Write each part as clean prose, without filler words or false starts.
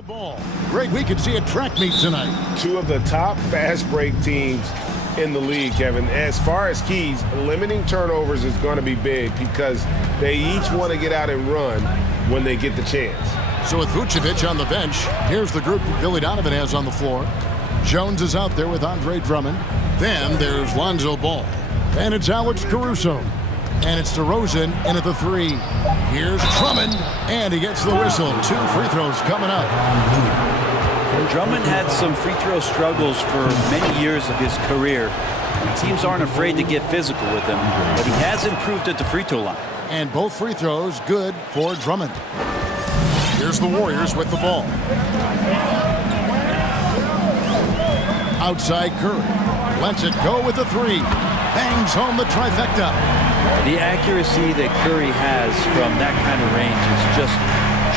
The ball. Greg, we could see a track meet tonight. Two of the top fast break teams in the league, Kevin. As far as keys, limiting turnovers is going to be big because they each want to get out and run when they get the chance. So with Vucevic on the bench, here's the group Billy Donovan has on the floor. Jones is out there with Andre Drummond. Then there's Lonzo Ball. And it's Alex Caruso. And it's DeRozan in at the three. Here's Drummond, and he gets the whistle. 2 free throws coming up. Drummond had some free throw struggles for many years of his career. Teams aren't afraid to get physical with him, but he has improved at the free throw line. And both free throws good for Drummond. Here's the Warriors with the ball. Outside Curry. Lets it go with the three. Bangs home the trifecta. The accuracy that Curry has from that kind of range is just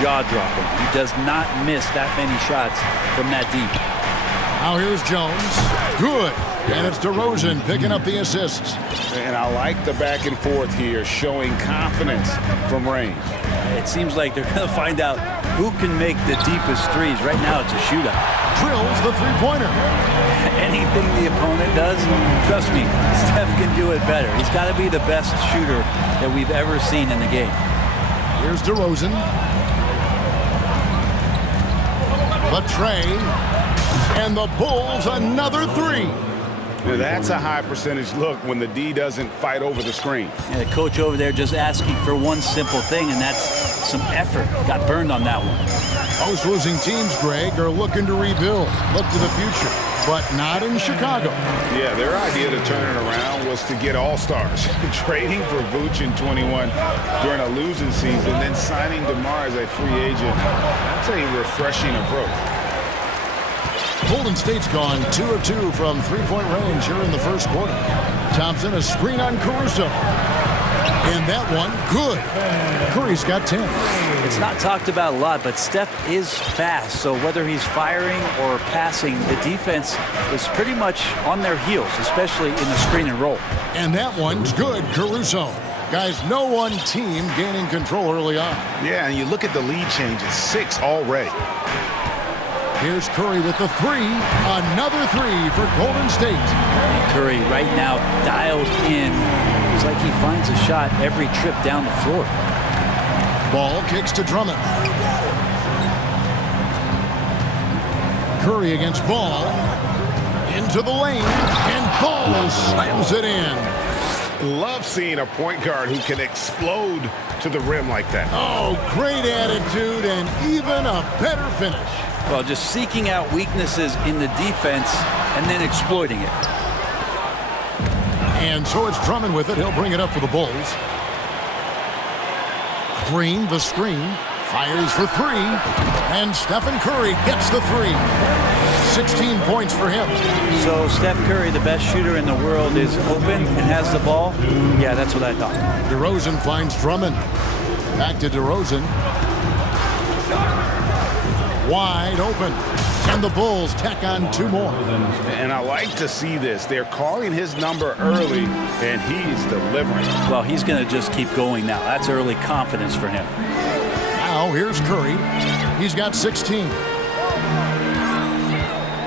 jaw-dropping. He does not miss that many shots from that deep. Now here's Jones. Good. And it's DeRozan picking up the assists. And I like the back and forth here, showing confidence from range. It seems like they're going to find out who can make the deepest threes. Right now it's a shootout. Drills the three-pointer. Anything the opponent does, trust me, Steph can do it better. He's got to be the best shooter that we've ever seen in the game. Here's DeRozan. Trey. And the Bulls another three. Now that's a high percentage look when the D doesn't fight over the screen. And the coach over there just asking for one simple thing, and that's some effort. Got burned on that one. Most losing teams, Greg, are looking to rebuild, look to the future, but not in Chicago. Yeah, their idea to turn it around was to get all-stars. Trading for Vooch in 21 during a losing season, then signing DeMar as a free agent. That's a refreshing approach. Golden State's gone 2 of 2 from three-point range here in the first quarter. Thompson, a screen on Caruso. And that one, good. Curry's got 10. It's not talked about a lot, but Steph is fast. So whether he's firing or passing, the defense is pretty much on their heels, especially in the screen and roll. And that one's good, Caruso. Guys, no one team gaining control early on. Yeah, and you look at the lead changes, 6 already. Here's Curry with the three. Another three for Golden State. And Curry right now dialed in. It's like he finds a shot every trip down the floor. Ball kicks to Drummond. Curry against Ball. Into the lane. And Ball slams it in. Love seeing a point guard who can explode to the rim like that. Oh, great attitude and even a better finish. Well, just seeking out weaknesses in the defense and then exploiting it. And so it's Drummond with it. He'll bring it up for the Bulls. Green, the screen, fires for three. And Stephen Curry gets the three. 16 points for him. So Steph Curry, the best shooter in the world, is open and has the ball? Yeah, that's what I thought. DeRozan finds Drummond. Back to DeRozan. Wide open. And the Bulls tack on 2 more. And I like to see this. They're calling his number early, and he's delivering. Well, he's going to just keep going now. That's early confidence for him. Now here's Curry. He's got 16.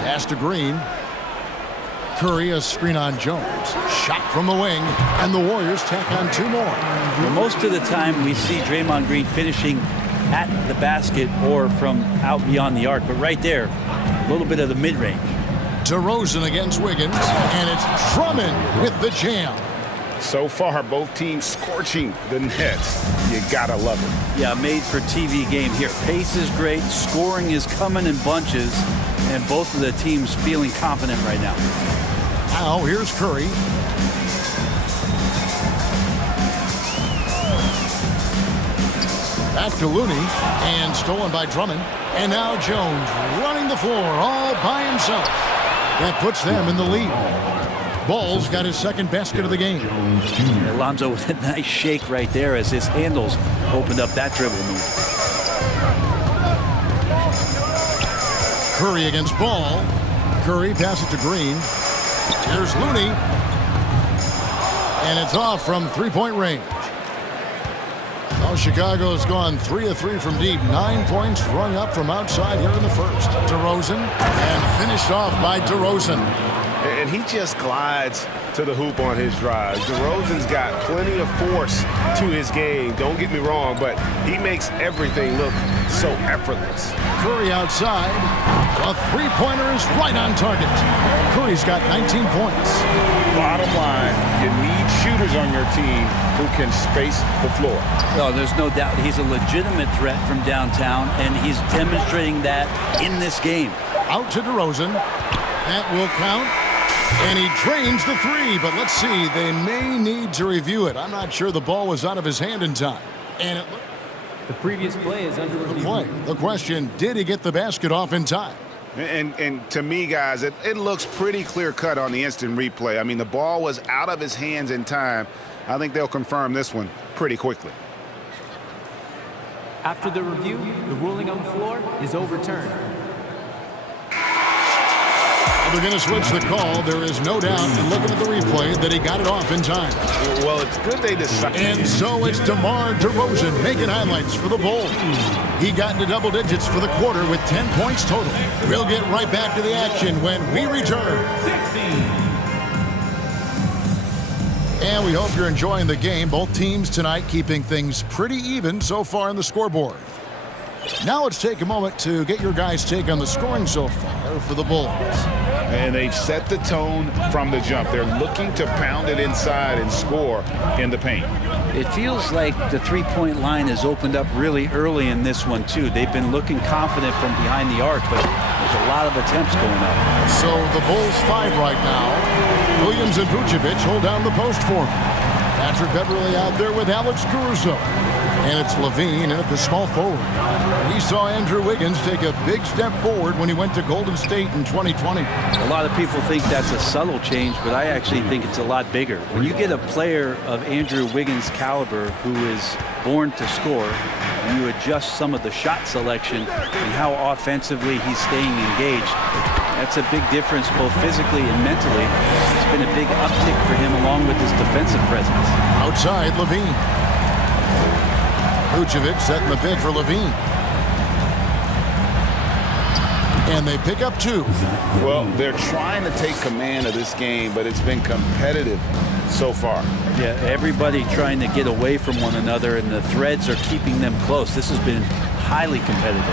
Pass to Green. Curry, a screen on Jones. Shot from the wing, and the Warriors tack on 2 more. Well, most of the time we see Draymond Green finishing at the basket or from out beyond the arc, but right there, a little bit of the mid-range. DeRozan against Wiggins, and it's Drummond with the jam. So far, both teams scorching the nets. You gotta love it. Yeah, made for TV game here. Pace is great, scoring is coming in bunches, and both of the teams feeling confident right now. Now here's Curry. Back to Looney, and stolen by Drummond. And now Jones running the floor all by himself. That puts them in the lead. Ball's got his second basket of the game. Alonzo with a nice shake right there as his handles opened up that dribble move. Curry against Ball. Curry passes to Green. Here's Looney. And it's off from three-point range. Well, Chicago's gone 3 of 3 from deep. 9 points rung up from outside here in the first. DeRozan, and finished off by DeRozan. And he just glides to the hoop on his drives. DeRozan's got plenty of force to his game. Don't get me wrong, but he makes everything look so effortless. Curry outside. A three-pointer is right on target. Curry's got 19 points. Bottom line, you need shooters on your team who can space the floor. Well, there's no doubt he's a legitimate threat from downtown, and he's demonstrating that in this game. Out to DeRozan. That will count. And he drains the three, but let's see. They may need to review it. I'm not sure the ball was out of his hand in time. And the previous play is under review. The question, did he get the basket off in time? And to me, guys, it looks pretty clear-cut on the instant replay. I mean, the ball was out of his hands in time. I think they'll confirm this one pretty quickly. After the review, the ruling on the floor is overturned. They're going to switch the call. There is no doubt, looking at the replay, that he got it off in time. Well, it's good they decided. And so it's DeMar DeRozan making highlights for the Bulls. He got into double digits for the quarter with 10 points total. We'll get right back to the action when we return. And we hope you're enjoying the game. Both teams tonight keeping things pretty even so far on the scoreboard. Now let's take a moment to get your guys' take on the scoring so far for the Bulls. And they've set the tone from the jump. They're looking to pound it inside and score in the paint. It feels like the three-point line has opened up really early in this one, too. They've been looking confident from behind the arc, but there's a lot of attempts going up. So the Bulls 5 right now. Williams and Vucevic hold down the post for him. Patrick Beverly out there with Alex Caruso. And it's Levine in at the small forward. We saw Andrew Wiggins take a big step forward when he went to Golden State in 2020. A lot of people think that's a subtle change, but I actually think it's a lot bigger. When you get a player of Andrew Wiggins' caliber who is born to score, and you adjust some of the shot selection and how offensively he's staying engaged, that's a big difference both physically and mentally. It's been a big uptick for him along with his defensive presence. Outside, Levine. Vucevic setting the pick for Levine. And they pick up 2. Well, they're trying to take command of this game, but it's been competitive so far. Yeah, everybody trying to get away from one another, and the threads are keeping them close. This has been highly competitive.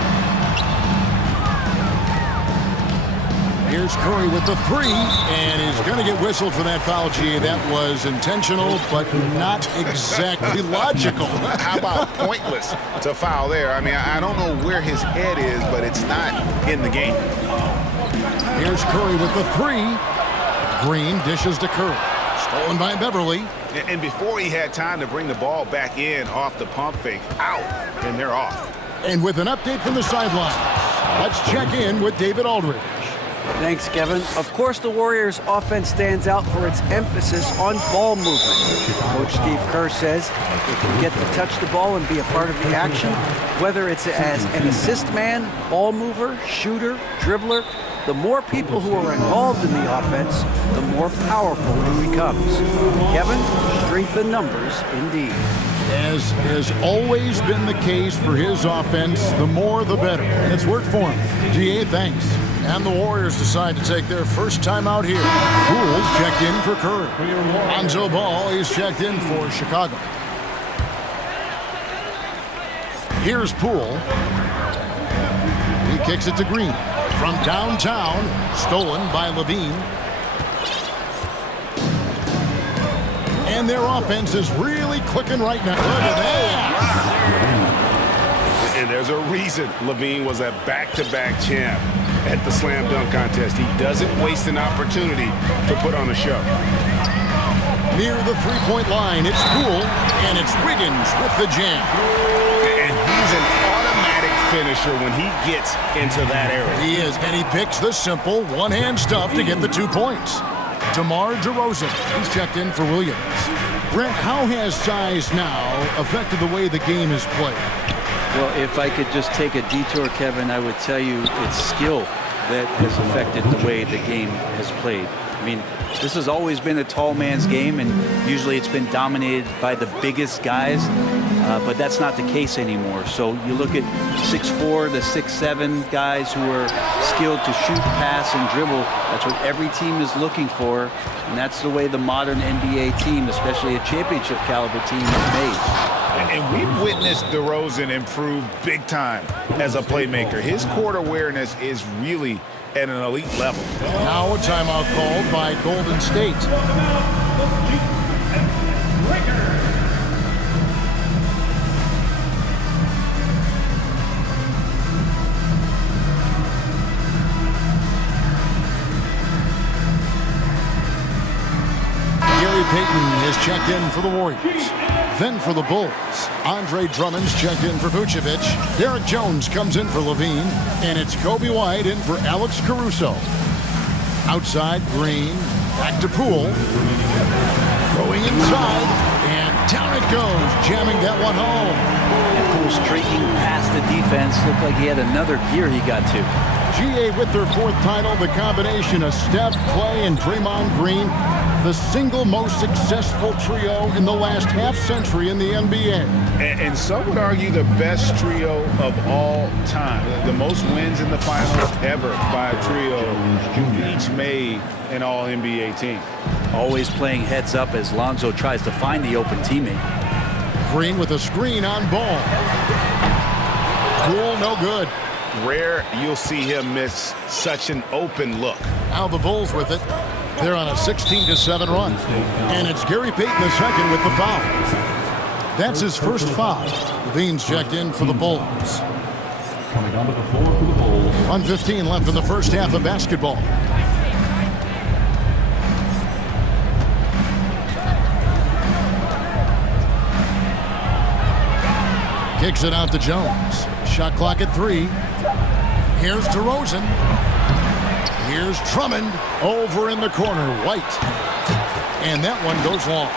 Here's Curry with the 3, and he's going to get whistled for that foul, G. That was intentional, but not exactly logical. How about pointless to foul there? I mean, I don't know where his head is, but it's not in the game. Here's Curry with the 3. Green dishes to Curry. Stolen by Beverly. And before he had time to bring the ball back in off the pump fake, out, and they're off. And with an update from the sideline, let's check in with David Aldridge. Thanks, Kevin. Of course, the Warriors' offense stands out for its emphasis on ball movement. Coach Steve Kerr says if you get to touch the ball and be a part of the action, whether it's as an assist man, ball mover, shooter, dribbler, the more people who are involved in the offense, the more powerful it becomes. Kevin, strength in numbers, indeed. As has always been the case for his offense, the more the better. And it's worked for him. GA, thanks. And the Warriors decide to take their first time out here. Poole's checked in for Curry. Lonzo Ball is checked in for Chicago. Here's Poole. He kicks it to Green. From downtown, stolen by Levine. And their offense is really clicking right now. Look at that. And there's a reason Levine was a back-to-back champ at the slam dunk contest. He doesn't waste an opportunity to put on a show. Near the three-point line, it's Poole, and it's Wiggins with the jam. And he's an automatic finisher when he gets into that area. He is, and he picks the simple one-hand stuff to get the 2 points. DeMar DeRozan, he's checked in for Williams. Brent, how has size now affected the way the game is played? Well, if I could just take a detour, Kevin, I would tell you it's skill that has affected the way the game has played. I mean, this has always been a tall man's game, and usually it's been dominated by the biggest guys, but that's not the case anymore. So you look at 6'4", the 6'7" guys who are skilled to shoot, pass, and dribble. That's what every team is looking for, and that's the way the modern NBA team, especially a championship caliber team, is made. And we've witnessed DeRozan improve big time as a playmaker. His court awareness is really at an elite level. Now a timeout called by Golden State. Gary Payton is checked in for the Warriors. Then for the Bulls, Andre Drummond's checked in for Vucevic. Derek Jones comes in for Levine. And it's Kobe White in for Alex Caruso. Outside, Green. Back to Poole. Going inside. And down it goes, jamming that one home. And Poole streaking past the defense. Looked like he had another gear he got to. GA with their fourth title, the combination of Steph, Clay, and Draymond Green. The single most successful trio in the last half-century in the NBA. And some would argue the best trio of all time. The most wins in the finals ever by a trio who each made an all-NBA team. Always playing heads up as Lonzo tries to find the open teammate. Green with a screen on ball. Poole, no good. Rare you'll see him miss such an open look. Now the Bulls with it. They're on a 16-7 run. And it's Gary Payton II with the foul. That's his first foul. Levine's checked in for the Bulls. Coming onto the floor for the Bulls. 1:15 left in the first half of basketball. Kicks it out to Jones. Shot clock at 3. Here's DeRozan. Here's Drummond over in the corner. White. And that one goes long.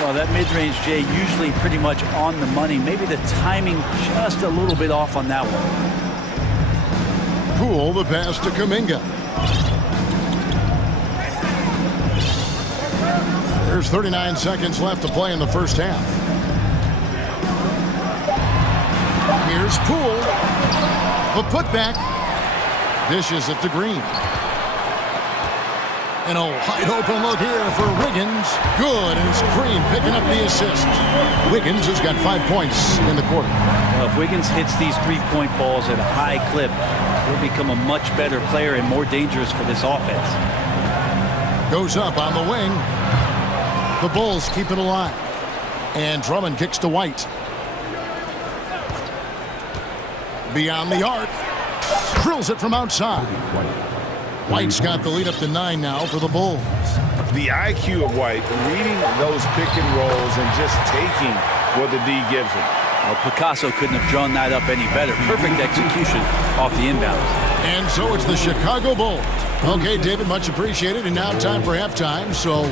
Well, that mid-range, Jay, usually pretty much on the money. Maybe the timing just a little bit off on that one. Poole, the pass to Kuminga. There's 39 seconds left to play in the first half. Here's Poole. The putback. Dishes it to Green. And a wide open look here for Wiggins. Good, and it's Green picking up the assist. Wiggins has got 5 points in the quarter. Well, if Wiggins hits these three-point balls at a high clip, he'll become a much better player and more dangerous for this offense. Goes up on the wing. The Bulls keep it alive. And Drummond kicks to White. Beyond the arc. Drills it from outside. White's got the lead up to 9 now for the Bulls. The IQ of White, reading those pick and rolls and just taking what the D gives him. Well, Picasso couldn't have drawn that up any better. Perfect execution off the inbound. And so it's the Chicago Bulls. Okay, David, much appreciated. And now time for halftime. So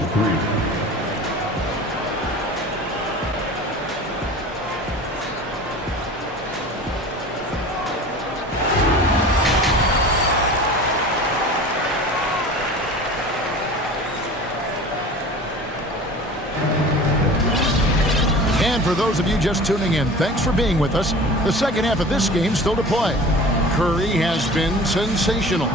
for those of you just tuning in, thanks for being with us. The second half of this game still to play. Curry has been sensational.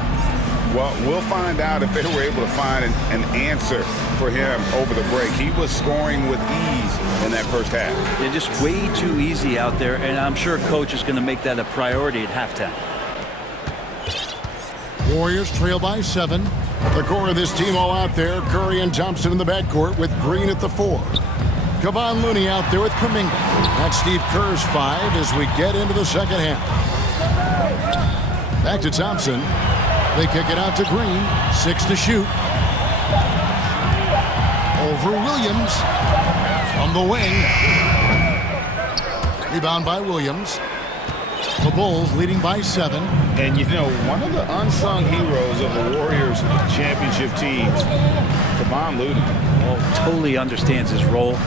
Well, we'll find out if they were able to find an answer for him over the break. He was scoring with ease in that first half. They're just way too easy out there, and I'm sure Coach is going to make that a priority at halftime. Warriors trail by 7. The core of this team all out there. Curry and Thompson in the backcourt with Green at the 4. Kevon Looney out there with Kuminga. That's Steve Kerr's 5 as we get into the second half. Back to Thompson. They kick it out to Green. 6 to shoot. Over Williams. From the wing. Rebound by Williams. The Bulls leading by 7. And you know, one of the unsung heroes of the Warriors championship teams, Kevon Looney. Well, totally understands his role.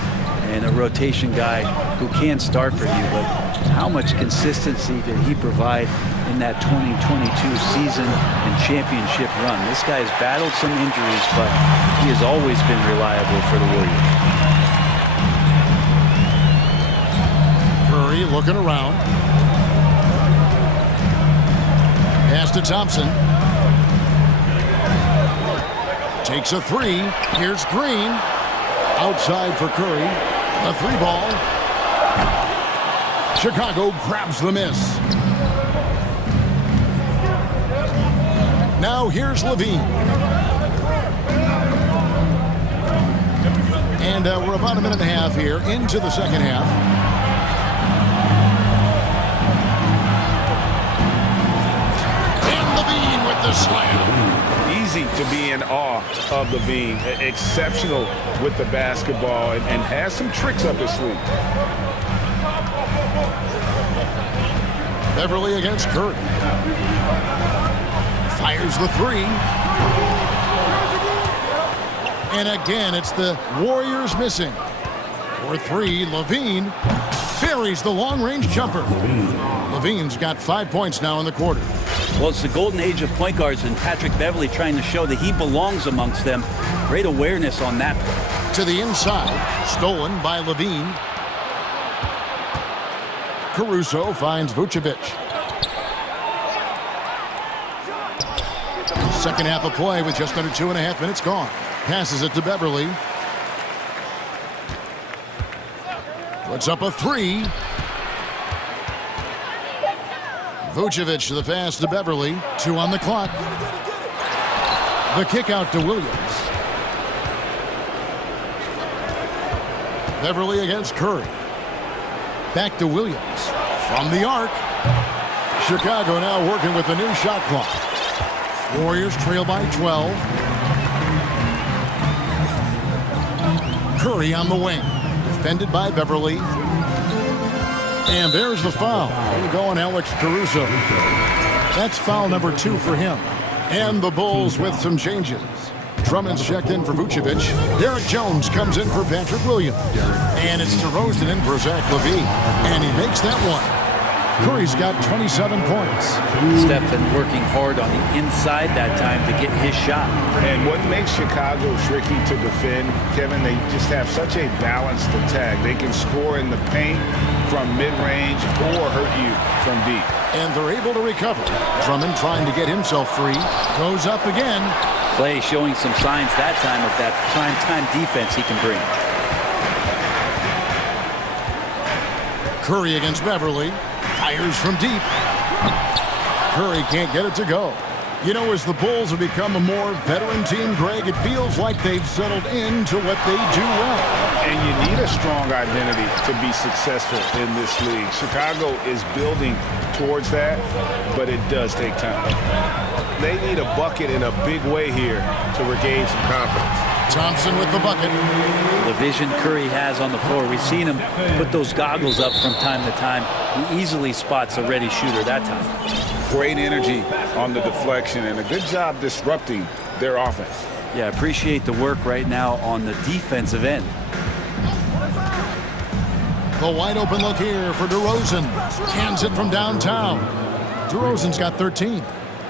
and a rotation guy who can start for you, but how much consistency did he provide in that 2022 season and championship run? This guy has battled some injuries, but he has always been reliable for the Warriors. Curry looking around. Pass to Thompson. Takes a three. Here's Green. Outside for Curry. A three ball. Chicago grabs the miss. Now here's Levine. And we're about a minute and a half here into the second half. And Levine with the slam. Easy to be in awe of Levine. Exceptional with the basketball and has some tricks up his sleeve. Beverly against Curry. Fires the three. And again, it's the Warriors missing. For three, Levine buries the long-range jumper. Levine's got 5 points now in the quarter. Well, it's the golden age of point guards, and Patrick Beverly trying to show that he belongs amongst them. Great awareness on that play. To the inside, stolen by Levine. Caruso finds Vucevic. Second half of play with just under 2.5 minutes gone. Passes it to Beverly. Puts up a three. Vucevic the pass to Beverly. 2 on the clock. The kick out to Williams. Beverly against Curry. Back to Williams. From the arc. Chicago now working with the new shot clock. Warriors trail by 12. Curry on the wing. Defended by Beverly. And there's the foul. Going Alex Caruso. That's foul number 2 for him. And the Bulls with some changes. Drummond's checked in for Vucevic. Derek Jones comes in for Patrick Williams. And it's DeRozan in for Zach LaVine. And he makes that one. Curry's got 27 points. Stephen working hard on the inside that time to get his shot. And what makes Chicago tricky to defend, Kevin, they just have such a balanced attack. They can score in the paint from mid-range or hurt you from deep. And they're able to recover. Drummond trying to get himself free. Goes up again. Clay showing some signs that time of that prime-time defense he can bring. Curry against Beverly. Fires from deep. Curry can't get it to go. You know, as the Bulls have become a more veteran team, Greg, it feels like they've settled into what they do well. And you need a strong identity to be successful in this league. Chicago is building towards that, but it does take time. They need a bucket in a big way here to regain some confidence. Thompson with the bucket. The vision Curry has on the floor. We've seen him put those goggles up from time to time. He easily spots a ready shooter that time. Great energy on the deflection and a good job disrupting their offense. Yeah, appreciate the work right now on the defensive end. The wide open look here for DeRozan. Cans it from downtown. DeRozan's got 13.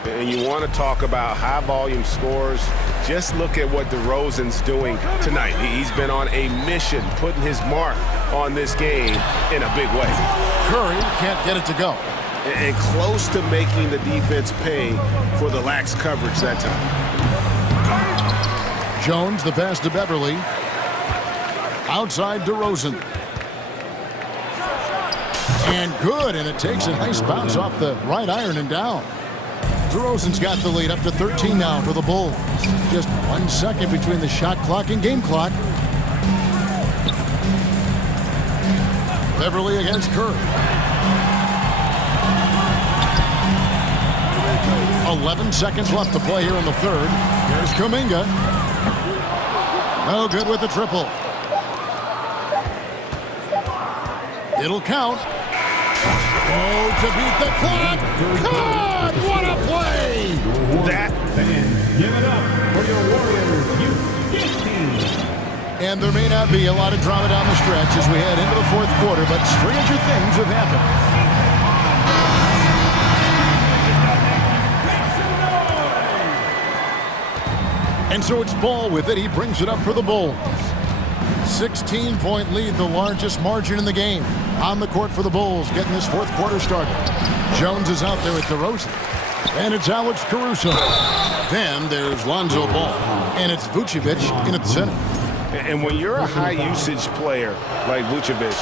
And you want to talk about high volume scores, just look at what DeRozan's doing tonight. He's been on a mission, putting his mark on this game in a big way. Curry can't get it to go. And close to making the defense pay for the lax coverage that time. Jones, the pass to Beverly. Outside DeRozan. And good, and it takes a nice bounce off the right iron and down. DeRozan's got the lead up to 13 now for the Bulls. Just 1 second between the shot clock and game clock. Beverly against Curry. 11 seconds left to play here in the third. Here's Kuminga. No good with the triple. It'll count. Oh, to beat the clock. God, what a play! Give it up for your Warriors youth team. And there may not be a lot of drama down the stretch as we head into the fourth quarter, but stranger things have happened. And so it's Ball with it. He brings it up for the Bulls. 16-point lead, the largest margin in the game. On the court for the Bulls, getting this fourth quarter started. Jones is out there with DeRozan. And it's Alex Caruso. Then there's Lonzo Ball. And it's Vucevic in at the center. And when you're a high-usage player like Vucevic,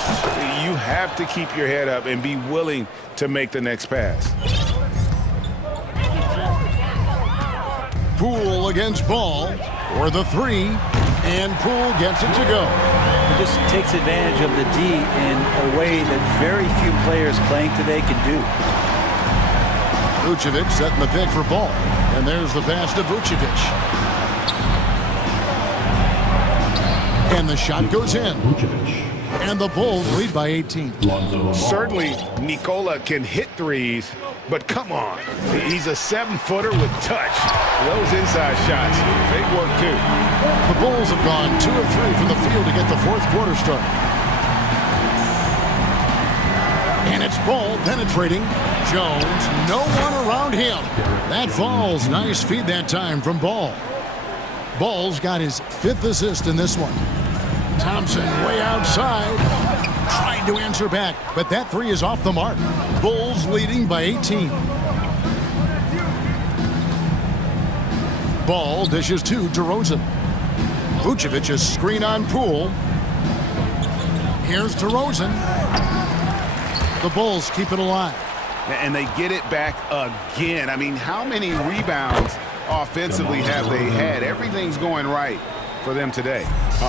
you have to keep your head up and be willing to make the next pass. Poole against Ball for the three. And Poole gets it to go. He just takes advantage of the D in a way that very few players playing today can do. Vucevic setting the pick for Ball. And there's the pass to Vucevic. And the shot goes in. And the Bulls lead by 18. Certainly, Nikola can hit threes, but come on. He's a 7-footer with touch. Those inside shots, they work too. The Bulls have gone 2 of 3 from the field to get the fourth quarter started. And it's Ball penetrating. Jones, no one around him. That falls. Nice feed that time from Ball. Ball's got his 5th assist in this one. Thompson way outside. Trying to answer back, but that three is off the mark. Bulls leading by 18. Ball dishes to DeRozan. Vucevic's screen on Poole. Here's DeRozan. The Bulls keep it alive. And they get it back again. I mean, how many rebounds offensively have they had? Everything's going right for them today.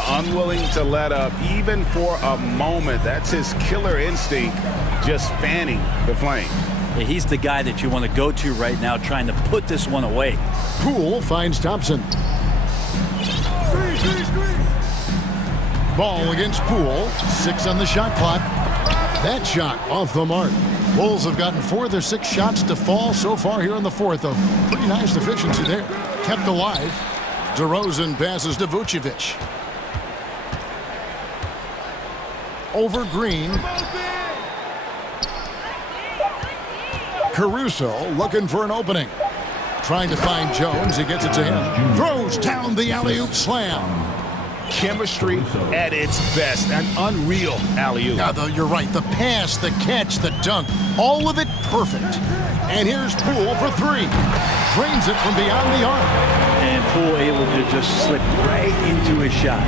Unwilling to let up even for a moment. That's his killer instinct, just fanning the flame. Yeah, he's the guy that you want to go to right now, trying to put this one away. Poole finds Thompson. Ball against Poole. 6 on the shot clock. That shot off the mark. Bulls have gotten 4 of their 6 shots to fall so far here in the fourth. A pretty nice efficiency there. Kept alive. DeRozan passes to Vucevic. Over Green. Caruso looking for an opening. Trying to find Jones. He gets it to him. Throws down the alley-oop slam. Chemistry at its best. An unreal alley-oop. Yeah, you're right. The pass, the catch, the dunk. All of it perfect. And here's Poole for 3. Drains it from beyond the arc. And Poole able to just slip right into his shot.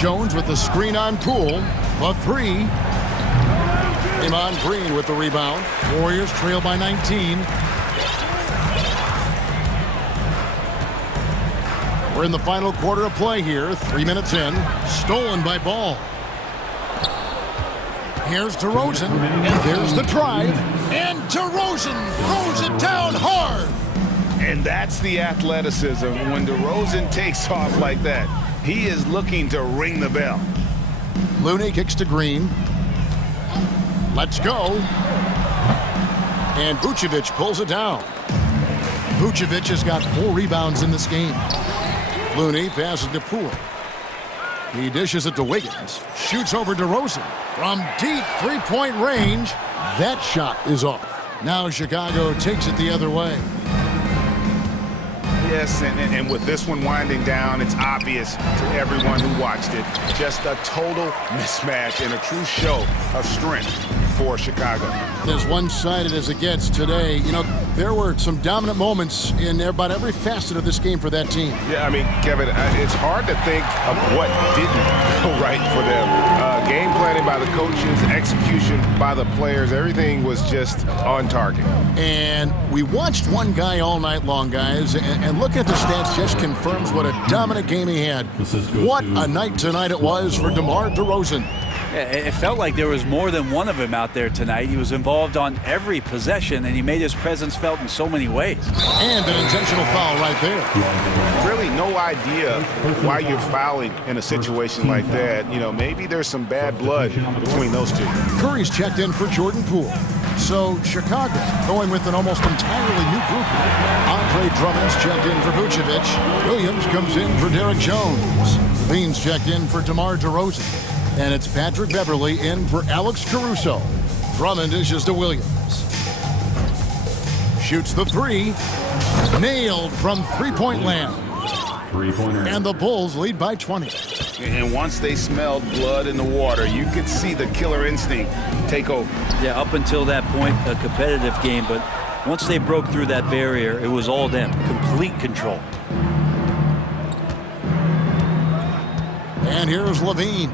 Jones with the screen on Poole. A 3. Iman Green with the rebound. Warriors trail by 19. We're in the final quarter of play here. 3 minutes in. Stolen by Ball. Here's DeRozan. And there's the drive. And DeRozan throws it down hard. And that's the athleticism. When DeRozan takes off like that, he is looking to ring the bell. Looney kicks to Green. Let's go. And Vucevic pulls it down. Vucevic has got 4 rebounds in this game. Looney passes to Poole. He dishes it to Wiggins. Shoots over DeRozan. From deep 3-point range, that shot is off. Now Chicago takes it the other way. Yes, and with this one winding down, it's obvious to everyone who watched it. Just a total mismatch and a true show of strength for Chicago. As one-sided as it gets today, you know, there were some dominant moments in about every facet of this game for that team. Yeah, I mean, Kevin, it's hard to think of what didn't go right for them. Game planning by the coaches, execution by the players, everything was just on target. And we watched one guy all night long, guys, and look at the stats just confirms what a dominant game he had. What a night tonight it was for DeMar DeRozan. It felt like there was more than one of him out there tonight. He was involved on every possession, and he made his presence felt in so many ways. And an intentional foul right there. Really no idea why you're fouling in a situation like that. You know, maybe there's some bad blood between those two. Curry's checked in for Jordan Poole. So Chicago going with an almost entirely new group here. Andre Drummond's checked in for Vucevic. Williams comes in for Derek Jones. Levine's checked in for DeMar DeRozan. And it's Patrick Beverley in for Alex Caruso. Drummond dishes to Williams. Shoots the three. Nailed from three-point land. Three-pointer. And the Bulls lead by 20. And once they smelled blood in the water, you could see the killer instinct take over. Yeah, up until that point, a competitive game, but once they broke through that barrier, it was all them. Complete control. And here's Levine.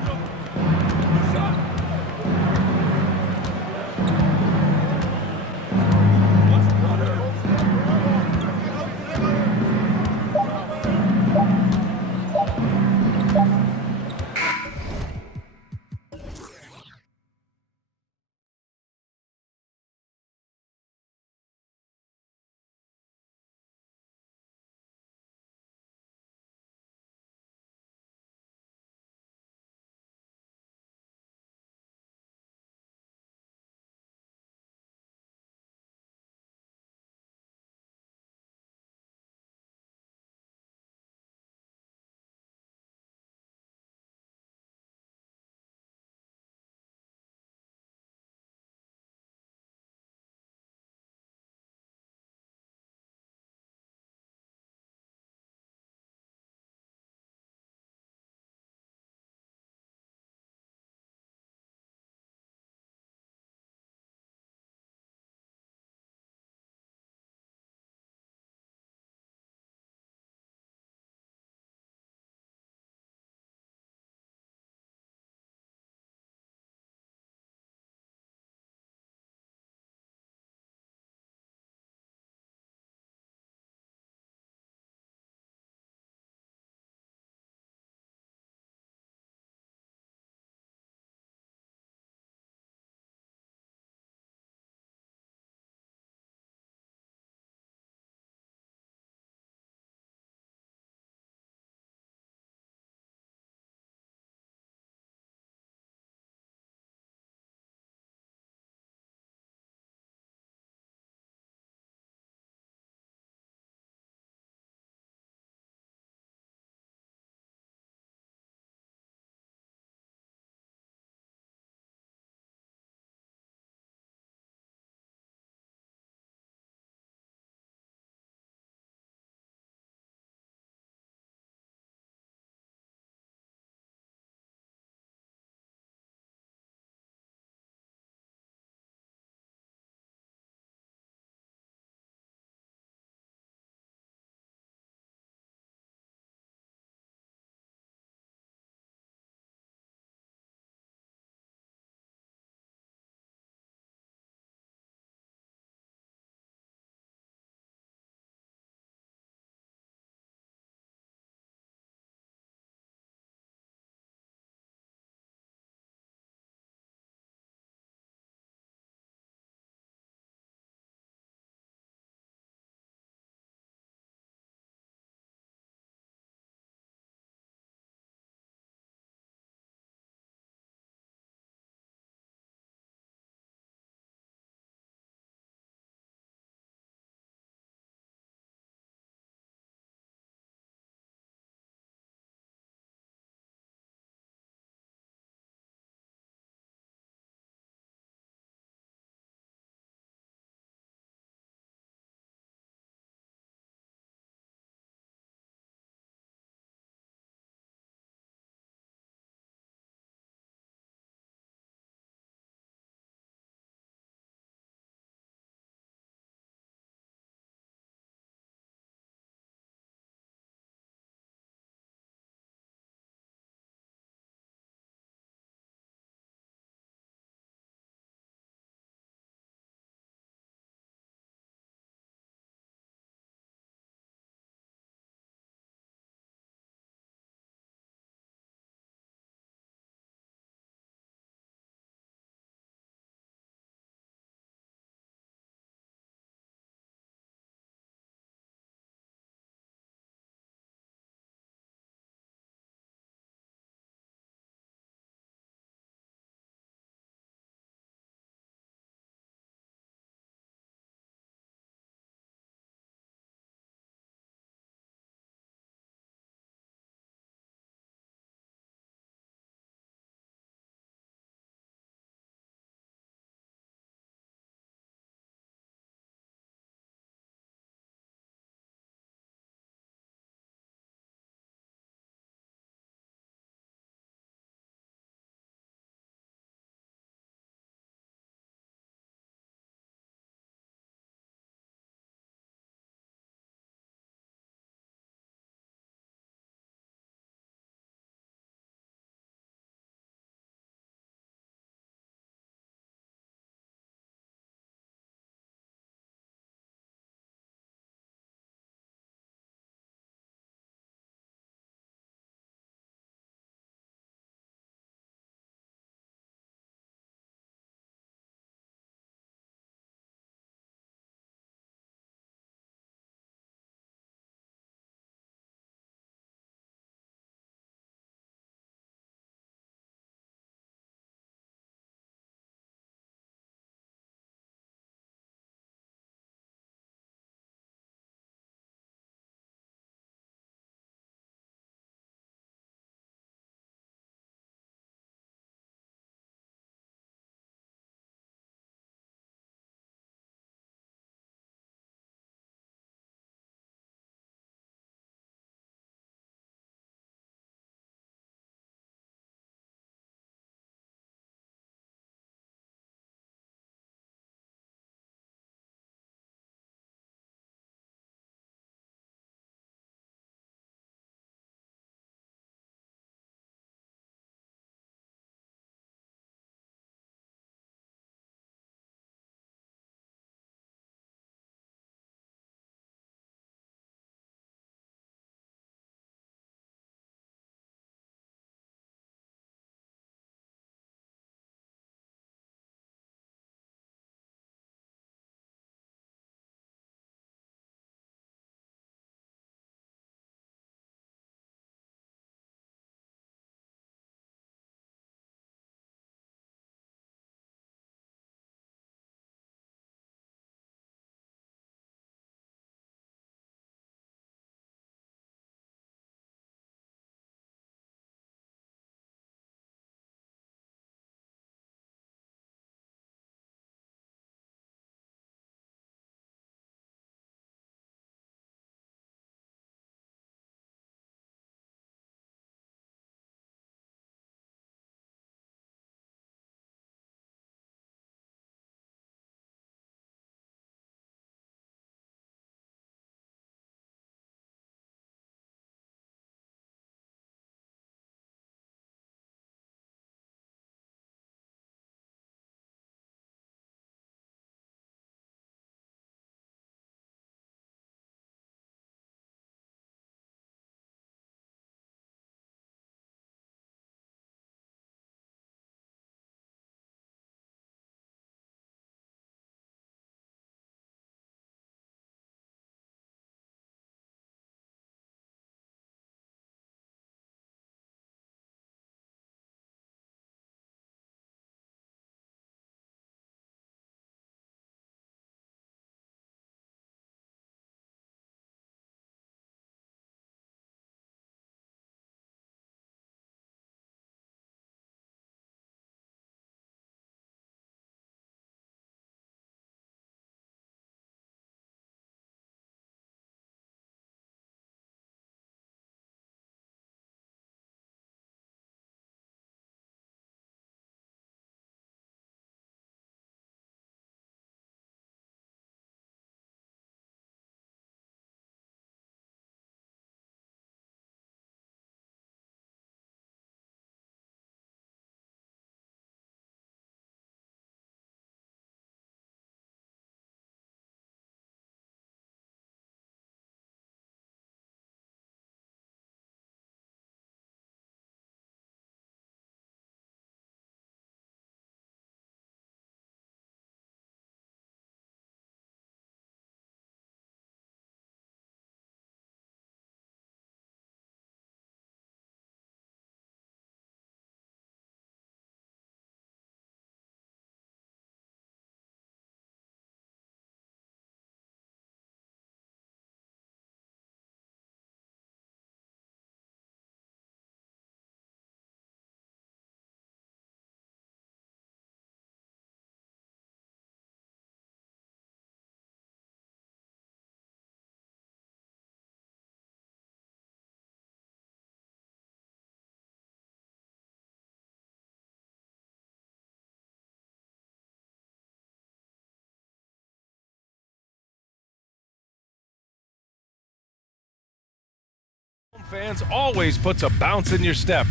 fans always puts a bounce in your step.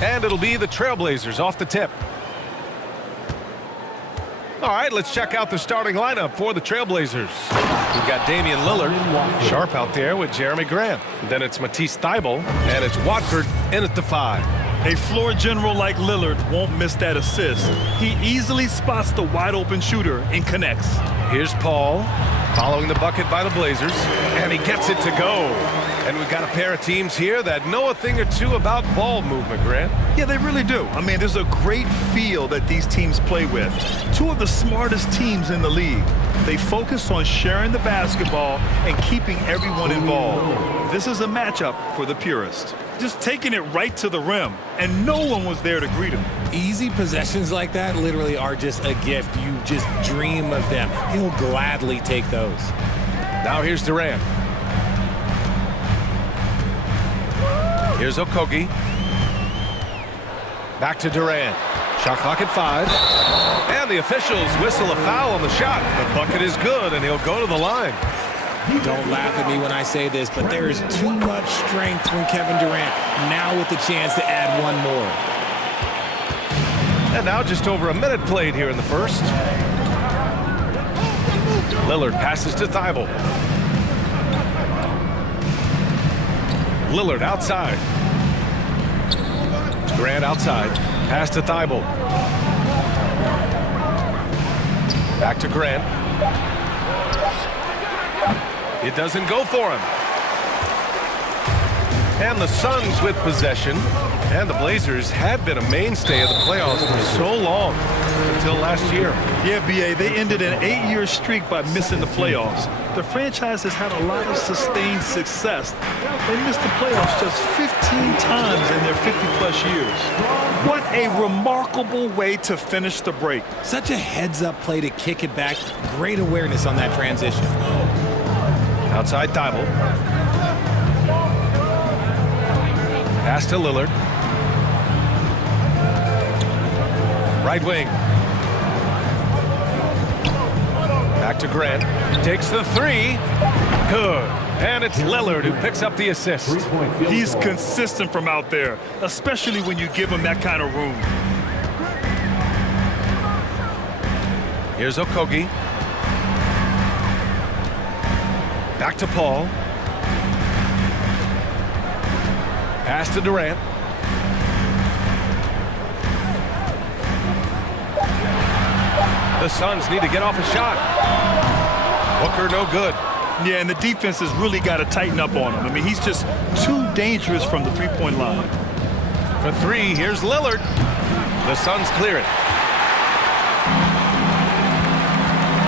And it'll be the Trailblazers off the tip. All right, let's check out the starting lineup for the Trailblazers. We've got Damian Lillard, sharp out there with Jeremy Grant. Then it's Matisse Thybulle, and it's Watford in at the 5. A floor general like Lillard won't miss that assist. He easily spots the wide open shooter and connects. Here's Paul, following the bucket by the Blazers, and he gets it to go. And we've got a pair of teams here that know a thing or two about ball movement, Grant. Yeah, they really do. I mean, there's a great feel that these teams play with. Two of the smartest teams in the league. They focus on sharing the basketball and keeping everyone involved. This is a matchup for the purist. Just taking it right to the rim, and no one was there to greet him. Easy possessions like that literally are just a gift. You just dream of them. He'll gladly take those. Now here's Durant. Here's Okogie. Back to Durant. Shot clock at 5. And the officials whistle a foul on the shot. The bucket is good, and he'll go to the line. Don't laugh at me when I say this, but there is too much strength from Kevin Durant. Now with the chance to add one more. And now just over a minute played here in the first. Lillard passes to Thybulle. Lillard outside. Grant outside. Pass to Thybulle. Back to Grant. It doesn't go for him. And the Suns with possession. And the Blazers had been a mainstay of the playoffs for so long, until last year. Yeah, B.A., they ended an 8-year streak by missing the playoffs. The franchise has had a lot of sustained success. They missed the playoffs just 15 times in their 50-plus years. What a remarkable way to finish the break. Such a heads-up play to kick it back. Great awareness on that transition. Outside Thybulle. Pass to Lillard. Right wing. Back to Grant. Takes the 3. Good. And it's Lillard who picks up the assist. He's consistent from out there, especially when you give him that kind of room. Here's Okogie. Back to Paul. Pass to Durant. The Suns need to get off a shot. Booker no good. Yeah, and the defense has really got to tighten up on him. I mean, he's just too dangerous from the three-point line. For 3, here's Lillard. The Suns clear it.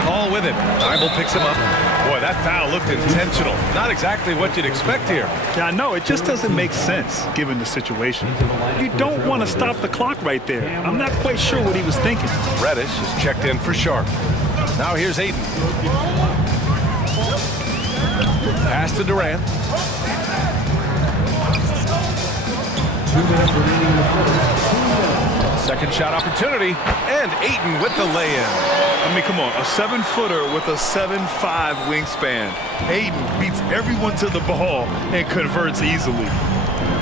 Paul with it. Thybulle picks him up. Boy, that foul looked intentional. Not exactly what you'd expect here. Yeah, I know. It just doesn't make sense, given the situation. You don't want to stop the clock right there. I'm not quite sure what he was thinking. Reddish is checked in for Sharp. Now here's Ayton. Pass to Durant. 2 minutes remaining in the first. Second shot opportunity, and Ayton with the lay-in. I mean, come on, a 7-footer with a 7'5" wingspan. Ayton beats everyone to the ball and converts easily.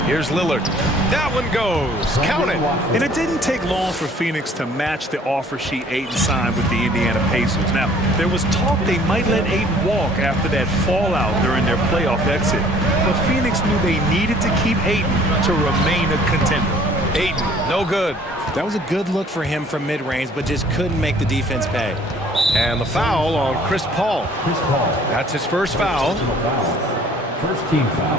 Here's Lillard. That one goes. Count it. And it didn't take long for Phoenix to match the offer sheet Ayton signed with the Indiana Pacers. Now, there was talk they might let Ayton walk after that fallout during their playoff exit. But Phoenix knew they needed to keep Ayton to remain a contender. Ayton, no good. That was a good look for him from mid-range, but just couldn't make the defense pay. And the foul on Chris Paul. That's his first foul. First team foul.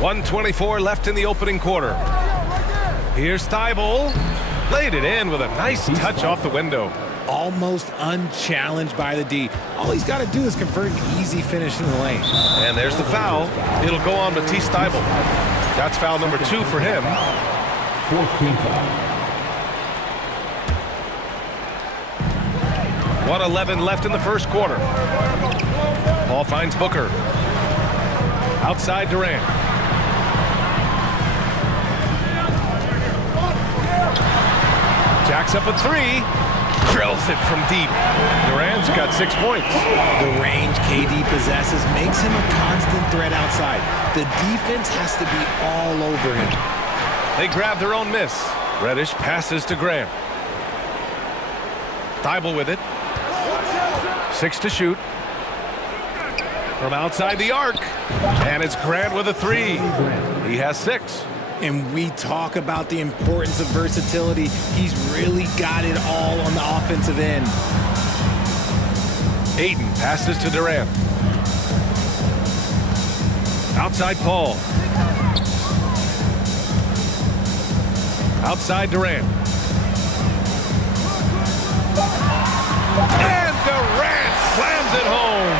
.124 left in the opening quarter. Here's Thybulle. Laid it in with a nice touch off the window. Almost unchallenged by the D. All he's got to do is convert an easy finish in the lane. And there's the foul. It'll go on Matisse Thybulle. That's foul number 2 for him. 14 foul. 1:11 left in the first quarter. Paul finds Booker. Outside Durant. Jacks up a three. Drills it from deep. Durant's got 6 points. The range KD possesses makes him a constant threat outside. The defense has to be all over him. They grab their own miss. Reddish passes to Graham. Thibault with it. 6 to shoot. From outside the arc. And it's Grant with a three. He has 6. And we talk about the importance of versatility. He's really got it all on the offensive end. Ayton passes to Durant. Outside Paul. Outside Durant. And Durant slams it home.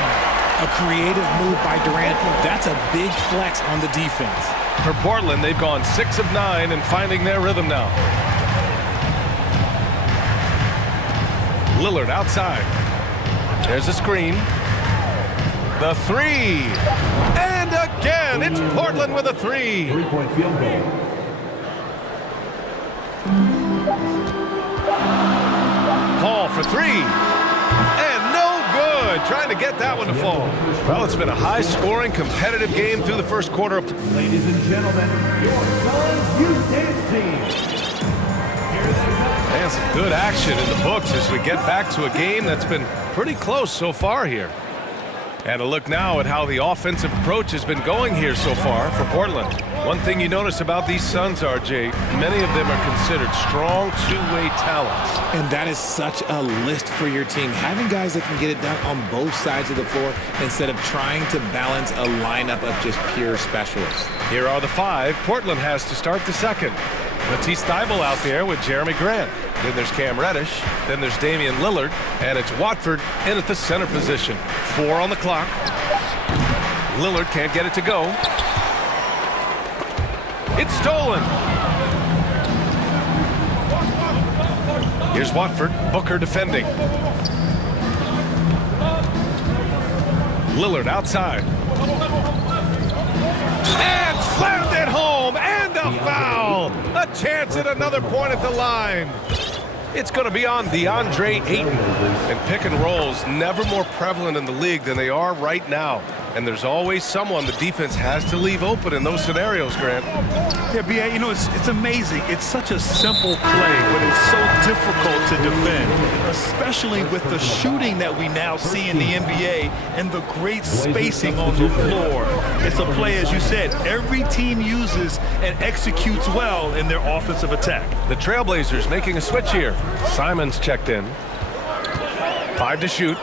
A creative move by Durant. That's a big flex on the defense. For Portland, they've gone 6 of 9 and finding their rhythm now. Lillard outside. There's a screen. The three. And again, it's Portland with a three. 3-point field goal. Paul for three. And no good. Trying to get that one to fall. Well, it's been a high-scoring, competitive game through the first quarter. Ladies and gentlemen, your Suns Youth Dance Team. And some good action in the books as we get back to a game that's been pretty close so far here. And a look now at how the offensive approach has been going here so far for Portland. One thing you notice about these Suns, RJ, many of them are considered strong two-way talents. And that is such a list for your team. Having guys that can get it done on both sides of the floor instead of trying to balance a lineup of just pure specialists. Here are the 5 Portland has to start the second. Matisse Thybulle out there with Jeremy Grant. Then there's Cam Reddish. Then there's Damian Lillard. And it's Watford in at the center position. 4 on the clock. Lillard can't get it to go. It's stolen. Here's Watford. Booker defending. Lillard outside. And slammed it home. And a foul. A chance at another point at the line. It's going to be on DeAndre Ayton. And pick and rolls never more prevalent in the league than they are right now. And there's always someone the defense has to leave open in those scenarios, Grant. Yeah, B.A., you know, it's amazing. It's such a simple play, but it's so difficult to defend, especially with the shooting that we now see in the NBA and the great spacing on the floor. It's a play, as you said, every team uses and executes well in their offensive attack. The Trailblazers making a switch here. Simons checked in. 5 to shoot.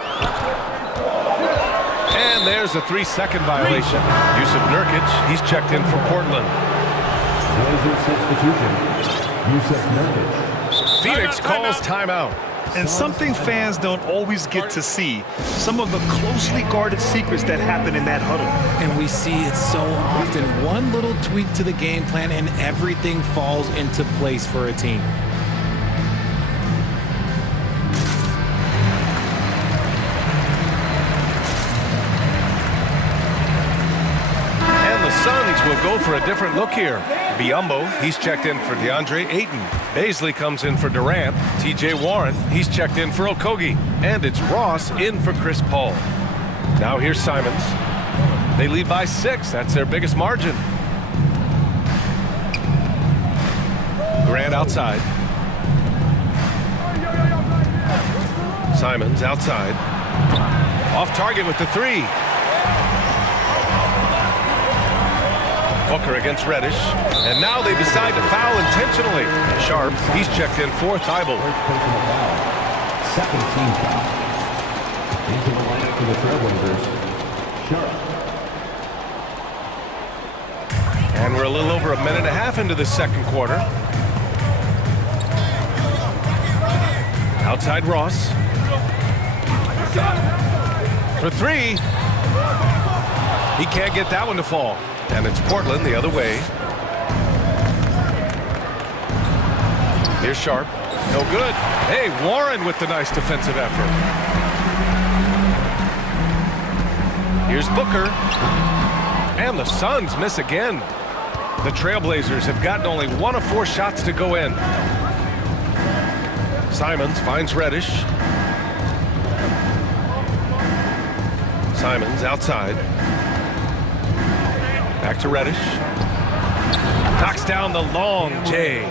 And there's a 3-second violation. Yusuf Nurkic, he's checked in for Portland. Blazers substitution. Yusuf Nurkic. Phoenix calls timeout. And something fans don't always get to see, some of the closely guarded secrets that happen in that huddle. And we see it so often. One little tweak to the game plan and everything falls into place for a team. Suns will go for a different look here. Biyombo, he's checked in for DeAndre Ayton. Baisley comes in for Durant. TJ Warren, he's checked in for Okogie. And it's Ross in for Chris Paul. Now here's Simons. They lead by 6. That's their biggest margin. Grant outside. Simons outside. Off target with the 3. Booker against Reddish. And now they decide to foul intentionally. Sharp, he's checked in for Thybulle. Second team foul. Into the lineup for the Trailblazers. Sharp. And we're a little over a minute and a half into the second quarter. Outside Ross. For 3. He can't get that one to fall. And it's Portland the other way. Here's Sharp. No good. Hey, Warren with the nice defensive effort. Here's Booker. And the Suns miss again. The Trailblazers have gotten only 1 of 4 shots to go in. Simons finds Reddish. Simons outside. Back to Reddish. Knocks down the long J.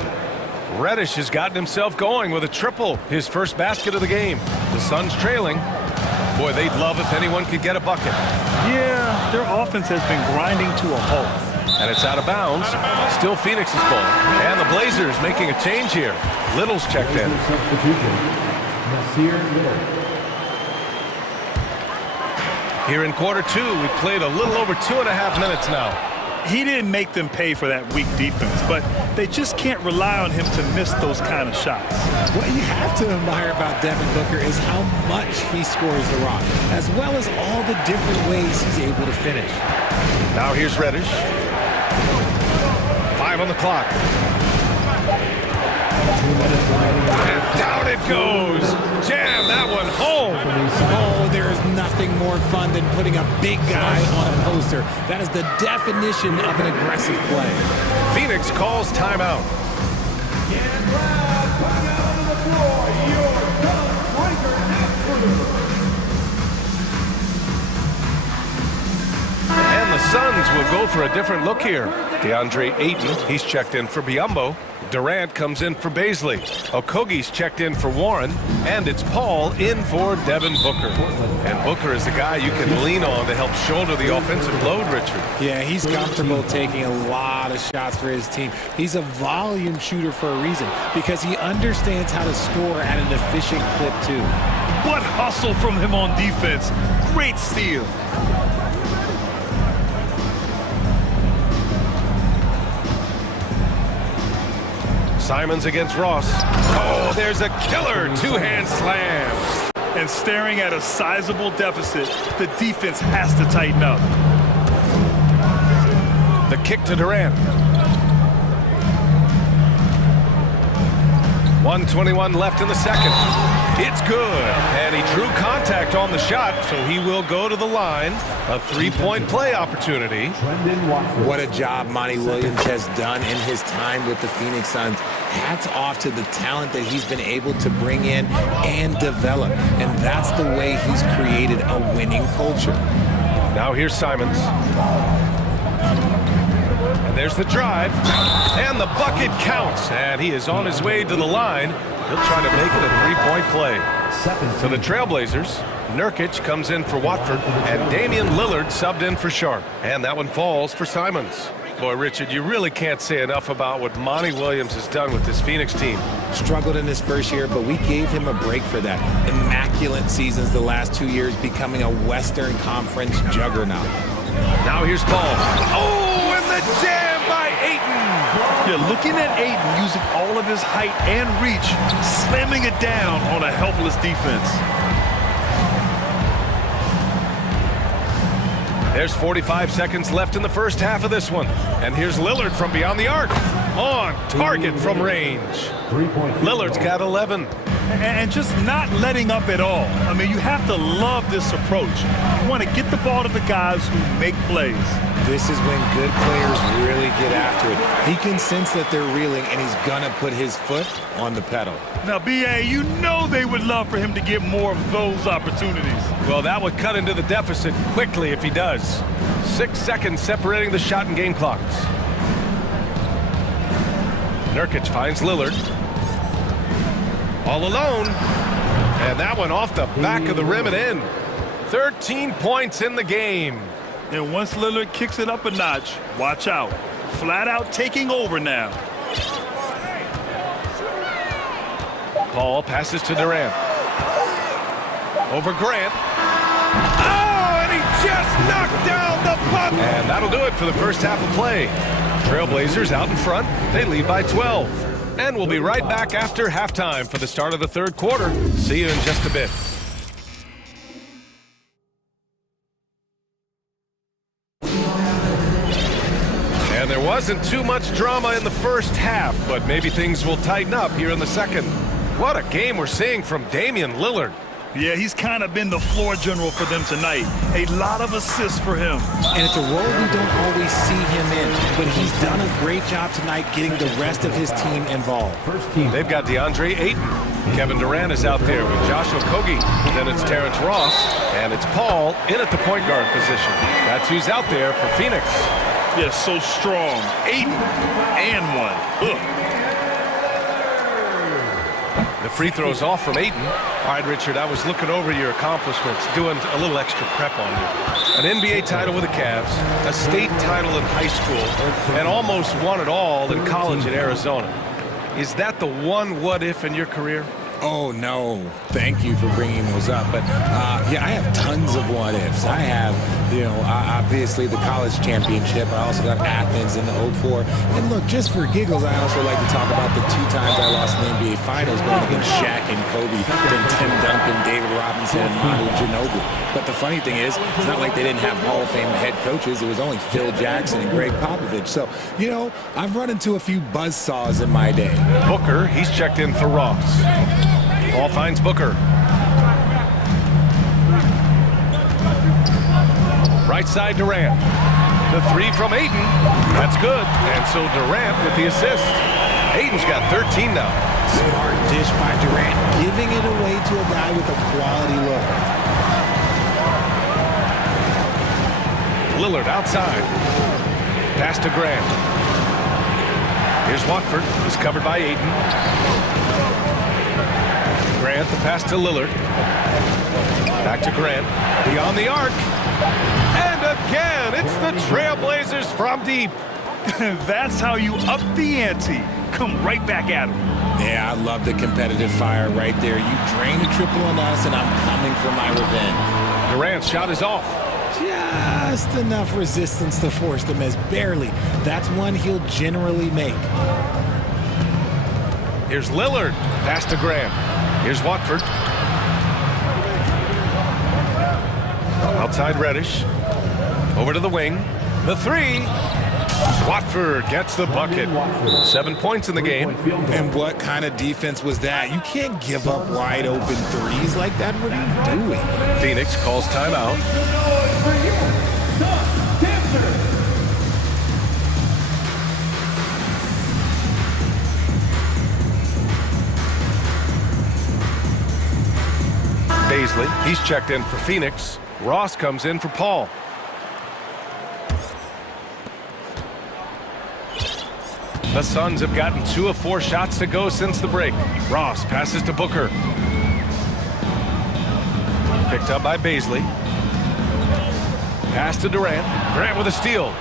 Reddish has gotten himself going with a triple, his first basket of the game. The Suns trailing. Boy, they'd love if anyone could get a bucket. Yeah, their offense has been grinding to a halt. And it's out of bounds. Still Phoenix's ball. And the Blazers making a change here. Little's checked in. Here in quarter two, we played a little over 2.5 minutes now. He didn't make them pay for that weak defense, but they just can't rely on him to miss those kind of shots. What you have to admire about Devin Booker is how much he scores the rock, as well as all the different ways he's able to finish. Now here's Reddish. 5 on the clock. And down it goes. Jam that one home. Oh, there is nothing more fun than putting a big guy on a poster. That is the definition of an aggressive play. Phoenix calls timeout. And the Suns will go for a different look here. DeAndre Ayton, he's checked in for Biyombo. Durant comes in for Baisley. Okogie's checked in for Warren. And it's Paul in for Devin Booker. And Booker is the guy you can lean on to help shoulder the offensive load, Richard. Yeah, he's comfortable taking a lot of shots for his team. He's a volume shooter for a reason, because he understands how to score at an efficient clip, too. What hustle from him on defense. Great steal. Simons against Ross. Oh, there's a killer two-hand slam. And staring at a sizable deficit, the defense has to tighten up. The kick to Durant. 1:21 left in the second. It's good. And he drew contact on the shot, so he will go to the line. A three-point play opportunity. What a job Monty Williams has done in his time with the Phoenix Suns. Hats off to the talent that he's been able to bring in and develop. And that's the way he's created a winning culture. Now here's Simons. And there's the drive. And the bucket counts. And he is on his way to the line. He'll try to make it a three-point play. So the Trailblazers, Nurkic comes in for Watford, and Damian Lillard subbed in for Sharp. And that one falls for Simons. Boy, Richard, you really can't say enough about what Monty Williams has done with this Phoenix team. Struggled in his first year, but we gave him a break for that. Immaculate seasons the last 2 years, becoming a Western Conference juggernaut. Now here's Paul. Oh, and the jam by Ayton. You're looking at Ayton using all of his height and reach, slamming it down on a helpless defense. There's 45 seconds left in the first half of this one. And here's Lillard from beyond the arc. On target from range. Lillard's got 11. And just not letting up at all. I mean, you have to love this approach. You want to get the ball to the guys who make plays. This is when good players really get after it. He can sense that they're reeling, and he's going to put his foot on the pedal. Now, B.A., you know they would love for him to get more of those opportunities. Well, that would cut into the deficit quickly if he does. 6 seconds separating the shot and game clocks. Nurkic finds Lillard. All alone. And that one off the back of the rim and in. 13 points in the game. And once Lillard kicks it up a notch, watch out. Flat out taking over now. Paul passes to Durant. Over Grant. Oh, and he just knocked down the puck. And that'll do it for the first half of play. Trailblazers out in front. They lead by 12. And we'll be right back after halftime for the start of the third quarter. See you in just a bit. And there wasn't too much drama in the first half, but maybe things will tighten up here in the second. What a game we're seeing from Damian Lillard. Yeah, he's kind of been the floor general for them tonight. A lot of assists for him. And it's a role we don't always see him in, but he's done a great job tonight getting the rest of his team involved. They've got DeAndre Ayton. Kevin Durant is out there with Josh Okogie. Then it's Terrence Ross, and it's Paul in at the point guard position. That's who's out there for Phoenix. Yeah, so strong. 8 and 1. Ugh. The free throw's off from Ayton. All right, Richard, I was looking over your accomplishments, doing a little extra prep on you. An NBA title with the Cavs, a state title in high school, and almost won it all in college in Arizona. Is that the one what-if in your career? Oh, no. Thank you for bringing those up. But, yeah, I have tons of what-ifs. I have, obviously the college championship. I also got Athens in the 04. And, look, just for giggles, I also like to talk about the 2 times I lost in the NBA Finals going against Shaq and Kobe, then Tim Duncan, David Robinson, and Manu Ginobili. But the funny thing is, it's not like they didn't have Hall of Fame head coaches. It was only Phil Jackson and Greg Popovich. So, I've run into a few buzzsaws in my day. Booker, he's checked in for Ross. Ball finds Booker. Right side Durant. The 3 from Ayton. That's good. And so Durant with the assist. Ayton's got 13 now. Smart dish by Durant, giving it away to a guy with a quality look. Lillard outside. Pass to Grant. Here's Watford. He's covered by Ayton. Grant, the pass to Lillard. Back to Grant. Beyond the arc. And again, it's the Trailblazers from deep. That's how you up the ante. Come right back at him. Yeah, I love the competitive fire right there. You drain a triple on us, and I'm coming for my revenge. Durant's shot is off. Just enough resistance to force them as barely. That's one he'll generally make. Here's Lillard. Pass to Graham. Here's Watford. Outside Reddish. Over to the wing. The 3. Watford gets the bucket. 7 points in the game. And what kind of defense was that? You can't give up wide open threes like that. What are you doing? Phoenix calls timeout. Baisley, he's checked in for Phoenix. Ross comes in for Paul. The Suns have gotten 2 of 4 shots to go since the break. Ross passes to Booker. Picked up by Baisley. Pass to Durant. Durant with a steal.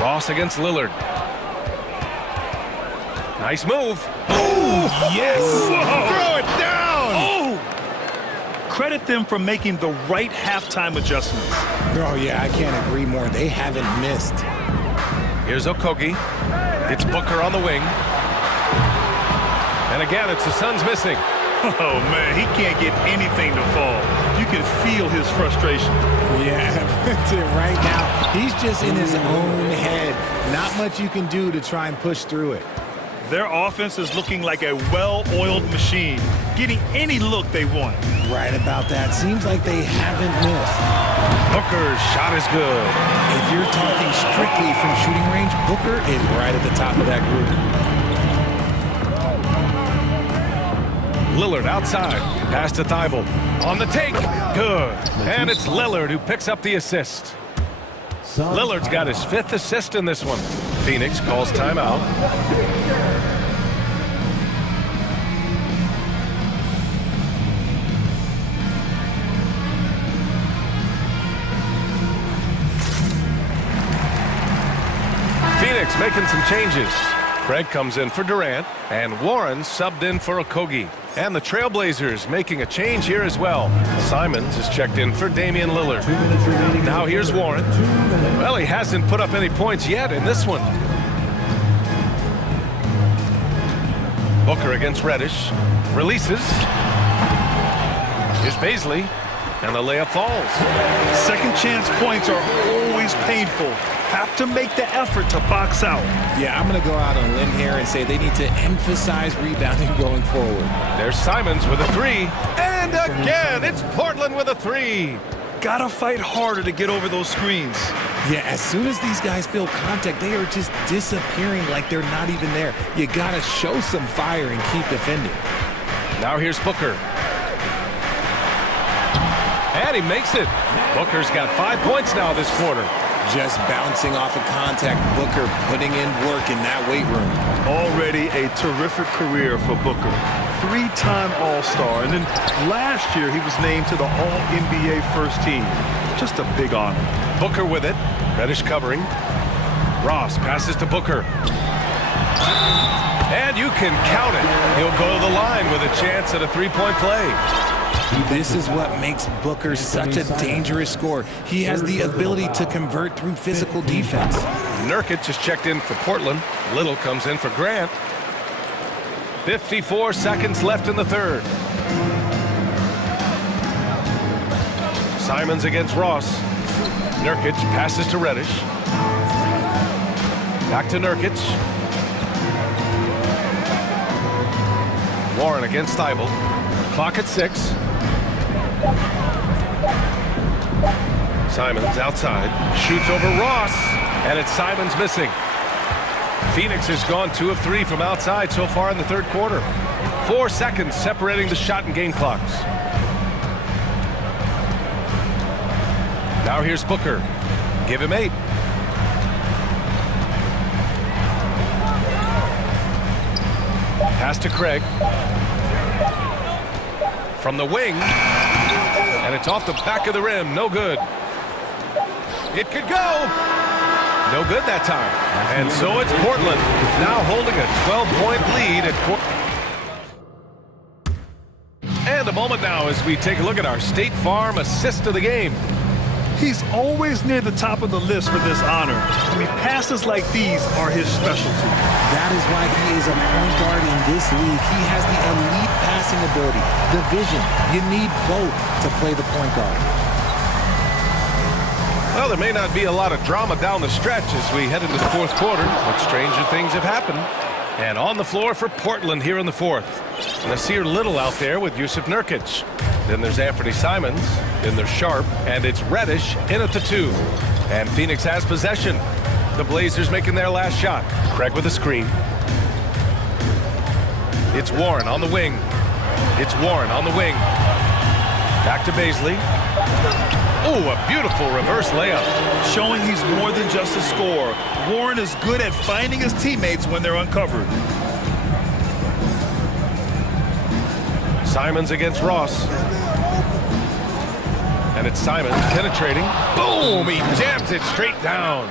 Ross against Lillard. Nice move. Oh, yes. Whoa. Throw it down. Oh. Credit them for making the right halftime adjustments. Oh, yeah, I can't agree more. They haven't missed. Here's Okogie. It's Booker on the wing. And again, it's the Suns missing. Oh, man, he can't get anything to fall. You can feel his frustration. Yeah, right now, he's just in his own head. Not much you can do to try and push through it. Their offense is looking like a well-oiled machine, getting any look they want. Right about that. Seems like they haven't missed. Booker's shot is good. If you're talking strictly from shooting range, Booker is right at the top of that group. Lillard outside. Pass to Thibault. On the take. Good. And it's Lillard who picks up the assist. Lillard's got his 5th assist in this one. Phoenix calls timeout. Phoenix making some changes. Craig comes in for Durant, and Warren subbed in for Okogie. And the Trailblazers making a change here as well. Simons is checked in for Damian Lillard. Now here's Warren. Well, he hasn't put up any points yet in this one. Booker against Reddish. Releases. Here's Baisley. And the layup falls. Second chance points are always painful. Have to make the effort to box out. Yeah, I'm going to go out on a limb here and say they need to emphasize rebounding going forward. There's Simons with a 3. And again, it's Portland with a 3. Gotta fight harder to get over those screens. Yeah, as soon as these guys feel contact, they are just disappearing like they're not even there. You got to show some fire and keep defending. Now here's Booker. And he makes it. Booker's got 5 points now this quarter. Just bouncing off of contact, Booker putting in work in that weight room. Already a terrific career for Booker. 3-time All-Star, and then last year he was named to the All-NBA first team. Just a big honor. Booker with it. Reddish covering. Ross passes to Booker. And you can count it. He'll go to the line with a chance at a three-point play. This is what makes Booker such a dangerous scorer. He has the ability to convert through physical defense. Nurkic is checked in for Portland. Little comes in for Grant. 54 seconds left in the third. Simons against Ross. Nurkic passes to Reddish. Back to Nurkic. Warren against Thibault. Clock at 6. Simons outside. Shoots over Ross. And it's Simons missing. Phoenix has gone 2 of 3 from outside so far in the third quarter. 4 seconds separating the shot and game clocks. Now here's Booker. Give him 8. Pass to Craig. From the wing. And it's off the back of the rim. No good. It could go. No good that time. And so it's Portland now holding a 12-point lead at quarter. And a moment now as we take a look at our State Farm assist of the game. He's always near the top of the list for this honor. I mean, passes like these are his specialty. That is why he is a point guard in this league. He has the elite passing ability, the vision. You need both to play the point guard. Well, there may not be a lot of drama down the stretch as we head into the fourth quarter, but stranger things have happened. And on the floor for Portland here in the fourth. Nasir Little out there with Yusuf Nurkic. Then there's Anthony Simons. Then there's Sharp. And it's Reddish in at the 2. And Phoenix has possession. The Blazers making their last shot. Craig with a screen. It's Warren on the wing. It's Warren on the wing. Back to Baisley. Oh, a beautiful reverse layup. Showing he's more than just a scorer. Warren is good at finding his teammates when they're uncovered. Simons against Ross. And it's Simons penetrating. Boom! He jams it straight down.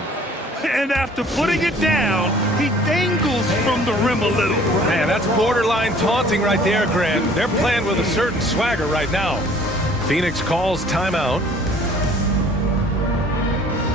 And after putting it down, he dangles from the rim a little. Man, that's borderline taunting right there, Grant. They're playing with a certain swagger right now. Phoenix calls timeout.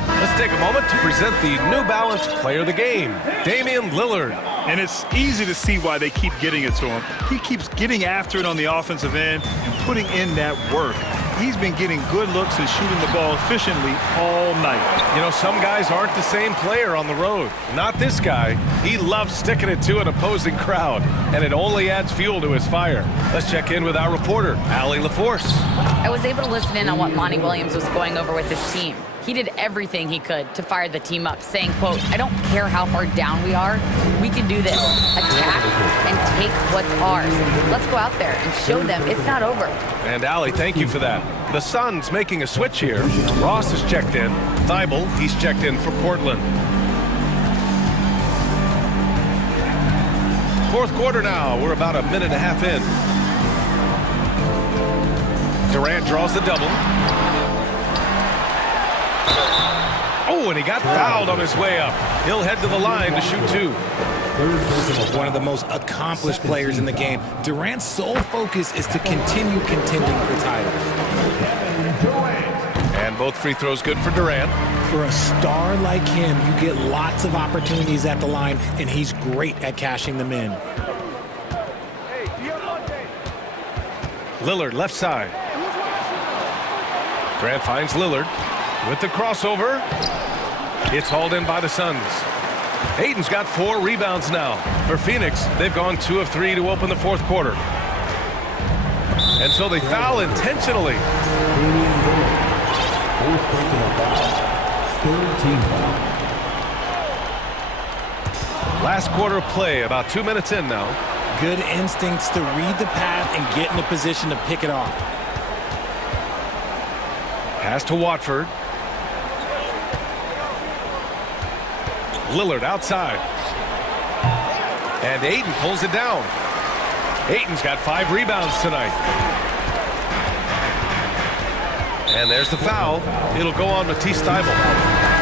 Let's take a moment to present the New Balance Player of the Game, Damian Lillard. And it's easy to see why they keep getting it to him. He keeps getting after it on the offensive end and putting in that work. He's been getting good looks and shooting the ball efficiently all night. You know, some guys aren't the same player on the road. Not this guy. He loves sticking it to an opposing crowd, and it only adds fuel to his fire. Let's check in with our reporter, Allie LaForce. I was able to listen in on what Monty Williams was going over with his team. He did everything he could to fire the team up, saying, quote, "I don't care how far down we are. We can do this. Attack and take what's ours. Let's go out there and show them it's not over." And Allie, thank you for that. The Suns making a switch here. Ross is checked in. Thibault, he's checked in for Portland. Fourth quarter now. We're about a minute and a half in. Durant draws the double. Oh, and he got fouled on his way up. He'll head to the line to shoot 2. One of the most accomplished players in the game. Durant's sole focus is to continue contending for titles. And both free throws good for Durant. For a star like him, you get lots of opportunities at the line, and he's great at cashing them in. Lillard left side. Grant finds Lillard with the crossover. It's hauled in by the Suns. Ayton's got 4 rebounds now. For Phoenix, they've gone 2 of 3 to open the fourth quarter. And so they foul intentionally. Third team foul. Last quarter of play, about 2 minutes in now. Good instincts to read the path and get in a position to pick it off. Pass to Watford. Lillard outside. And Ayton pulls it down. Ayton's got 5 rebounds tonight. And there's the foul. It'll go on Matisse Thybulle.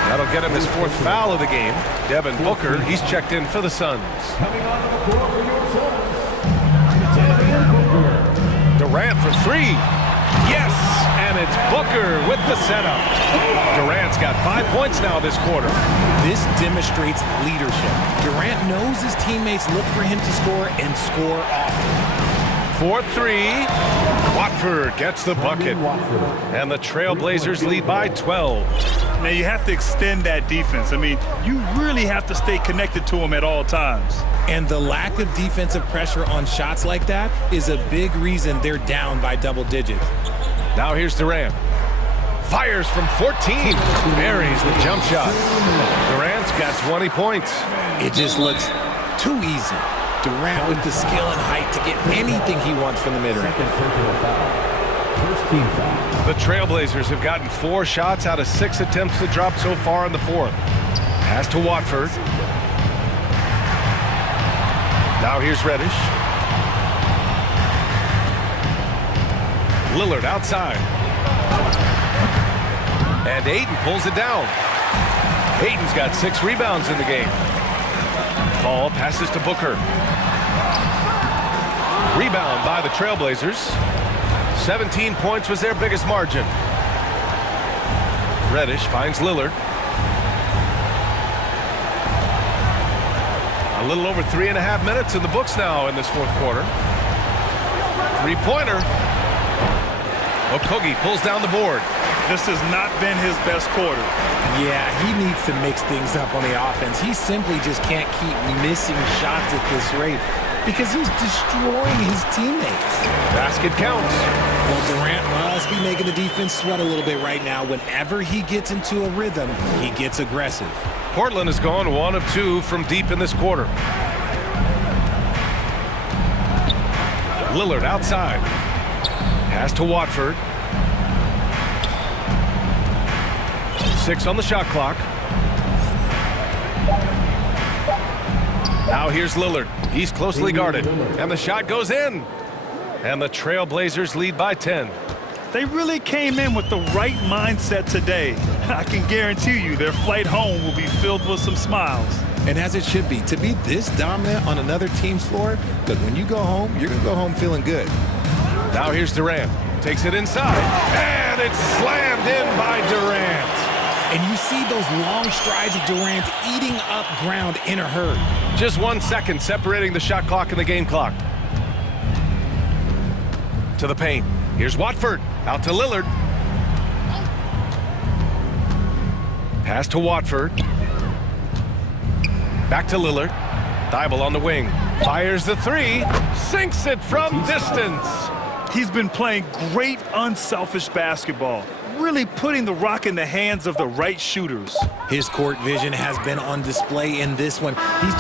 That'll get him his 4th foul of the game. Devin Booker, he's checked in for the Suns. Coming onto the floor for your Suns, Durant for 3. Yes, and it's Booker with the setup. Durant's got 5 points now this quarter. This demonstrates leadership. Durant knows his teammates look for him to score and score often. 4-3. Watford gets the bucket. And the Trailblazers lead by 12. Now, you have to extend that defense. I mean, you really have to stay connected to them at all times. And the lack of defensive pressure on shots like that is a big reason they're down by double digits. Now here's Durant. Fires from 14. Buries the jump shot. Durant's got 20 points. It just looks too easy. Durant with the skill and height to get anything he wants from the mid-range. First team foul. The Trailblazers have gotten 4 shots out of 6 attempts to drop so far in the 4th. Pass to Watford. Now here's Reddish. Lillard outside. And Ayton pulls it down. Ayton's got 6 rebounds in the game. Paul passes to Booker. Rebound by the Trailblazers. 17 points was their biggest margin. Reddish finds Lillard. A little over 3.5 minutes in the books now in this 4th quarter. 3-pointer. Okogie pulls down the board. This has not been his best quarter. Yeah, he needs to mix things up on the offense. He simply just can't keep missing shots at this rate because he's destroying his teammates. Basket counts. Well, Durant must be making the defense sweat a little bit right now. Whenever he gets into a rhythm, he gets aggressive. Portland has gone 1 of 2 from deep in this quarter. Lillard outside. Pass to Watford. 6 on the shot clock. Now here's Lillard. He's closely guarded. And the shot goes in. And the Trailblazers lead by 10. They really came in with the right mindset today. I can guarantee you their flight home will be filled with some smiles. And as it should be, to be this dominant on another team's floor, but when you go home, you're going to go home feeling good. Now here's Durant. Takes it inside. And it's slammed in by Durant. And you see those long strides of Durant eating up ground in a hurry. Just 1 second separating the shot clock and the game clock. To the paint. Here's Watford. Out to Lillard. Pass to Watford. Back to Lillard. Thybulle on the wing. Fires the 3. Sinks it from distance. He's been playing great unselfish basketball. Really putting the rock in the hands of the right shooters. His court vision has been on display in this one. He's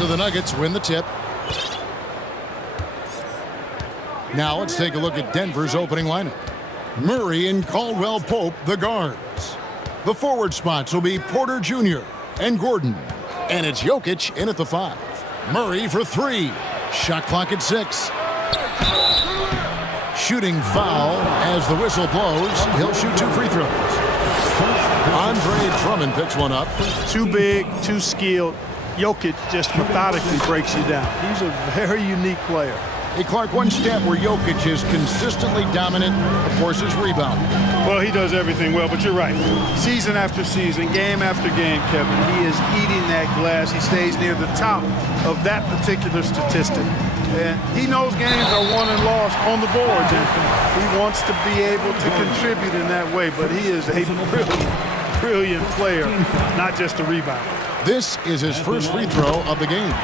So the Nuggets win the tip. Now let's take a look at Denver's opening lineup. Murray and Caldwell Pope, the guards. The forward spots will be Porter Jr. and Gordon. And it's Jokic in at the 5. Murray for 3. Shot clock at 6. Shooting foul as the whistle blows. He'll shoot 2 free throws. Andre Drummond picks one up. Too big, too skilled. Jokic just methodically breaks you down. He's a very unique player. Hey, Clark, one stat where Jokic is consistently dominant, of course, is rebounding. Well, he does everything well, but you're right. Season after season, game after game, Kevin, he is eating that glass. He stays near the top of that particular statistic. And he knows games are won and lost on the boards, and he wants to be able to contribute in that way, but he is a brilliant player, not just a rebounder. This is his first free throw of the game.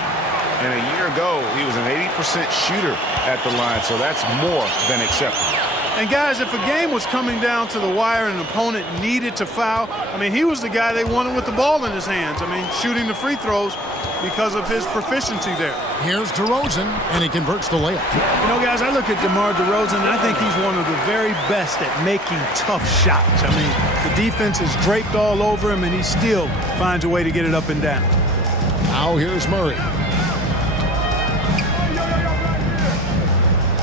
And a year ago, he was an 80% shooter at the line, so that's more than acceptable. And guys, if a game was coming down to the wire and an opponent needed to foul, I mean, he was the guy they wanted with the ball in his hands. I mean, shooting the free throws because of his proficiency there. Here's DeRozan, and he converts the layup. You know, guys, I look at DeMar DeRozan, and I think he's one of the very best at making tough shots. I mean, the defense is draped all over him, and he still finds a way to get it up and down. Now here's Murray.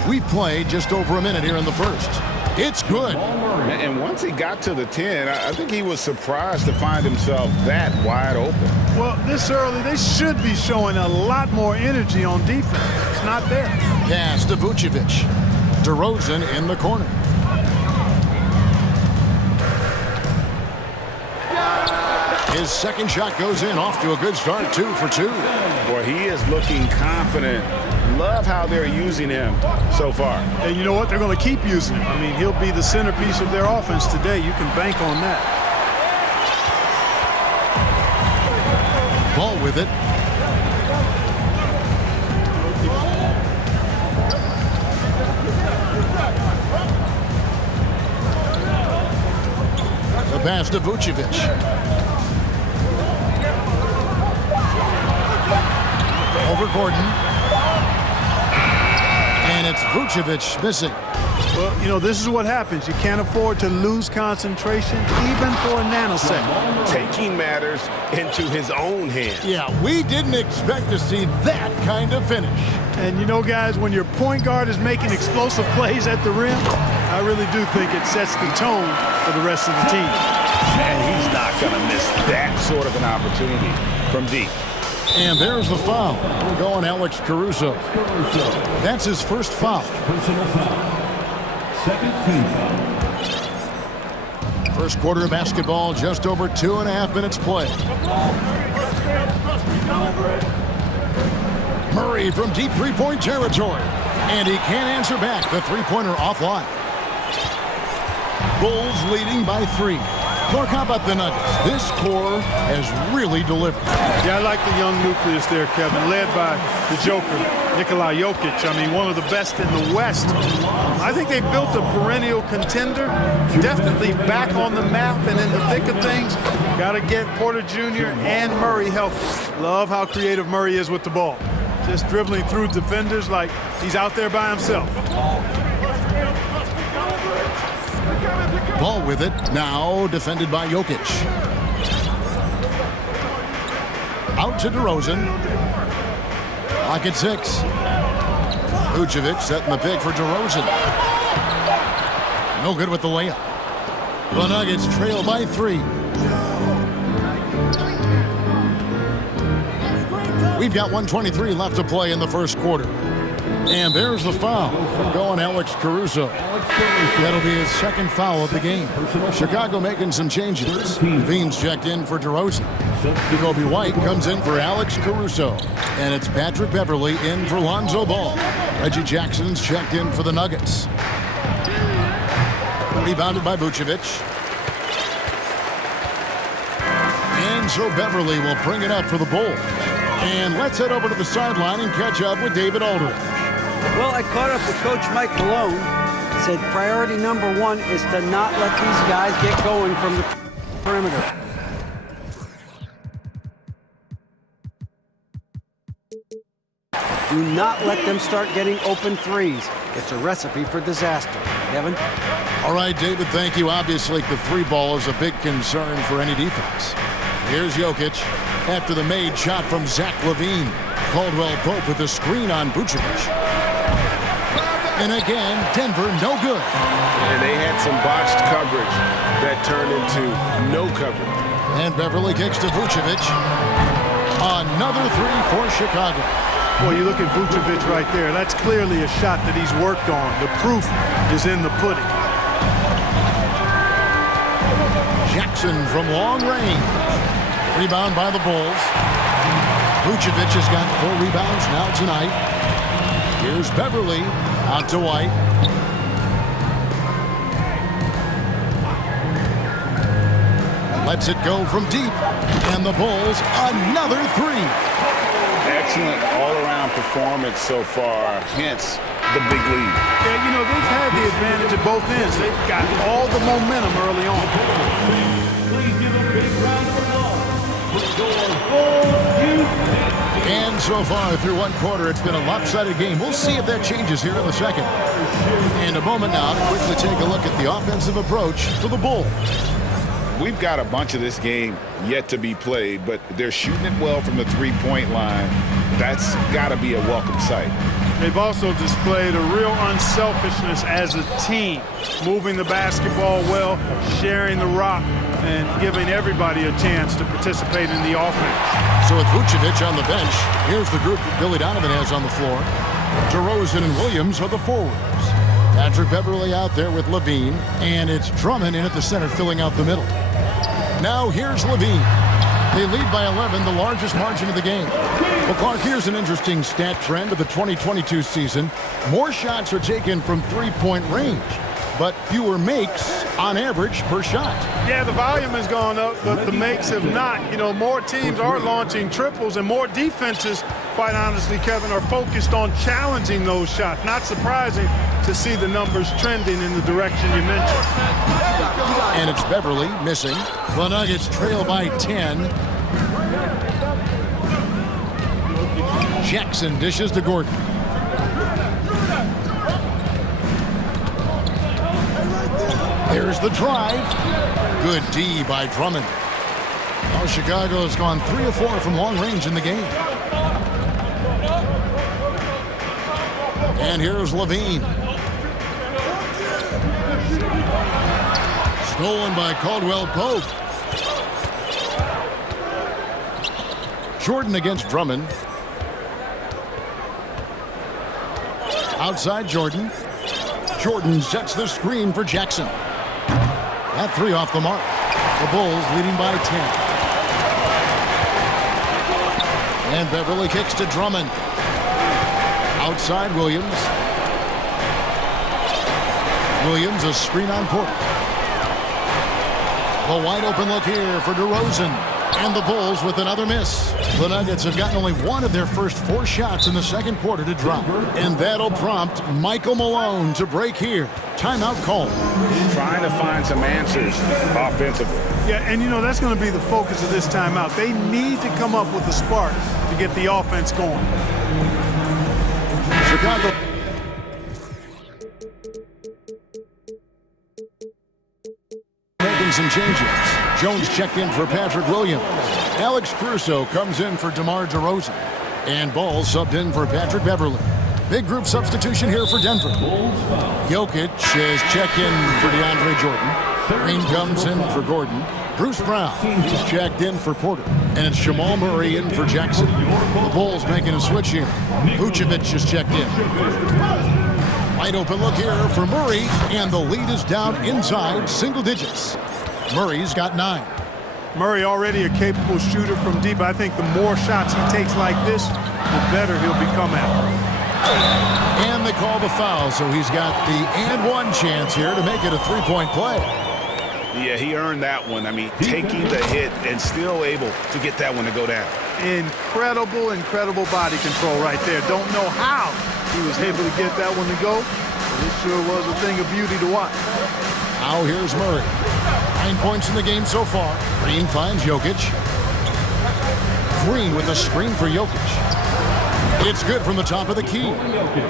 We've played just over a minute here in the first. It's good. And once he got to the 10, I think he was surprised to find himself that wide open. Well, this early, they should be showing a lot more energy on defense. It's not there. Pass to Vucevic. DeRozan in the corner. His second shot goes in, off to a good start, 2 for 2. Boy, he is looking confident. Love how they're using him so far. And you know what? They're going to keep using him. I mean, he'll be the centerpiece of their offense today. You can bank on that. Ball with it. The pass to Vucevic. Over Gordon. And it's Vucevic missing. Well, you know, this is what happens. You can't afford to lose concentration, even for a nanosecond. Taking matters into his own hands. Yeah, we didn't expect to see that kind of finish. And you know, guys, when your point guard is making explosive plays at the rim, I really do think it sets the tone for the rest of the team. And he's not going to miss that sort of an opportunity from deep. And there's the foul. We're going Alex Caruso. That's his first foul. Personal foul. Second team foul. First quarter of basketball, just over 2.5 minutes play. Murray from deep three-point territory. And he can't answer back. The three-pointer offline. Bulls leading by 3. Clark, how about the Nuggets? This core has really delivered. Yeah, I like the young nucleus there, Kevin, led by the Joker, Nikola Jokic. I mean, one of the best in the West. I think they've built a perennial contender, definitely back on the map and in the thick of things. Got to get Porter Jr. and Murray healthy. Love how creative Murray is with the ball. Just dribbling through defenders like he's out there by himself. Ball with it, now defended by Jokic. Out to DeRozan. Clock at 6. Vucevic setting the pick for DeRozan. No good with the layup. The Nuggets trail by 3. We've got 1:23 left to play in the first quarter. And there's the foul. Going Alex Caruso. That'll be his second foul of the game. Chicago making some changes. Veens checked in for DeRozan. Kobe White comes in for Alex Caruso. And it's Patrick Beverley in for Lonzo Ball. Reggie Jackson's checked in for the Nuggets. Rebounded by Vucevic. And so Beverley will bring it up for the Bulls. And let's head over to the sideline and catch up with David Aldridge. Well, I caught up with Coach Mike Malone. Said priority number 1 is to not let these guys get going from the perimeter. Do not let them start getting open threes. It's a recipe for disaster. Kevin? All right, David, thank you. Obviously, the three ball is a big concern for any defense. Here's Jokic after the made shot from Zach LaVine. Caldwell Pope with the screen on Vucevic. And again, Denver no good. And they had some botched coverage that turned into no coverage. And Beverly kicks to Vucevic. Another three for Chicago. Well, you look at Vucevic right there. That's clearly a shot that he's worked on. The proof is in the pudding. Jackson from long range. Rebound by the Bulls. Vucevic has got 4 rebounds now tonight. Here's Beverly out to White. Lets it go from deep. And the Bulls, another three. Excellent all-around performance so far, hence the big lead. Yeah, you know, they've had the advantage at both ends. They've got all the momentum early on. Please give a big round of applause for your Bulls. And so far through one quarter, it's been a lopsided game. We'll see if that changes here in the second. And a moment now to quickly take a look at the offensive approach for the Bulls. We've got a bunch of this game yet to be played, but they're shooting it well from the three-point line. That's got to be a welcome sight. They've also displayed a real unselfishness as a team, moving the basketball well, sharing the rock, and giving everybody a chance to participate in the offense. So with Vucevic on the bench, here's the group that Billy Donovan has on the floor. DeRozan and Williams are the forwards. Patrick Beverly out there with LaVine, and it's Drummond in at the center filling out the middle. Now here's LaVine. They lead by 11, the largest margin of the game. Well, Clark, here's an interesting stat trend of the 2022 season. More shots are taken from three-point range, but fewer makes on average per shot. Yeah, the volume has gone up, but the makes have not. You know, more teams are launching triples, and more defenses, quite honestly, Kevin, are focused on challenging those shots. Not surprising to see the numbers trending in the direction you mentioned. And it's Beverly missing. The Nuggets trail by 10. Jackson dishes to Gordon. There's the drive. Good D by Drummond. Now Chicago has gone 3 of 4 from long range in the game. And here's LaVine. Stolen by Caldwell Pope. Jordan against Drummond. Outside Jordan. Jordan sets the screen for Jackson. That three off the mark. The Bulls leading by 10. And Beverly kicks to Drummond. Outside Williams. Williams, a screen on Porter. The wide open look here for DeRozan. And the Bulls with another miss. The Nuggets have gotten only one of their first 4 shots in the second quarter to drop. And that'll prompt Michael Malone to break here. Timeout call. Trying to find some answers offensively. Yeah, and you know, that's going to be the focus of this timeout. They need to come up with a spark to get the offense going. Chicago. Making some changes. Jones checked in for Patrick Williams. Alex Caruso comes in for DeMar DeRozan. And Ball subbed in for Patrick Beverly. Big group substitution here for Denver. Jokic has checked in for DeAndre Jordan. Green comes in for Gordon. Bruce Brown is checked in for Porter. And it's Jamal Murray in for Jackson. The Bulls making a switch here. Vucevic is checked in. Wide open look here for Murray. And the lead is down inside single digits. Murray's got 9. Murray already a capable shooter from deep. I think the more shots he takes like this, the better he'll become at it. And they call the foul, so he's got the and one chance here to make it a three-point play. Yeah, he earned that one. I mean, taking the hit and still able to get that one to go down. Incredible body control right there. Don't know how he was able to get that one to go, but it sure was a thing of beauty to watch. Now here's Murray. 9 points in the game so far. Green finds Jokic. Green with a screen for Jokic. It's good from the top of the key.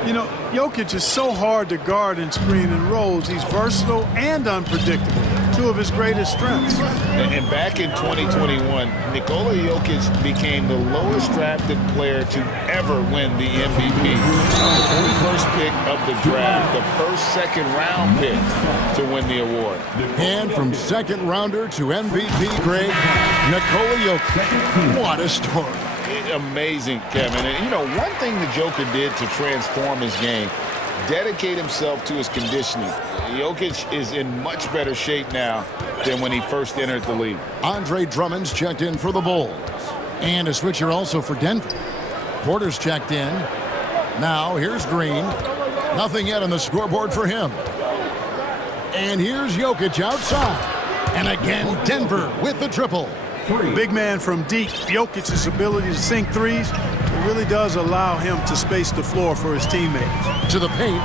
You know, Jokic is so hard to guard and screen and rolls. He's versatile and unpredictable, two of his greatest strengths. And back in 2021, Nikola Jokic became the lowest drafted player to ever win the MVP. The 41st pick of the draft, the first second-round pick to win the award. And from second rounder to MVP grade, Nikola Jokic. What a story. Amazing, Kevin. And, you know, one thing the Joker did to transform his game, dedicate himself to his conditioning. Jokic is in much better shape now than when he first entered the league. Andre Drummond's checked in for the Bulls. And a switcher also for Denver. Porter's checked in. Now here's Green. Nothing yet on the scoreboard for him. And here's Jokic outside. And again, Denver with the triple. Big man from deep. Jokic's ability to sink threes really does allow him to space the floor for his teammates. To the paint.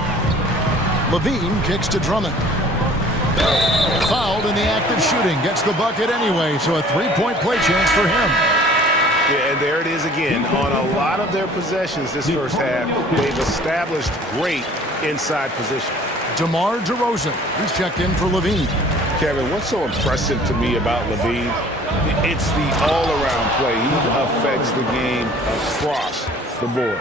Levine kicks to Drummond. Fouled in the act of shooting. Gets the bucket anyway, so a three-point play chance for him. Yeah, and there it is again. On a lot of their possessions this first half, they've established great inside position. DeMar DeRozan, he's checked in for Levine. Kevin, what's so impressive to me about Levine? It's the all-around play. He affects the game across the board.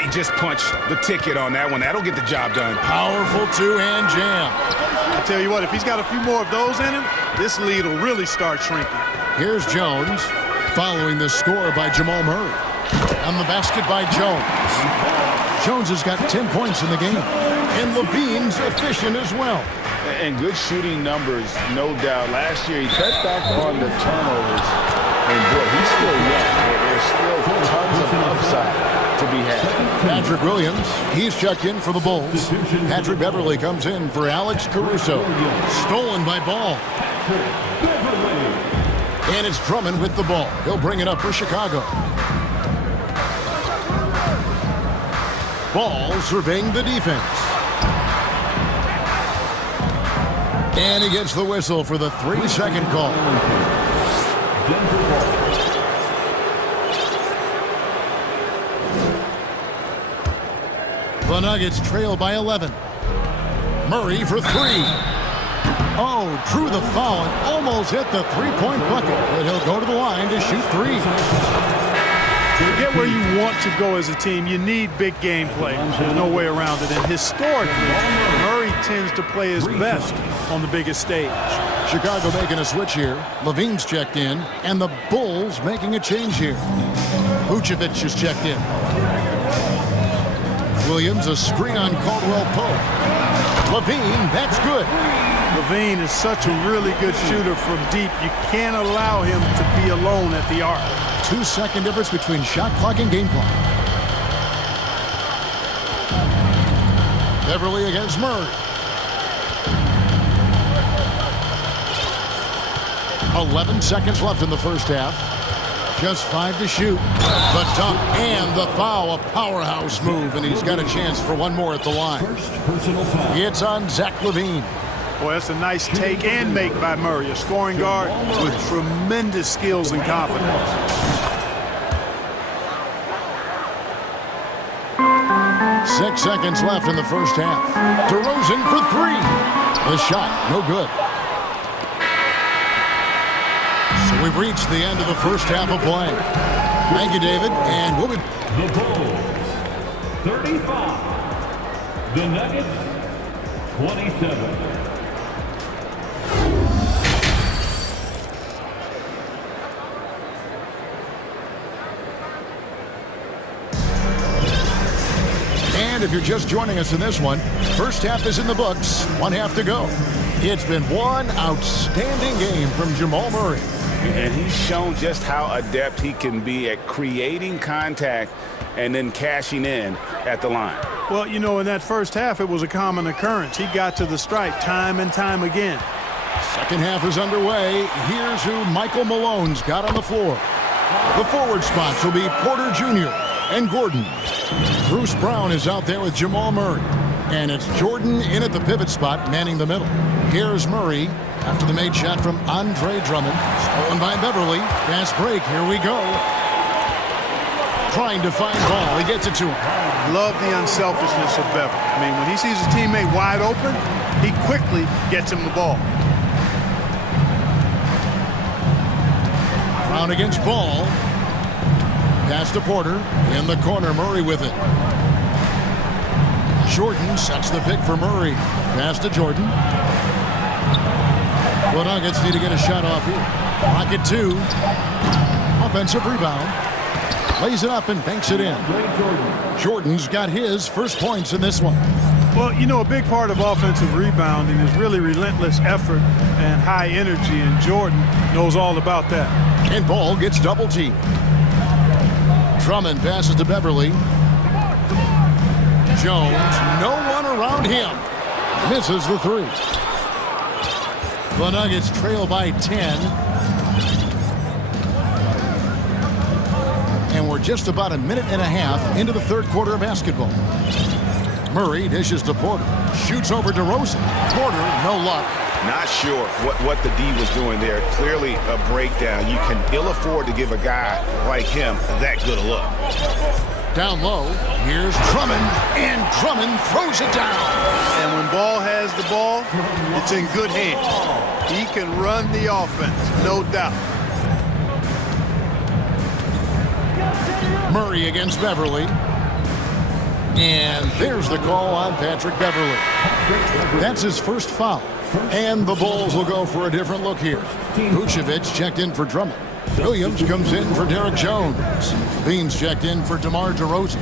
He just punched the ticket on that one. That'll get the job done. Powerful two-hand jam. I tell you what, if he's got a few more of those in him, this lead will really start shrinking. Here's Jones, following the score by Jamal Murray. And the basket by Jones. Jones has got 10 points in the game. And Levine's efficient as well. And good shooting numbers, no doubt. Last year, he cut back on the turnovers. And, boy, he's still young. There's still tons of upside to be had. Patrick Williams, he's checked in for the Bulls. Patrick Beverly comes in for Alex Caruso. Stolen by Ball. And it's Drummond with the ball. He'll bring it up for Chicago. Ball surveying the defense. And he gets the whistle for the 3-second call. The Nuggets trail by 11. Murray for three. Oh, drew the foul and almost hit the three-point bucket. But he'll go to the line to shoot three. To get where you want to go as a team, you need big game play. There's no way around it. And historically, Murray tends to play his best on the biggest stage. Chicago making a switch here. Levine's checked in, and the Bulls making a change here. Vucevic is checked in. Williams, a screen on Caldwell Pope. Levine, that's good. Levine is such a really good shooter from deep. You can't allow him to be alone at the arc. 2-second difference between shot clock and game clock. Beverly against Murray. 11 seconds left in the first half. Just 5 to shoot. The dunk and the foul, a powerhouse move, and he's got a chance for one more at the line. It's on Zach LaVine. Boy, that's a nice take and make by Murray, a scoring guard with tremendous skills and confidence. Six seconds left in the first half. DeRozan for three. The shot, no good. So we've reached the end of the first half of play. Thank you, David, and we'll be... The Bulls, 35. The Nuggets, 27. And if you're just joining us in this one, first half is in the books, one half to go. It's been one outstanding game from Jamal Murray. And he's shown just how adept he can be at creating contact and then cashing in at the line. Well, you know, in that first half, it was a common occurrence. He got to the stripe time and time again. Second half is underway. Here's who Michael Malone's got on the floor. The forward spots will be Porter Jr. and Gordon. Bruce Brown is out there with Jamal Murray. And it's Jordan in at the pivot spot, manning the middle. Here's Murray after the made shot from Andre Drummond. Stolen by Beverly. Fast break. Here we go. trying to find ball. He gets it to him. Love the unselfishness of Beverly. I mean, when he sees his teammate wide open, he quickly gets him the ball. Brown against Ball. Pass to Porter. In the corner, Murray with it. Jordan sets the pick for Murray. Pass to Jordan. The Nuggets need to get a shot off here. Rocket 2. Offensive rebound. Lays it up and banks it in. Jordan's got his first points in this one. Well, you know, a big part of offensive rebounding is really relentless effort and high energy, and Jordan knows all about that. And Ball gets double teamed. Drummond passes to Beverly. Jones, no one around him. Misses the three. The Nuggets trail by 10. And we're just about a minute and a half into the third quarter of basketball. Murray dishes to Porter. Shoots over to DeRozan. Porter, no luck. Not sure what the D was doing there. Clearly a breakdown. You can ill afford to give a guy like him that good a look. Down low, here's Drummond, and Drummond throws it down. And when Ball has the ball, it's in good hands. He can run the offense, no doubt. Murray against Beverly. And there's the call on Patrick Beverly. That's his first foul. And the Bulls will go for a different look here. Vucevic checked in for Drummond. Williams comes in for Derek Jones. Beans checked in for DeMar DeRozan.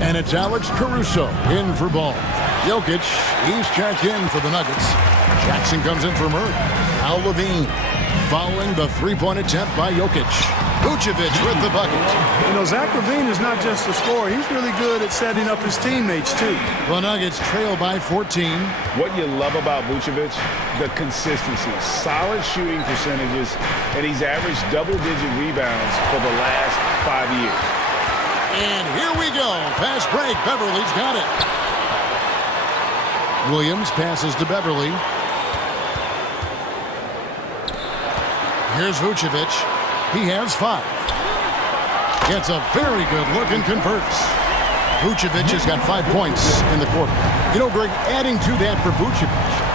And it's Alex Caruso in for Ball. Jokic, he's checked in for the Nuggets. Jackson comes in for Murray. Al Levine following the three-point attempt by Jokic. Vucevic with the bucket. You know, Zach LaVine is not just a scorer. He's really good at setting up his teammates, too. The Nuggets trail by 14. What you love about Vucevic, the consistency, solid shooting percentages, and he's averaged double-digit rebounds for the last 5 years. And here we go. Fast break. Beverly's got it. Williams passes to Beverly. Here's Vucevic. He has 5. Gets a very good look and converts. Vucevic has got 5 points in the quarter. You know, Greg, adding to that for Vucevic,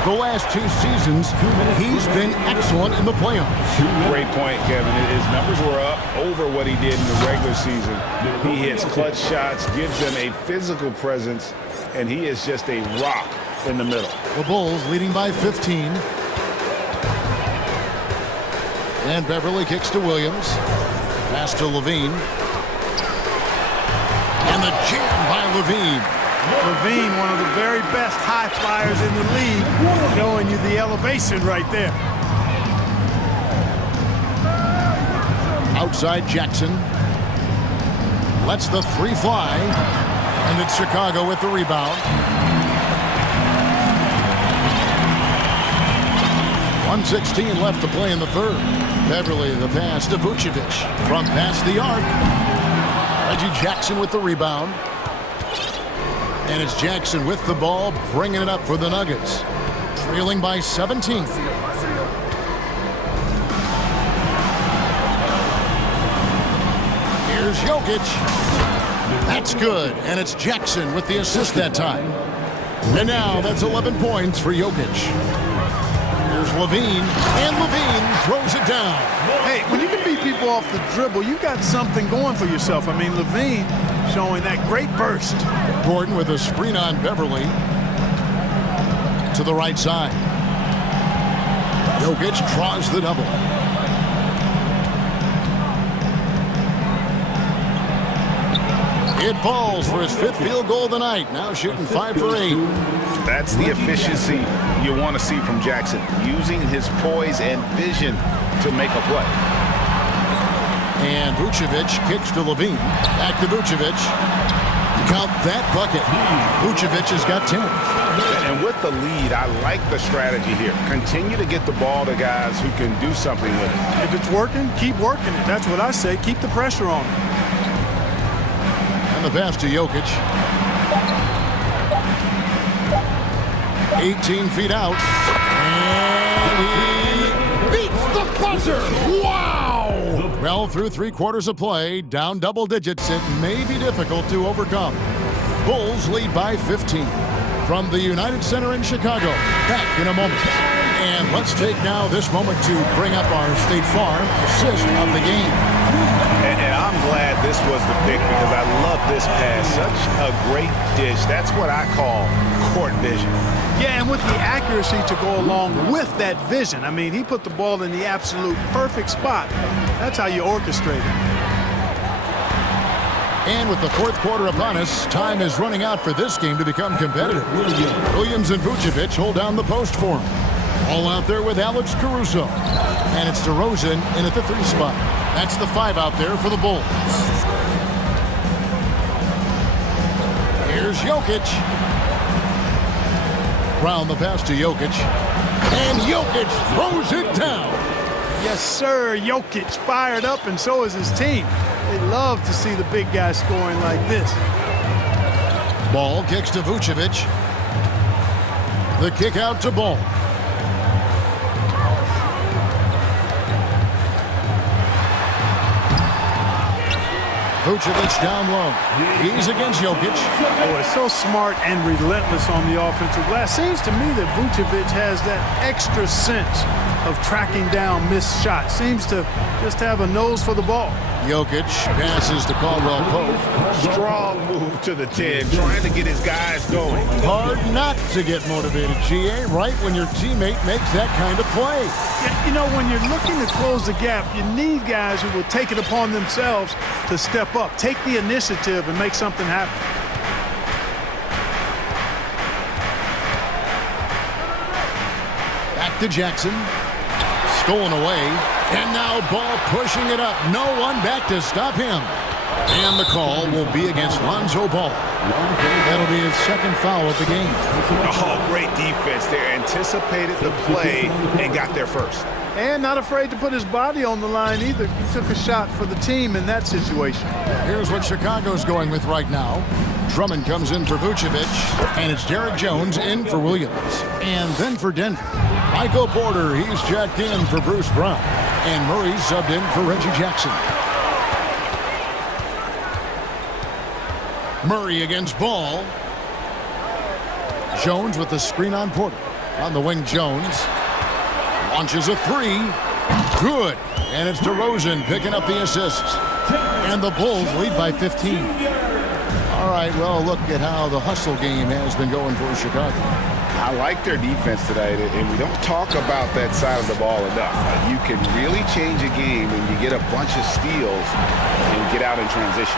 the last 2 seasons, he's been excellent in the playoffs. Great point, Kevin. His numbers were up over what he did in the regular season. He hits clutch shots, gives them a physical presence, and he is just a rock in the middle. The Bulls leading by 15. And Beverly kicks to Williams. Pass to Levine. And the jam by Levine. Levine, one of the very best high flyers in the league, showing you the elevation right there. Outside Jackson. Lets the 3 fly. And it's Chicago with the rebound. 1:16 left to play in the third. Beverly the pass to Vucevic. From past the arc. Reggie Jackson with the rebound. And it's Jackson with the ball, bringing it up for the Nuggets. Trailing by 17. Here's Jokic. That's good. And it's Jackson with the assist that time. And now that's 11 points for Jokic. Here's Levine, and Levine throws it down. Hey, when you can beat people off the dribble, you got something going for yourself. I mean, Levine showing that great burst. Gordon with a screen on Beverly. To the right side. Jokic draws the double. It falls for his 5th field goal of the night. Now shooting 5 for 8. That's the efficiency you want to see from Jackson, using his poise and vision to make a play. And Vucevic kicks to Levine. Back to Vucevic. Count that bucket. Vucevic has got 10. And with the lead, I like the strategy here. Continue to get the ball to guys who can do something with it. If it's working, keep working it. That's what I say. Keep the pressure on him. And the pass to Jokic. 18 feet out. And he beats the buzzer. Wow! Well, through 3 quarters of play, down double digits, it may be difficult to overcome. Bulls lead by 15. From the United Center in Chicago, back in a moment. And let's take now this moment to bring up our State Farm assist of the game. And I'm glad this was the pick because I love this pass. Such a great dish. That's what I call court vision. Yeah, and with the accuracy to go along with that vision. I mean, he put the ball in the absolute perfect spot. That's how you orchestrate it. And with the 4th quarter upon us, time is running out for this game to become competitive. Williams and Vucevic hold down the post for him. All out there with Alex Caruso. And it's DeRozan in at the 3 spot. That's the 5 out there for the Bulls. Here's Jokic. Round the pass to Jokic. And Jokic throws it down. Yes, sir. Jokic fired up, and so is his team. They love to see the big guy scoring like this. Ball kicks to Vucevic. The kick out to Ball. Vucevic down low. He's against Jokic. Oh, it's so smart and relentless on the offensive glass. Seems to me that Vucevic has that extra sense of tracking down missed shots. Seems to just have a nose for the ball. Jokic passes to Caldwell Pope. Strong move to the 10, trying to get his guys going. Hard not to get motivated, GA, right when your teammate makes that kind of play. Yeah, you know, when you're looking to close the gap, you need guys who will take it upon themselves to step up, take the initiative, and make something happen. Back to Jackson. Stolen away. And now Ball pushing it up. No one back to stop him. And the call will be against Lonzo Ball. That'll be his 2nd foul of the game. Oh, great defense there. Anticipated the play and got there first. And not afraid to put his body on the line either. He took a shot for the team in that situation. Here's what Chicago's going with right now. Drummond comes in for Vucevic, and it's Derek Jones in for Williams. And then for Denver, Michael Porter, he's checked in for Bruce Brown. And Murray subbed in for Reggie Jackson. Murray against Ball. Jones with the screen on Porter. On the wing, Jones launches a 3. Good. And it's DeRozan picking up the assist. And the Bulls lead by 15. All right, well, look at how the hustle game has been going for Chicago. I like their defense tonight, and we don't talk about that side of the ball enough. You can really change a game when you get a bunch of steals and get out in transition.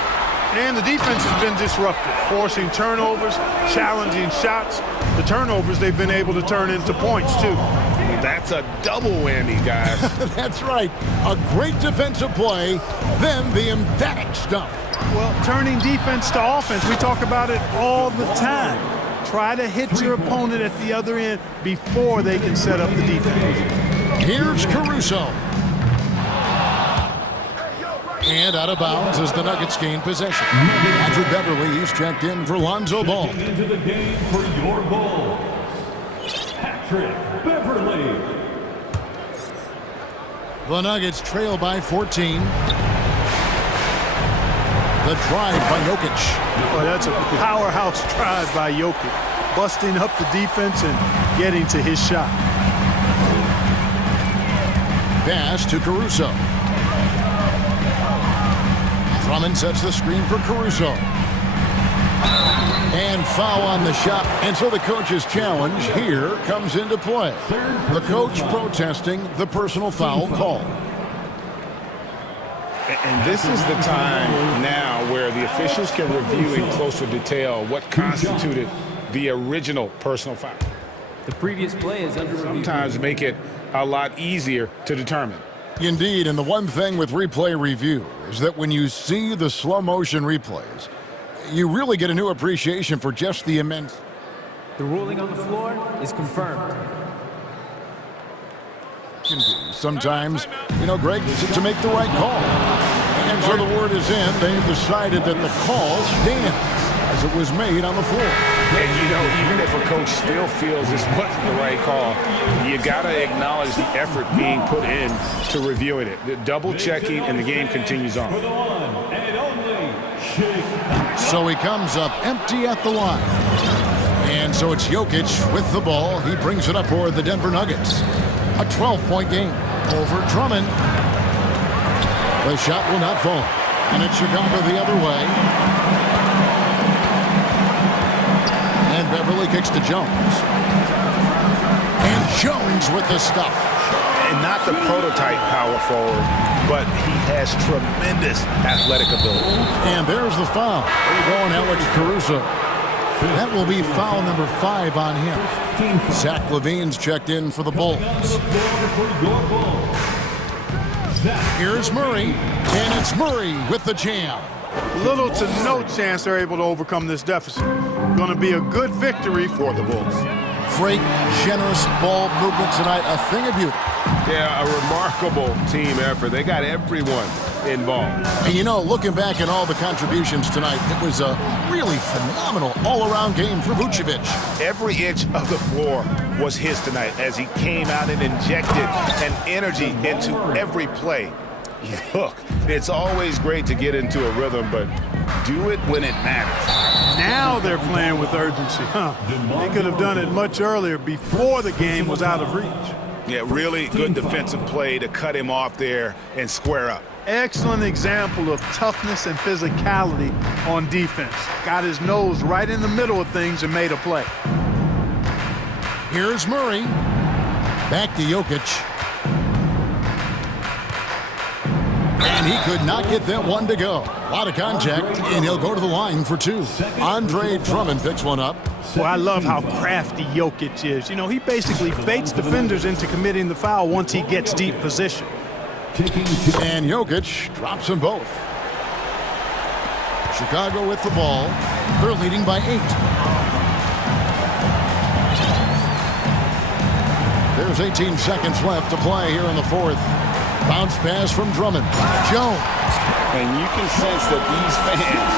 And the defense has been disruptive, forcing turnovers, challenging shots. The turnovers they've been able to turn into points, too. That's a double whammy, guys. That's right. A great defensive play, then the emphatic stuff. Well, turning defense to offense, we talk about it all the time. Try to hit your opponent at the other end before they can set up the defense. Here's Caruso. And out of bounds as the Nuggets gain possession. Andrew Beverly, he's checked in for Lonzo Ball. Into the game for your Bulls, Patrick Beverly. The Nuggets trail by 14. The drive by Jokic. Well, that's a powerhouse drive by Jokic, busting up the defense and getting to his shot. Pass to Caruso. Drummond sets the screen for Caruso. And foul on the shot. And so the coach's challenge here comes into play. The coach protesting the personal foul call. And this is the time now where the officials can review in closer detail what constituted the original personal foul. The previous play is under review. Sometimes make it a lot easier to determine. Indeed, and the one thing with replay review is that when you see the slow motion replays, you really get a new appreciation for just the immense. The ruling on the floor is confirmed. Sometimes, you know, Greg, to make the right call. And so the word is in. They've decided that the call stands. as it was made on the floor. And, you know, even if a coach still feels this wasn't the right call, you got to acknowledge the effort being put in to reviewing it. The double-checking, and the game continues on. So he comes up empty at the line. And so it's Jokic with the ball. He brings it up for the Denver Nuggets. A 12-point game over Drummond. The shot will not fall. And it's Chicago the other way. And Beverly kicks to Jones. And Jones with the stuff. And not the prototype power forward, but he has tremendous athletic ability. And there's the foul. Going Alex Caruso. That will be foul number 5 on him. Zach LaVine's checked in for the Bulls. Here's Murray, and it's Murray with the jam. Little to no chance they're able to overcome this deficit. Going to be a good victory for the Bulls. Great, generous ball movement tonight, a thing of beauty. Yeah, a remarkable team effort. They got everyone involved. And you know, looking back at all the contributions tonight, it was a really phenomenal all-around game for Vucevic. Every inch of the floor was his tonight as he came out and injected an energy into every play. Look, it's always great to get into a rhythm, but do it when it matters. Now they're playing with urgency. They could have done it much earlier, before the game was out of reach. Yeah, really good defensive play to cut him off there and square up. Excellent example of toughness and physicality on defense. Got his nose right in the middle of things and made a play. Here's Murray. Back to Jokic. And he could not get that one to go. A lot of contact, and he'll go to the line for 2. Andre Drummond picks one up. Well, I love how crafty Jokic is. You know, he basically baits defenders into committing the foul once he gets deep position. And Jokic drops them both. Chicago with the ball. They're leading by 8. There's 18 seconds left to play here in the 4th. Bounce pass from Drummond. Jones. And you can sense that these fans,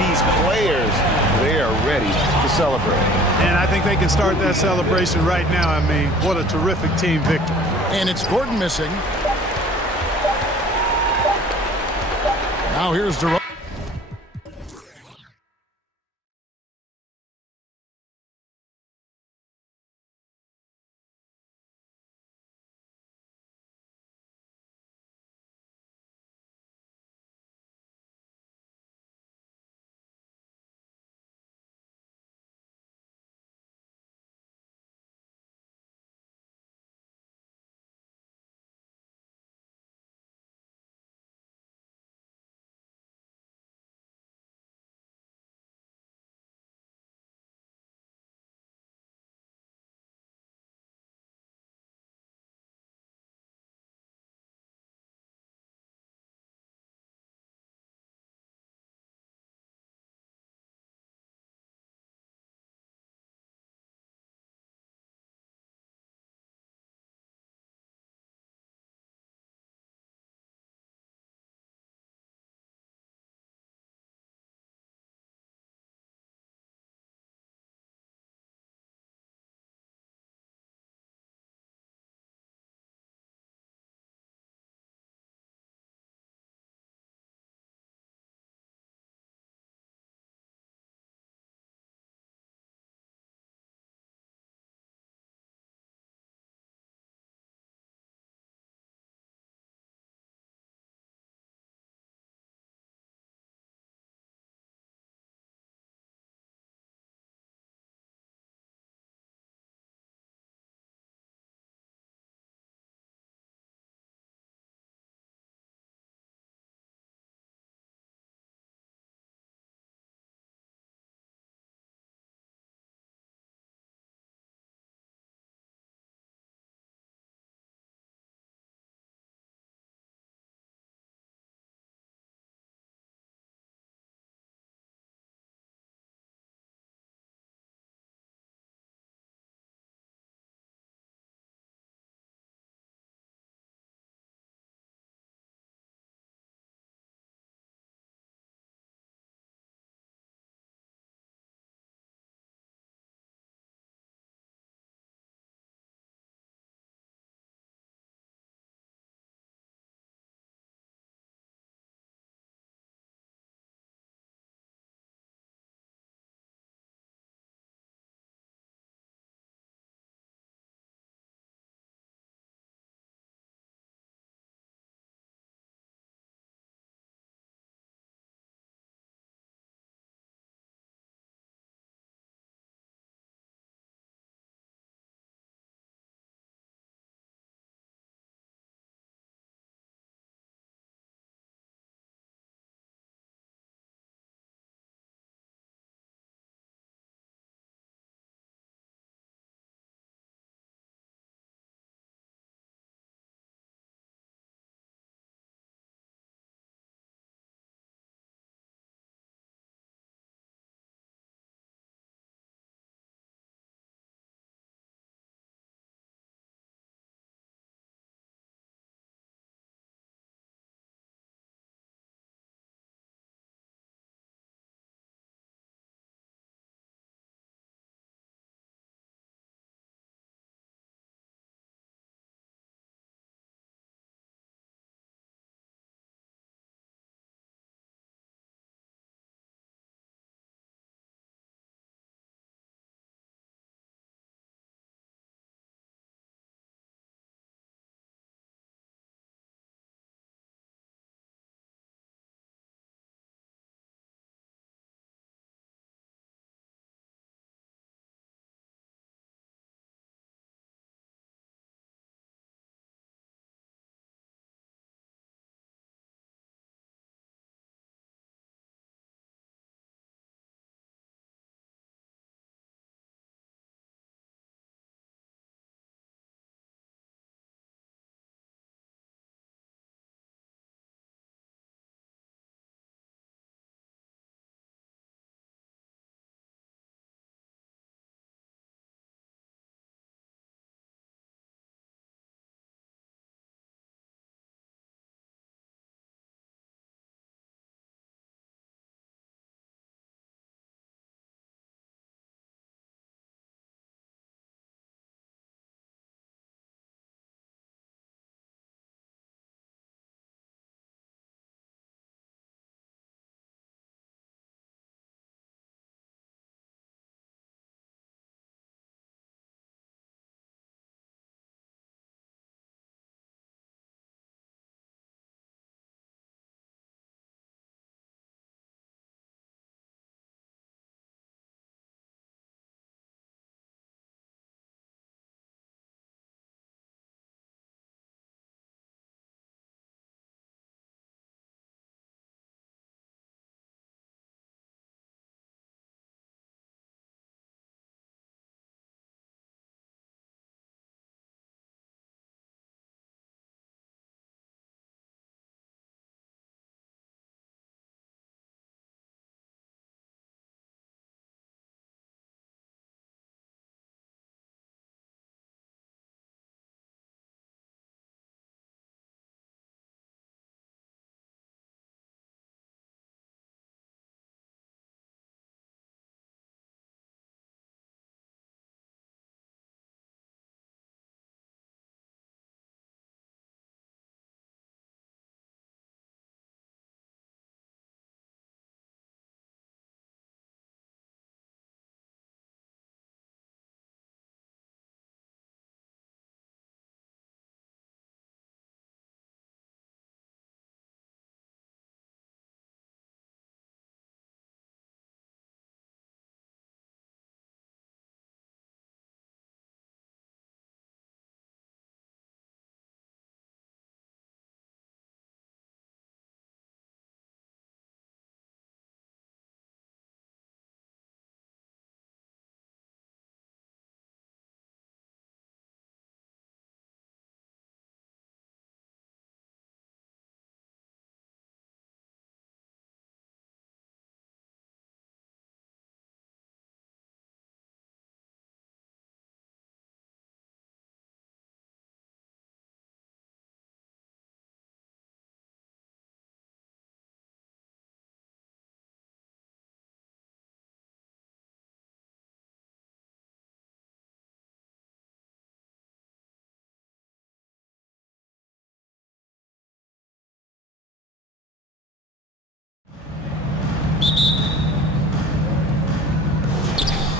these players, they are ready to celebrate. And I think they can start that celebration right now. I mean, what a terrific team victory. And it's Gordon missing. Now here's DeRozan.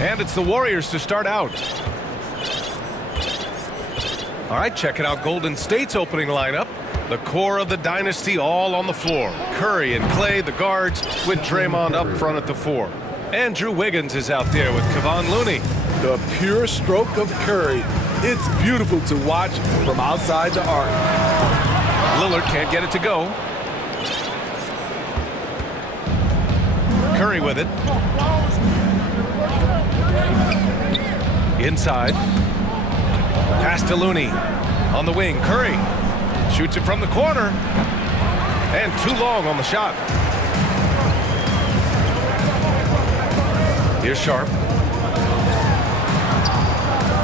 And it's the Warriors to start out. All right, checking out Golden State's opening lineup. The core of the dynasty all on the floor. Curry and Clay, the guards, with Draymond up front at the 4. Andrew Wiggins is out there with Kevon Looney. The pure stroke of Curry. It's beautiful to watch from outside the arc. Lillard can't get it to go. Curry with it. Inside. Pass to Looney. On the wing, Curry. Shoots it from the corner. And too long on the shot. Here's Sharp.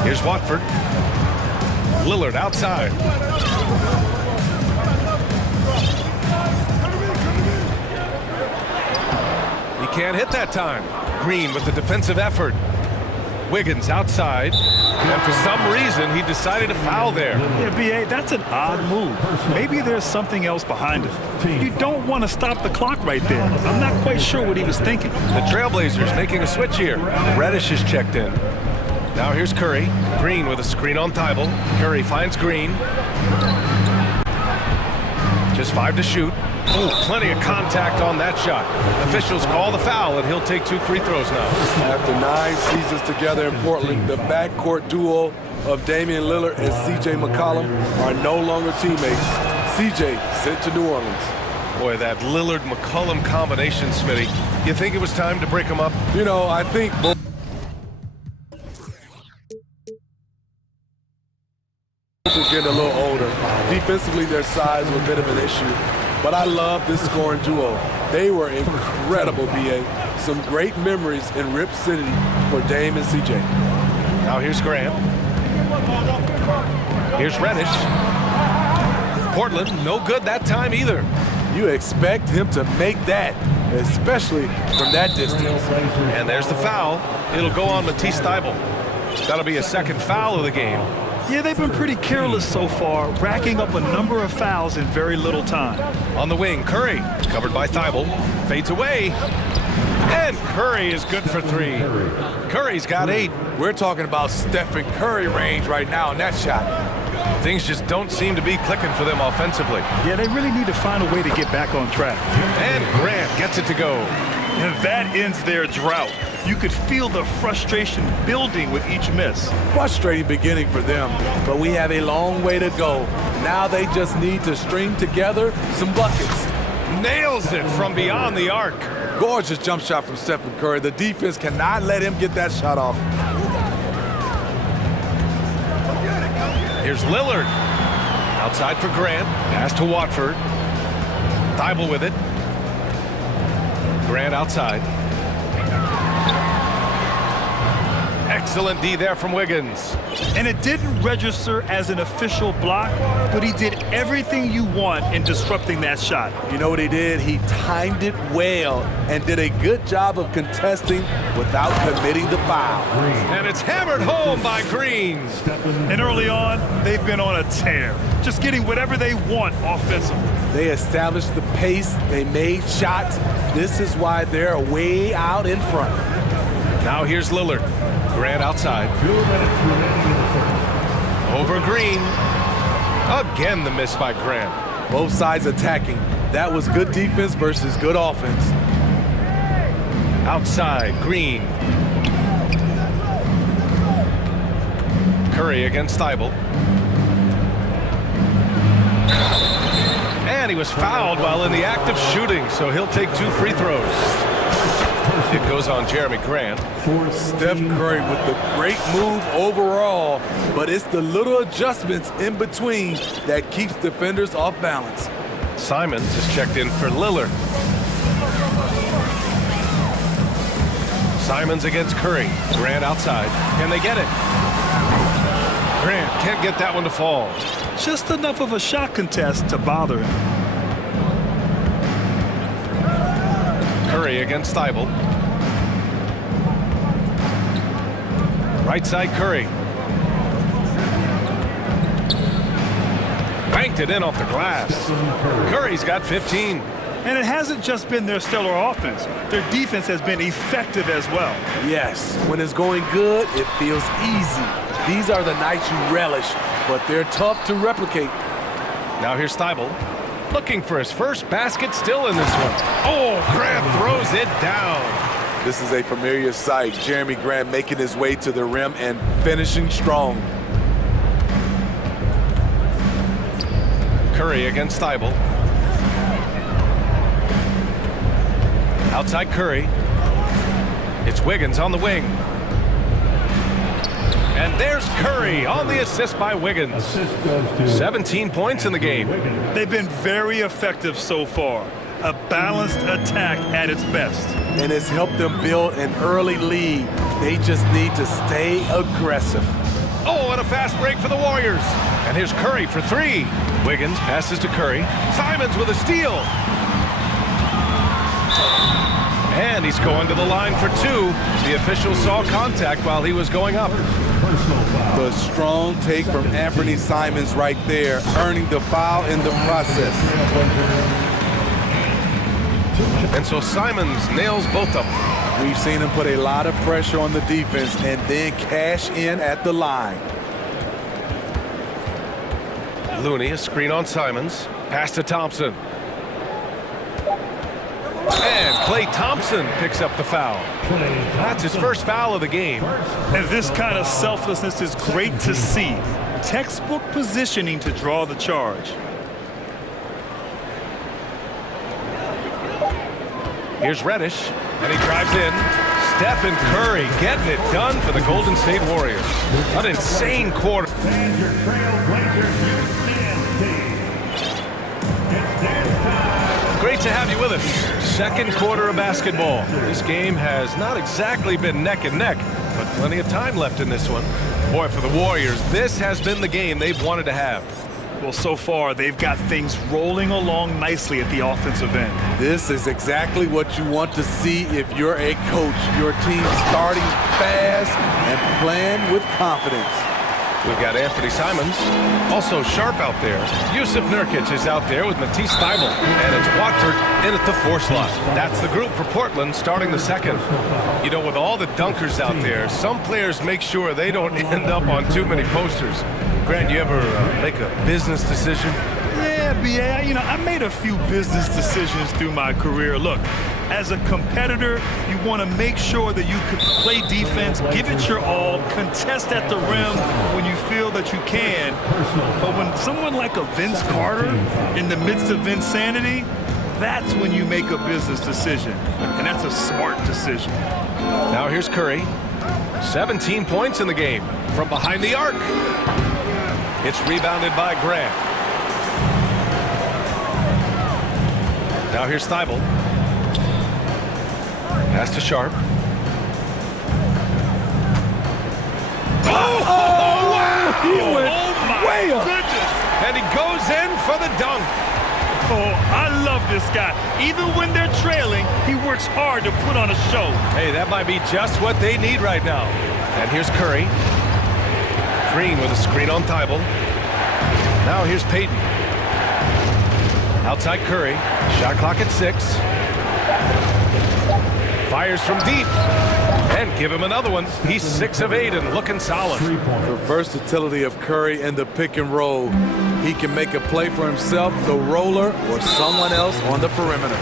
Here's Watford. Lillard outside. He can't hit that time. Green with the defensive effort. Wiggins outside. And for some reason, he decided to foul there. Yeah, B.A., that's an odd move. Maybe there's something else behind it. You don't want to stop the clock right there. I'm not quite sure what he was thinking. The Trailblazers making a switch here. Reddish is checked in. Now here's Curry. Green with a screen on Thibault. Curry finds Green. Just 5 to shoot. Ooh, plenty of contact on that shot. Officials call the foul, and he'll take 2 free throws now. After 9 seasons together in Portland, the backcourt duo of Damian Lillard and C.J. McCollum are no longer teammates. C.J. sent to New Orleans. Boy, that Lillard-McCollum combination, Smitty. You think it was time to break them up? You know, I think both are getting a little older. Defensively, their size was a bit of an issue. But I love this scoring duo. They were incredible, B.A. Some great memories in Rip City for Dame and C.J. Now here's Grant. Here's Reddish. Portland, no good that time either. You expect him to make that, especially from that distance. And there's the foul. It'll go on Matisse Thybulle. That'll be a second foul of the game. Yeah, they've been pretty careless so far, racking up a number of fouls in very little time. On the wing, Curry, covered by Thybulle, fades away. And Curry is good for 3. Curry's got 8. We're talking about Stephen Curry range right now in that shot. Things just don't seem to be clicking for them offensively. Yeah, they really need to find a way to get back on track. And Grant gets it to go. And that ends their drought. You could feel the frustration building with each miss. Frustrating beginning for them, but we have a long way to go. Now they just need to string together some buckets. Nails it from beyond the arc. Gorgeous jump shot from Stephen Curry. The defense cannot let him get that shot off. Here's Lillard. Outside for Grant. Pass to Watford. Thybulle with it. Grant outside. Excellent D there from Wiggins. And it didn't register as an official block, but he did everything you want in disrupting that shot. You know what he did? He timed it well and did a good job of contesting without committing the foul. And it's hammered home by Green. And early on, they've been on a tear, just getting whatever they want offensively. They established the pace, they made shots. This is why they're way out in front. Now here's Lillard. Grant outside. Over Green. Again the miss by Grant. Both sides attacking. That was good defense versus good offense. Outside, Green. Curry against Thybulle. And he was fouled while in the act of shooting, so he'll take 2 free throws. It goes on Jeremy Grant. Steph Curry with the great move overall, but it's the little adjustments in between that keeps defenders off balance. Simons is checked in for Lillard. Simons against Curry. Grant outside. Can they get it? Grant can't get that one to fall. Just enough of a shot contest to bother him. Curry against Thybulle. Right side Curry. Banked it in off the glass. Curry's got 15. And it hasn't just been their stellar offense. Their defense has been effective as well. Yes, when it's going good, it feels easy. These are the nights you relish, but they're tough to replicate. Now here's Thibault, looking for his first basket still in this one. Oh, Grant throws it down. This is a familiar sight. Jeremy Grant making his way to the rim and finishing strong. Curry against Thibault. Outside Curry. It's Wiggins on the wing. And there's Curry on the assist by Wiggins. 17 points in the game. They've been very effective so far. A balanced attack at its best. And it's helped them build an early lead. They just need to stay aggressive. Oh, and a fast break for the Warriors. And here's Curry for three. Wiggins passes to Curry. Simons with a steal. And he's going to the line for two. The official saw contact while he was going up. The strong take from Anthony Simons right there, earning the foul in the process. And so Simons nails both of them. We've seen him put a lot of pressure on the defense and then cash in at the line. Looney, a screen on Simons. Pass to Thompson. And Klay Thompson picks up the foul. That's his first foul of the game. And this kind of selflessness is great to see. Textbook positioning to draw the charge. Here's Reddish, and he drives in. Stephen Curry getting it done for the Golden State Warriors. An insane quarter. Great to have you with us. Second quarter of basketball. This game has not exactly been neck and neck, but plenty of time left in this one. Boy, for the Warriors, this has been the game they've wanted to have. Well, so far, they've got things rolling along nicely at the offensive end. This is exactly what you want to see if you're a coach. Your team starting fast and playing with confidence. We've got Anthony Simons, also sharp out there. Yusuf Nurkic is out there with Matisse Thybulle, and it's Watford in at the 4 slot. That's the group for Portland starting the second. You know, with all the dunkers out there, some players make sure they don't end up on too many posters. Grant, you ever make a business decision? Yeah, B.A., you know, I made a few business decisions through my career. Look, as a competitor, you want to make sure that you can play defense, give it your all, contest at the rim when you feel that you can. But when someone like a Vince Carter in the midst of insanity, that's when you make a business decision. And that's a smart decision. Now here's Curry. 17 points in the game from behind the arc. It's rebounded by Grant. Now here's Thybulle. Pass to Sharp. Oh, wow! He went way up. Goodness. And he goes in for the dunk. Oh, I love this guy. Even when they're trailing, he works hard to put on a show. Hey, that might be just what they need right now. And here's Curry. Green with a screen on Thybulle. Now here's Payton. Outside Curry. Shot clock at 6. Fires from deep. And give him another one. He's 6 of 8 and looking solid. The versatility of Curry in the pick and roll. He can make a play for himself, the roller, or someone else on the perimeter.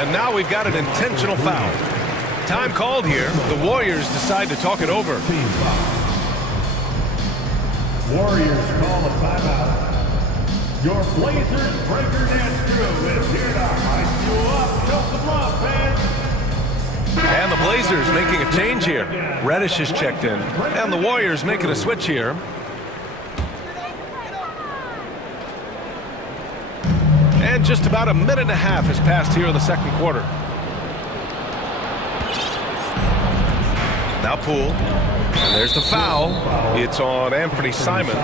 And now we've got an intentional foul. Time called here. The Warriors decide to talk it over. Warriors call a timeout. Your Blazers breaker dance crew is here to hype you up. Show some love, fans. And the Blazers making a change here. Reddish is checked in. And the Warriors making a switch here. And just about a minute and a half has passed here in the second quarter. Now Poole. And there's the foul. It's on Anthony Simons.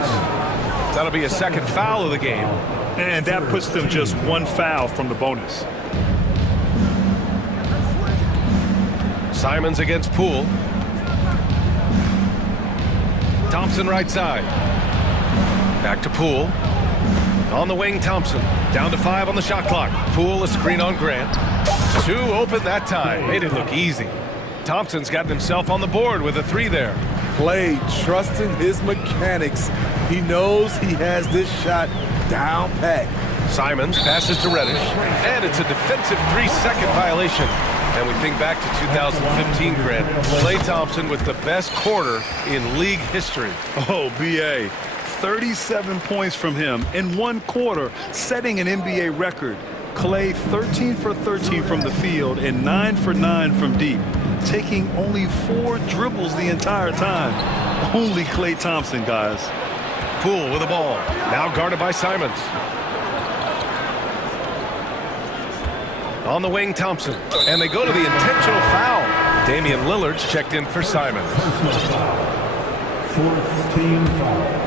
That'll be a second foul of the game. And that puts them just one foul from the bonus. Simons against Poole. Thompson right side. Back to Poole. On the wing, Thompson. Down to 5 on the shot clock. Poole, a screen on Grant. 2 open that time. Made it look easy. Thompson's gotten himself on the board with a 3 there. Clay trusting his mechanics. He knows he has this shot down pat. Simons passes to Reddish, and it's a defensive 3-second violation. And we think back to 2015, Grant. Klay Thompson with the best quarter in league history. Oh, B.A. 37 points from him in 1 quarter, setting an NBA record. Klay 13 for 13 from the field and 9 for 9 from deep, taking only 4 dribbles the entire time. Only Klay Thompson, guys. Poole with the ball, now guarded by Simons. On the wing, Thompson, and they go to the intentional foul. Damian Lillard's checked in for Simons. 4th team foul.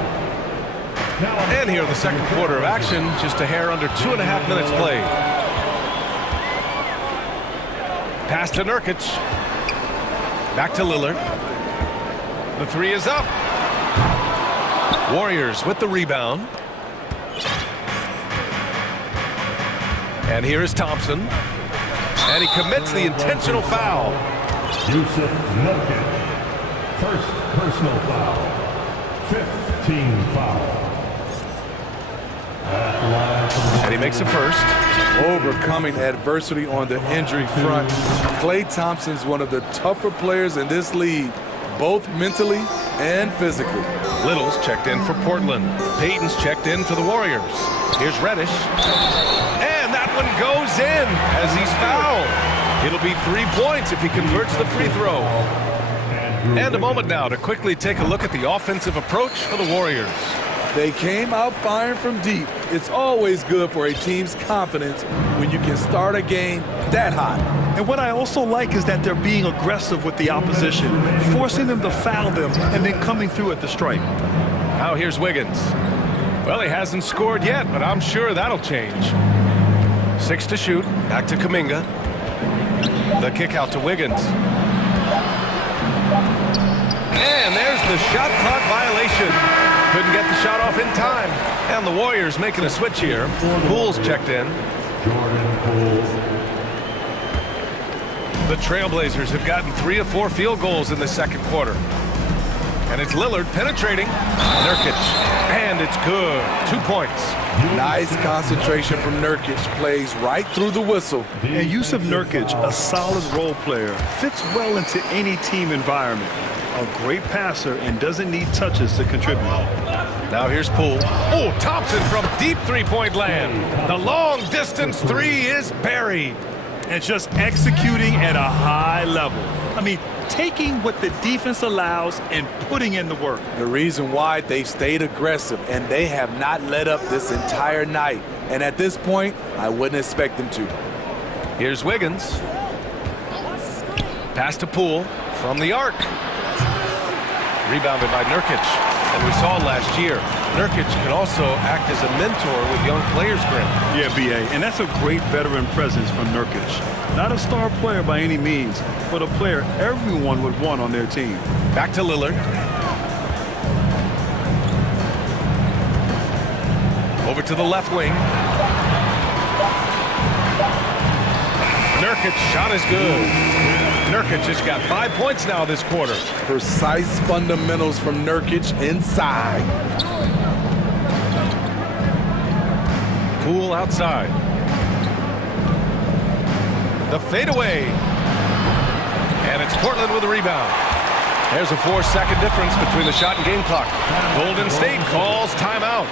And here in the second quarter of action, just a hair under 2.5 minutes played. Pass to Nurkic. Back to Lillard. The 3 is up. Warriors with the rebound. And here is Thompson. And he commits the intentional foul. Yusuf Nurkic. 1st personal foul. 5th team foul. And he makes a 1st. Overcoming adversity on the injury front. Klay Thompson's one of the tougher players in this league, both mentally and physically. Little's checked in for Portland. Payton's checked in for the Warriors. Here's Reddish. And that one goes in as he's fouled. It'll be 3 points if he converts the free throw. And a moment now to quickly take a look at the offensive approach for the Warriors. They came out firing from deep. It's always good for a team's confidence when you can start a game that hot. And what I also like is that they're being aggressive with the opposition, forcing them to foul them and then coming through at the stripe. Now here's Wiggins. Well, he hasn't scored yet, but I'm sure that'll change. 6 to shoot. Back to Kuminga. The kick out to Wiggins. And there's the shot clock violation. Couldn't get the shot off in time. And the Warriors making a switch here. Poole's checked in. Jordan Poole. The Trailblazers have gotten 3 of 4 field goals in the second quarter. And it's Lillard penetrating. Nurkic. And it's good. 2 points. Nice concentration from Nurkic. Plays right through the whistle. And Yusuf Nurkic, a solid role player, fits well into any team environment. A great passer and doesn't need touches to contribute. Now here's Poole. Oh, Thompson from deep 3-point land. The long distance 3 is buried. And just executing at a high level. I mean, taking what the defense allows and putting in the work. The reason why they stayed aggressive and they have not let up this entire night. And at this point, I wouldn't expect them to. Here's Wiggins. Pass to Poole from the arc. Rebounded by Nurkic. And we saw last year, Nurkic can also act as a mentor with young players, Grant. Yeah, B.A., and that's a great veteran presence from Nurkic. Not a star player by any means, but a player everyone would want on their team. Back to Lillard. Over to the left wing. Nurkic's shot is good. Nurkic has got 5 points now this quarter. Precise fundamentals from Nurkic inside. Poole outside. The fadeaway. And it's Portland with the rebound. There's a 4-second difference between the shot and game clock. Golden State calls timeout.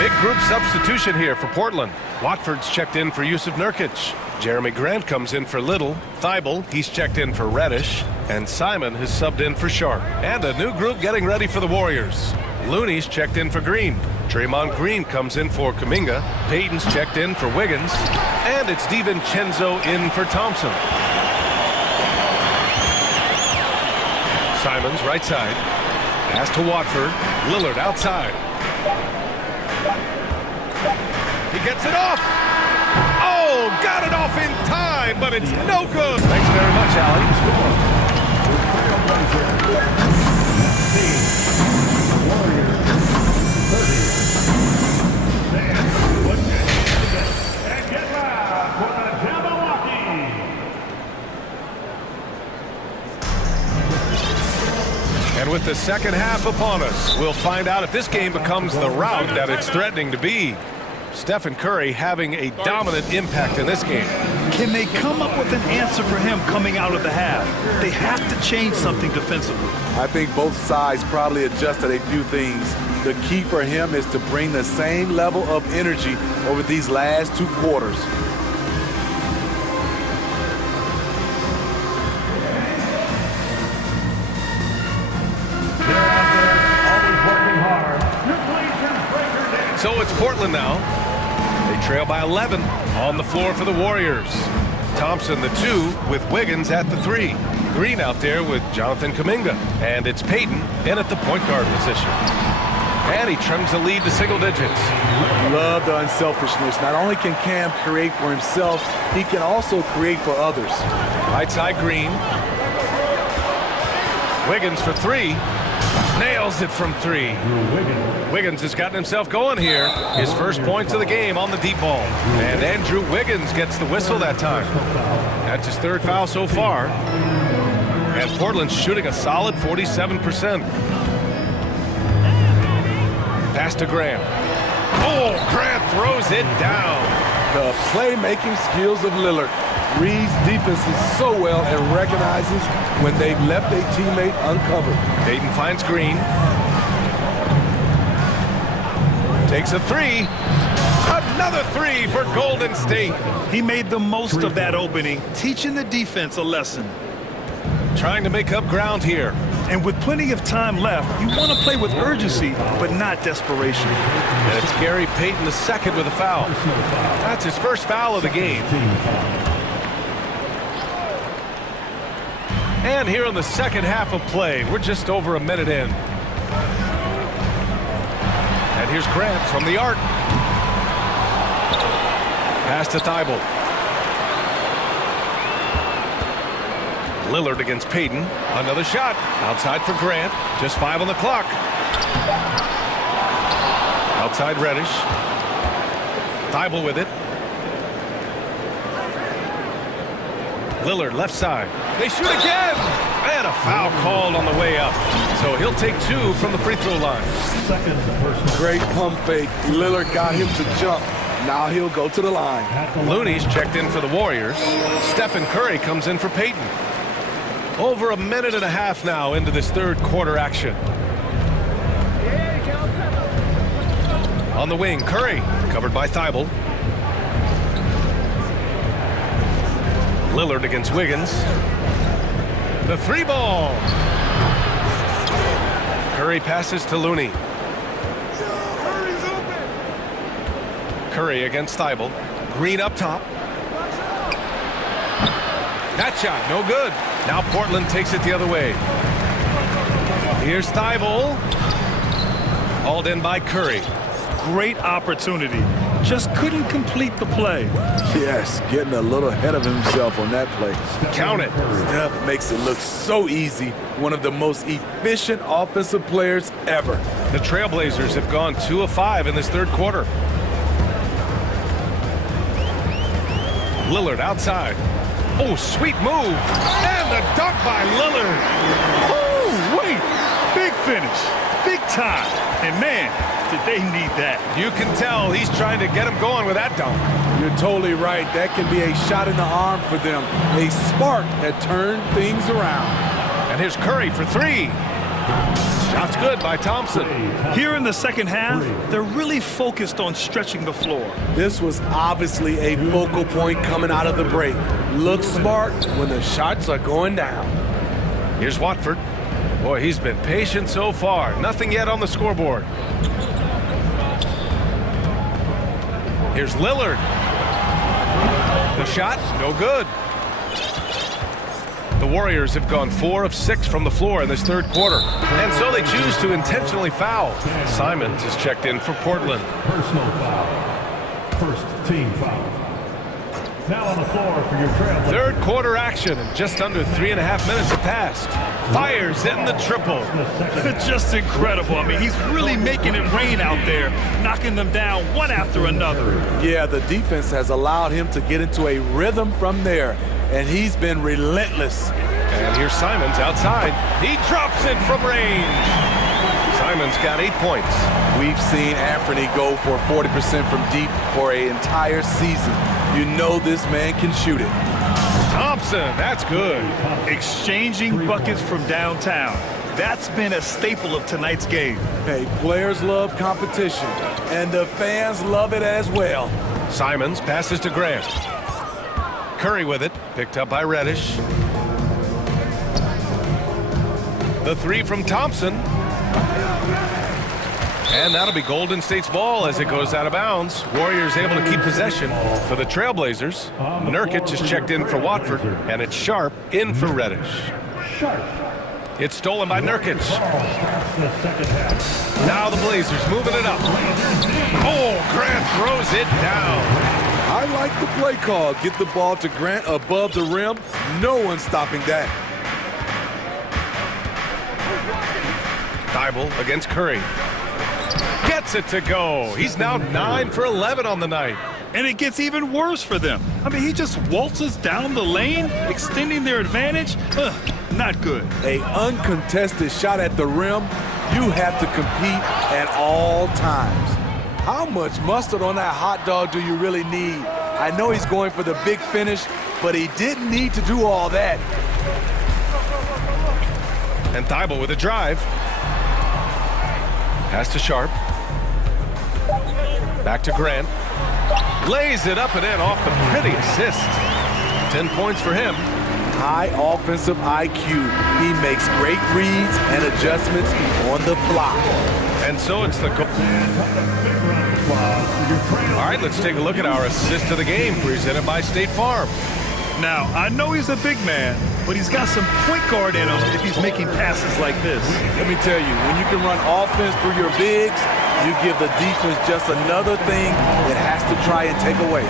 Big group substitution here for Portland. Watford's checked in for Yusuf Nurkic. Jeremy Grant comes in for Little. Thibault, he's checked in for Reddish. And Simon has subbed in for Sharp. And a new group getting ready for the Warriors. Looney's checked in for Green. Draymond Green comes in for Kuminga. Payton's checked in for Wiggins. And it's DiVincenzo in for Thompson. Simons, right side. Pass to Watford. Lillard outside. He gets it off. Oh, got it off in time, but it's no good. Thanks very much, Allie. And with the second half upon us, we'll find out if this game becomes the rout that it's threatening to be. Stephen Curry having a dominant impact in this game. Can they come up with an answer for him coming out of the half? They have to change something defensively. I think both sides probably adjusted a few things. The key for him is to bring the same level of energy over these last 2 quarters. So it's Portland now. They trail by 11 on the floor for the Warriors. Thompson the 2 with Wiggins at the 3. Green out there with Jonathan Kuminga. And it's Payton in at the point guard position. And he trims the lead to single digits. Love the unselfishness. Not only can Cam create for himself, he can also create for others. Right side Green. Wiggins for 3. Nails it from 3. Wiggins has gotten himself going here. His first points of the game on the deep ball. And Andrew Wiggins gets the whistle that time. That's his 3rd foul so far. And Portland's shooting a solid 47%. Pass to Grant. Oh, Grant throws it down. The playmaking skills of Lillard. Reads defenses so well and recognizes when they've left a teammate uncovered. Payton finds Green. Takes a 3. Another 3 for Golden State. He made the most of that opening, teaching the defense a lesson. Trying to make up ground here. And with plenty of time left, you want to play with urgency, but not desperation. And it's Gary Payton II with a foul. That's his first foul of the game. And here in the second half of play, we're just over a minute in. And here's Grant from the arc. Pass to Thibault. Lillard against Payton. Another shot. Outside for Grant. Just 5 on the clock. Outside Reddish. Thibault with it. Lillard left side. They shoot again! And a foul called on the way up. So he'll take 2 from the free throw line. Great pump fake. Lillard got him to jump. Now he'll go to the line. Looney's checked in for the Warriors. Stephen Curry comes in for Payton. Over a minute and a half now into this 3rd quarter action. On the wing, Curry, covered by Thibault. Lillard against Wiggins. The 3 ball. Curry passes to Looney. Curry against Thibault. Green up top. That shot, no good. Now Portland takes it the other way. Here's Thibault. Hauled in by Curry. Great opportunity. Just couldn't complete the play. Yes, getting a little ahead of himself on that play. Count it. Steph makes it look so easy. One of the most efficient offensive players ever. The Trailblazers have gone 2 of 5 in this 3rd quarter. Lillard outside. Oh, sweet move. And the dunk by Lillard. Oh, wait. Big finish. Big time. And man, did they need that. You can tell he's trying to get him going with that dunk. You're totally right. That can be a shot in the arm for them. A spark that turned things around. And here's Curry for 3. Shot's good by Thompson. Here in the second half, they're really focused on stretching the floor. This was obviously a focal point coming out of the break. Look smart when the shots are going down. Here's Watford. Boy, he's been patient so far. Nothing yet on the scoreboard. Here's Lillard. The shot, no good. The Warriors have gone 4 of 6 from the floor in this third quarter, and so they choose to intentionally foul. Simons is checked in for Portland. Personal foul. First team foul. Now on the floor for your trail. Third quarter action, and just under 3.5 minutes have passed. Fires in the triple. Just incredible. I mean, he's really making it rain out there, knocking them down one after another. Yeah, the defense has allowed him to get into a rhythm from there, and he's been relentless. And here's Simons outside. He drops it from range. Simons got 8 points. We've seen Anthony go for 40% from deep for an entire season. You know this man can shoot it. Thompson, that's good. Exchanging buckets from downtown. That's been a staple of tonight's game. Hey, players love competition, and the fans love it as well. Simons passes to Grant. Curry with it, picked up by Reddish. The three from Thompson. And that'll be Golden State's ball as it goes out of bounds. Warriors able to keep possession for the Trailblazers. Nurkic is checked in for Watford, and it's Sharp in for Reddish. It's stolen by Nurkic. Now the Blazers moving it up. Oh, Grant throws it down. I like the play call. Get the ball to Grant above the rim. No one's stopping that. Thibault against Curry. Gets it to go. He's now 9 for 11 on the night. And it gets even worse for them. I mean, he just waltzes down the lane, extending their advantage. Not good. An uncontested shot at the rim, you have to compete at all times. How much mustard on that hot dog do you really need? I know he's going for the big finish, but he didn't need to do all that. And Thibault with a drive. Pass to Sharp. Back to Grant. Lays it up and in off the pretty assist. 10 points for him. High offensive IQ. He makes great reads and adjustments on the fly. And so it's the goal. All right, let's take a look at our assist of the game presented by State Farm. Now, I know he's a big man, but he's got some point guard in him if he's making passes like this. Let me tell you, when you can run offense through your bigs, you give the defense just another thing it has to try and take away.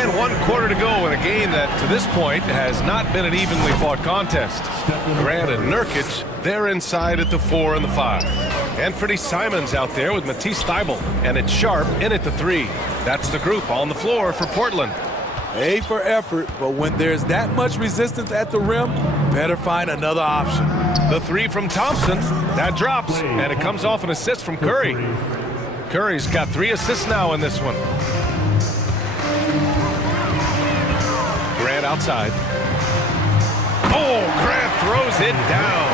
And 1 quarter to go in a game that, to this point, has not been an evenly fought contest. Grant and Nurkic, they're inside at the 4 and the 5. Anthony Simons out there with Matisse Thybulle, and it's Sharp in at the 3. That's the group on the floor for Portland. A for effort, but when there's that much resistance at the rim, better find another option. The 3 from Thompson, that drops, and it comes off an assist from Curry. Curry's got 3 assists now in this one. Grant outside. Oh, Grant throws it down.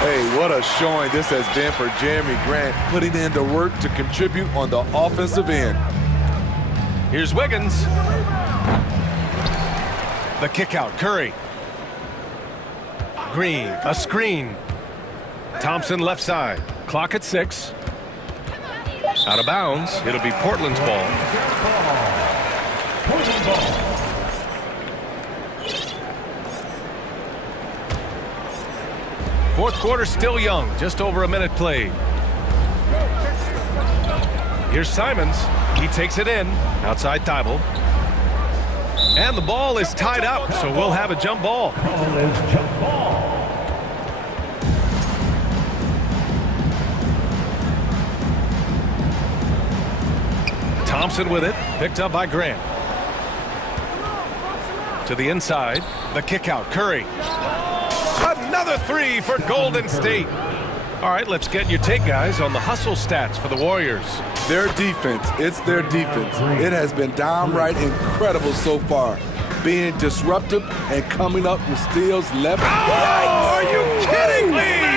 Hey, what a showing this has been for Jeremy Grant, putting in the work to contribute on the offensive end. Here's Wiggins. The kick out, Curry. Green, a screen. Thompson left side. Clock at 6. Out of bounds. It'll be Portland's ball. Fourth quarter still young. Just over a minute played. Here's Simons. He takes it in. Outside Thibault. And the ball is tied up, so we'll have a jump ball. Thompson with it, picked up by Grant. To the inside, the kick out, Curry. Another 3 for Golden State. All right, let's get your take, guys, on the hustle stats for the Warriors. Their defense, it's their defense. It has been downright incredible so far. Being disruptive and coming up with steals left. Oh, are you kidding me?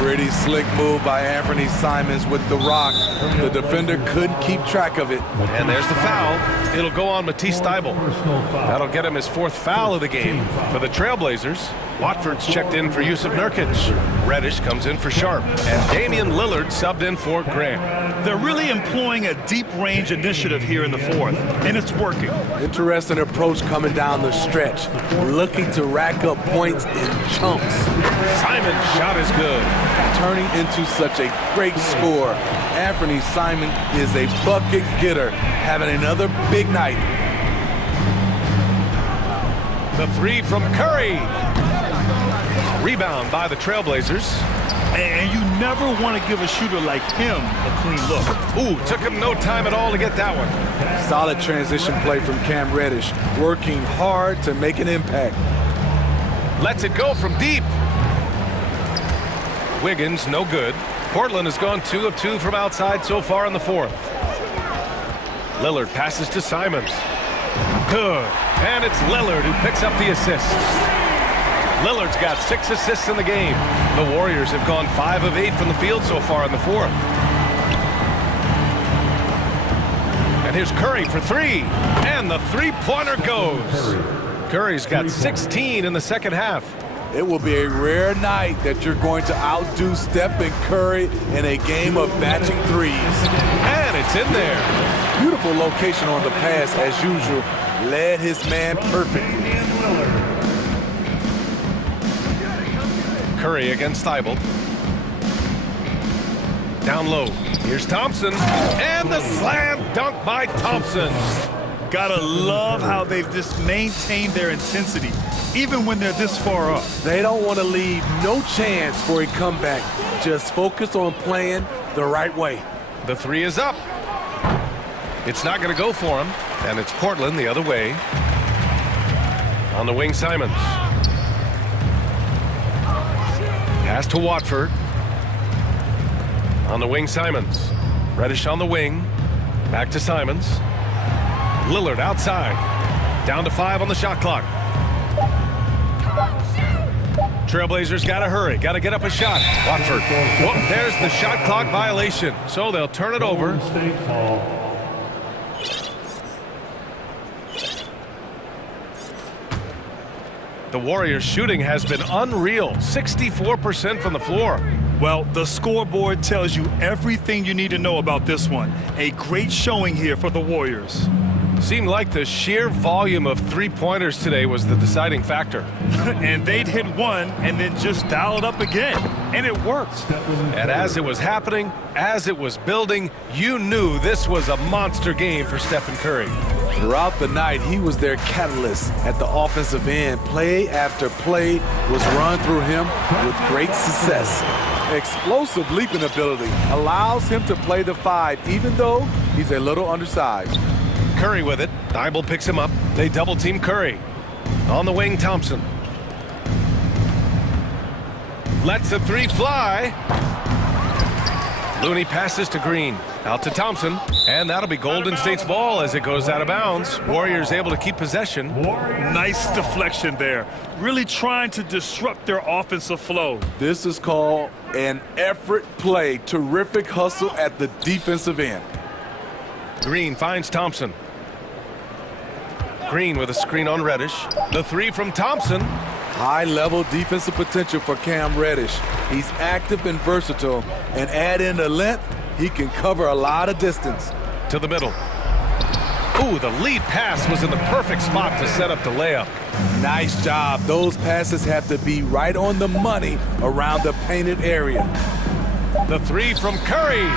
Pretty slick move by Anthony Simons with the rock. The defender couldn't keep track of it. And there's the foul. It'll go on Matisse Thybulle. That'll get him his 4th foul of the game for the Trailblazers. Watford's checked in for Yusuf Nurkic. Reddish comes in for Sharp. And Damian Lillard subbed in for Graham. They're really employing a deep-range initiative here in the fourth, and it's working. Interesting approach coming down the stretch, looking to rack up points in chunks. Simon's shot is good. Turning into such a great score. Anthony Simon is a bucket getter, having another big night. The three from Curry. Rebound by the Trailblazers. And you never want to give a shooter like him a clean look. Ooh, took him no time at all to get that one. Solid transition play from Cam Reddish, working hard to make an impact. Lets it go from deep. Wiggins, no good. Portland has gone 2 of 2 from outside so far in the fourth. Lillard passes to Simons. Good. And it's Lillard who picks up the assist. Lillard's got 6 assists in the game. The Warriors have gone 5 of 8 from the field so far in the fourth. And here's Curry for 3. And the three-pointer goes. Curry's got 16 in the second half. It will be a rare night that you're going to outdo Stephen Curry in a game of batching threes. And it's in there. Beautiful location on the pass as usual. Led his man perfectly. Curry against Thibault. Down low. Here's Thompson. And the slam dunk by Thompson. Gotta love how they've just maintained their intensity, even when they're this far up. They don't want to leave no chance for a comeback. Just focus on playing the right way. The three is up. It's not going to go for him, and it's Portland the other way. On the wing, Simons. Pass to Watford. On the wing, Simons. Reddish on the wing. Back to Simons. Lillard outside. Down to 5 on the shot clock. Trailblazers got to hurry. Got to get up a shot. Watford. Whoop, there's the shot clock violation. So they'll turn it over. The Warriors' shooting has been unreal. 64% from the floor. Well, the scoreboard tells you everything you need to know about this one. A great showing here for the Warriors. Seemed like the sheer volume of three-pointers today was the deciding factor. And they'd hit one and then just dial it up again. And it worked. And as it was happening, as it was building, you knew this was a monster game for Stephen Curry. Throughout the night, he was their catalyst at the offensive end. Play after play was run through him with great success. Explosive leaping ability allows him to play the 5, even though he's a little undersized. Curry with it. Thibault picks him up. They double-team Curry. On the wing, Thompson. Lets the three fly. Looney passes to Green. Out to Thompson. And that'll be Golden State's ball as it goes out of bounds. Warriors able to keep possession. Nice deflection there. Really trying to disrupt their offensive flow. This is called an effort play. Terrific hustle at the defensive end. Green finds Thompson. Green with a screen on Reddish. The three from Thompson. High-level defensive potential for Cam Reddish. He's active and versatile, and add in the length, he can cover a lot of distance. To the middle. Ooh, the lead pass was in the perfect spot to set up the layup. Nice job. Those passes have to be right on the money around the painted area. The three from Curry.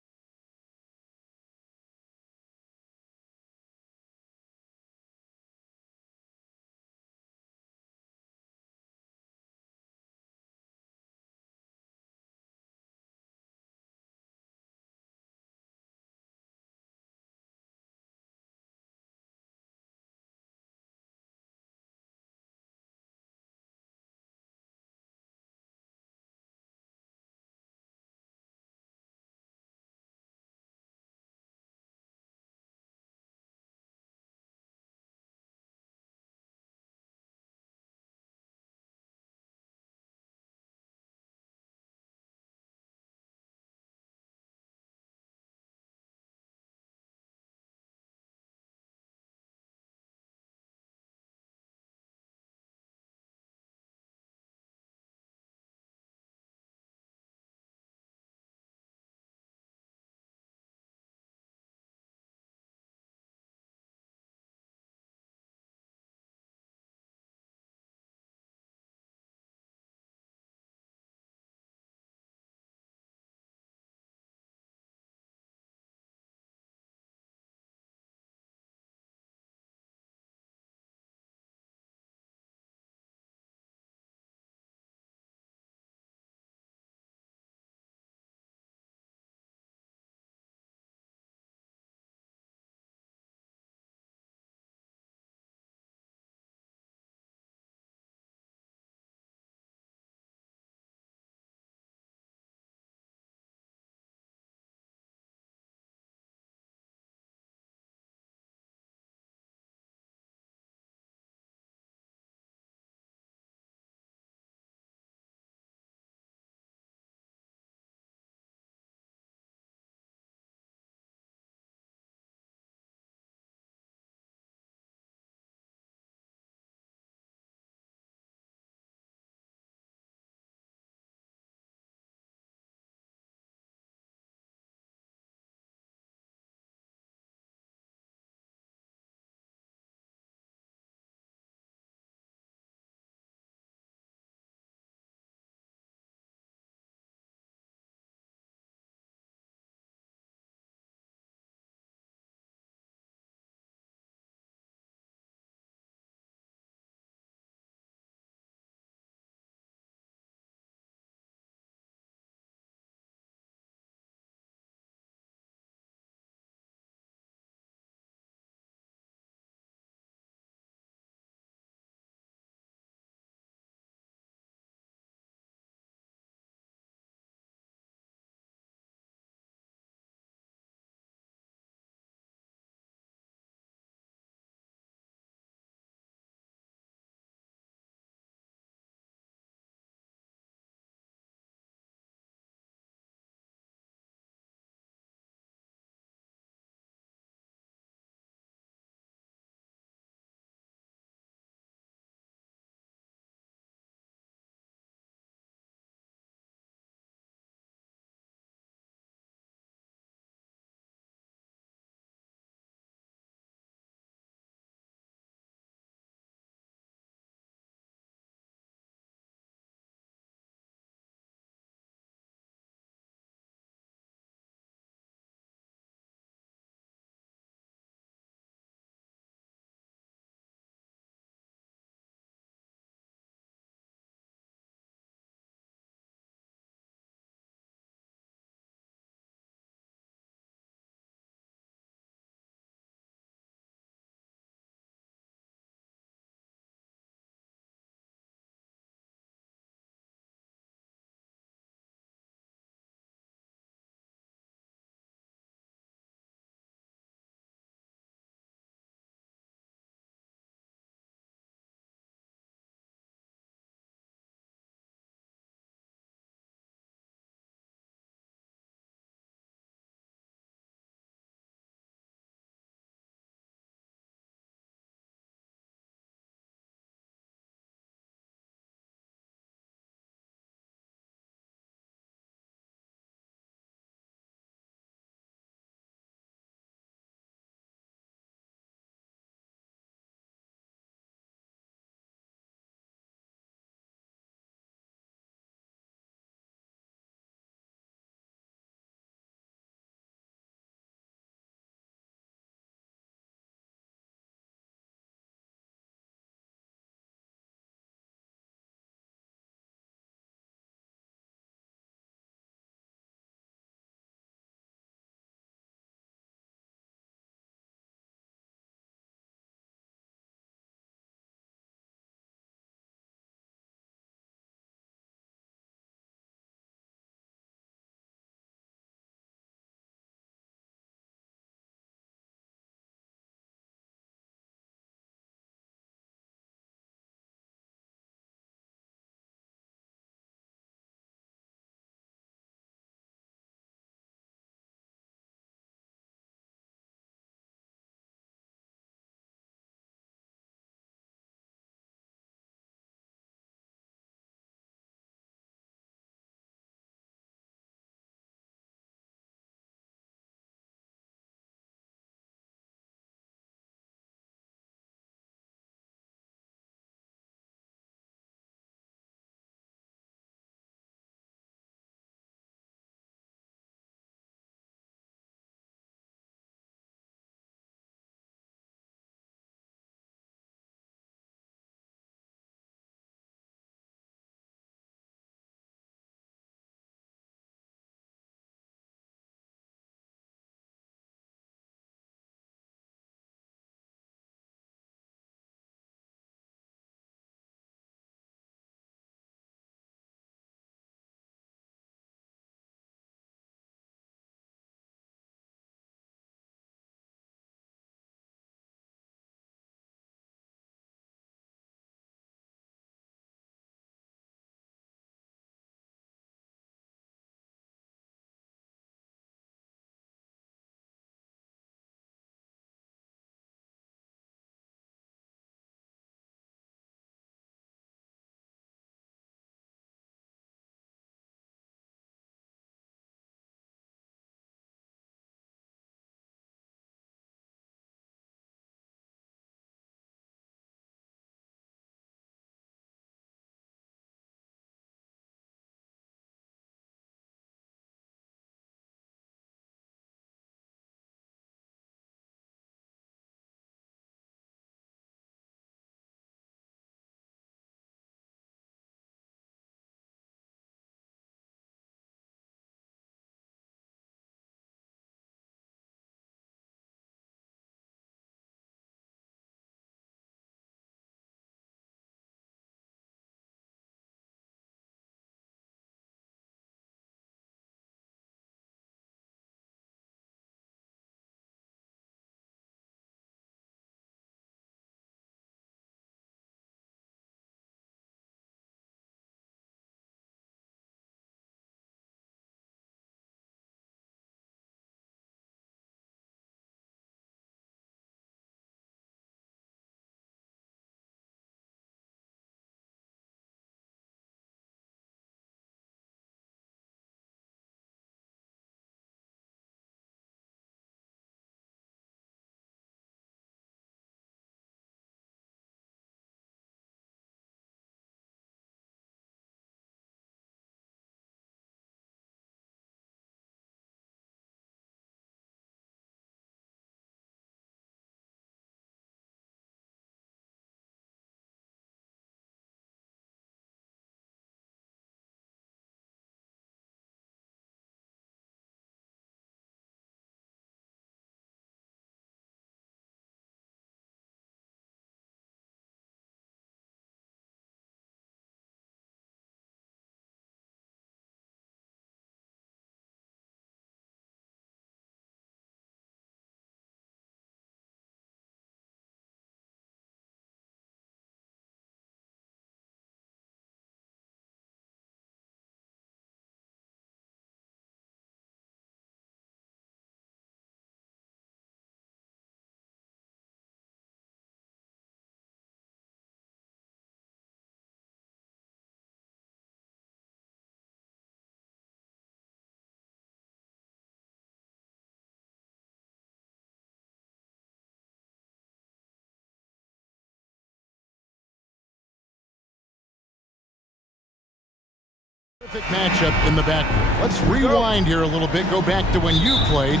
Terrific matchup in the backcourt. Let's rewind here a little bit. Go back to when you played.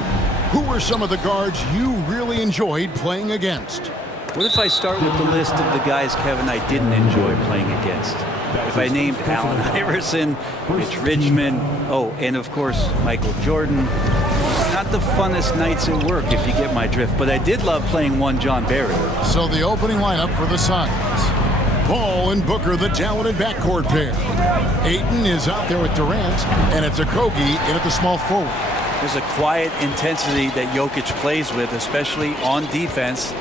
Who were some of the guards you really enjoyed playing against? What if I start with the list of the guys, Kevin, I didn't enjoy playing against? If I named Allen Iverson, Mitch Richmond, oh, and of course, Michael Jordan. Not the funnest nights at work, if you get my drift, but I did love playing one John Barry. So the opening lineup for the Suns. Ball and Booker, the talented backcourt pair. Ayton is out there with Durant, and it's Okogie in at the small forward. There's a quiet intensity that Jokic plays with, especially on defense.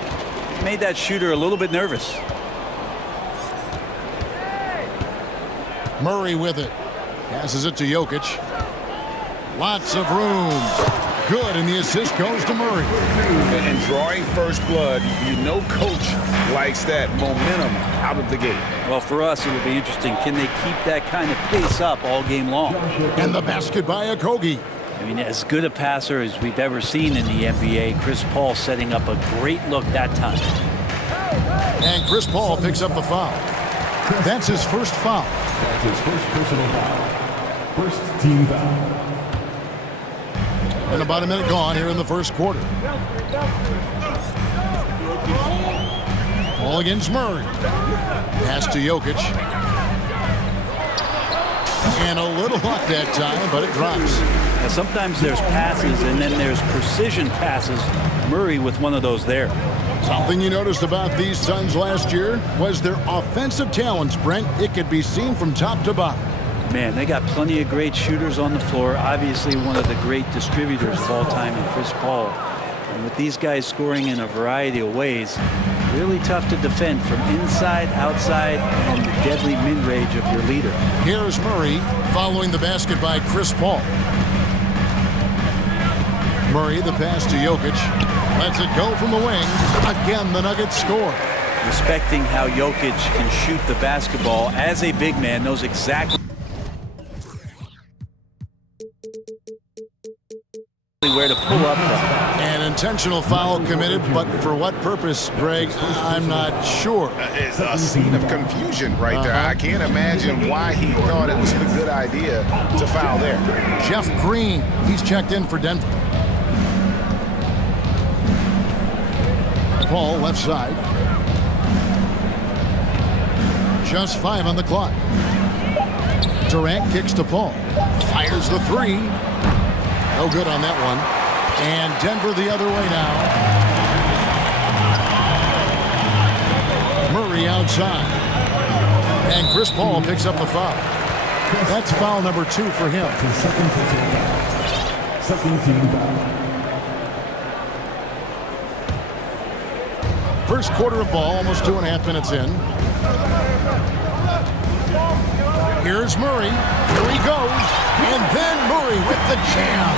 Made that shooter a little bit nervous. Murray with it. Passes it to Jokic. Lots of room. Good, and the assist goes to Murray. And drawing first blood, you know coach likes that momentum out of the gate. Well, for us, it would be interesting. Can they keep that kind of pace up all game long? And the basket by Okogie. I mean, as good a passer as we've ever seen in the NBA, Chris Paul setting up a great look that time. And Chris Paul picks up the foul. That's his first foul. That's his first personal foul. First team foul. And about a minute gone here in the first quarter. Ball against Murray. Pass to Jokic. And a little luck that time, but it drops. Now, sometimes there's passes and then there's precision passes. Murray with one of those there. Something you noticed about these Suns last year was their offensive talents, Brent. It could be seen from top to bottom. Man, they got plenty of great shooters on the floor. Obviously, one of the great distributors of all time in Chris Paul. And with these guys scoring in a variety of ways, really tough to defend from inside, outside, and the deadly mid-range of your leader. Here's Murray following the basket by Chris Paul. Murray, the pass to Jokic. Lets it go from the wing. Again, the Nuggets score. Respecting how Jokic can shoot the basketball as a big man, knows exactly where to pull up from. An intentional foul committed, but for what purpose, Greg, I'm not sure. It's a scene of confusion right there. I can't imagine why he thought it was a good idea to foul there. Jeff Green, he's checked in for Denver. Paul, left side. Just 5 on the clock. Durant kicks to Paul. Fires the three. No good on that one. And Denver the other way now. Murray outside. And Chris Paul picks up the foul. That's foul number 2 for him. Second team foul. First quarter of ball, almost 2.5 minutes in. Here's Murray. Here he goes. And then Murray with the jam.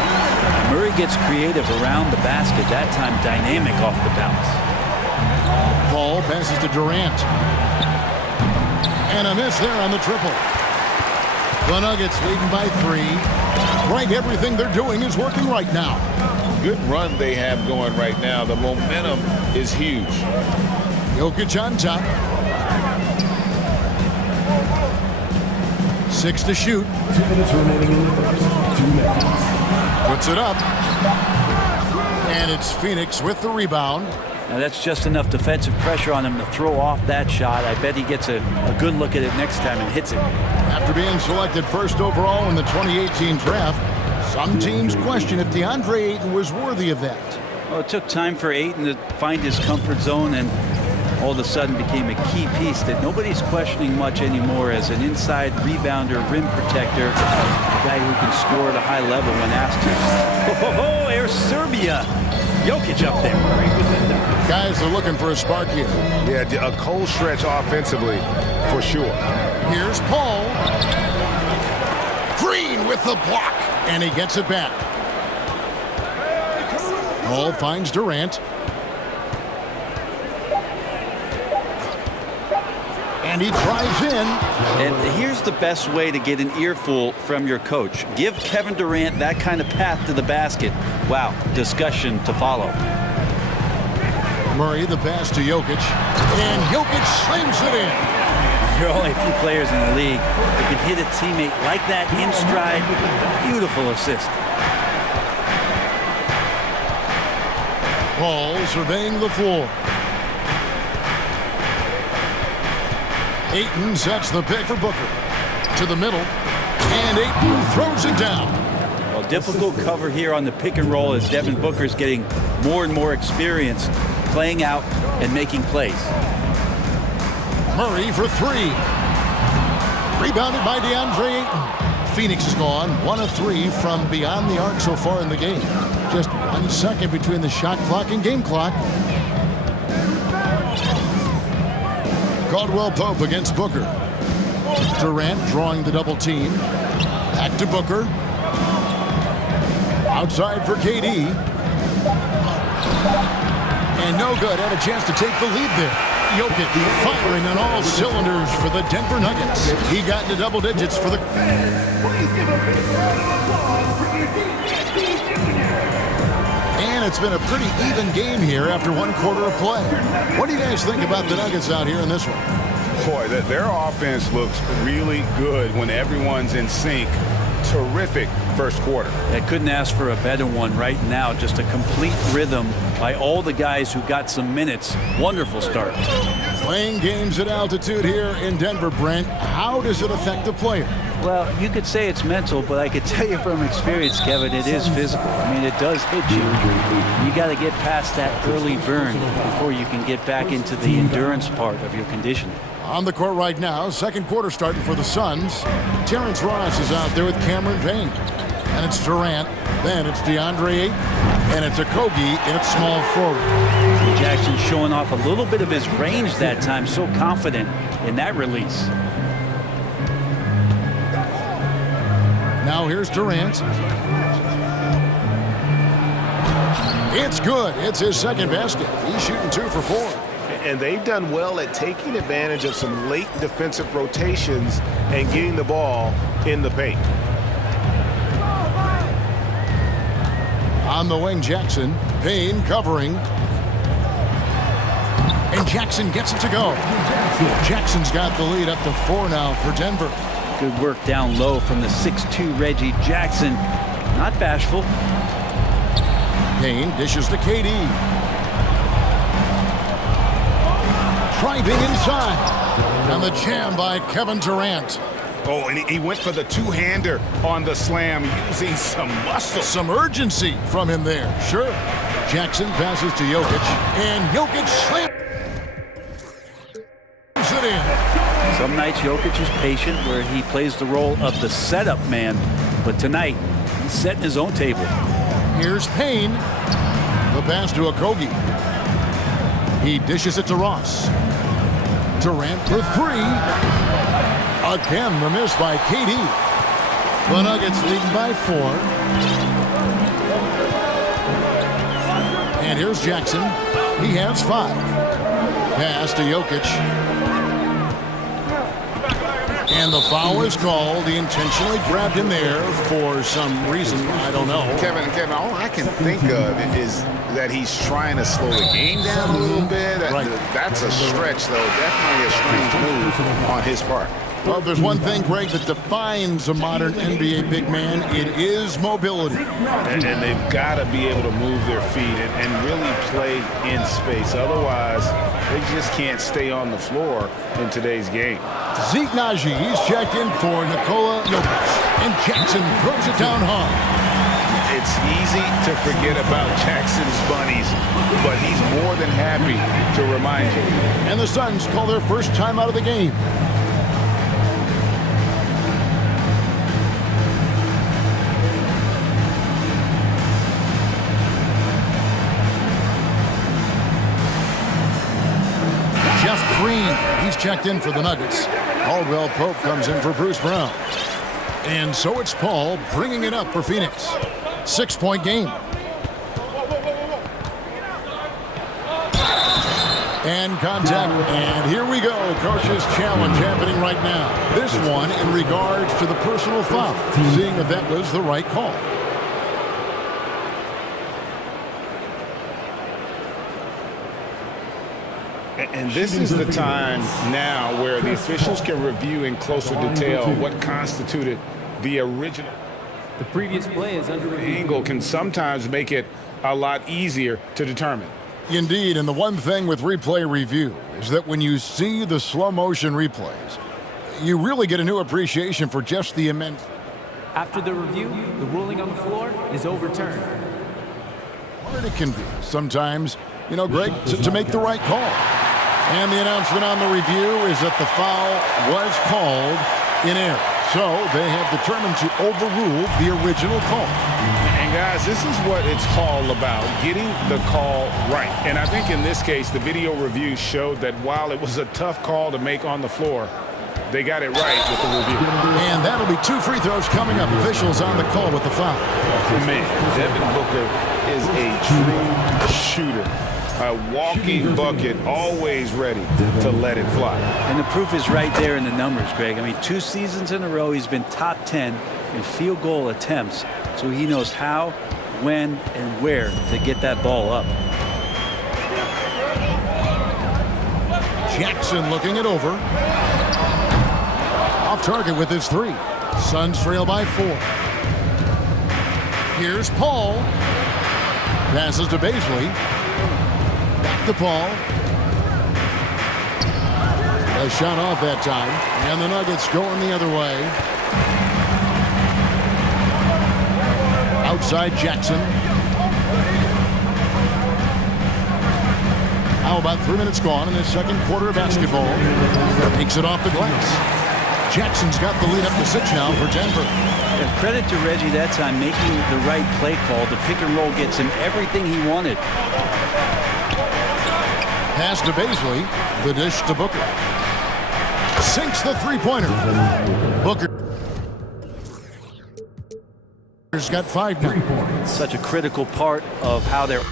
Murray gets creative around the basket, that time dynamic off the bounce. Paul passes to Durant. And a miss there on the triple. The Nuggets leading by 3. Right, everything they're doing is working right now. Good run they have going right now. The momentum is huge. Jokic on top. 6 to shoot. 2 minutes remaining in the first. 2 minutes. Puts it up. And it's Phoenix with the rebound. Now that's just enough defensive pressure on him to throw off that shot. I bet he gets a good look at it next time and hits it. After being selected first overall in the 2018 draft, some teams question if DeAndre Ayton was worthy of that. Well, it took time for Ayton to find his comfort zone and all of a sudden became a key piece that nobody's questioning much anymore as an inside rebounder, rim protector, a guy who can score at a high level when asked to. Oh, Air Serbia. Jokic up there. Guys are looking for a spark here. Yeah, a cold stretch offensively, for sure. Here's Paul. Green with the block, and he gets it back. Paul finds Durant. And he drives in. And here's the best way to get an earful from your coach. Give Kevin Durant that kind of path to the basket. Wow, discussion to follow. Murray, the pass to Jokic. And Jokic slams it in. There are only a few players in the league who can hit a teammate like that in stride. Beautiful assist. Ball surveying the floor. Ayton sets the pick for Booker. To the middle. And Ayton throws it down. Well, difficult cover here on the pick and roll as Devin Booker's getting more and more experience playing out and making plays. Murray for three. Rebounded by DeAndre Ayton. Phoenix has gone 1 of 3 from beyond the arc so far in the game. Just 1 second between the shot clock and game clock. Caldwell Pope against Booker. Durant drawing the double team. Back to Booker. Outside for KD. And no good. Had a chance to take the lead there. Jokic firing on all cylinders for the Denver Nuggets. He got into double digits for the... And it's been a pretty even game here after 1 quarter of play. What do you guys think about the Nuggets out here in this one? Boy, their offense looks really good when everyone's in sync. Terrific first quarter. I couldn't ask for a better one right now. Just a complete rhythm by all the guys who got some minutes. Wonderful start. Playing games at altitude here in Denver, Brent, how does it affect the player? Well, you could say it's mental, but I could tell you from experience, Kevin, it is physical. I mean, it does hit you. You got to get past that early burn before you can get back into the endurance part of your conditioning. On the court right now, second quarter starting for the Suns. Terrence Ross is out there with Cameron Payne. And it's Durant. Then it's DeAndre Ayton. And it's Okogie in its small forward. Jackson showing off a little bit of his range that time. So confident in that release. Now here's Durant. It's good. It's his second basket. He's shooting 2 for 4. And they've done well at taking advantage of some late defensive rotations and getting the ball in the paint. On the wing, Jackson. Payne covering. And Jackson gets it to go. Jackson's got the lead up to 4 now for Denver. Good work down low from the 6'2 Reggie Jackson. Not bashful. Payne dishes to KD. Driving inside. And the jam by Kevin Durant. Oh, and he went for the two-hander on the slam, using some muscle. Some urgency from him there. Sure. Jackson passes to Jokic. And Jokic slams it in. Some nights Jokic is patient where he plays the role of the setup man. But tonight, he's setting his own table. Here's Payne. The pass to Okogie. He dishes it to Ross. Durant for 3. Again, the miss by KD. The Nuggets leading by 4. And here's Jackson. He has 5. Pass to Jokic. And the foul is called. He intentionally grabbed him there for some reason. I don't know. Kevin, all I can think of is that he's trying to slow the game down a little bit. Right. That's a stretch, though. Definitely a strange move on his part. Well, there's one thing, Greg, that defines a modern NBA big man. It is mobility. And they've got to be able to move their feet and really play in space. Otherwise, they just can't stay on the floor in today's game. Zeke Naji, he's checked in for Nikola Jokic. And Jackson throws it down hard. It's easy to forget about Jackson's bunnies, but he's more than happy to remind you. And the Suns call their first time out of the game. Jeff Green, he's checked in for the Nuggets. Caldwell Pope comes in for Bruce Brown. And so it's Paul bringing it up for Phoenix. 6-point game. And contact, and here we go. Coach's challenge happening right now. This one in regards to the personal foul, seeing if that was the right call. And this is the time now where the officials can review in closer detail what constituted the original. The previous play is under review. Angle can sometimes make it a lot easier to determine. Indeed, and the one thing with replay review is that when you see the slow motion replays, you really get a new appreciation for just the immense. After the review, the ruling on the floor is overturned. Hard it can be sometimes, Greg, to make the right call. And the announcement on the review is that the foul was called in error. So they have determined to overrule the original call. And guys, this is what it's all about, getting the call right. And I think in this case, the video review showed that while it was a tough call to make on the floor, they got it right with the review. And that'll be 2 free throws coming up. Officials on the call with the foul. Man, Devin Booker is a true shooter. A walking bucket, always ready to let it fly. And the proof is right there in the numbers, Greg. I mean, 2 seasons in a row, he's been top 10 in field goal attempts. So he knows how, when, and where to get that ball up. Jackson looking it over. Off target with his 3. Suns trail by 4. Here's Paul. Passes to Baisley. Back to Paul. A shot off that time. And the Nuggets going the other way. Outside Jackson. How about 3 minutes gone in the second quarter of basketball? Takes it off the glass. Jackson's got the lead up to 6 now for Denver. And credit to Reggie that time making the right play call. The pick and roll gets him everything he wanted. Pass to Baisley. The dish to Booker. Sinks the three-pointer. Booker's got 5 now. Such a critical part of how they're...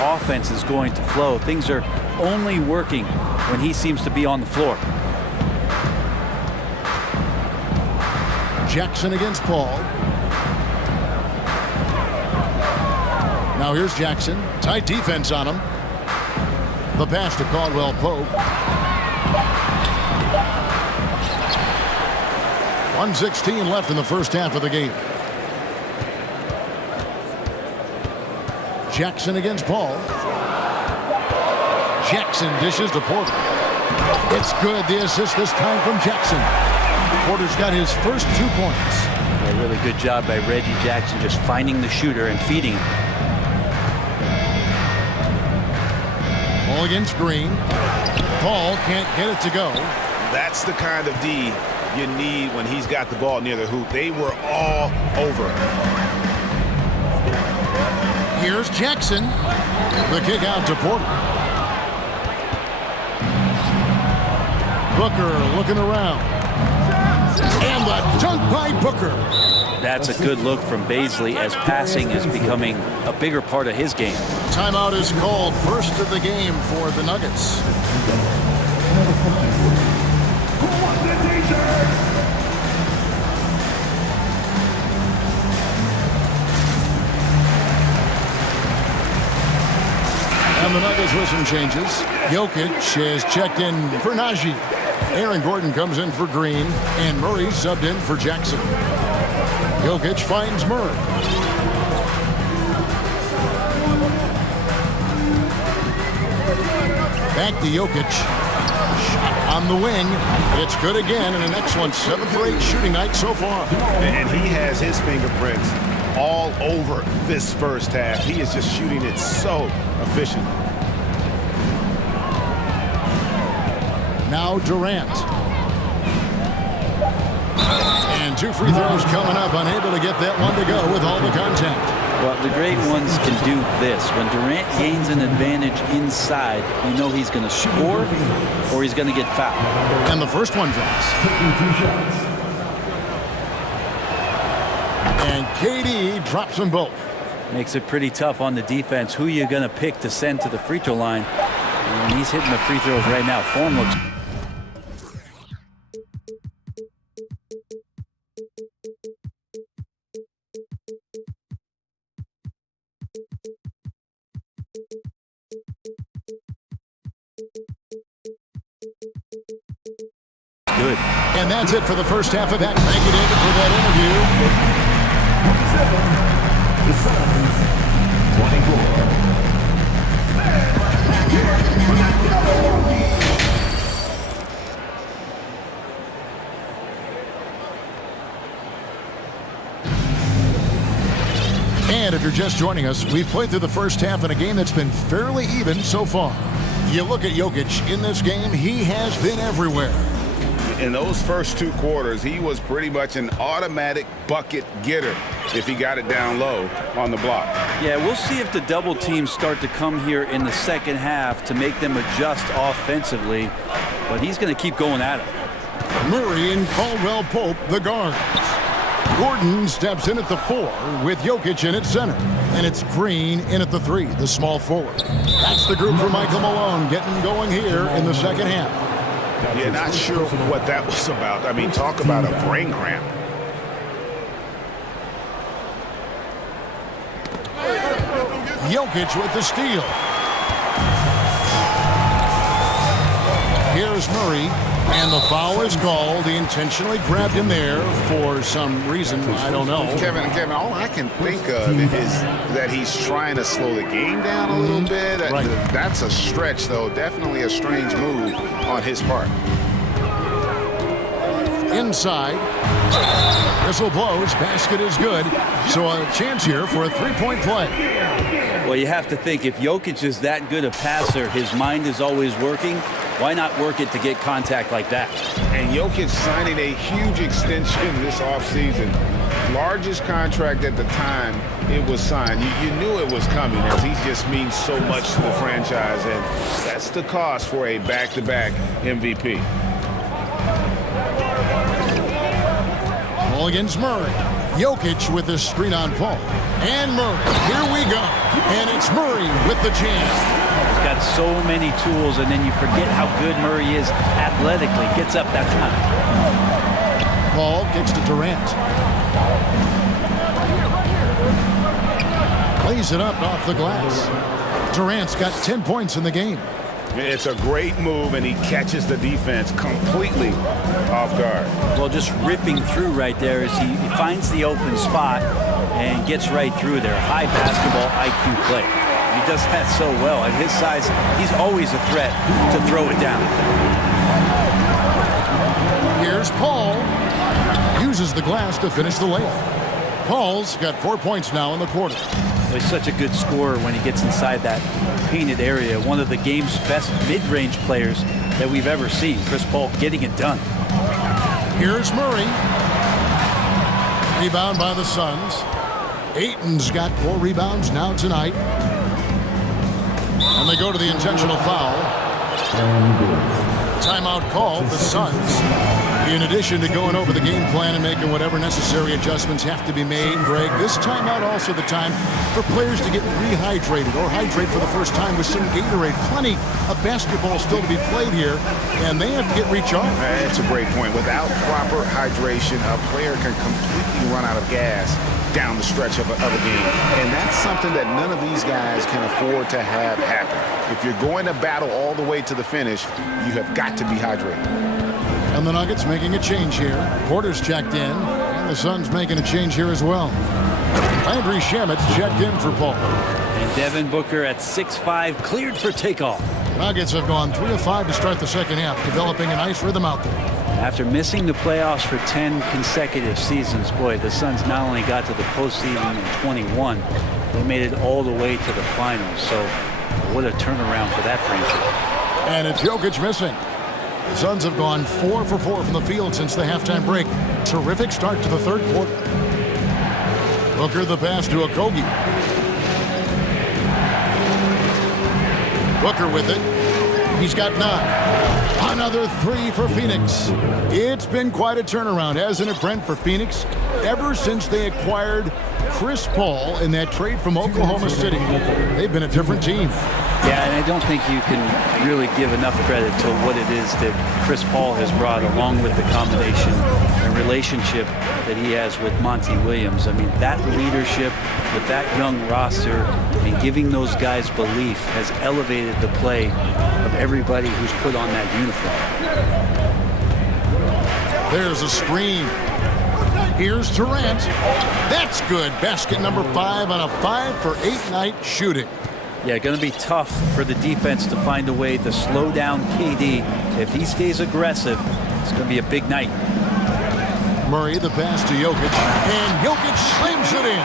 offense is going to flow. Things are only working when he seems to be on the floor. Jackson against Paul. Now here's Jackson. Tight defense on him. The pass to Caldwell Pope. 1:16 left in the first half of the game. Jackson against Paul. Jackson dishes to Porter. It's good. The assist this time from Jackson. Porter's got his first 2 points. A really good job by Reggie Jackson just finding the shooter and feeding him. Paul against Green. Paul can't get it to go. That's the kind of D you need when he's got the ball near the hoop. They were all over. Here's Jackson. The kick out to Porter. Booker looking around. And the dunk by Booker. That's a good look from Baisley as passing is becoming a bigger part of his game. Timeout is called. First of the game for the Nuggets. And the Nuggets with some changes. Jokic has checked in for Najee. Aaron Gordon comes in for Green. And Murray subbed in for Jackson. Jokic finds Murray. Back to Jokic. Shot on the wing. It's good again. And an excellent 7 for 8 shooting night so far. And he has his fingerprints all over this first half. He is just shooting it so efficient. Now Durant. And 2 free throws coming up. Unable to get that one to go with all the contact. Well, the great ones can do this. When Durant gains an advantage inside, you know he's going to score or he's going to get fouled. And the first one drops. And KD drops them both. Makes it pretty tough on the defense. Who you're going to pick to send to the free throw line. And he's hitting the free throws right now. Form looks... good. And that's it for the first half of that. Thank you, David, for that interview. The Suns, 24. And if you're just joining us, we've played through the first half in a game that's been fairly even so far. You look at Jokic in this game, he has been everywhere. In those first 2 quarters, he was pretty much an automatic bucket getter if he got it down low on the block. Yeah, we'll see if the double teams start to come here in the second half to make them adjust offensively, but he's going to keep going at it. Murray and Caldwell Pope, the guards. Gordon steps in at the 4 with Jokic in at center. And it's Green in at the 3, the small forward. That's the group for Michael Malone getting going here in the second half. Yeah, not sure what that was about. I mean, talk about a brain cramp. Jokic with the steal. Here's Murray, and the foul is called. He intentionally grabbed him there for some reason. I don't know. Kevin, all I can think of is that he's trying to slow the game down a little bit. Right. That's a stretch, though. Definitely a strange move on his part. Inside. Whistle blows. Basket is good. So a chance here for a three-point play. Well, you have to think if Jokic is that good a passer, his mind is always working. Why not work it to get contact like that? And Jokic signing a huge extension this offseason. Largest contract at the time it was signed. You knew it was coming as he just means so much to the franchise, and that's the cost for a back-to-back MVP. Ball against Murray. Jokic with the screen on Paul. And Murray. Here we go. And it's Murray with the jam. He's got so many tools, and then you forget how good Murray is athletically. Gets up that time. Paul kicks to Durant. Plays it up off the glass. Durant's got 10 points in the game. It's a great move, and he catches the defense completely off guard. Well, just ripping through right there as he finds the open spot and gets right through there. High basketball IQ play. He does that so well. At his size, he's always a threat to throw it down. Here's Paul. Uses the glass to finish the layup. Paul's got 4 points now in the quarter. He's such a good scorer when he gets inside that painted area. One of the game's best mid-range players that we've ever seen. Chris Paul getting it done. Here's Murray. Rebound by the Suns. Ayton's got 4 rebounds now tonight. And they go to the intentional foul. Timeout called, the Suns. In addition to going over the game plan and making whatever necessary adjustments have to be made, Greg, this timeout also the time for players to get rehydrated or hydrate for the first time with some Gatorade. Plenty of basketball still to be played here, and they have to get recharged. That's a great point. Without proper hydration, a player can completely run out of gas down the stretch of a game. And that's something that none of these guys can afford to have happen. If you're going to battle all the way to the finish, you have got to be hydrated. And the Nuggets making a change here. Porter's checked in, and the Suns making a change here as well. Landry Shamet's checked in for Paul. And Devin Booker at 6'5", cleared for takeoff. The Nuggets have gone 3 of 5 to start the second half, developing a nice rhythm out there. After missing the playoffs for 10 consecutive seasons, boy, the Suns not only got to the postseason in 21, they made it all the way to the finals. So what a turnaround for that franchise. And it's Jokic missing. The Suns have gone 4 for 4 from the field since the halftime break. Terrific start to the third quarter. Booker the pass to Okogie. Booker with it. He's got 9. Another 3 for Phoenix. It's been quite a turnaround, hasn't it, Brent, for Phoenix? Ever since they acquired Chris Paul in that trade from Oklahoma City, they've been a different team. Yeah, and I don't think you can really give enough credit to what it is that Chris Paul has brought, along with the combination and relationship that he has with Monty Williams. I mean, that leadership with that young roster and giving those guys belief has elevated the play of everybody who's put on that uniform. There's a screen. Here's Durant. That's good. Basket number 5 on a 5-for-8 night shooting. Yeah, going to be tough for the defense to find a way to slow down KD. If he stays aggressive, it's going to be a big night. Murray, the pass to Jokic, and Jokic slams it in.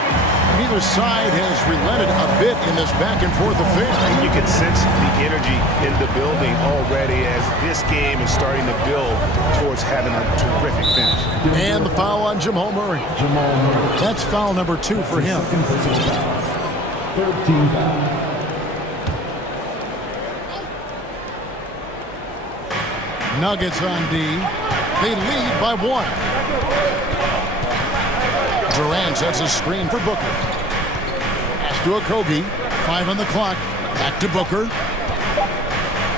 Neither side has relented a bit in this back-and-forth affair. You can sense the energy in the building already as this game is starting to build towards having a terrific finish. And the foul on Jamal Murray. That's foul number 2 for him. 13 foul. Nuggets on D. They lead by 1. Durant sets a screen for Booker. Pass to Okogie. 5 on the clock. Back to Booker.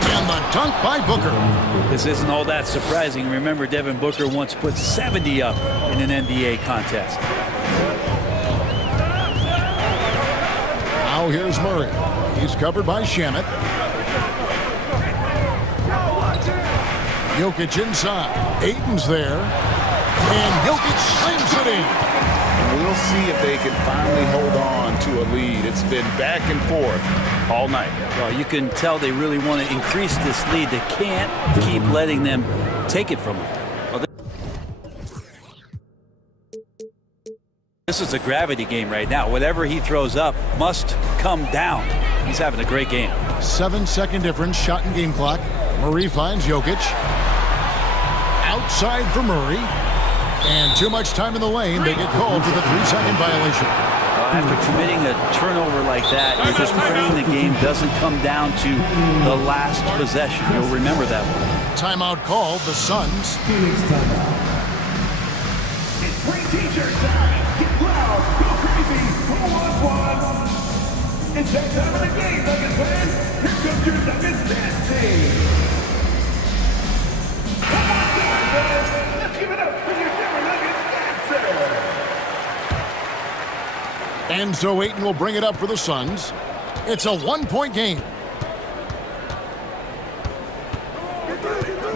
And the dunk by Booker. This isn't all that surprising. Remember, Devin Booker once put 70 up in an NBA contest. Now here's Murray. He's covered by Shamet. Jokic inside. Ayton's there. And Jokic slams it in. We'll see if they can finally hold on to a lead. It's been back and forth all night. Well, you can tell they really want to increase this lead. They can't keep letting them take it from them. Well, this is a gravity game right now. Whatever he throws up must come down. He's having a great game. 7-second difference, shot and game clock. Murray finds Jokic. Outside for Murray. And too much time in the lane. They get called for the 3-second violation. After committing a turnover like that, you're just praying the game doesn't come down to the last possession. You'll remember that one. Timeout called, the Suns. It's free t-shirt time. Get loud, go crazy. Who wants one? It's that time of the game, Nuggets fans. Here comes your Nuggets dance team. Come on, Nuggets fans. Let's give it up for your Denver Nuggets dancer. And so Ayton will bring it up for the Suns. It's a 1-point game.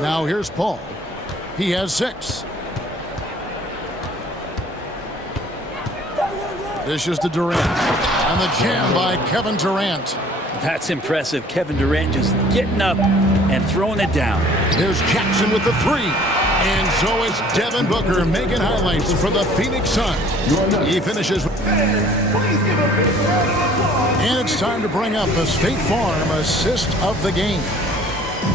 Now here's Paul. He has 6. Dishes to Durant. And the jam by Kevin Durant. That's impressive. Kevin Durant just getting up and throwing it down. Here's Jackson with the 3. And so is Devin Booker making highlights for the Phoenix Suns. He finishes. And it's time to bring up the State Farm assist of the game.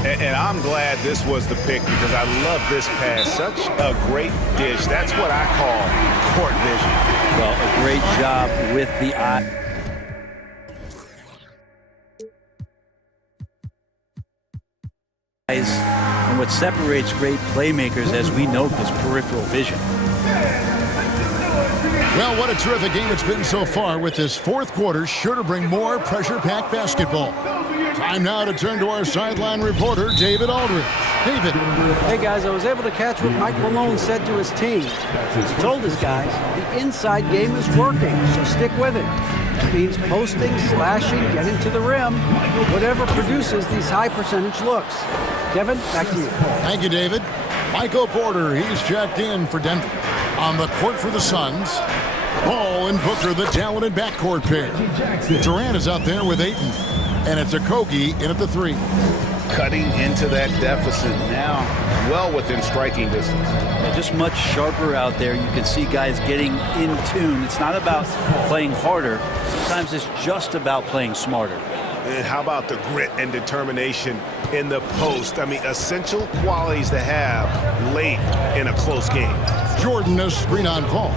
And I'm glad this was the pick because I love this pass. Such a great dish. That's what I call court vision. Well, a great job with the eye. And what separates great playmakers, as we note, is peripheral vision. Well, what a terrific game it's been so far, with this fourth quarter sure to bring more pressure-packed basketball. Time now to turn to our sideline reporter, David Aldridge. David. Hey, guys, I was able to catch what Mike Malone said to his team. He told his guys, the inside game is working, so stick with it. It means posting, slashing, getting to the rim, whatever produces these high-percentage looks. Kevin, back to you. Thank you, David. Michael Porter, he's checked in for Denver. On the court for the Suns, Paul and Booker, the talented backcourt pair. Durant is out there with Ayton, and it's Okogie in at the 3. Cutting into that deficit now, well within striking distance. Yeah, just much sharper out there. You can see guys getting in tune. It's not about playing harder. Sometimes it's just about playing smarter. And how about the grit and determination in the post? I mean, essential qualities to have late in a close game. Jordan, a screen on Paul.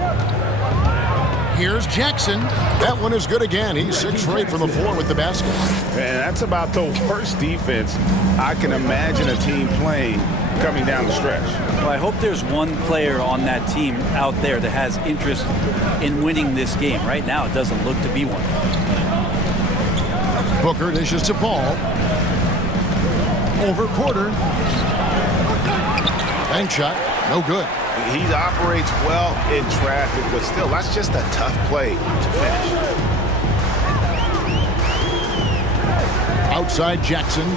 Here's Jackson. That one is good again. He's 6 for 8 from the floor with the basket. And that's about the worst defense I can imagine a team playing coming down the stretch. Well, I hope there's one player on that team out there that has interest in winning this game. Right now, it doesn't look to be one. Booker dishes to Paul. Over Porter. Bank shot. No good. He operates well in traffic, but still, that's just a tough play to finish. Outside Jackson.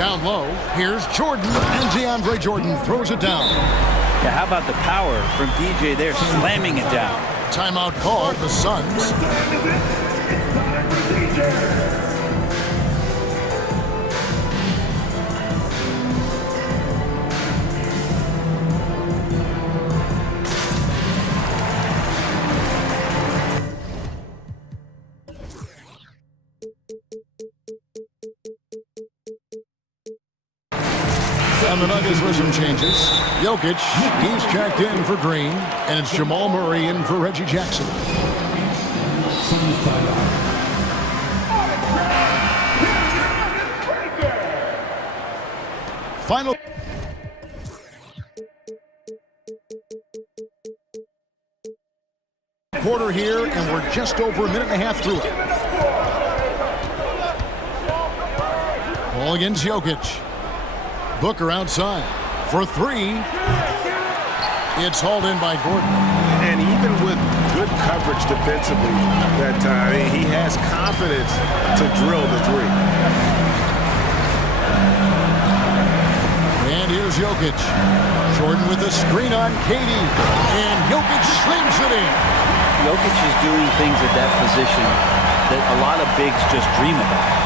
Down low, here's Jordan, and DeAndre Jordan throws it down. Yeah, how about the power from DJ there, slamming it down. Timeout call, the Suns. It's time for DJ. And the Nuggets with some changes. Jokic, he's checked in for Green, and it's Jamal Murray in for Reggie Jackson. Final. Quarter here, and we're just over a minute and a half through it. Ball against Jokic. Booker outside for three. It's hauled in by Gordon. And even with good coverage defensively that time, he has confidence to drill the three. And here's Jokic. Jordan with a screen on Katie. And Jokic slams it in. Jokic is doing things at that position that a lot of bigs just dream about.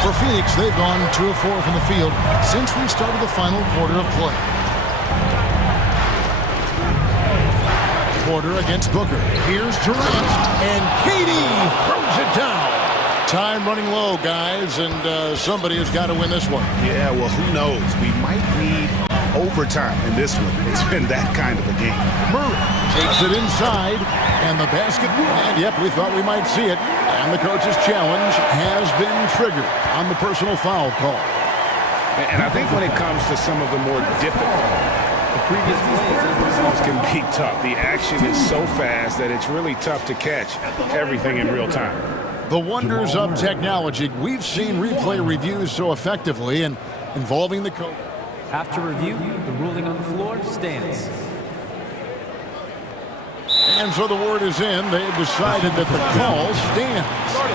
For Phoenix, they've gone 2 of 4 from the field since we started the final quarter of play. Porter against Booker. Here's Durant, and Katie throws it down. Time running low, guys, and somebody has got to win this one. Yeah, well, who knows? We might need overtime in this one. It's been that kind of a game. Murray takes it inside, and the basket, and yep, we thought we might see it. And the coach's challenge has been triggered on the personal foul call. And I think when it comes to some of the more difficult, the previous plays can be tough. The action is so fast that it's really tough to catch everything in real time. The wonders of technology. We've seen replay reviews so effectively and involving the coach. After review, the ruling on the floor stands. And so the word is in. They've decided that the call stands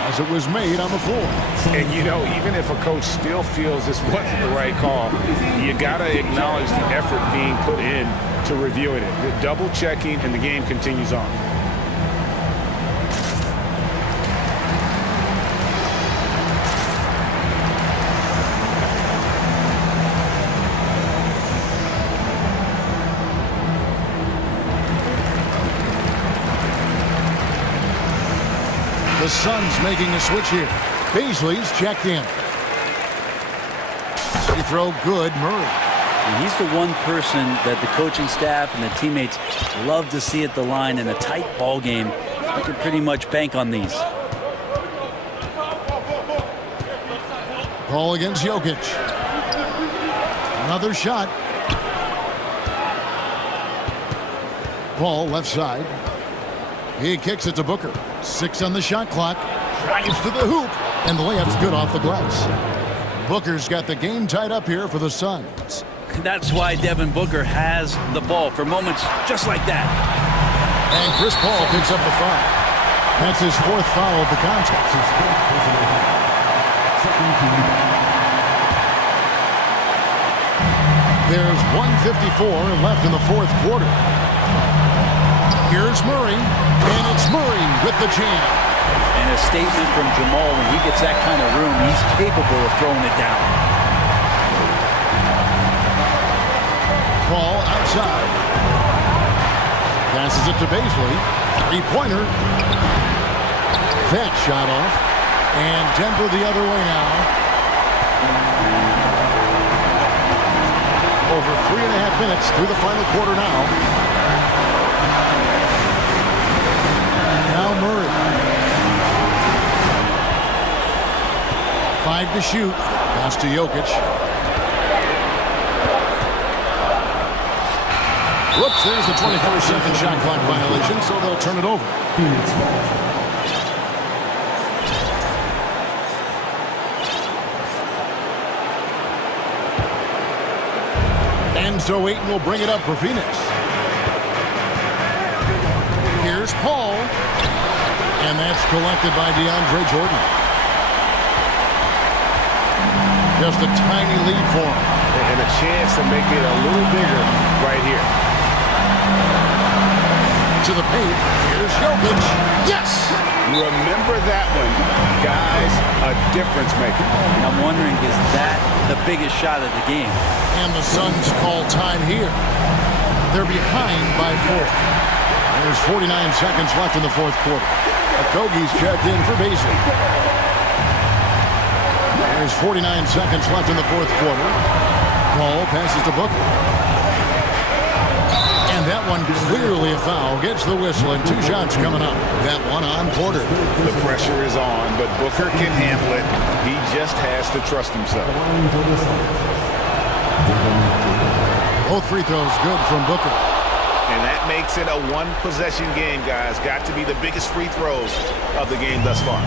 as it was made on the floor. And, you know, even if a coach still feels this wasn't the right call, you got to acknowledge the effort being put in to reviewing it. The double checking, and the game continues on. The Suns making a switch here. Beasley's checked in. Free throw good, Murray. And he's the one person that the coaching staff and the teammates love to see at the line in a tight ball game. You can pretty much bank on these. Ball against Jokic. Another shot. Ball left side. He kicks it to Booker. 6 on the shot clock. Drives to the hoop. And the layup's good off the glass. Booker's got the game tied up here for the Suns. That's why Devin Booker has the ball for moments just like that. And Chris Paul picks up the foul. That's his 4th foul of the contest. There's 1:54 left in the 4th quarter. Here's Murray, and it's Murray with the jam. And a statement from Jamal, when he gets that kind of room, he's capable of throwing it down. Paul outside. Passes it to Beasley. 3-pointer. That shot off. And Denver the other way now. Over 3.5 minutes through the final quarter now. Now Murray. 5 to shoot. Pass to Jokic. Whoops, there's the 24-second shot clock violation, so they'll turn it over. And so Ayton will bring it up for Phoenix. Here's Paul. And that's collected by DeAndre Jordan. Just a tiny lead for him. And a chance to make it a little bigger right here. To the paint. Here's Jokic. Yes! Remember that one, guys, a difference maker. I'm wondering, is that the biggest shot of the game? And the Suns call time here. They're behind by 4. There's 49 seconds left in the fourth quarter. Okogie's checked in for Basie. There's 49 seconds left in the fourth quarter. Paul passes to Booker. And that one clearly a foul. Gets the whistle and 2 shots coming up. That one on Porter. The pressure is on, but Booker can handle it. He just has to trust himself. Both free throws good from Booker. And that makes it a one-possession game, guys. Got to be the biggest free throws of the game thus far.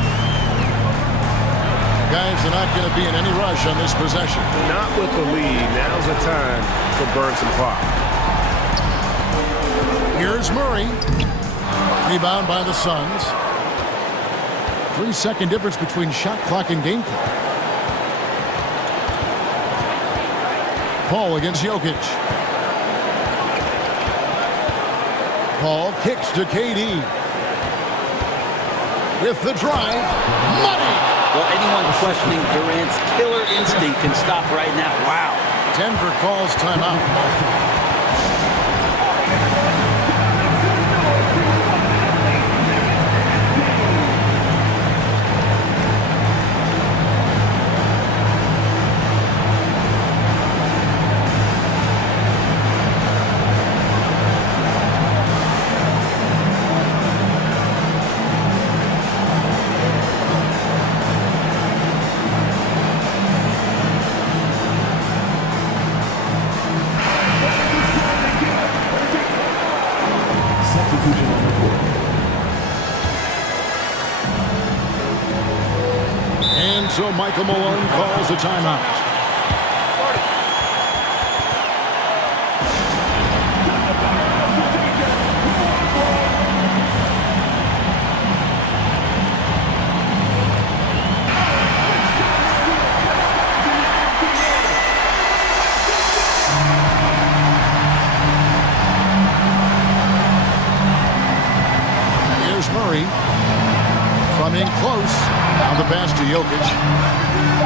Guys are not going to be in any rush on this possession. Not with the lead. Now's the time to burn some clock. Here's Murray. Rebound by the Suns. 3-second difference between shot clock and game clock. Paul against Jokic. Paul kicks to KD. With the drive. Money! Well, anyone questioning Durant's killer instinct can stop right now. Wow. Denver calls timeout. And so Michael Malone calls a timeout. Here's Murray. From in close. Now the pass to Jokic.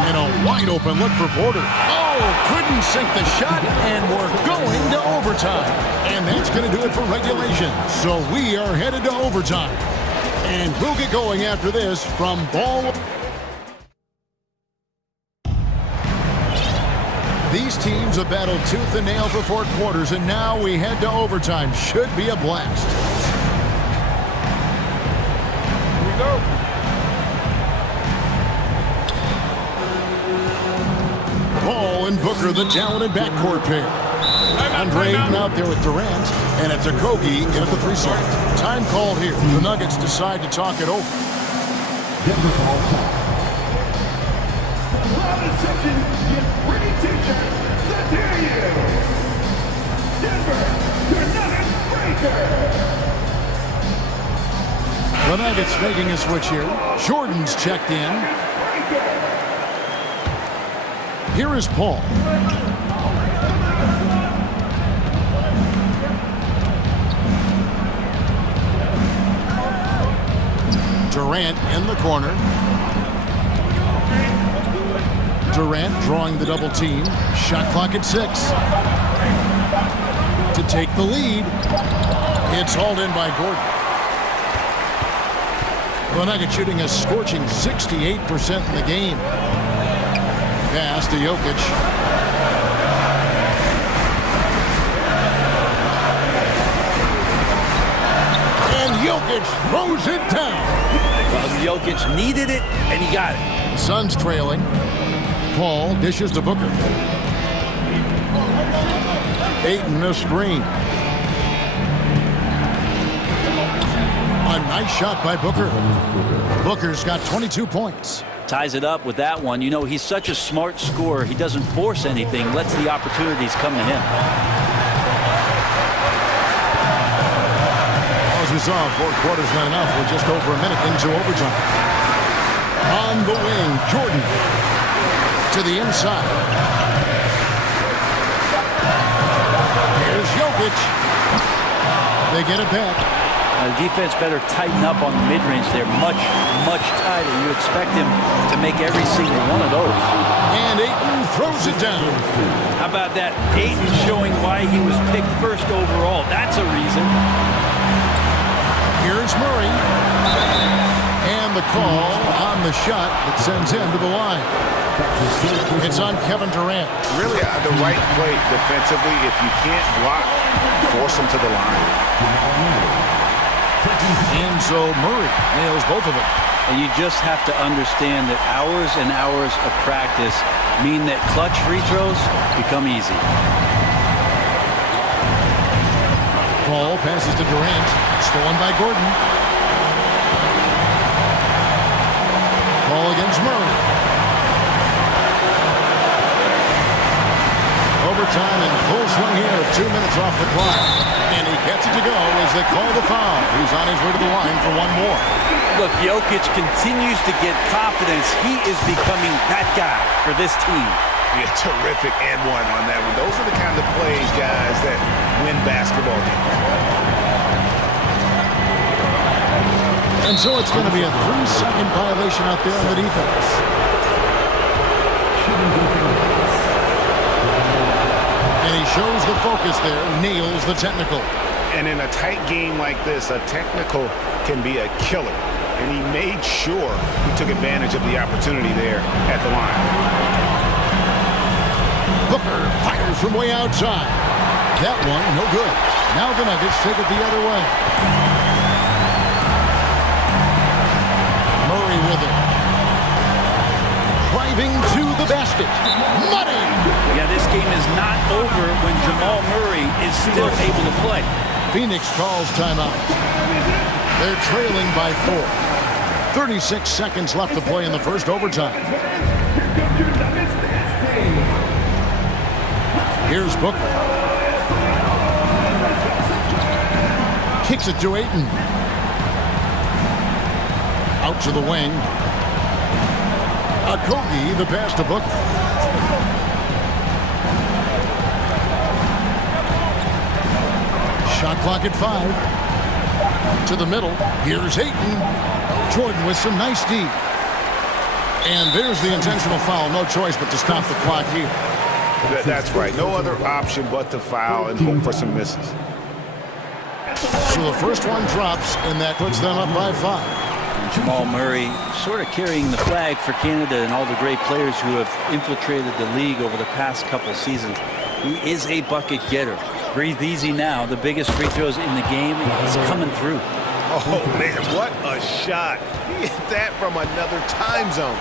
And a wide open look for Porter. Oh, couldn't sink the shot, and we're going to overtime. And that's going to do it for regulation. So we are headed to overtime. And we'll get going after this from ball. These teams have battled tooth and nail for 4 quarters, and now we head to overtime. Should be a blast. Here we go. Paul and Booker, the talented backcourt pair. Andre out there with Durant, and it's Okogie in at the 3 slot. Time called here. The Nuggets decide to talk it over. Denver call time. Love section gets pretty t-shirts. Let's hear you. Denver, your Nuggets breaker. The Nuggets making a switch here. Jordan's checked in. Here is Paul. Durant in the corner. Durant drawing the double team. Shot clock at 6. To take the lead. It's hauled in by Gordon. The Nuggets shooting a scorching 68% in the game. Pass to Jokic. And Jokic throws it down. Well, Jokic needed it, and he got it. The Suns trailing. Paul dishes to Booker. Ayton a screen. A nice shot by Booker. Booker's got 22 points. Ties it up with that one. You know, he's such a smart scorer. He doesn't force anything, lets the opportunities come to him. As we saw, 4 quarters not enough. We're just over a minute into overtime. On the wing, Jordan. to the inside. Here's Jokic. They get it back. Defense better tighten up on the mid-range there. Much tighter. You expect him to make every single one of those. And Ayton throws it down. How about that? Ayton showing why he was picked first overall. That's a reason. Here's Murray. And the call on the shot that sends him to the line. It's on Kevin Durant. Really the right play defensively. If you can't block, force him to the line. And so Murray nails both of them. And you just have to understand that hours and hours of practice mean that clutch free throws become easy. Ball passes to Durant. Stolen by Gordon. Ball against Murray. Overtime in full swing here. 2 minutes off the clock. And he gets it to go as they call the foul. He's on his way to the line for one more. Look, Jokic continues to get confidence. He is becoming that guy for this team. Yeah, terrific and one on that one. Those are the kind of plays, guys, that win basketball games. And so it's going to be a 3-second violation out there on the defense. And he shows the focus there, nails the technical. And in a tight game like this, a technical can be a killer. And he made sure he took advantage of the opportunity there at the line. Booker fires from way outside. That one, no good. Now the Nuggets take it the other way. Murray with it. Driving to the basket. Money! Yeah, this game is not over when Jamal Murray is still able to play. Phoenix calls timeout. They're trailing by 4. 36 seconds left to play in the first overtime. Here's Booker. Kicks it to Ayton. Out to the wing. Okogie, the pass to Booker. Shot clock at 5. To the middle. Here's Ayton. Jordan with some nice D. And there's the intentional foul. No choice but to stop the clock here. That's right. No other option but to foul and hope for some misses. So the first one drops, and that puts them up by 5. And Jamal Murray sort of carrying the flag for Canada and all the great players who have infiltrated the league over the past couple seasons. He is a bucket getter. Breathe easy now. The biggest free throws in the game is coming through. Oh, man, what a shot. He hit that from another time zone.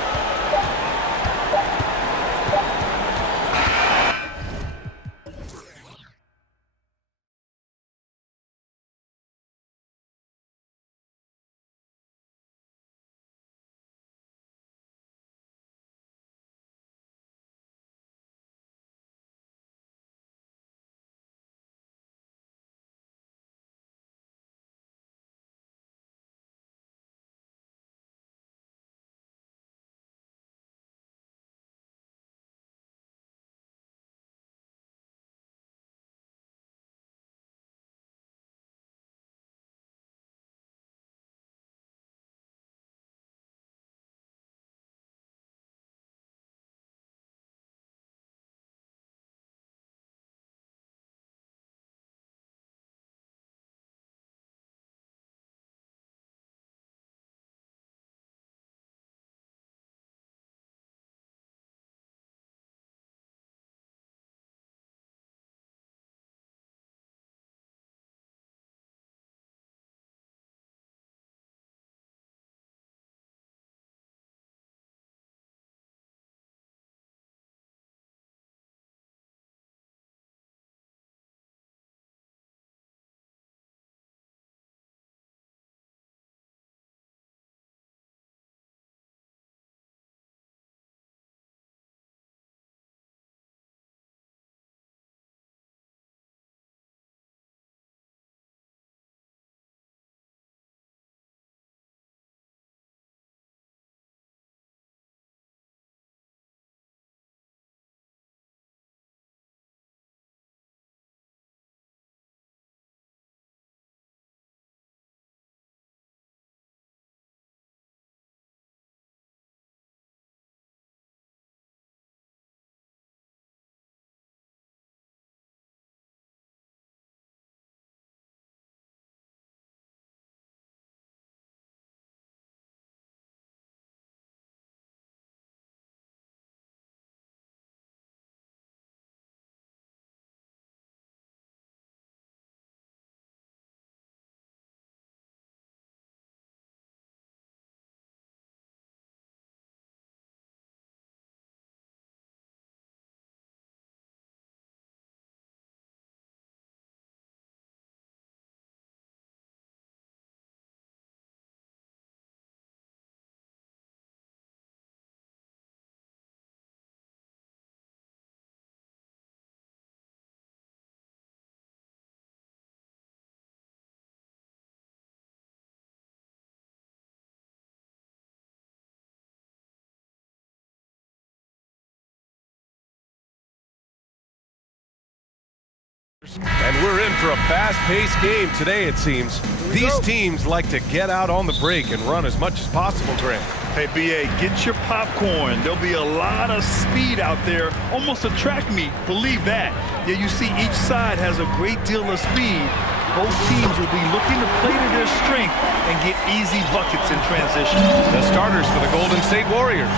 Warriors. And we're in for a fast-paced game today, it seems. These teams like to get out on the break and run as much as possible, Grant. Hey, BA, get your popcorn. There'll be a lot of speed out there, almost a track meet, believe that. Yeah, you see each side has a great deal of speed. Both teams will be looking to play to their strength and get easy buckets in transition. The starters for the Golden State Warriors.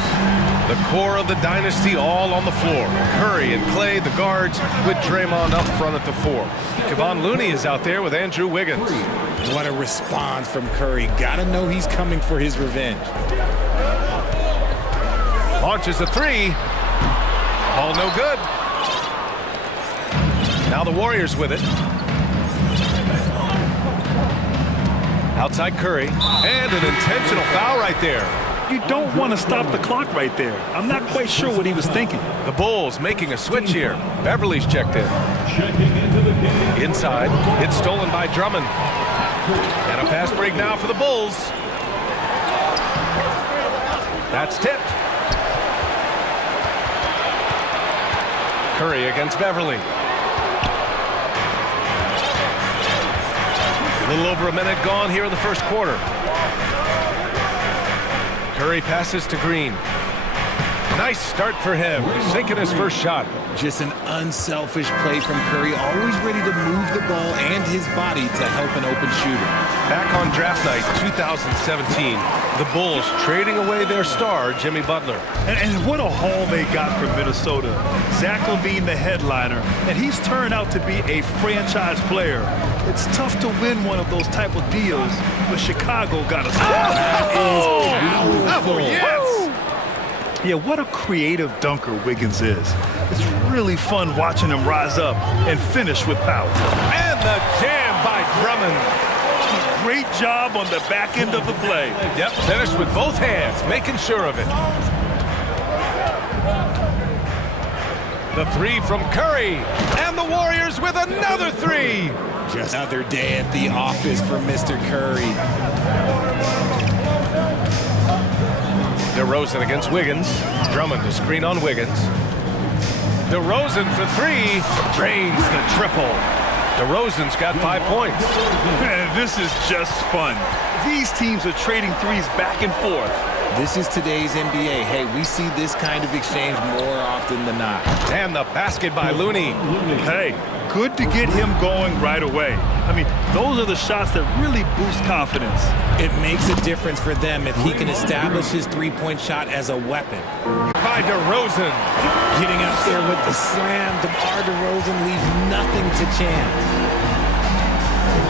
The core of the dynasty all on the floor. Curry and Clay, the guards, with Draymond up front at the 4. Kevon Looney is out there with Andrew Wiggins. What a response from Curry. Gotta know he's coming for his revenge. Launches a 3. Ball no good. Now the Warriors with it. Outside Curry, and an intentional foul right there. You don't want to stop the clock right there. I'm not quite sure what he was thinking. The Bulls making a switch here. Beverly's checked in. Inside, it's stolen by Drummond. And a fast break now for the Bulls. That's tipped. Curry against Beverly. A little over a minute gone here in the first quarter. Curry passes to Green. Nice start for him, sinking his first shot. Just an unselfish play from Curry, always ready to move the ball and his body to help an open shooter. Back on draft night 2017, the Bulls trading away their star, Jimmy Butler. And what a haul they got from Minnesota. Zach LaVine, the headliner, and he's turned out to be a franchise player. It's tough to win one of those type of deals, but Chicago got us. Powerful. Yes! Yeah, what a creative dunker Wiggins is. It's really fun watching him rise up and finish with power. And the jam by Drummond. Great job on the back end of the play. Yep, finished with both hands, making sure of it. The 3 from Curry, and the Warriors with another 3. Just another day at the office for Mr. Curry. DeRozan against Wiggins. Drummond to screen on Wiggins. DeRozan for 3. Drains the triple. DeRozan's got 5 points. Man, this is just fun. These teams are trading threes back and forth. This is today's NBA. Hey, we see this kind of exchange more often than not. And the basket by Looney. Hey, good to get him going right away. I mean, those are the shots that really boost confidence. It makes a difference for them if he can establish his three-point shot as a weapon. By DeRozan. Getting up there with the slam. DeMar DeRozan leaves nothing to chance.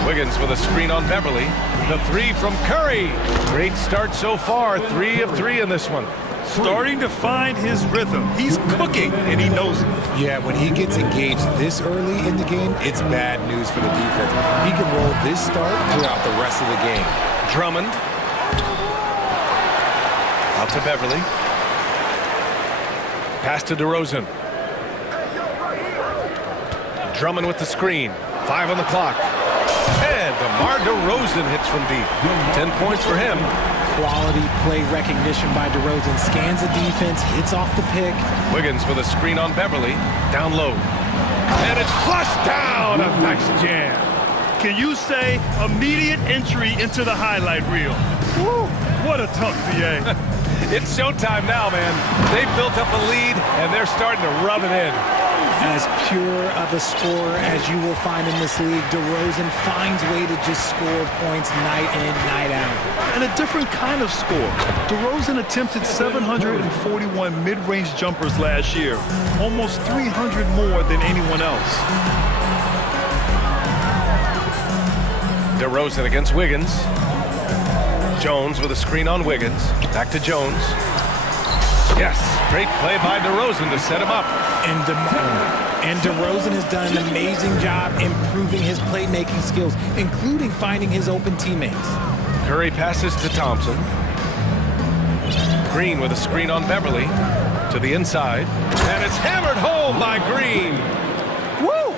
Wiggins with a screen on Beverly. The 3 from Curry. Great start so far. 3 of 3 in this one. Starting to find his rhythm. He's cooking, and he knows it. Yeah, when he gets engaged this early in the game, it's bad news for the defense. He can roll this start throughout the rest of the game. Drummond. Out to Beverly. Pass to DeRozan. Drummond with the screen. 5 on the clock. And DeMar DeRozan hits from deep. 10 points for him. Quality play recognition by DeRozan. Scans the defense, hits off the pick. Wiggins with a screen on Beverly. Down low. And it's flushed down. A nice jam. Can you say immediate entry into the highlight reel? Woo, what a tough BA. It's showtime now, man. They've built up a lead, and they're starting to rub it in. As pure of a scorer as you will find in this league, DeRozan finds way to just score points night in, night out. And a different kind of score. DeRozan attempted 741 mid-range jumpers last year, almost 300 more than anyone else. DeRozan against Wiggins. Jones with a screen on Wiggins. Back to Jones. Yes, great play by DeRozan to set him up. And DeRozan has done an amazing job improving his playmaking skills, including finding his open teammates. Curry passes to Thompson. Green with a screen on Beverly to the inside. And it's hammered home by Green. Woo!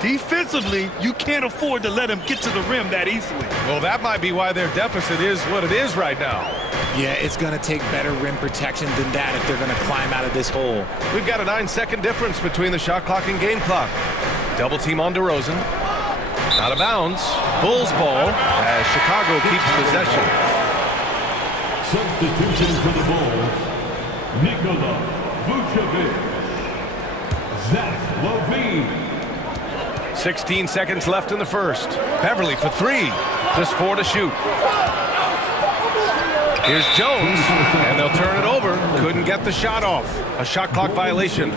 Defensively, you can't afford to let him get to the rim that easily. Well, that might be why their deficit is what it is right now. Yeah, it's going to take better rim protection than that if they're going to climb out of this hole. We've got a 9-second difference between the shot clock and game clock. Double team on DeRozan. Out of bounds. Bulls ball as Chicago keeps possession. Substitution for the Bulls, Nikola Vucevic, Zach LaVine. 16 seconds left in the first. Beverly for three. Just 4 to shoot. Here's Jones, and they'll turn it over. Couldn't get the shot off. A shot clock violation.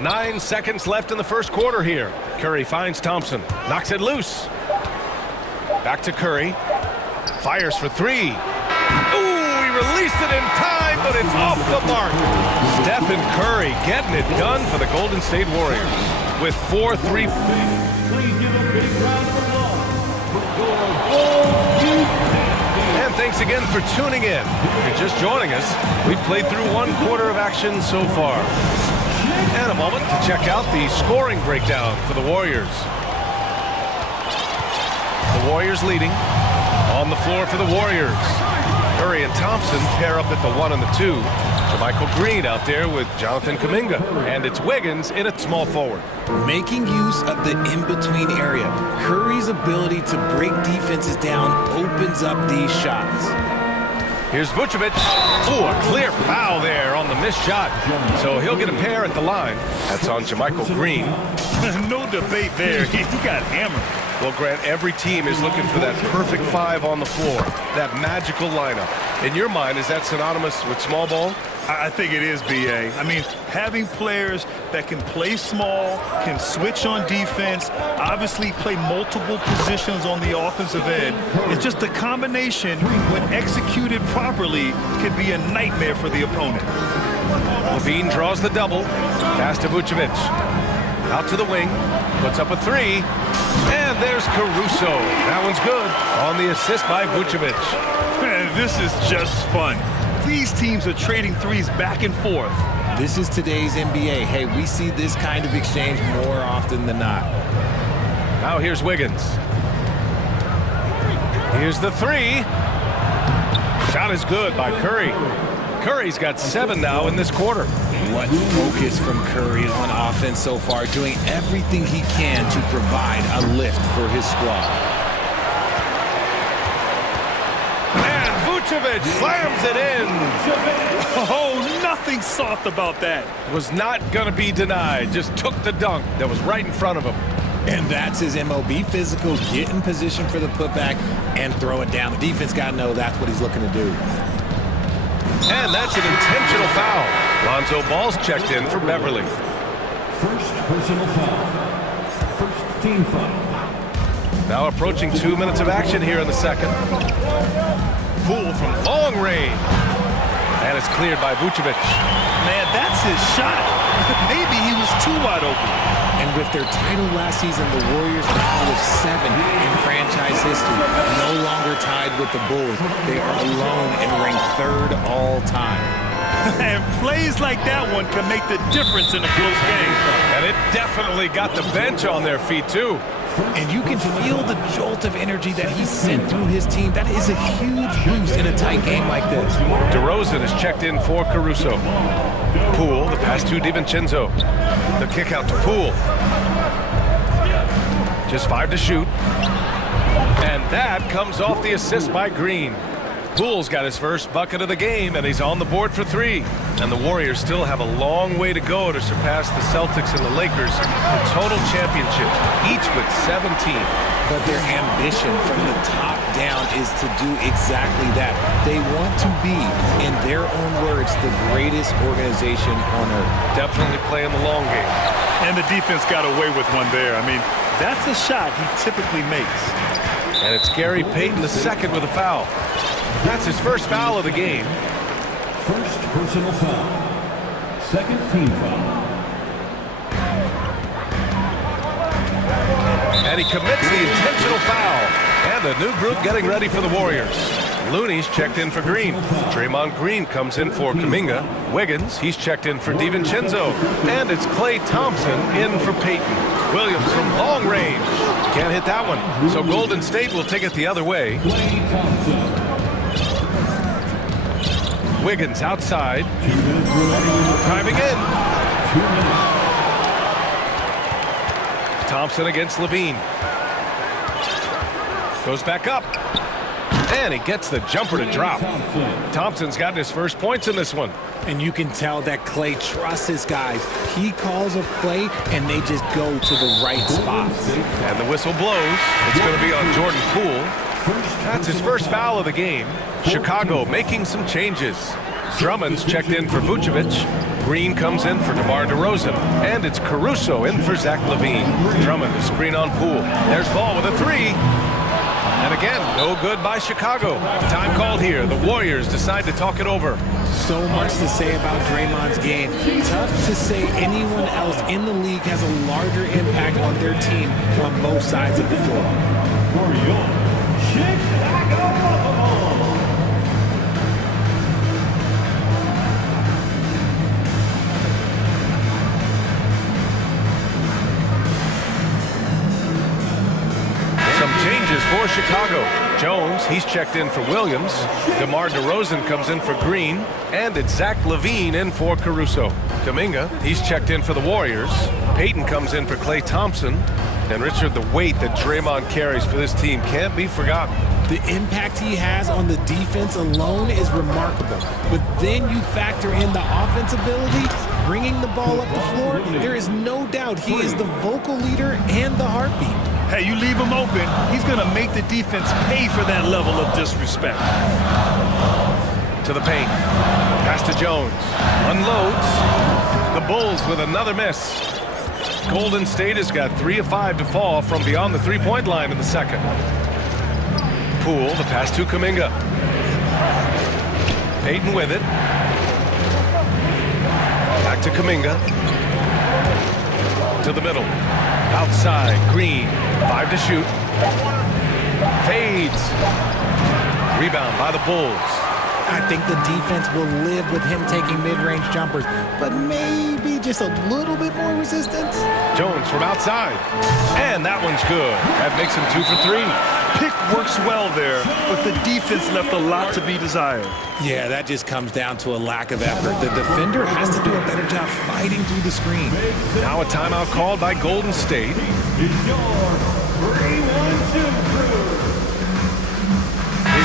Nine seconds left in the first quarter here. Curry finds Thompson. Knocks it loose. Back to Curry. Fires for three. Ooh, he released it in time, but it's off the mark. Stephen Curry getting it done for the Golden State Warriors with 4 3. Please give a big round of applause for And thanks again for tuning in. If you're just joining us, we've played through 1 quarter of action so far. And a moment to check out the scoring breakdown for the Warriors. The Warriors leading. On the floor for the Warriors. Curry and Thompson pair up at the 1 and the 2. JaMychal Green out there with Jonathan Kuminga. And it's Wiggins in at small forward. Making use of the in-between area. Curry's ability to break defenses down opens up these shots. Here's Vucevic. Ooh, a clear foul there on the missed shot. So he'll get a pair at the line. That's on JaMychal Green. No debate there. He got hammered. Well, Grant, every team is looking for that perfect 5 on the floor, that magical lineup. In your mind, is that synonymous with small ball? I think it is, B.A. I mean, having players that can play small, can switch on defense, obviously play multiple positions on the offensive end. It's just a combination, when executed properly, can be a nightmare for the opponent. LaVine draws the double. Pass to Vucevic. Out to the wing. Puts up a 3. And there's Caruso. That one's good on the assist by Vucevic. Man, this is just fun. These teams are trading threes back and forth. This is today's NBA. Hey, we see this kind of exchange more often than not. Now here's Wiggins. Here's the 3. Shot is good by Curry. Curry's got 7 now in this quarter. What focus from Curry on offense so far, doing everything he can to provide a lift for his squad. And Vucevic slams it in. Oh, nothing soft about that. Was not going to be denied. Just took the dunk that was right in front of him. And that's his MO. Be physical, get in position for the putback, and throw it down. The defense got to know that's what he's looking to do. And that's an intentional foul. Lonzo Ball's checked in for Beverly. First personal foul. First team foul. Now approaching 2 minutes of action here in the second. Poole from long range. And it's cleared by Vucevic. Man, that's his shot. Maybe he was too wide open. And with their title last season, the Warriors now with 7 in franchise history. No longer tied with the Bulls. They are alone and ranked 3rd all time. And plays like that one can make the difference in a close game. And it definitely got the bench on their feet, too. And you can feel the jolt of energy that he sent through his team. That is a huge boost in a tight game like this. DeRozan is checked in for Caruso. Poole, the pass to DiVincenzo. The kick out to Poole. Just 5 to shoot. And that comes off the assist by Green. Poole's got his first bucket of the game, and he's on the board for 3. And the Warriors still have a long way to go to surpass the Celtics and the Lakers for total championships, each with 17. But their ambition from the top down is to do exactly that. They want to be, in their own words, the greatest organization on earth. Definitely playing the long game. And the defense got away with one there. I mean, that's a shot he typically makes. And it's Gary Payton II with a foul. That's his first foul of the game. First personal foul. Second team foul. And he commits the intentional foul. And a new group getting ready for the Warriors. Looney's checked in for Green. Draymond Green comes in for Kuminga. Wiggins, he's checked in for DiVincenzo. And it's Klay Thompson in for Payton. Williams from long range. Can't hit that one. So Golden State will take it the other way. Wiggins outside. Driving in. Thompson against Levine. Goes back up. And he gets the jumper to drop. Thompson's gotten his first points in this one. And you can tell that Clay trusts his guys. He calls a play, and they just go to the right spots. And the whistle blows. It's going to be on Jordan Poole. That's his first foul of the game. Chicago making some changes. Drummond's checked in for Vucevic. Green comes in for DeMar DeRozan. And it's Caruso in for Zach LaVine. Drummond to screen on Poole. There's Ball with a three. And again, no good by Chicago. Time called here. The Warriors decide to talk it over. So much to say about Draymond's game. Tough to say anyone else in the league has a larger impact on their team on both sides of the floor. For your Chicago. Changes for Chicago. Jones, he's checked in for Williams. DeMar DeRozan comes in for Green. And it's Zach LaVine in for Caruso. Kuminga, he's checked in for the Warriors. Payton comes in for Klay Thompson. And Richard, the weight that Draymond carries for this team can't be forgotten. The impact he has on the defense alone is remarkable. But then you factor in the offense ability, bringing the ball up the floor. There is no doubt he is the vocal leader and the heartbeat. Hey, you leave him open, he's going to make the defense pay for that level of disrespect. To the paint. Pass to Jones. Unloads. The Bulls with another miss. Golden State has got 3 of 5 to fall from beyond the three-point line in the second. Poole, the pass to Kuminga. Payton with it. Back to Kuminga. To the middle. Outside, Green. 5 to shoot. Fades. Rebound by the Bulls. I think the defense will live with him taking mid-range jumpers, but maybe just a little bit more resistance. Jones from outside. And that one's good. That makes him 2 for 3. Pick works well there, but the defense left a lot to be desired. Yeah, that just comes down to a lack of effort. The defender has to do a better job fighting through the screen. Now a timeout called by Golden State.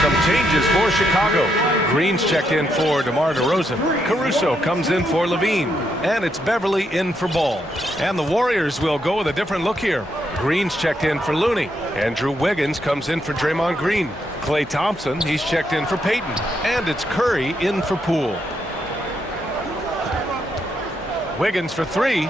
Some changes for Chicago. Green's checked in for DeMar DeRozan. Caruso comes in for Levine. And it's Beverly in for Ball. And the Warriors will go with a different look here. Green's checked in for Looney. Andrew Wiggins comes in for Draymond Green. Klay Thompson, he's checked in for Payton. And it's Curry in for Poole. Wiggins for 3.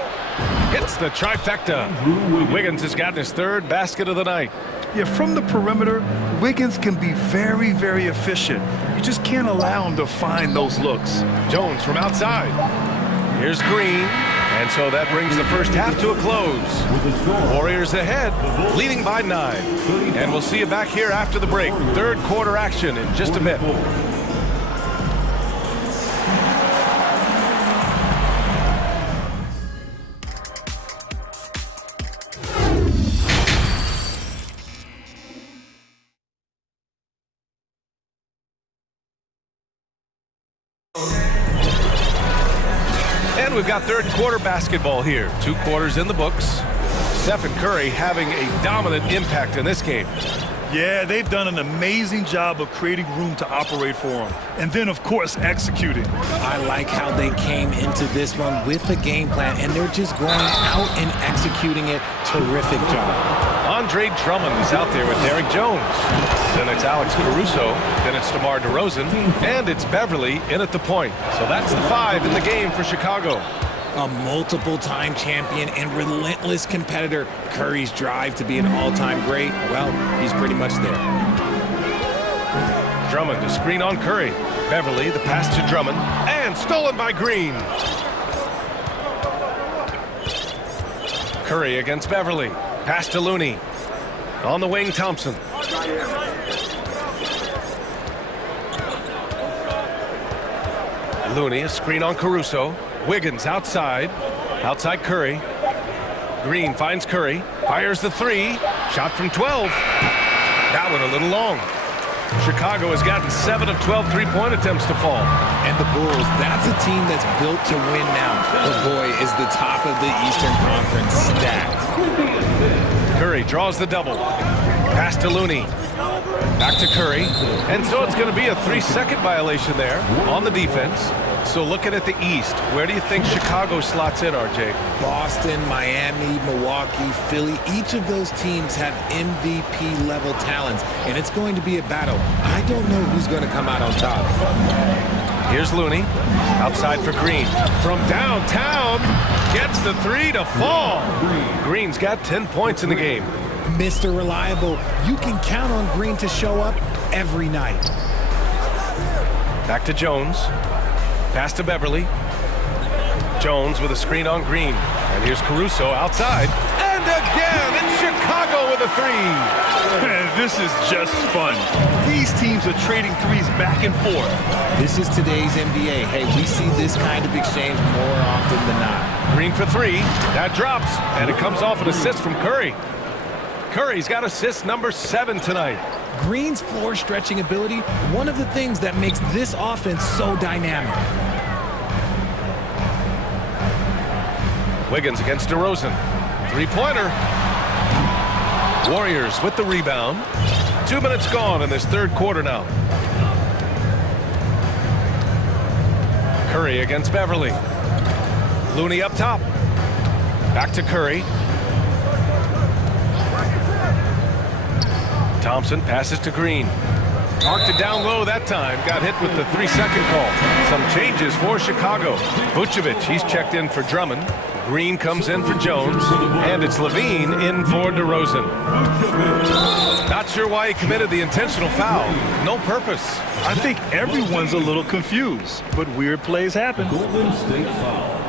Hits the trifecta. Wiggins has gotten his 3rd basket of the night. Yeah, from the perimeter, Wiggins can be very, very efficient. You just can't allow him to find those looks. Jones from outside. Here's Green. And so that brings the first half to a close. Warriors ahead, leading by 9. And we'll see you back here after the break. 3rd quarter action in just a bit. And we've got 3rd quarter basketball here. 2 quarters in the books. Stephen Curry having a dominant impact in this game. Yeah, they've done an amazing job of creating room to operate for him. And then, of course, executing. I like how they came into this one with a game plan, and they're just going out and executing it. Terrific job. Andre Drummond is out there with Derrick Jones. Then it's Alex Caruso. Then it's DeMar DeRozan. And it's Beverly in at the point. So that's the 5 in the game for Chicago. A multiple-time champion and relentless competitor. Curry's drive to be an all-time great, well, he's pretty much there. Drummond to screen on Curry. Beverly, the pass to Drummond. And stolen by Green. Curry against Beverly. Pass to Looney. On the wing, Thompson. Looney, a screen on Caruso. Wiggins outside. Outside Curry. Green finds Curry. Fires the 3. Shot from 12. That one a little long. Chicago has gotten 7 of 12 three-point attempts to fall. And the Bulls, that's a team that's built to win now. But boy, is the top of the Eastern Conference stacked. Curry draws the double. Pass to Looney. Back to Curry. And so it's going to be a 3-second violation there on the defense. So looking at the East, where do you think Chicago slots in, RJ? Boston, Miami, Milwaukee, Philly, each of those teams have MVP-level talents, and it's going to be a battle. I don't know who's going to come out on top. Here's Looney, outside for Green. From downtown, gets the 3 to fall. Green's got 10 points in the game. Mr. Reliable, you can count on Green to show up every night. Back to Jones. Pass to Beverly. Jones with a screen on Green. And here's Caruso outside. And again, it's Chicago with a 3. Man, this is just fun. These teams are trading threes back and forth. This is today's NBA. Hey, we see this kind of exchange more often than not. Green for 3. That drops. And it comes off an assist from Curry. Curry's got assist number 7 tonight. Green's floor stretching ability, one of the things that makes this offense so dynamic. Wiggins against DeRozan. 3-pointer. Warriors with the rebound. 2 minutes gone in this third quarter now. Curry against Beverly. Looney up top. Back to Curry. Thompson passes to Green. Marked it down low that time. Got hit with the 3-second call. Some changes for Chicago. Vucevic, he's checked in for Drummond. Green comes in for Jones. And it's Levine in for DeRozan. Not sure why he committed the intentional foul. No purpose. I think everyone's a little confused, but weird plays happen. Golden State foul.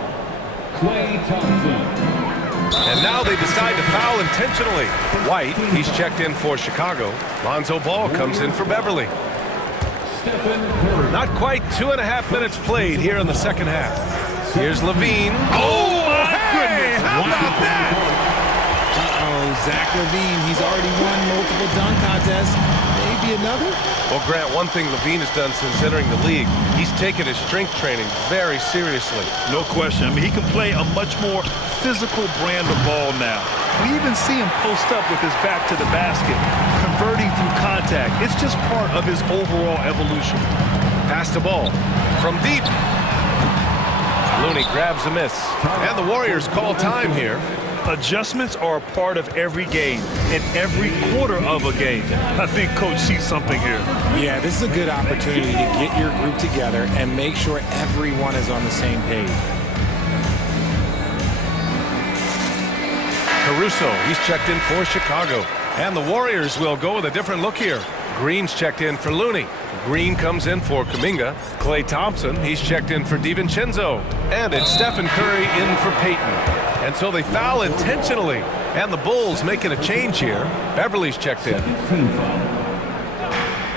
Klay Thompson. And now they decide to foul intentionally. White, he's checked in for Chicago. Lonzo Ball comes in for Beverly. Not quite 2.5 minutes played here in the second half. Here's Levine. Oh, my goodness. How about that? Uh-oh, Zach LaVine, he's already won multiple dunk contests. Maybe another? Well, Grant, one thing Levine has done since entering the league, he's taken his strength training very seriously. No question. I mean, he can play a much more physical brand of ball now. We even see him post up with his back to the basket, converting through contact. It's just part of his overall evolution. Pass the ball from deep. Looney grabs a miss. And the Warriors call time here. Adjustments are a part of every game, in every quarter of a game. I think Coach sees something here. Yeah, this is a good opportunity to get your group together and make sure everyone is on the same page. Caruso, he's checked in for Chicago. And the Warriors will go with a different look here. Green's checked in for Looney. Green comes in for Kuminga. Klay Thompson, he's checked in for DiVincenzo. And it's Stephen Curry in for Payton. And so they foul intentionally. And the Bulls making a change here. Beverly's checked in.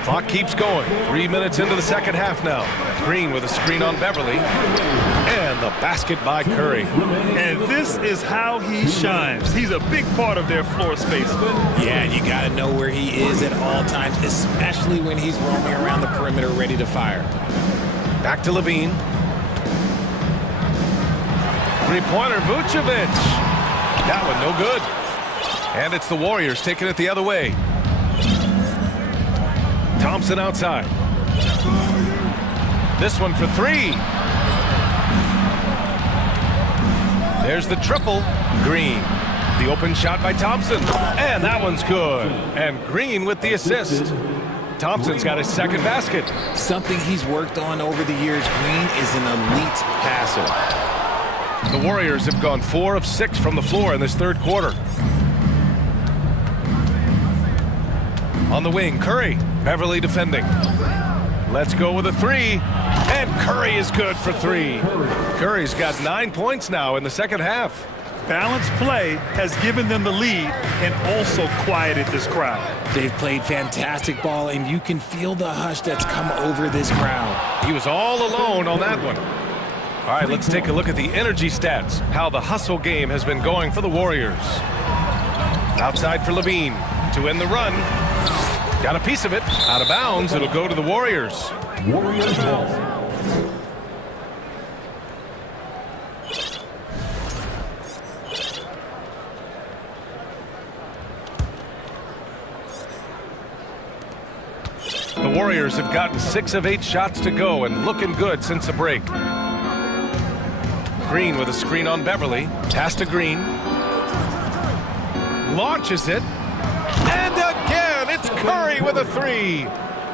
Clock keeps going. 3 minutes into the second half now. Green with a screen on Beverly. And the basket by Curry. And this is how he shines. He's a big part of their floor space. Yeah, and you got to know where he is at all times, especially when he's roaming around the perimeter ready to fire. Back to Levine. Three-pointer, Vucevic. That one no good. And it's the Warriors taking it the other way. Thompson outside. This one for 3. There's the triple. Green. The open shot by Thompson. And that one's good. And Green with the assist. Thompson's got his second basket. Something he's worked on over the years. Green is an elite passer. The Warriors have gone 4 of 6 from the floor in this third quarter. On the wing, Curry. Beverly defending. Let's go with a 3. And Curry is good for 3. Curry's got 9 points now in the second half. Balanced play has given them the lead and also quieted this crowd. They've played fantastic ball, and you can feel the hush that's come over this crowd. He was all alone on that one. All right, let's take a look at the energy stats, how the hustle game has been going for the Warriors. Outside for Levine to end the run. Got a piece of it. Out of bounds. It'll go to the Warriors. Warriors ball. The Warriors have gotten 6 of 8 shots to go and looking good since the break. Green with a screen on Beverly. Pass to Green. Launches it. And again, it's Curry with a 3.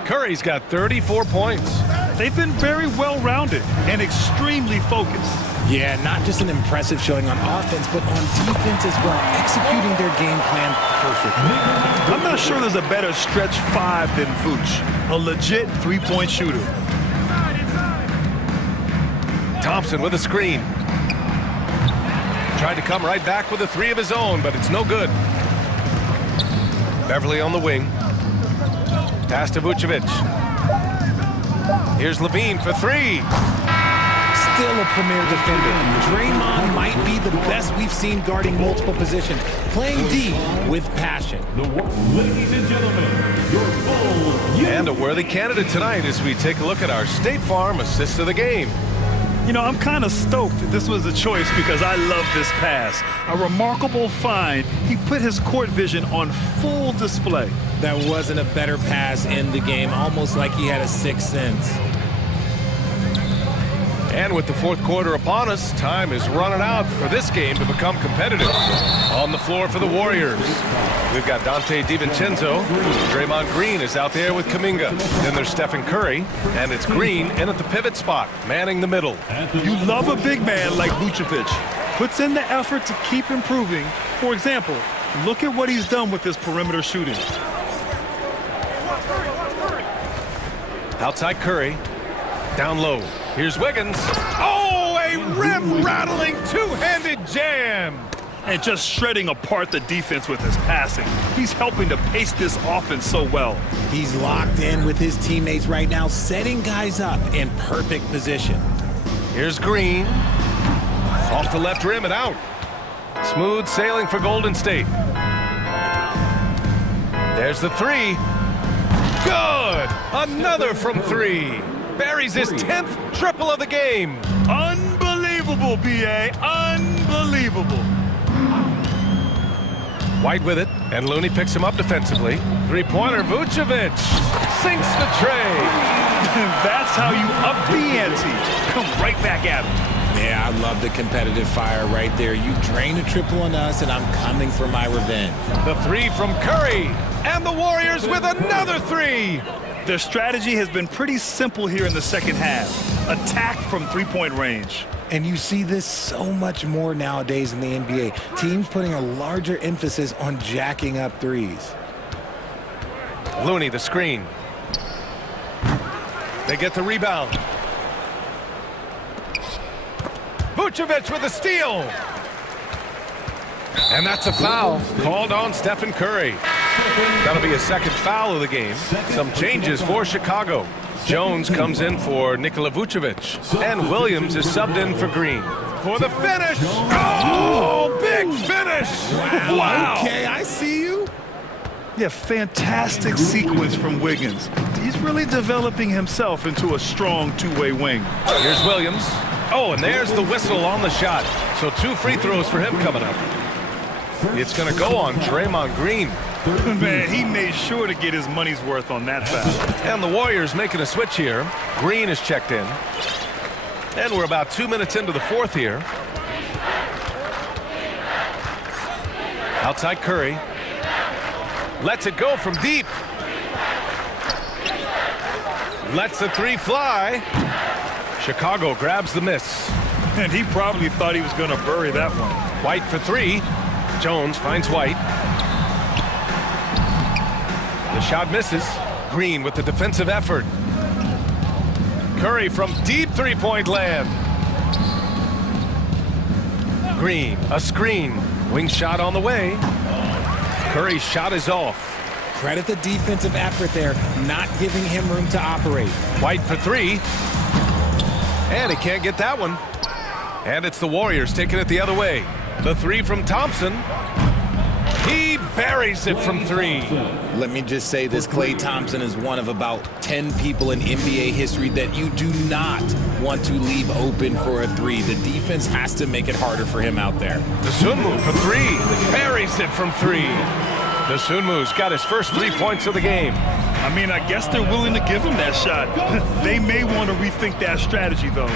Curry's got 34 points. They've been very well-rounded and extremely focused. Yeah, not just an impressive showing on offense, but on defense as well, executing their game plan perfectly. I'm not sure there's a better stretch 5 than Vooch, a legit three-point shooter. Thompson with a screen. Tried to come right back with a 3 of his own, but it's no good. Beverly on the wing. Pass to Vucevic. Here's Levine for 3. Still a premier defender. Draymond might be the best we've seen guarding multiple positions, playing D with passion. Ladies and gentlemen, your full And a worthy candidate tonight as we take a look at our State Farm assist of the game. You know, I'm kind of stoked that this was a choice because I love this pass. A remarkable find. He put his court vision on full display. That wasn't a better pass in the game, almost like he had a sixth sense. And with the fourth quarter upon us, time is running out for this game to become competitive. On the floor for the Warriors, we've got Dante DiVincenzo. Draymond Green is out there with Kuminga. Then there's Stephen Curry, and it's Green in at the pivot spot, manning the middle. You love a big man like Vucevic. Puts in the effort to keep improving. For example, look at what he's done with his perimeter shooting. Outside Curry, down low. Here's Wiggins. Oh, a rim-rattling two-handed jam. And just shredding apart the defense with his passing. He's helping to pace this offense so well. He's locked in with his teammates right now, setting guys up in perfect position. Here's Green. Off the left rim and out. Smooth sailing for Golden State. There's the 3. Good! Another from 3. Buries his 10th triple of the game. Unbelievable, B.A. Unbelievable. White with it, and Looney picks him up defensively. Three-pointer, Vucevic sinks the tray. That's how you up the ante. Come right back at him. Yeah, I love the competitive fire right there. You drain a triple on us, and I'm coming for my revenge. The 3 from Curry, and the Warriors with another 3. Their strategy has been pretty simple here in the second half. Attack from three-point range. And you see this so much more nowadays in the NBA. Teams putting a larger emphasis on jacking up threes. Looney, the screen. They get the rebound. Vucevic with a steal. And that's a foul called on Stephen Curry. That'll be a second foul of the game. Some changes for Chicago. Jones comes in for Nikola Vucevic. And Williams is subbed in for Green. For the finish. Oh, big finish. Wow. Okay, I see you. Yeah, fantastic sequence from Wiggins. He's really developing himself into a strong two-way wing. Here's Williams. Oh, and there's the whistle on the shot. So 2 free throws for him coming up. It's going to go on Draymond Green. Man, he made sure to get his money's worth on that foul. And the Warriors making a switch here. Green is checked in. And we're about 2 minutes into the fourth here. Outside Curry. Lets it go from deep. Lets the 3 fly. Chicago grabs the miss. And he probably thought he was going to bury that one. White for 3. Jones finds White. The shot misses. Green with the defensive effort. Curry from deep three-point land. Green, a screen. Wing shot on the way. Curry's shot is off. Credit the defensive effort there, not giving him room to operate. White for 3. And he can't get that one. And it's the Warriors taking it the other way. The 3 from Thompson. He buries it from 3. Let me just say this, Klay Thompson is one of about 10 people in NBA history that you do not want to leave open for a 3. The defense has to make it harder for him out there. Dosunmu for 3, buries it from 3. Dosunmu's got his first 3 points of the game. I mean, I guess they're willing to give him that shot. They may want to rethink that strategy, though.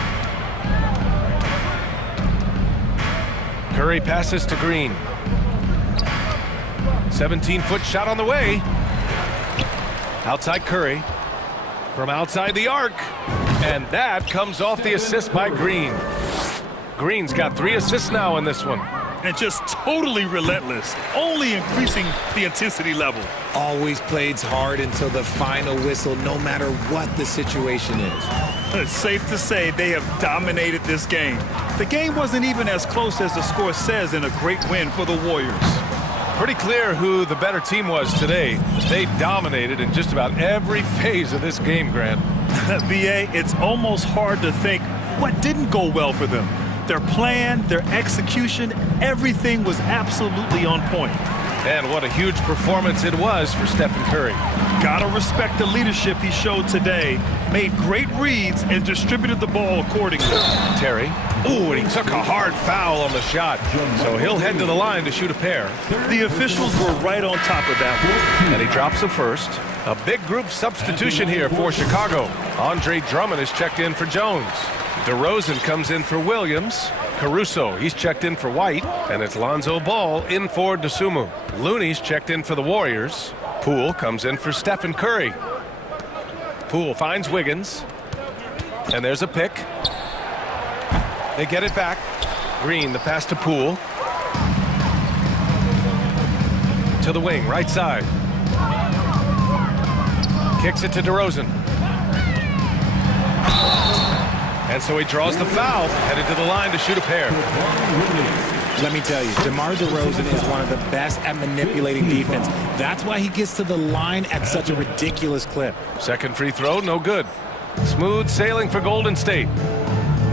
Curry passes to Green. 17-foot shot on the way. Outside Curry. From outside the arc. And that comes off the assist by Green. Green's got 3 assists now in this one. And just totally relentless, only increasing the intensity level. Always plays hard until the final whistle, no matter what the situation is. It's safe to say they have dominated this game. The game wasn't even as close as the score says in a great win for the Warriors. Pretty clear who the better team was today. They dominated in just about every phase of this game, Grant. BA, it's almost hard to think what didn't go well for them. Their plan, their execution, everything was absolutely on point. And what a huge performance it was for Stephen Curry. Gotta respect the leadership he showed today. Made great reads and distributed the ball accordingly. Terry. Ooh, and he took a hard foul on the shot. So he'll head to the line to shoot a pair. The officials were right on top of that. And he drops the first. A big group substitution here for Chicago. Andre Drummond is checked in for Jones. DeRozan comes in for Williams. Caruso, he's checked in for White. And it's Lonzo Ball in for Dosunmu. Looney's checked in for the Warriors. Poole comes in for Stephen Curry. Poole finds Wiggins. And there's a pick. They get it back. Green, the pass to Poole. To the wing, right side. Kicks it to DeRozan. And so he draws the foul, headed to the line to shoot a pair. Let me tell you, DeMar DeRozan is one of the best at manipulating defense. That's why he gets to the line at such a ridiculous clip. Second free throw, no good. Smooth sailing for Golden State.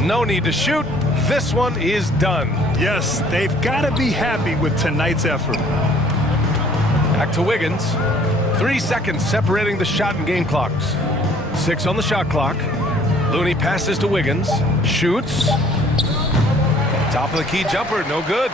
No need to shoot. This one is done. Yes, they've got to be happy with tonight's effort. Back to Wiggins. 3 seconds separating the shot and game clocks. 6 on the shot clock. Looney passes to Wiggins. Shoots. Top of the key jumper, no good.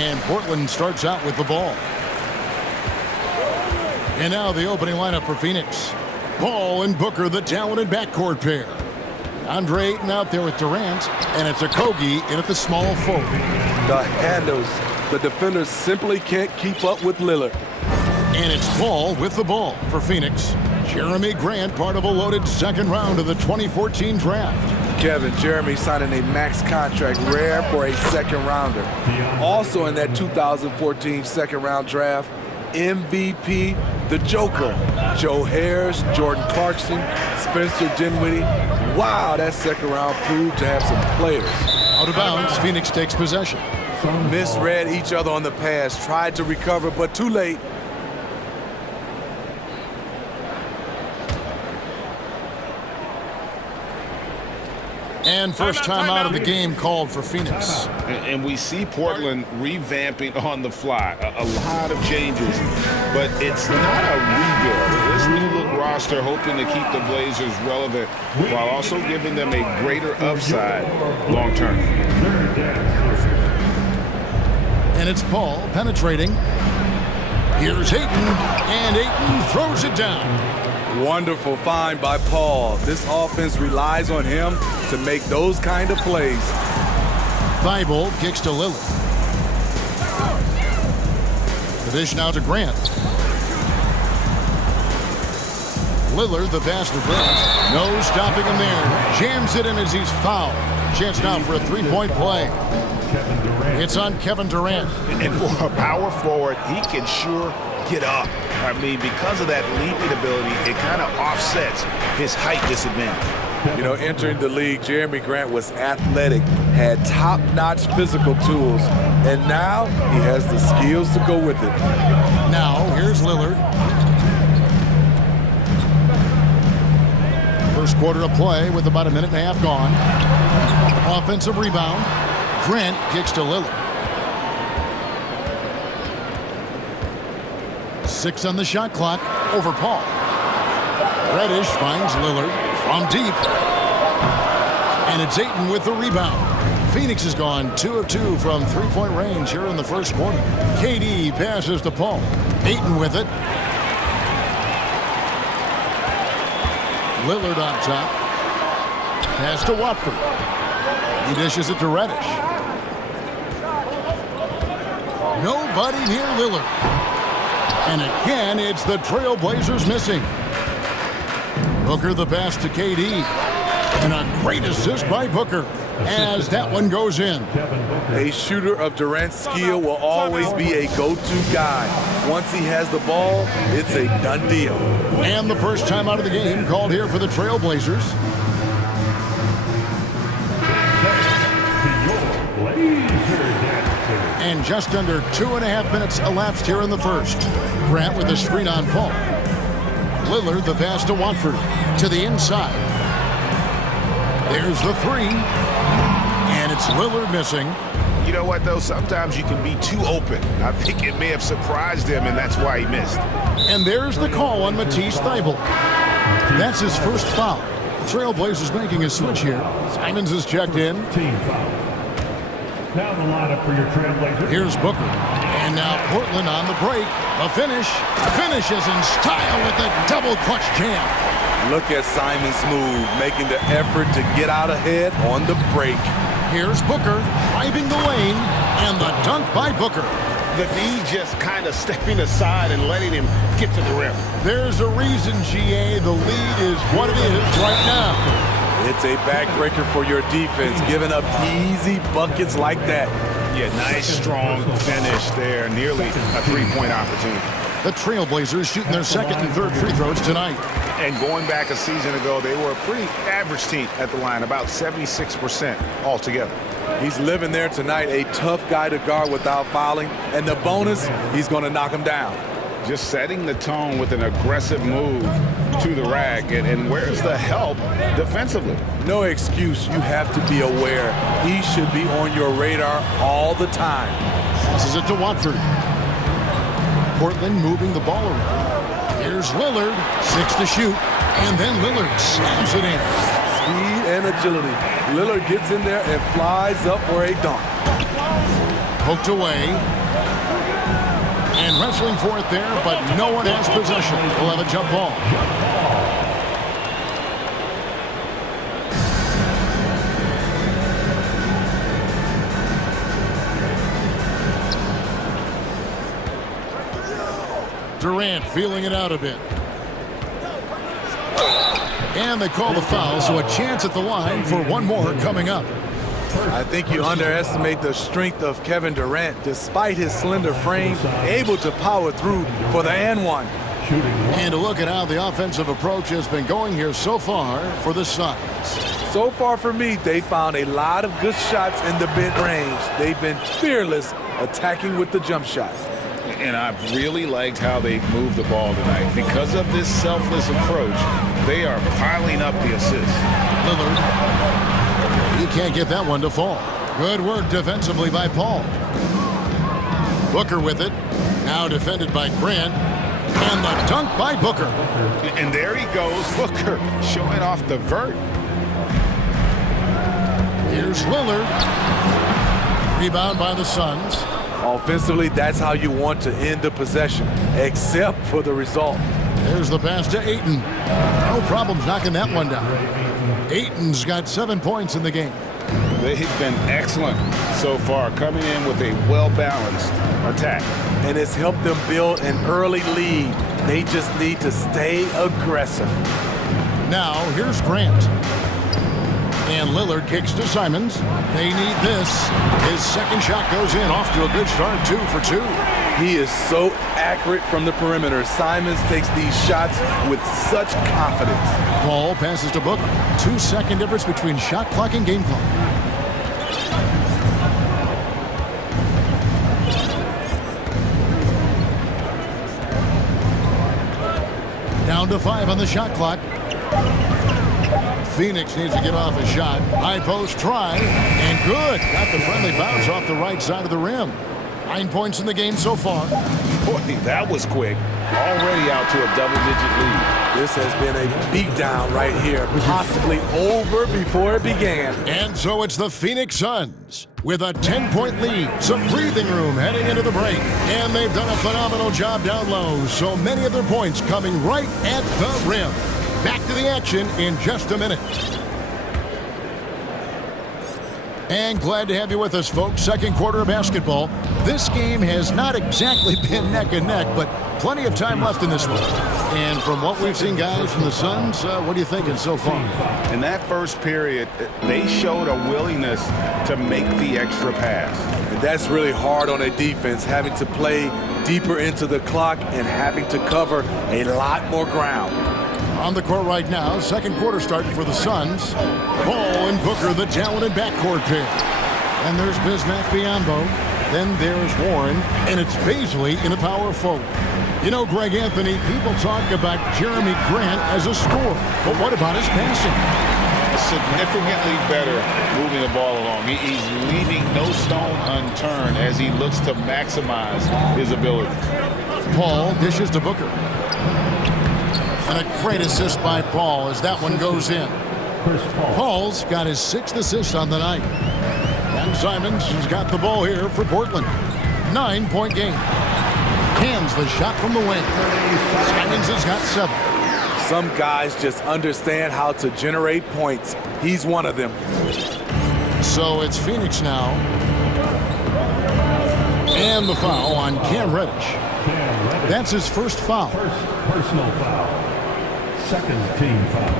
And Portland starts out with the ball. And now the opening lineup for Phoenix. Ball and Booker, the talented backcourt pair. Andre Ayton out there with Durant, and it's Okogie in at the small forward. The handles. The defenders simply can't keep up with Lillard. And it's Paul with the ball for Phoenix. Jeremy Grant, part of a loaded second round of the 2014 draft. Kevin, Jeremy signing a max contract, rare for a second rounder. Also in that 2014 second round draft, MVP, the Joker, Joe Harris, Jordan Clarkson, Spencer Dinwiddie. Wow, that second round proved to have some players. Out of bounds, Phoenix takes possession. Misread each other on the pass, tried to recover, but too late. And first time out of the game called for Phoenix. And we see Portland revamping on the fly. A lot of changes, but it's not a rebuild. This new look roster hoping to keep the Blazers relevant while also giving them a greater upside long term. And it's Paul penetrating. Here's Ayton, and Ayton throws it down. Wonderful find by Paul. This offense relies on him to make those kind of plays. Thibault kicks to Lillard. The dish now to Grant. Lillard, the pass to Grant. No stopping him there. Jams it in as he's fouled. Chance now for a three-point play. It's on Kevin Durant. And for a power forward, he can sure get up. I mean, because of that leaping ability, it kind of offsets his height disadvantage. You know, entering the league, Jeremy Grant was athletic, had top-notch physical tools, and now he has the skills to go with it. Now, here's Lillard. First quarter of play with about a minute and a half gone. Offensive rebound. Grant kicks to Lillard. 6 on the shot clock over Paul. Reddish finds Lillard from deep. And it's Ayton with the rebound. Phoenix has gone 2 of 2 from three-point range here in the first quarter. KD passes to Paul. Ayton with it. Lillard on top. Pass to Watford. He dishes it to Reddish. Nobody near Lillard. And again, it's the Trailblazers missing. Booker the pass to KD. And a great assist by Booker as that one goes in. A shooter of Durant's skill will always be a go-to guy. Once he has the ball, it's a done deal. And the first time out of the game called here for the Trailblazers. And just under 2.5 minutes elapsed here in the first. Grant with the screen on Paul. Lillard the pass to Watford to the inside. There's the three. And it's Lillard missing. You know what, though? Sometimes you can be too open. I think it may have surprised him, and that's why he missed. And there's the call on Matisse Thybulle. That's his first foul. Trailblazers making a switch here. Simons is checked in. Team foul. Now the lineup for your Trailblazers. Here's Booker. And now Portland on the break. A finish. Finishes in style with the double clutch jam. Look at Simon's move, making the effort to get out ahead on the break. Here's Booker driving the lane, and the dunk by Booker. The D just kind of stepping aside and letting him get to the rim. There's a reason, GA, the lead is what it is right now. It's a backbreaker for your defense, giving up easy buckets like that. Yeah, nice, strong finish there. Nearly a three-point opportunity. The Trailblazers shooting their second and third free throws tonight. And going back a season ago, they were a pretty average team at the line, about 76% altogether. He's living there tonight, a tough guy to guard without fouling. And the bonus, he's going to knock him down. Just setting the tone with an aggressive move to the rack. And where's the help defensively? No excuse. You have to be aware. He should be on your radar all the time. Passes it to Watford. Portland moving the ball around. Here's Lillard, 6 to shoot. And then Lillard slams it in. Speed and agility. Lillard gets in there and flies up for a dunk. Poked away. And wrestling for it there, but no one has possession. We'll have a jump ball. Durant feeling it out a bit. And they call the foul, so a chance at the line for one more coming up. I think you underestimate the strength of Kevin Durant. Despite his slender frame, able to power through for the and one. And a look at how the offensive approach has been going here so far for the Suns. So far for me, they found a lot of good shots in the mid-range. They've been fearless attacking with the jump shot. And I've really liked how they moved the ball tonight. Because of this selfless approach, they are piling up the assists. Lillard. He can't get that one to fall. Good work defensively by Paul. Booker with it. Now defended by Grant. And the dunk by Booker. And there he goes, Booker, showing off the vert. Here's Lillard. Rebound by the Suns. Offensively, that's how you want to end the possession, except for the result. There's the pass to Ayton. No problems knocking that one down. Ayton's got 7 points in the game. They've been excellent so far, coming in with a well-balanced attack. And it's helped them build an early lead. They just need to stay aggressive. Now, here's Grant. And Lillard kicks to Simons. They need this. His second shot goes in, off to a good start, 2 for 2. He is so accurate from the perimeter. Simons takes these shots with such confidence. Ball passes to Booker. 2-second difference between shot clock and game clock. Down to 5 on the shot clock. Phoenix needs to get off a shot. High post try, and good. Got the friendly bounce off the right side of the rim. 9 points in the game so far. Boy, that was quick. Already out to a double-digit lead. This has been a beatdown right here, possibly over before it began. And so it's the Phoenix Suns with a 10-point lead, some breathing room heading into the break. And they've done a phenomenal job down low, so many of their points coming right at the rim. Back to the action in just a minute. And glad to have you with us, folks. Second quarter of basketball. This game has not exactly been neck and neck, but plenty of time left in this one. And from what we've seen, guys, from the Suns, what are you thinking so far? In that first period, they showed a willingness to make the extra pass. And that's really hard on a defense, having to play deeper into the clock and having to cover a lot more ground. On the court right now, second quarter starting for the Suns. Ball and Booker, the talented backcourt pair. And there's Bismack Biyombo. Then there's Warren. And it's Baisley in a power forward. You know, Greg Anthony, people talk about Jeremy Grant as a scorer. But what about his passing? Significantly better moving the ball along. He's leaving no stone unturned as he looks to maximize his ability. Paul dishes to Booker. And a great assist by Paul as that one goes in. Paul's got his 6th assist on the night. And Simons has got the ball here for Portland. 9-point game. Hands the shot from the wing. Simons has got 7. Some guys just understand how to generate points. He's one of them. So it's Phoenix now. And the foul on Cam Reddish. That's his first foul. First personal foul. Second team foul.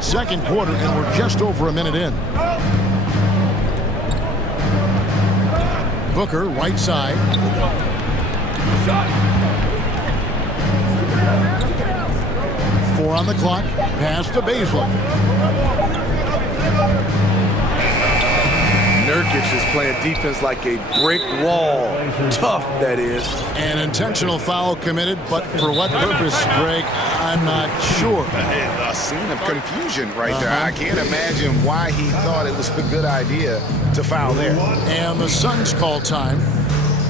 Second quarter, and we're just over a minute in. Booker, right side. 4 on the clock. Pass to Baisley. Nurkic is playing defense like a brick wall. Tough, that is. An intentional foul committed, but for what purpose, Greg, I'm not sure. A scene of confusion right there. I can't imagine why he thought it was a good idea to foul there. And the Suns call time.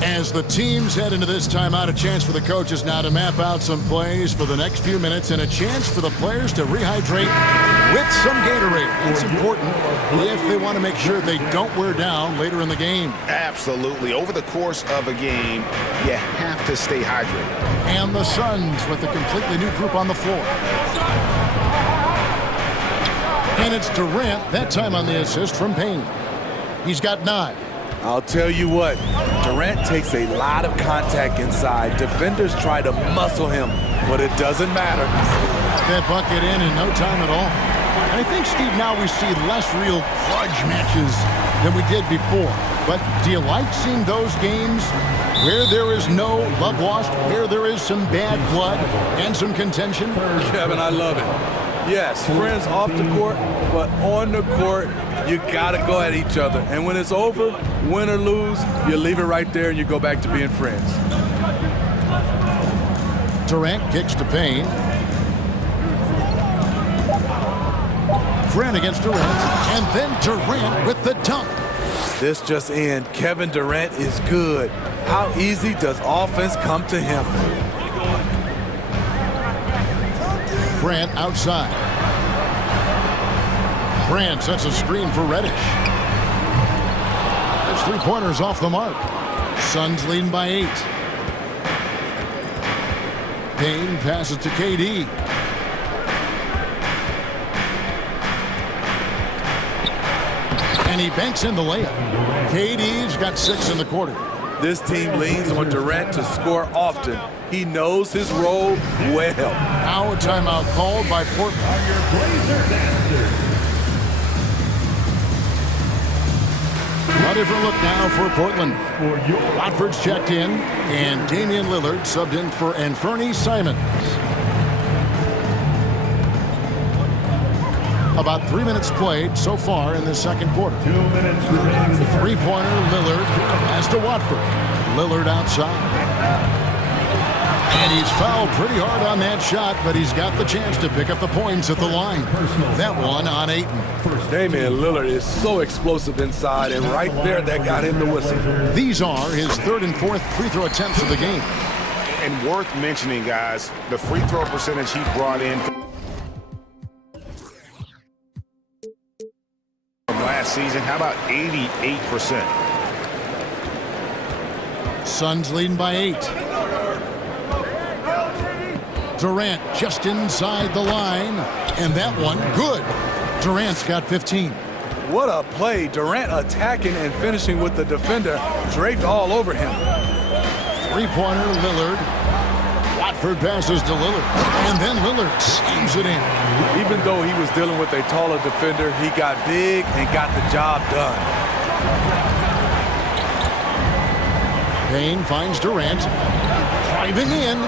As the teams head into this timeout, a chance for the coaches now to map out some plays for the next few minutes and a chance for the players to rehydrate with some Gatorade. It's important if they want to make sure they don't wear down later in the game. Absolutely. Over the course of a game, you have to stay hydrated. And the Suns with a completely new group on the floor. And it's Durant, that time on the assist from Payne. He's got 9. I'll tell you what, Durant takes a lot of contact inside. Defenders try to muscle him, but it doesn't matter. That bucket in no time at all. And I think, Steve, now we see less real grudge matches than we did before. But do you like seeing those games where there is no love lost, where there is some bad blood and some contention? Kevin, I love it. Yes, friends off the court, but on the court, you gotta go at each other. And when it's over, win or lose, you leave it right there and you go back to being friends. Durant kicks to Payne. Grant against Durant, and then Durant with the dunk. This just in, Kevin Durant is good. How easy does offense come to him? Grant outside. Grant sets a screen for Reddish. That's 3-pointers off the mark. Suns leading by 8. Payne passes to KD. And he banks in the layup. KD's got 6 in the quarter. This team leans on Durant to score often. He knows his role well. Now a timeout called by Portland. A different look now for Portland. Watford's checked in, and Damian Lillard subbed in for Anfernee Simons. About 3 minutes played so far in the second quarter. 2 minutes remaining. 3-pointer Lillard as to Watford. Lillard outside. And he's fouled pretty hard on that shot, but he's got the chance to pick up the points at the line. That one on Ayton. Damian Lillard is so explosive inside, and right there, that got him the whistle. These are his 3rd and 4th free throw attempts of the game. And worth mentioning, guys, the free throw percentage he brought in from last season. How about 88%? Suns leading by 8. Durant just inside the line, and that one good. Durant's got 15. What a play. Durant attacking and finishing with the defender draped all over him. 3-pointer Lillard. Watford passes to Lillard, and then Lillard schemes it in. Even though he was dealing with a taller defender, he got big and got the job done. Payne finds Durant, driving in.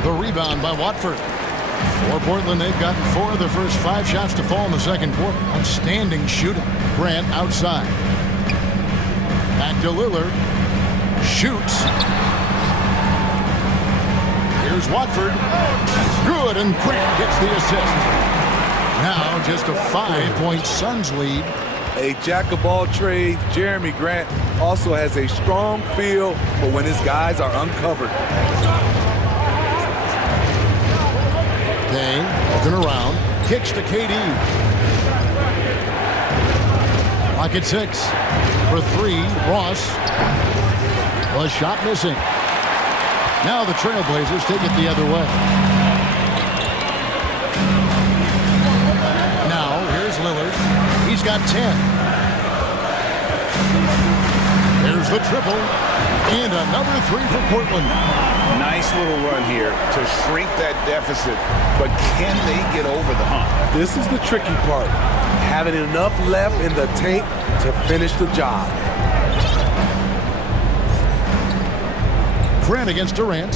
The rebound by Watford. For Portland, they've gotten 4 of their first 5 shots to fall in the second quarter. Outstanding shooting. Grant outside. Back to Lillard. Shoots. Here's Watford. Good, and Grant gets the assist. Now just a 5-point Suns lead. A jack-of-all trades, Jeremy Grant also has a strong feel for when his guys are uncovered. Payne looking around, kicks to KD. Clock at 6. For 3, Ross. Was shot missing. Now the Trailblazers take it the other way. Now here's Lillard. He's got 10. There's the triple. And another 3 for Portland. Nice little run here to shrink that deficit, but can they get over the hump? This is the tricky part. Having enough left in the tank to finish the job. Grant against Durant.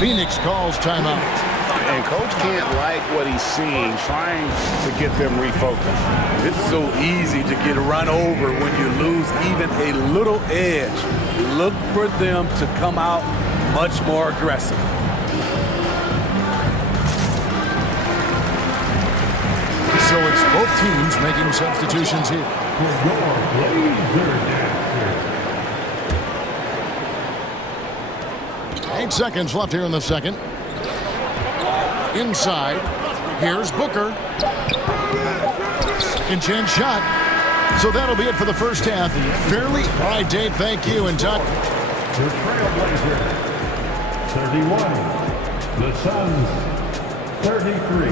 Phoenix calls timeout. And coach can't like what he's seeing, trying to get them refocused. It's so easy to get run over when you lose even a little edge. Look for them to come out much more aggressive. So it's both teams making substitutions here. 8 seconds left here in the second. Inside. Here's Booker. Second chance shot. So that'll be it for the first half. Fairly. All right, Dave, thank you. And Tuck. The Trailblazer, 31. The Suns, 33.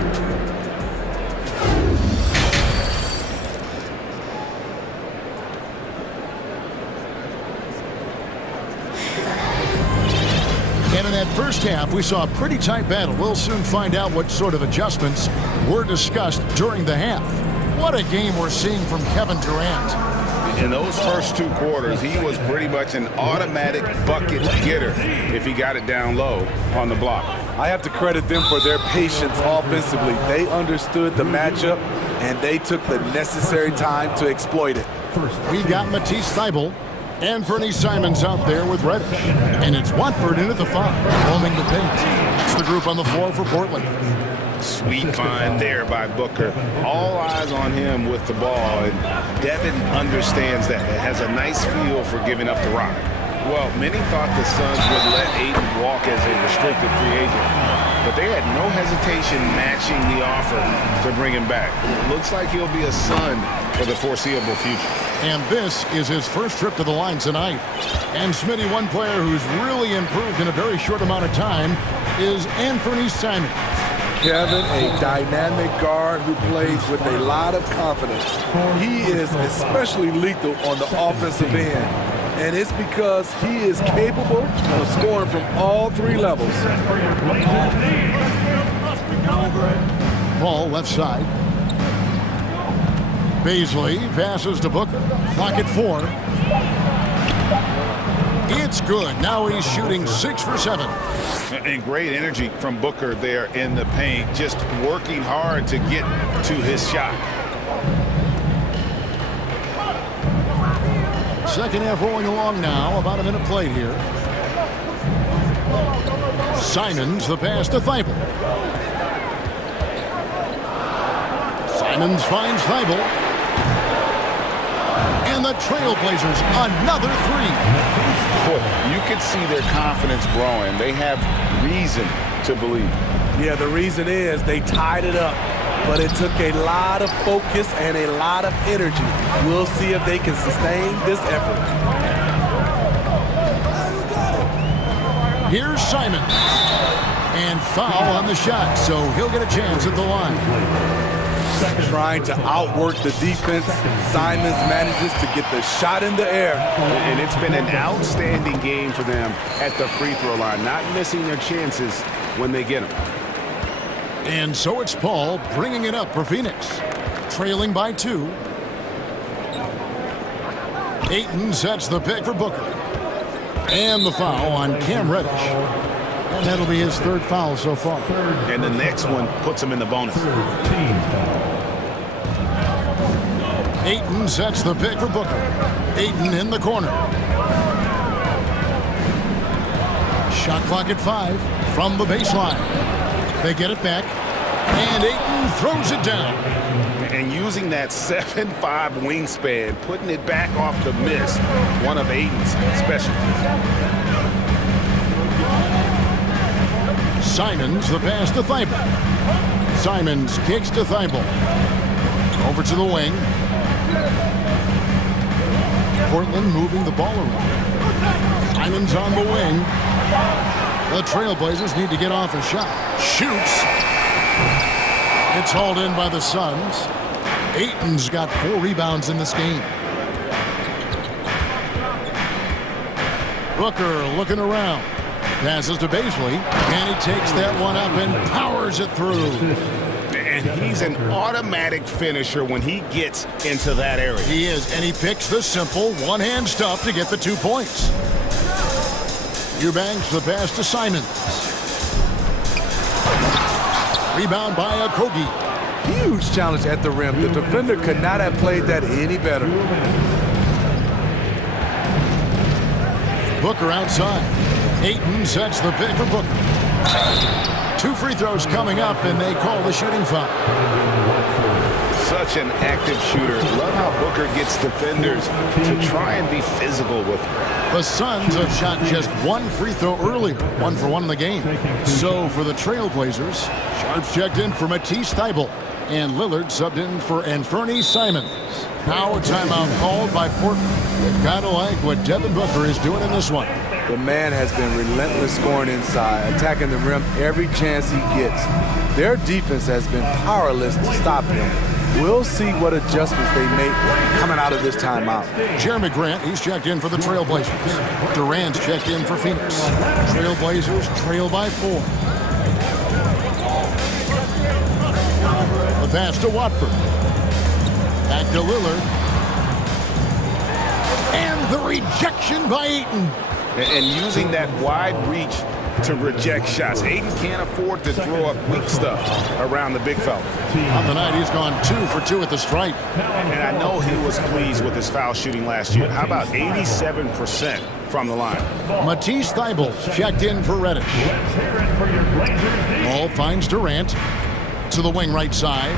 And in that first half, we saw a pretty tight battle. We'll soon find out what sort of adjustments were discussed during the half. What a game we're seeing from Kevin Durant. In those first 2 quarters, he was pretty much an automatic bucket getter if he got it down low on the block. I have to credit them for their patience offensively. They understood the matchup, and they took the necessary time to exploit it. We got Matisse Thybulle and Fernie Simons out there with Reddish. And it's Watford in at the 5, roaming the paint. That's the group on the floor for Portland. Sweet find there by Booker. All eyes on him with the ball, and Devin understands that. It has a nice feel for giving up the rock. Well, many thought the Suns would let Ayton walk as a restricted free agent, but they had no hesitation matching the offer to bring him back. It looks like he'll be a Sun for the foreseeable future. And this is his first trip to the line tonight. And Smitty, one player who's really improved in a very short amount of time is Anthony Simons. Kevin, a dynamic guard who plays with a lot of confidence. He is especially lethal on the offensive end, and it's because he is capable of scoring from all 3 levels. Ball left side. Beasley passes to Booker. Clock at 4. It's good. Now he's shooting 6 for 7. And great energy from Booker there in the paint, just working hard to get to his shot. Second half rolling along now. About a minute played here. Simons, the pass to Thybulle. Simons finds Thybulle. And the Trailblazers, another 3. You can see their confidence growing. They have reason to believe. Yeah, the reason is they tied it up, but it took a lot of focus and a lot of energy. We'll see if they can sustain this effort. Here's Simons. And foul on the shot, so he'll get a chance at the line. Trying to outwork the defense, Simons manages to get the shot in the air. And it's been an outstanding game for them at the free throw line, not missing their chances when they get them. And so it's Paul bringing it up for Phoenix, trailing by 2. Ayton sets the pick for Booker. And the foul on Cam Reddish. And that'll be his 3rd foul so far. And the next one puts him in the bonus. Ayton sets the pick for Booker. Ayton in the corner. Shot clock at 5 from the baseline. They get it back. And Ayton throws it down. And using that 7'5" wingspan, putting it back off the miss, one of Ayton's specialties. Simons, the pass to Thybulle. Simons kicks to Thybulle. Over to the wing. Portland moving the ball around. Simons on the wing. The Trailblazers need to get off a shot. Shoots. It's hauled in by the Suns. Ayton's got 4 rebounds in this game. Booker looking around. Passes to Beasley, and he takes that one up and powers it through. And he's an automatic finisher when he gets into that area. He is, and he picks the simple one-hand stuff to get the 2 points. Eubanks the pass to Simons. Rebound by Okogie. Huge challenge at the rim. The defender could not have played that any better. Booker outside. Ayton sets the pick for Booker. 2 free throws coming up, and they call the shooting foul. So such an active shooter. Love how Booker gets defenders to try and be physical with him. The Suns have shot just one free throw earlier, 1 for 1 in the game. So for the Trailblazers, Sharps checked in for Matisse Thybulle, and Lillard subbed in for Anthony Simons. Now a timeout called by Portland. They've got to like what Devin Booker is doing in this one. The man has been relentless scoring inside, attacking the rim every chance he gets. Their defense has been powerless to stop him. We'll see what adjustments they make coming out of this timeout. Jeremy Grant, he's checked in for the Trailblazers. Durant's checked in for Phoenix. Trailblazers trail by 4. The pass to Watford. Back to Lillard. And the rejection by Ayton. And using that wide reach to reject shots. Ayton can't afford to throw up weak stuff around the big fella. On the night, he's gone 2 for 2 at the stripe. And I know he was pleased with his foul shooting last year. How about 87% from the line? Matisse Thybulle checked in for Reddish. Ball finds Durant to the wing right side.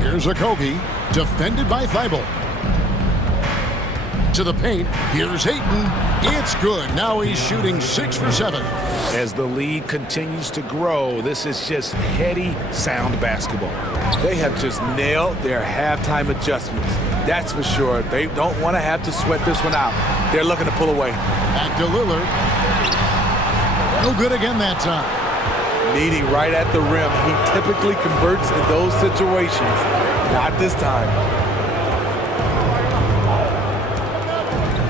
Here's Okogie, defended by Thybulle. To the paint, here's Ayton. It's good. Now he's shooting 6 for 7. As the lead continues to grow, this is just heady, sound basketball. They have just nailed their halftime adjustments. That's for sure. They don't want to have to sweat this one out. They're looking to pull away. Back to Lillard. No good again that time. Meeting right at the rim. He typically converts in those situations. Not this time.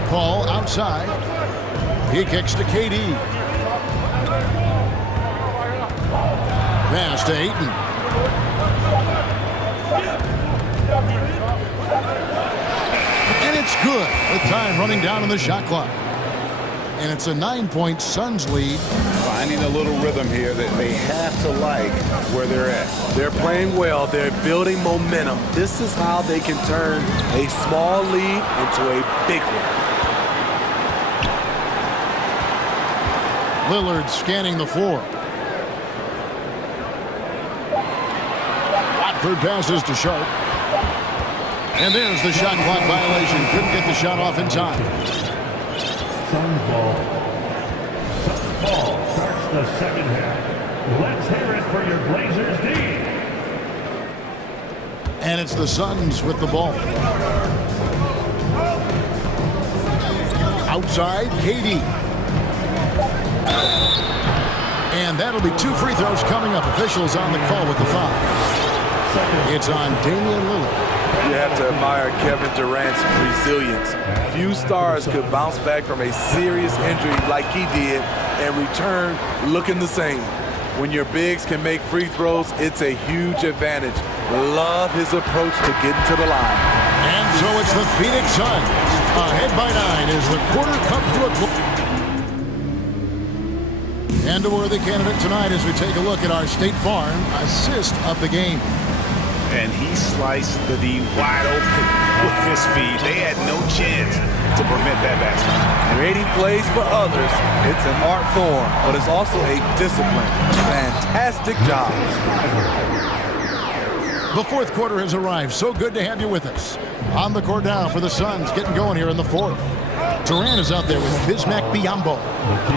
Paul outside. He kicks to KD. Pass to Ayton. And it's good with time running down on the shot clock. And it's a 9-point Suns lead. Finding a little rhythm here that they have to like where they're at. They're playing well. They're building momentum. This is how they can turn a small lead into a big one. Lillard scanning the floor. Watford passes to Sharp. And there's the shot clock violation. Couldn't get the shot off in time. Suns ball. Suns ball starts the second half. Let's hear it for your Blazers D. And it's the Suns with the ball. Outside, KD. And that'll be 2 free throws coming up. Officials on the call with the foul. It's on Damian Lillard. You have to admire Kevin Durant's resilience. Few stars could bounce back from a serious injury like he did and return looking the same. When your bigs can make free throws, it's a huge advantage. Love his approach to getting to the line. And so it's the Phoenix Suns ahead by 9 as the quarter comes to a close. And a worthy candidate tonight as we take a look at our State Farm assist of the game. And he sliced the D wide open with his feed. They had no chance to prevent that basket. Creating plays for others, it's an art form, but it's also a discipline. Fantastic job. The fourth quarter has arrived. So good to have you with us. On the court now for the Suns, getting going here in the fourth. Durant is out there with Bismack Biyombo.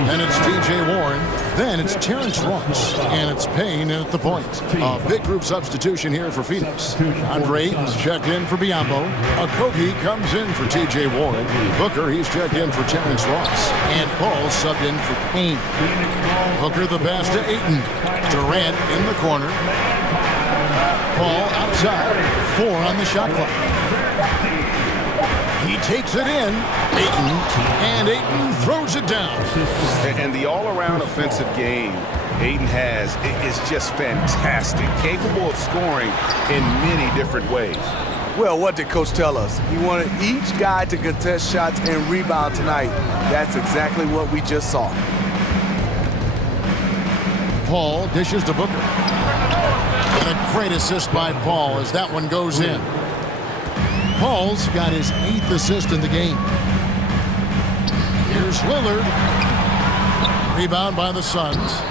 Then it's T.J. Warren. Then it's Terrence Ross. And it's Payne at the point. A big group substitution here for Phoenix. Andre Ayton's checked in for Biyombo. Okogie comes in for T.J. Warren. Booker, he's checked in for Terrence Ross. And Paul subbed in for Payne. Booker the pass to Ayton. Durant in the corner. Paul outside. 4 on the shot clock. He takes it in, Ayton, and Ayton throws it down. And the all-around offensive game Ayton has is just fantastic, capable of scoring in many different ways. Well, what did Coach tell us? He wanted each guy to contest shots and rebound tonight. That's exactly what we just saw. Paul dishes to Booker. And a great assist by Paul as that one goes in. Paul's got his 8th assist in the game. Here's Lillard. Rebound by the Suns.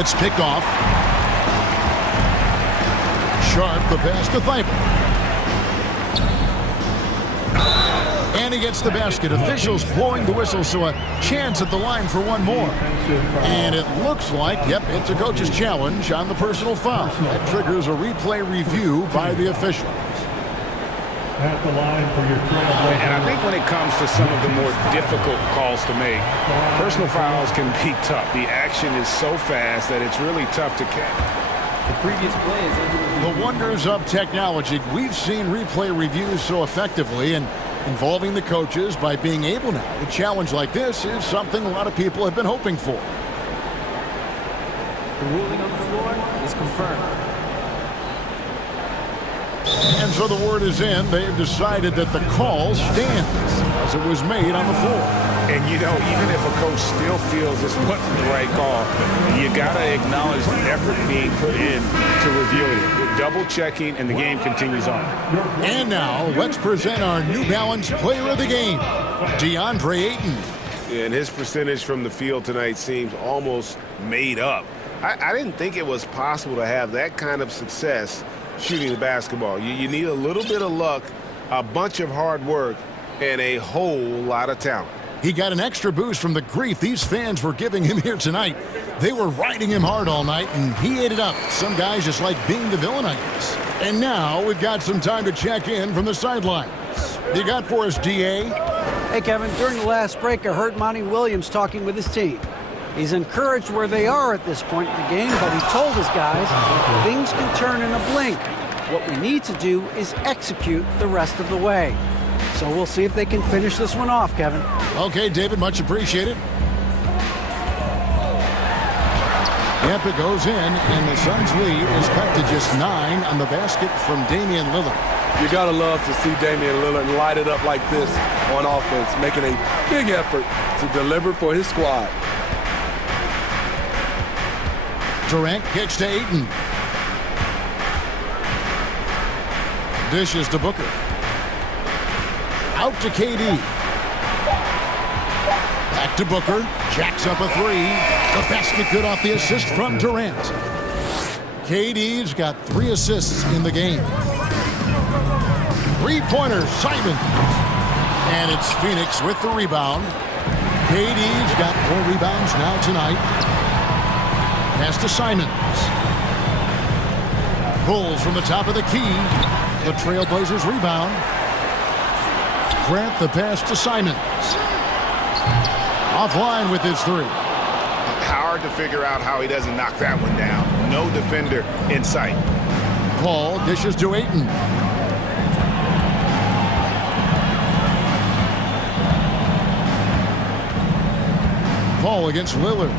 It's picked off. Sharp, the pass to Thibault. And he gets the basket. Officials blowing the whistle, so a chance at the line for one more. And it looks like, yep, it's a coach's challenge on the personal foul. That triggers a replay review by the officials. At the line for your trail. And I think when it comes to some of the more difficult calls to make, personal fouls can be tough. The action is so fast that it's really tough to catch. The previous play is under review. The wonders of technology. We've seen replay reviews so effectively, and involving the coaches by being able now to challenge like this is something a lot of people have been hoping for. The ruling on the floor is confirmed. And so the word is in. They've decided that the call stands as it was made on the floor. And, you know, even if a coach still feels this wasn't the right call, you got to acknowledge the effort being put in to reviewing it. Double checking, and the game continues on. And now, let's present our New Balance player of the game, DeAndre Ayton. And his percentage from the field tonight seems almost made up. I didn't think it was possible to have that kind of success shooting the basketball. You need a little bit of luck, a bunch of hard work, and a whole lot of talent. He got an extra boost from the grief these fans were giving him here tonight. They were riding him hard all night, and he ate it up. Some guys just like being the villain, I guess. And now we've got some time to check in from the sidelines. You got for us, DA? Hey, Kevin, during the last break, I heard Monty Williams talking with his team. He's encouraged where they are at this point in the game, but he told his guys things can turn in a blink. What we need to do is execute the rest of the way. So we'll see if they can finish this one off, Kevin. Okay, David, much appreciated. Yep, it goes in, and the Suns' lead is cut to just 9 on the basket from Damian Lillard. You got to love to see Damian Lillard light it up like this on offense, making a big effort to deliver for his squad. Durant kicks to Ayton. Dishes to Booker. Out to KD. Back to Booker. Jacks up a three. The basket good off the assist from Durant. KD's got 3 assists in the game. Three-pointer, Simon. And it's Phoenix with the rebound. KD's got 4 rebounds now tonight. Pass to Simons. Pulls from the top of the key. The Trailblazers rebound. Grant the pass to Simons. Offline with his 3. Hard to figure out how he doesn't knock that one down. No defender in sight. Paul dishes to Ayton. Paul against Lillard.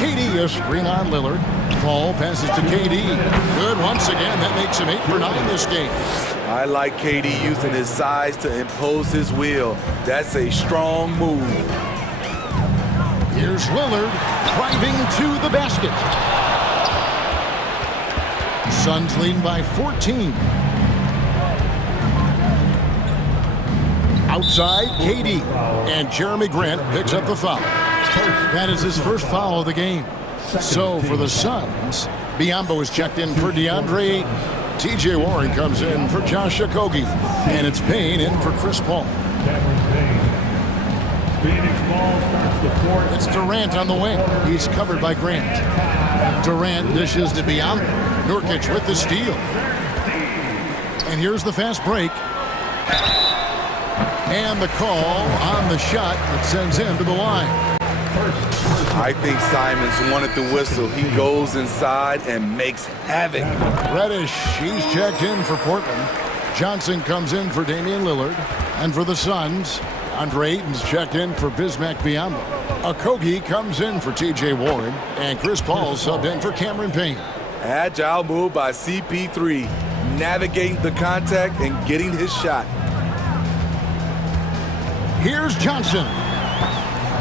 KD a screen on Lillard. Paul passes to KD. Good once again. That makes him 8 for 9 this game. I like KD using his size to impose his will. That's a strong move. Here's Lillard driving to the basket. Suns leading by 14. Outside, KD. And Jeremy Grant picks up the foul. That is his first foul of the game. So for the Suns, Biyombo is checked in for DeAndre Ayton. TJ Warren comes in for Josh Okogie. And it's Payne in for Chris Paul. It's Durant on the wing. He's covered by Grant. Durant dishes to Biyombo. Nurkic with the steal. And here's the fast break. And the call on the shot that sends him to the line. I think Simons wanted the whistle. He goes inside and makes havoc. Reddish, he's checked in for Portland. Johnson comes in for Damian Lillard. And for the Suns, Andre Ayton's checked in for Bismack Biyombo. Okogie comes in for TJ Warren. And Chris Paul subbed in for Cameron Payne. Agile move by CP3. Navigating the contact and getting his shot. Here's Johnson.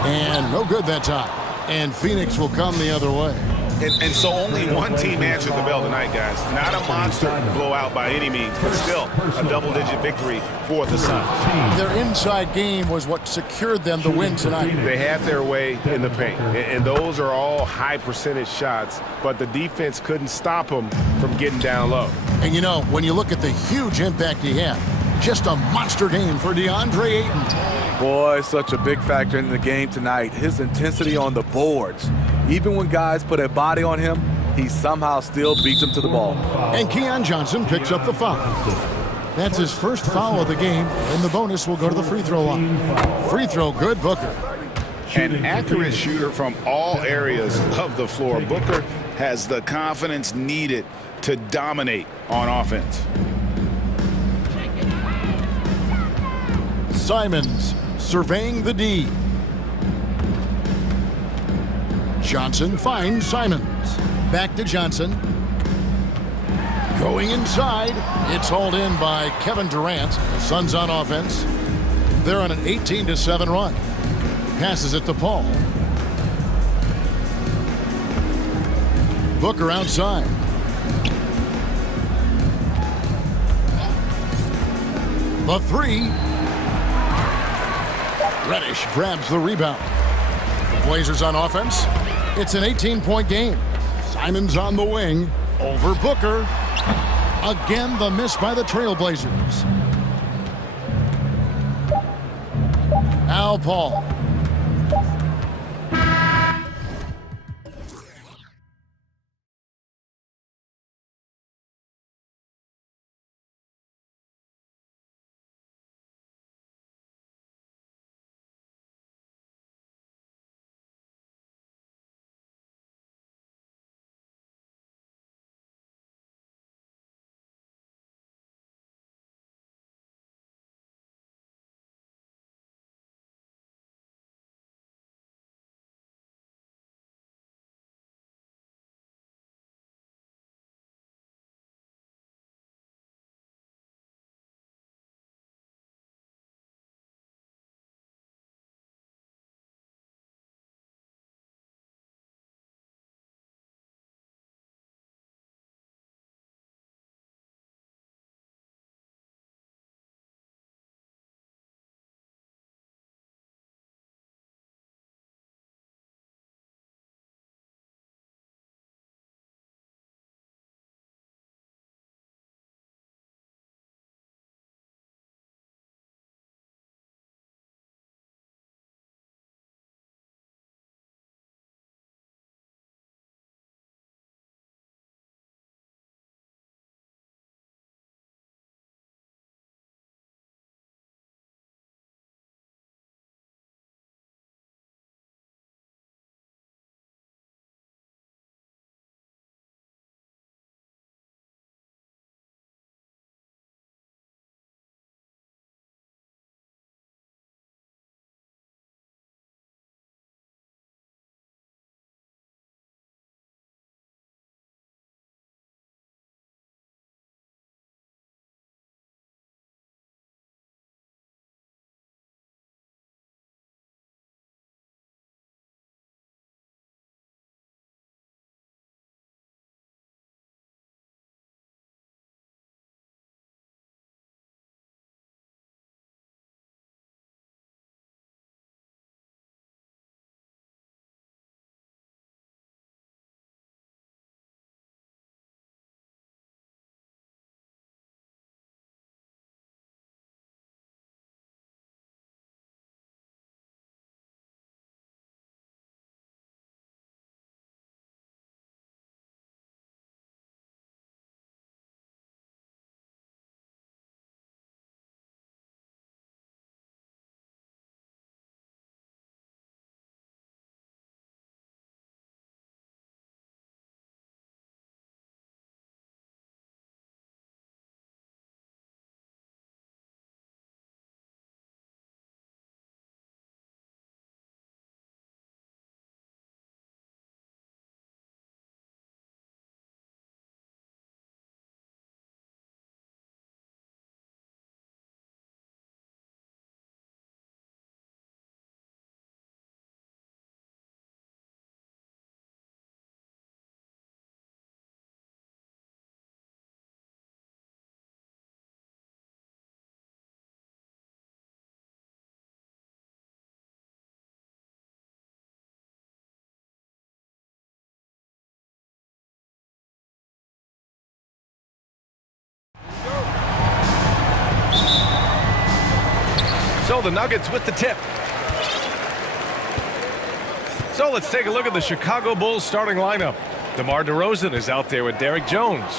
And no good that time. And Phoenix will come the other way. And so only one team answered the bell tonight, guys. Not a monster blowout by any means, but still a double-digit victory for the Suns. Their inside game was what secured them the win tonight. They had their way in the paint, and those are all high-percentage shots, but the defense couldn't stop them from getting down low. And, you know, when you look at the huge impact he had, just a monster game for DeAndre Ayton. Boy, such a big factor in the game tonight. His intensity on the boards. Even when guys put a body on him, he somehow still beats them to the ball. And Keon Johnson picks up the foul. That's his first foul of the game, and the bonus will go to the free throw line. Free throw good, Booker. An accurate shooter from all areas of the floor. Booker has the confidence needed to dominate on offense. Simons surveying the D. Johnson finds Simons. Back to Johnson. Going inside. It's hauled in by Kevin Durant. The Suns on offense. They're on an 18-7 run. Passes it to Paul. Booker outside. The three. Reddish grabs the rebound. The Blazers on offense. It's an 18-point game. Simons on the wing. Over Booker. Again, the miss by the Trailblazers. Al Paul. So the Nuggets with the tip. So let's take a look at the Chicago Bulls starting lineup. DeMar DeRozan is out there with Derrick Jones.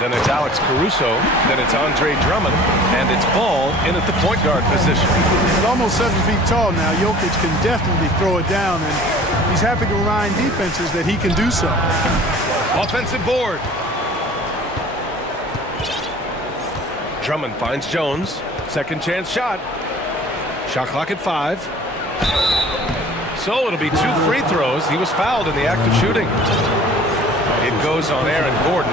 Then it's Alex Caruso. Then it's Andre Drummond. And it's Ball in at the point guard position. He's almost 7 feet tall now. Jokic can definitely throw it down, and he's happy to remind defenses that he can do so. Offensive board. Drummond finds Jones. Second chance shot. Shot clock at 5. So it'll be 2 free throws. He was fouled in the act of shooting. It goes on Aaron Gordon.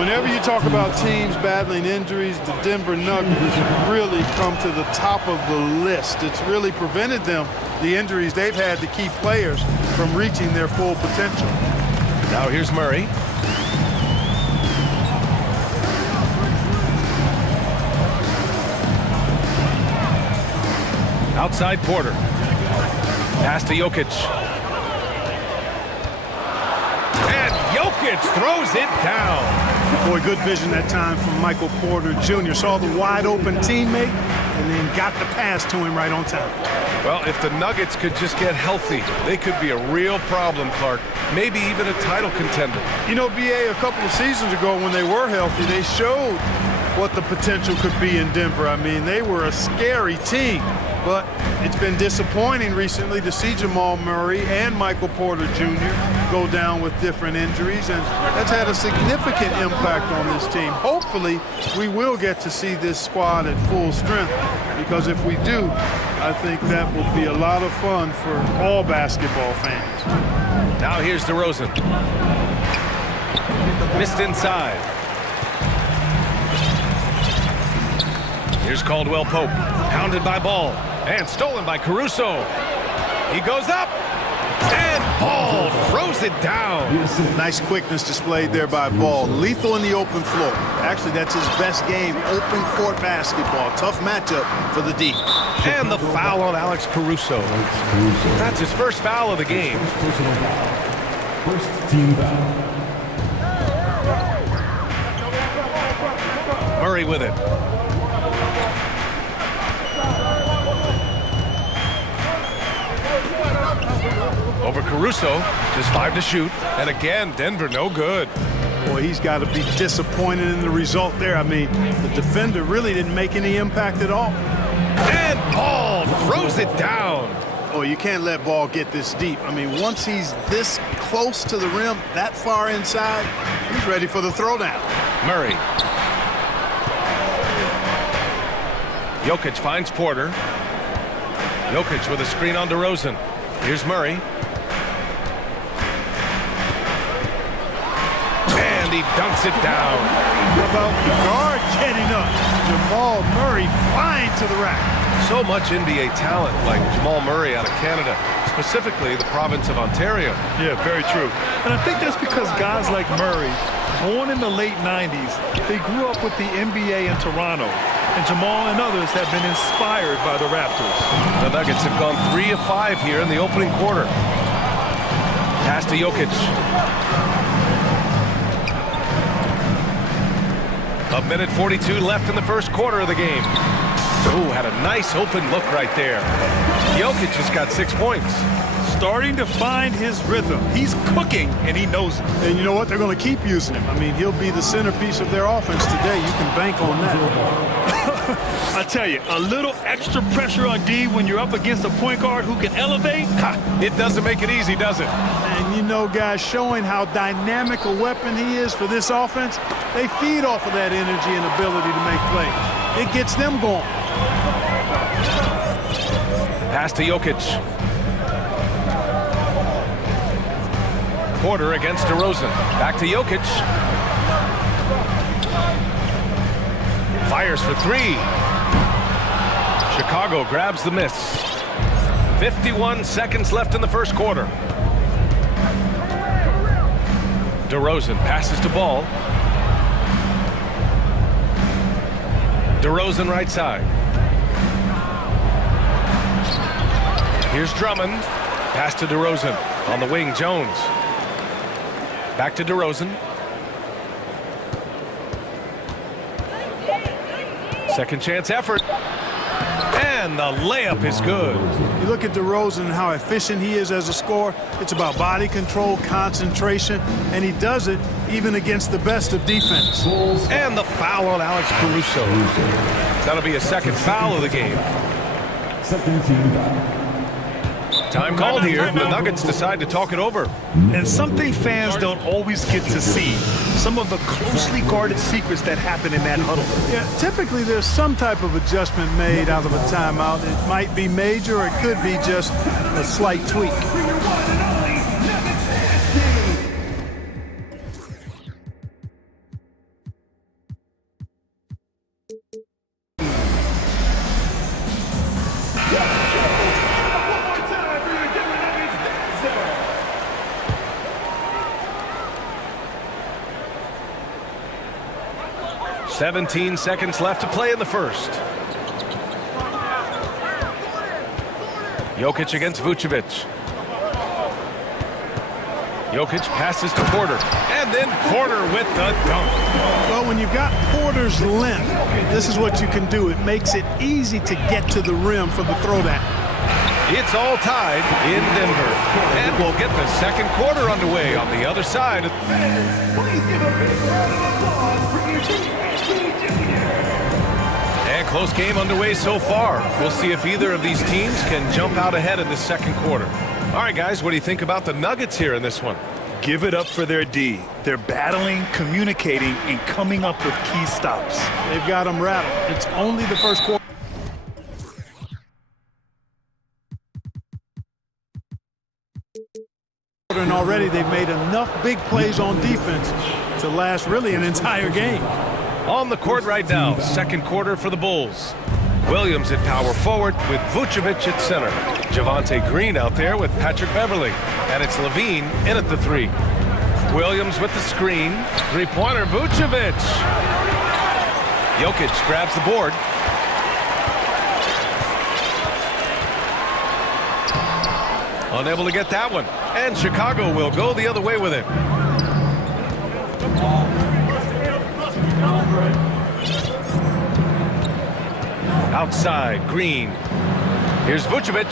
Whenever you talk about teams battling injuries, the Denver Nuggets really come to the top of the list. It's really prevented them, the injuries they've had to keep players from reaching their full potential. Now here's Murray. Outside Porter. Pass to Jokic. And Jokic throws it down. Boy, good vision that time from Michael Porter Jr. Saw the wide open teammate and then got the pass to him right on time. Well, if the Nuggets could just get healthy, they could be a real problem, Clark. Maybe even a title contender. You know, BA, a couple of seasons ago when they were healthy, they showed what the potential could be in Denver. I mean, they were a scary team. But it's been disappointing recently to see Jamal Murray and Michael Porter Jr. go down with different injuries, and that's had a significant impact on this team. Hopefully, we will get to see this squad at full strength, because if we do, I think that will be a lot of fun for all basketball fans. Now here's DeRozan. Missed inside. Here's Caldwell Pope, hounded by Ball. And stolen by Caruso. He goes up, and Ball throws it down. Nice quickness displayed there by Ball. Lethal in the open floor. Actually, that's his best game, open court basketball. Tough matchup for the D. And the foul on Alex Caruso. That's his first foul of the game. First team foul. Murray with it. Over Caruso, just 5 to shoot. And again, Denver no good. Boy, he's got to be disappointed in the result there. I mean, the defender really didn't make any impact at all. And Ball throws it down. Oh, you can't let Ball get this deep. I mean, once he's this close to the rim, that far inside, he's ready for the throwdown. Murray. Jokic finds Porter. Jokic with a screen on DeRozan. Here's Murray. And he dunks it down. How about the guard getting up? Jamal Murray flying to the rack. So much NBA talent like Jamal Murray out of Canada, specifically the province of Ontario. Yeah, very true. And I think that's because guys like Murray, born in the late 90s, they grew up with the NBA in Toronto. And Jamal and others have been inspired by the Raptors. The Nuggets have gone 3 of 5 here in the opening quarter. Pass to Jokic. A minute 42 left in the first quarter of the game. Oh, had a nice open look right there. Jokic has got 6 points. Starting to find his rhythm. He's cooking, and he knows it. And you know what? They're going to keep using him. I mean, he'll be the centerpiece of their offense today. You can bank on that. I tell you, a little extra pressure on D when you're up against a point guard who can elevate. It doesn't make it easy, does it? And you know, guys, showing how dynamic a weapon he is for this offense, they feed off of that energy and ability to make plays. It gets them going. Pass to Jokic. Porter against DeRozan. Back to Jokic. Fires for 3. Chicago grabs the miss. 51 seconds left in the first quarter. DeRozan passes to Ball. DeRozan right side. Here's Drummond. Pass to DeRozan. On the wing, Jones. Back to DeRozan. Second chance effort. And the layup is good. You look at DeRozan and how efficient he is as a scorer. It's about body control, concentration, and he does it even against the best of defense. And the foul on Alex Caruso. That'll be a second foul of the game. Second team foul. Time called here. The Nuggets decide to talk it over. And something fans don't always get to see. Some of the closely guarded secrets that happen in that huddle. Yeah, typically there's some type of adjustment made out of a timeout. It might be major or it could be just a slight tweak. 17 seconds left to play in the first. Jokic against Vucevic. Jokic passes to Porter, and then Porter with the dunk. Well, when you've got Porter's length, this is what you can do. It makes it easy to get to the rim for the throwback. It's all tied in Denver, and we'll get the second quarter underway on the other side. And close game underway so far. We'll see if either of these teams can jump out ahead in the second quarter. All right, guys, what do you think about the Nuggets here in this one? Give it up for their D. They're battling, communicating, and coming up with key stops. They've got them rattled. It's only the first quarter. And already they've made enough big plays on defense to last really an entire game. On the court right now, second quarter for the Bulls. Williams at power forward with Vucevic at center. Javonte Green out there with Patrick Beverly. And it's Levine in at the three. Williams with the screen. Three-pointer, Vucevic. Jokic grabs the board. Unable to get that one. And Chicago will go the other way with it. Outside, Green. Here's Vucevic,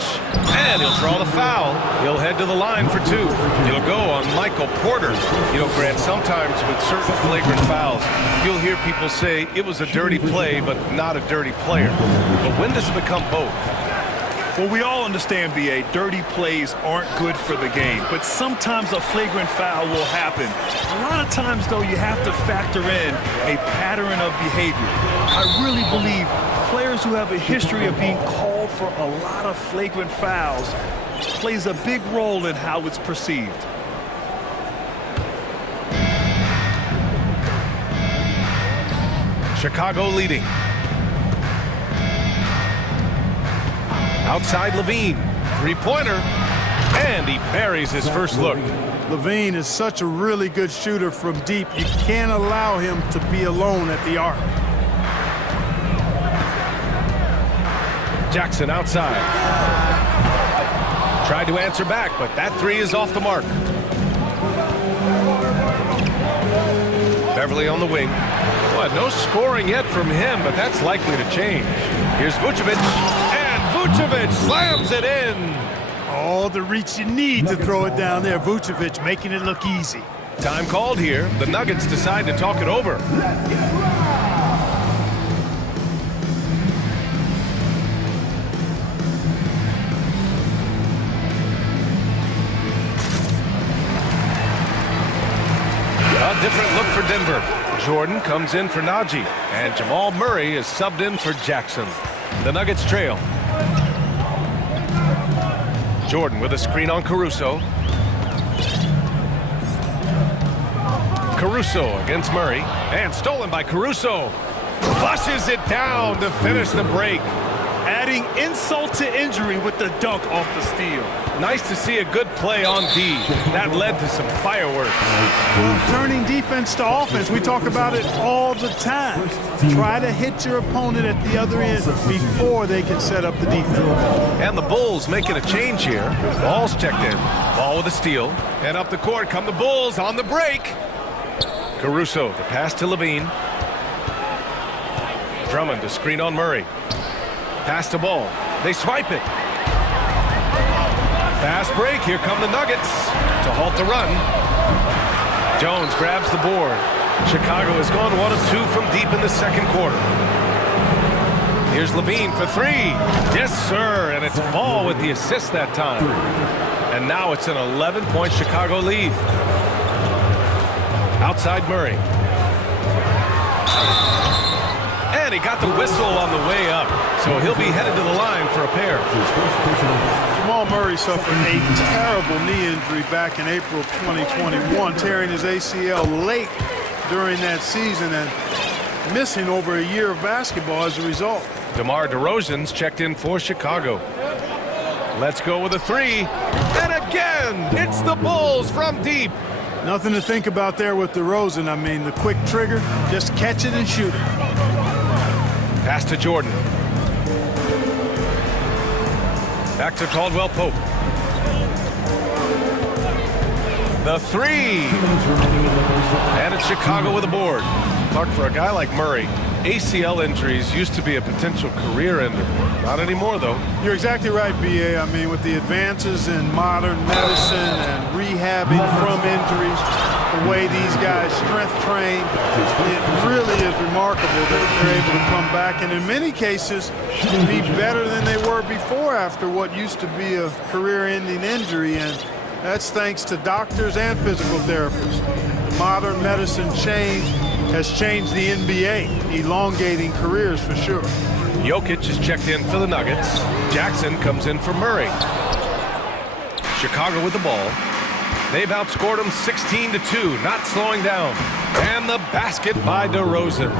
and he'll draw the foul. He'll head to the line for two. It'll go on Michael Porter. You know, Grant, sometimes with certain flagrant fouls, you'll hear people say it was a dirty play, but not a dirty player. But when does it become both? Well, we all understand, B.A., dirty plays aren't good for the game, but sometimes a flagrant foul will happen. A lot of times, though, you have to factor in a pattern of behavior. I really believe players who have a history of being called for a lot of flagrant fouls plays a big role in how it's perceived. Chicago leading. Outside Levine, three-pointer, and he buries his first look. Levine is such a really good shooter from deep. You can't allow him to be alone at the arc. Jackson outside. Tried to answer back, but that three is off the mark. Beverly on the wing. Well, no scoring yet from him, but that's likely to change. Here's Vucevic. Vucevic slams it in. All the reach you need to throw it down there. Vucevic making it look easy. Time called here. The Nuggets decide to talk it over. A different look for Denver. Jordan comes in for Najee, and Jamal Murray is subbed in for Jackson. The Nuggets trail. Jordan with a screen on Caruso. Caruso against Murray, and stolen by Caruso. Flushes it down to finish the break. Adding insult to injury with the dunk off the steal. Nice to see a good play on D. That led to some fireworks. Well, turning defense to offense, we talk about it all the time. Try to hit your opponent at the other end before they can set up the defense. And the Bulls making a change here. Ball's checked in. Ball with a steal. And up the court come the Bulls on the break. Caruso, the pass to Levine. Drummond, the screen on Murray. Pass to ball. They swipe it. Fast break. Here come the Nuggets to halt the run. Jones grabs the board. Chicago has gone 1 of 2 from deep in the second quarter. Here's Levine for 3. Yes, sir. And it's Ball with the assist that time. And now it's an 11-point Chicago lead. Outside Murray. And he got the whistle on the way up. So he'll be headed to the line for a pair. Jamal Murray suffered a terrible knee injury back in April of 2021, tearing his ACL late during that season and missing over a year of basketball as a result. DeMar DeRozan's checked in for Chicago. Let's go with a 3. And again, it's the Bulls from deep. Nothing to think about there with DeRozan. I mean, the quick trigger, just catch it and shoot it. Pass to Jordan. Back to Caldwell Pope. The 3. And it's Chicago with a board. Clark, for a guy like Murray, ACL injuries used to be a potential career ender. Not anymore, though. You're exactly right, B.A. I mean, with the advances in modern medicine and rehabbing from injuries, the way these guys strength train, it really is remarkable that they're able to come back and in many cases be better than they were before after what used to be a career-ending injury, and that's thanks to doctors and physical therapists. The modern medicine change has changed the NBA, elongating careers for sure. Jokic is checked in for the Nuggets. Jackson comes in for Murray. Chicago with the ball. They've outscored them 16-2, not slowing down. And the basket by DeRozan.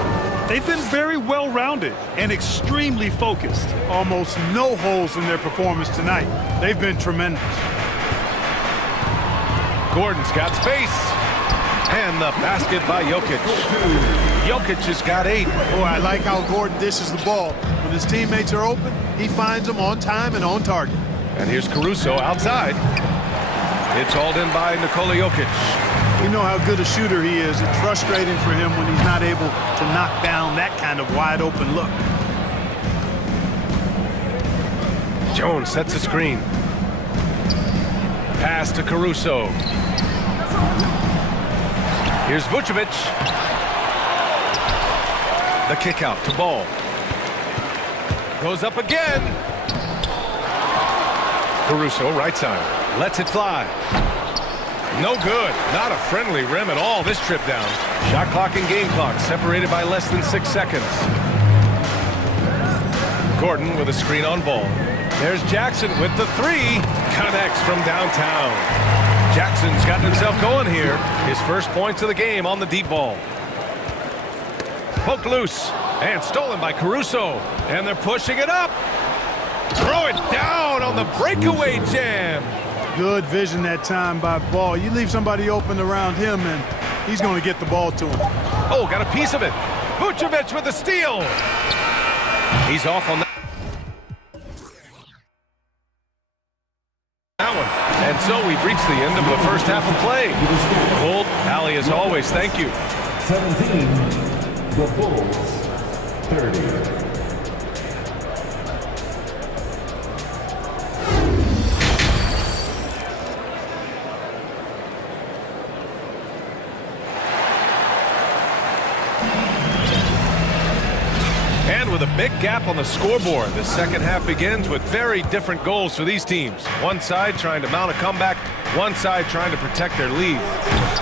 They've been very well-rounded and extremely focused. Almost no holes in their performance tonight. They've been tremendous. Gordon's got space. And the basket by Jokic. Jokic has got 8. Oh, I like how Gordon dishes the ball. When his teammates are open, he finds them on time and on target. And here's Caruso outside. It's hauled in by Nikola Jokic. We know how good a shooter he is. It's frustrating for him when he's not able to knock down that kind of wide-open look. Jones sets a screen. Pass to Caruso. Here's Vucevic. The kick out to Ball. Goes up again. Caruso, right side. Lets it fly. No good. Not a friendly rim at all this trip down. Shot clock and game clock separated by less than 6 seconds. Gordon with a screen on Ball. There's Jackson with the 3. Connects from downtown. Jackson's gotten himself going here. His first points of the game on the deep ball. Poked loose and stolen by Caruso. And they're pushing it up. Throw it down on the breakaway jam. Good vision that time by Ball. You leave somebody open around him and he's going to get the ball to him. Oh, got a piece of it. Vucevic with the steal. He's off on that one. And so we've reached the end of the first half of play. Bull, Allie, as always, thank you. 17, the Bulls, 30. With a big gap on the scoreboard, the second half begins with very different goals for these teams. One side trying to mount a comeback, one side trying to protect their lead.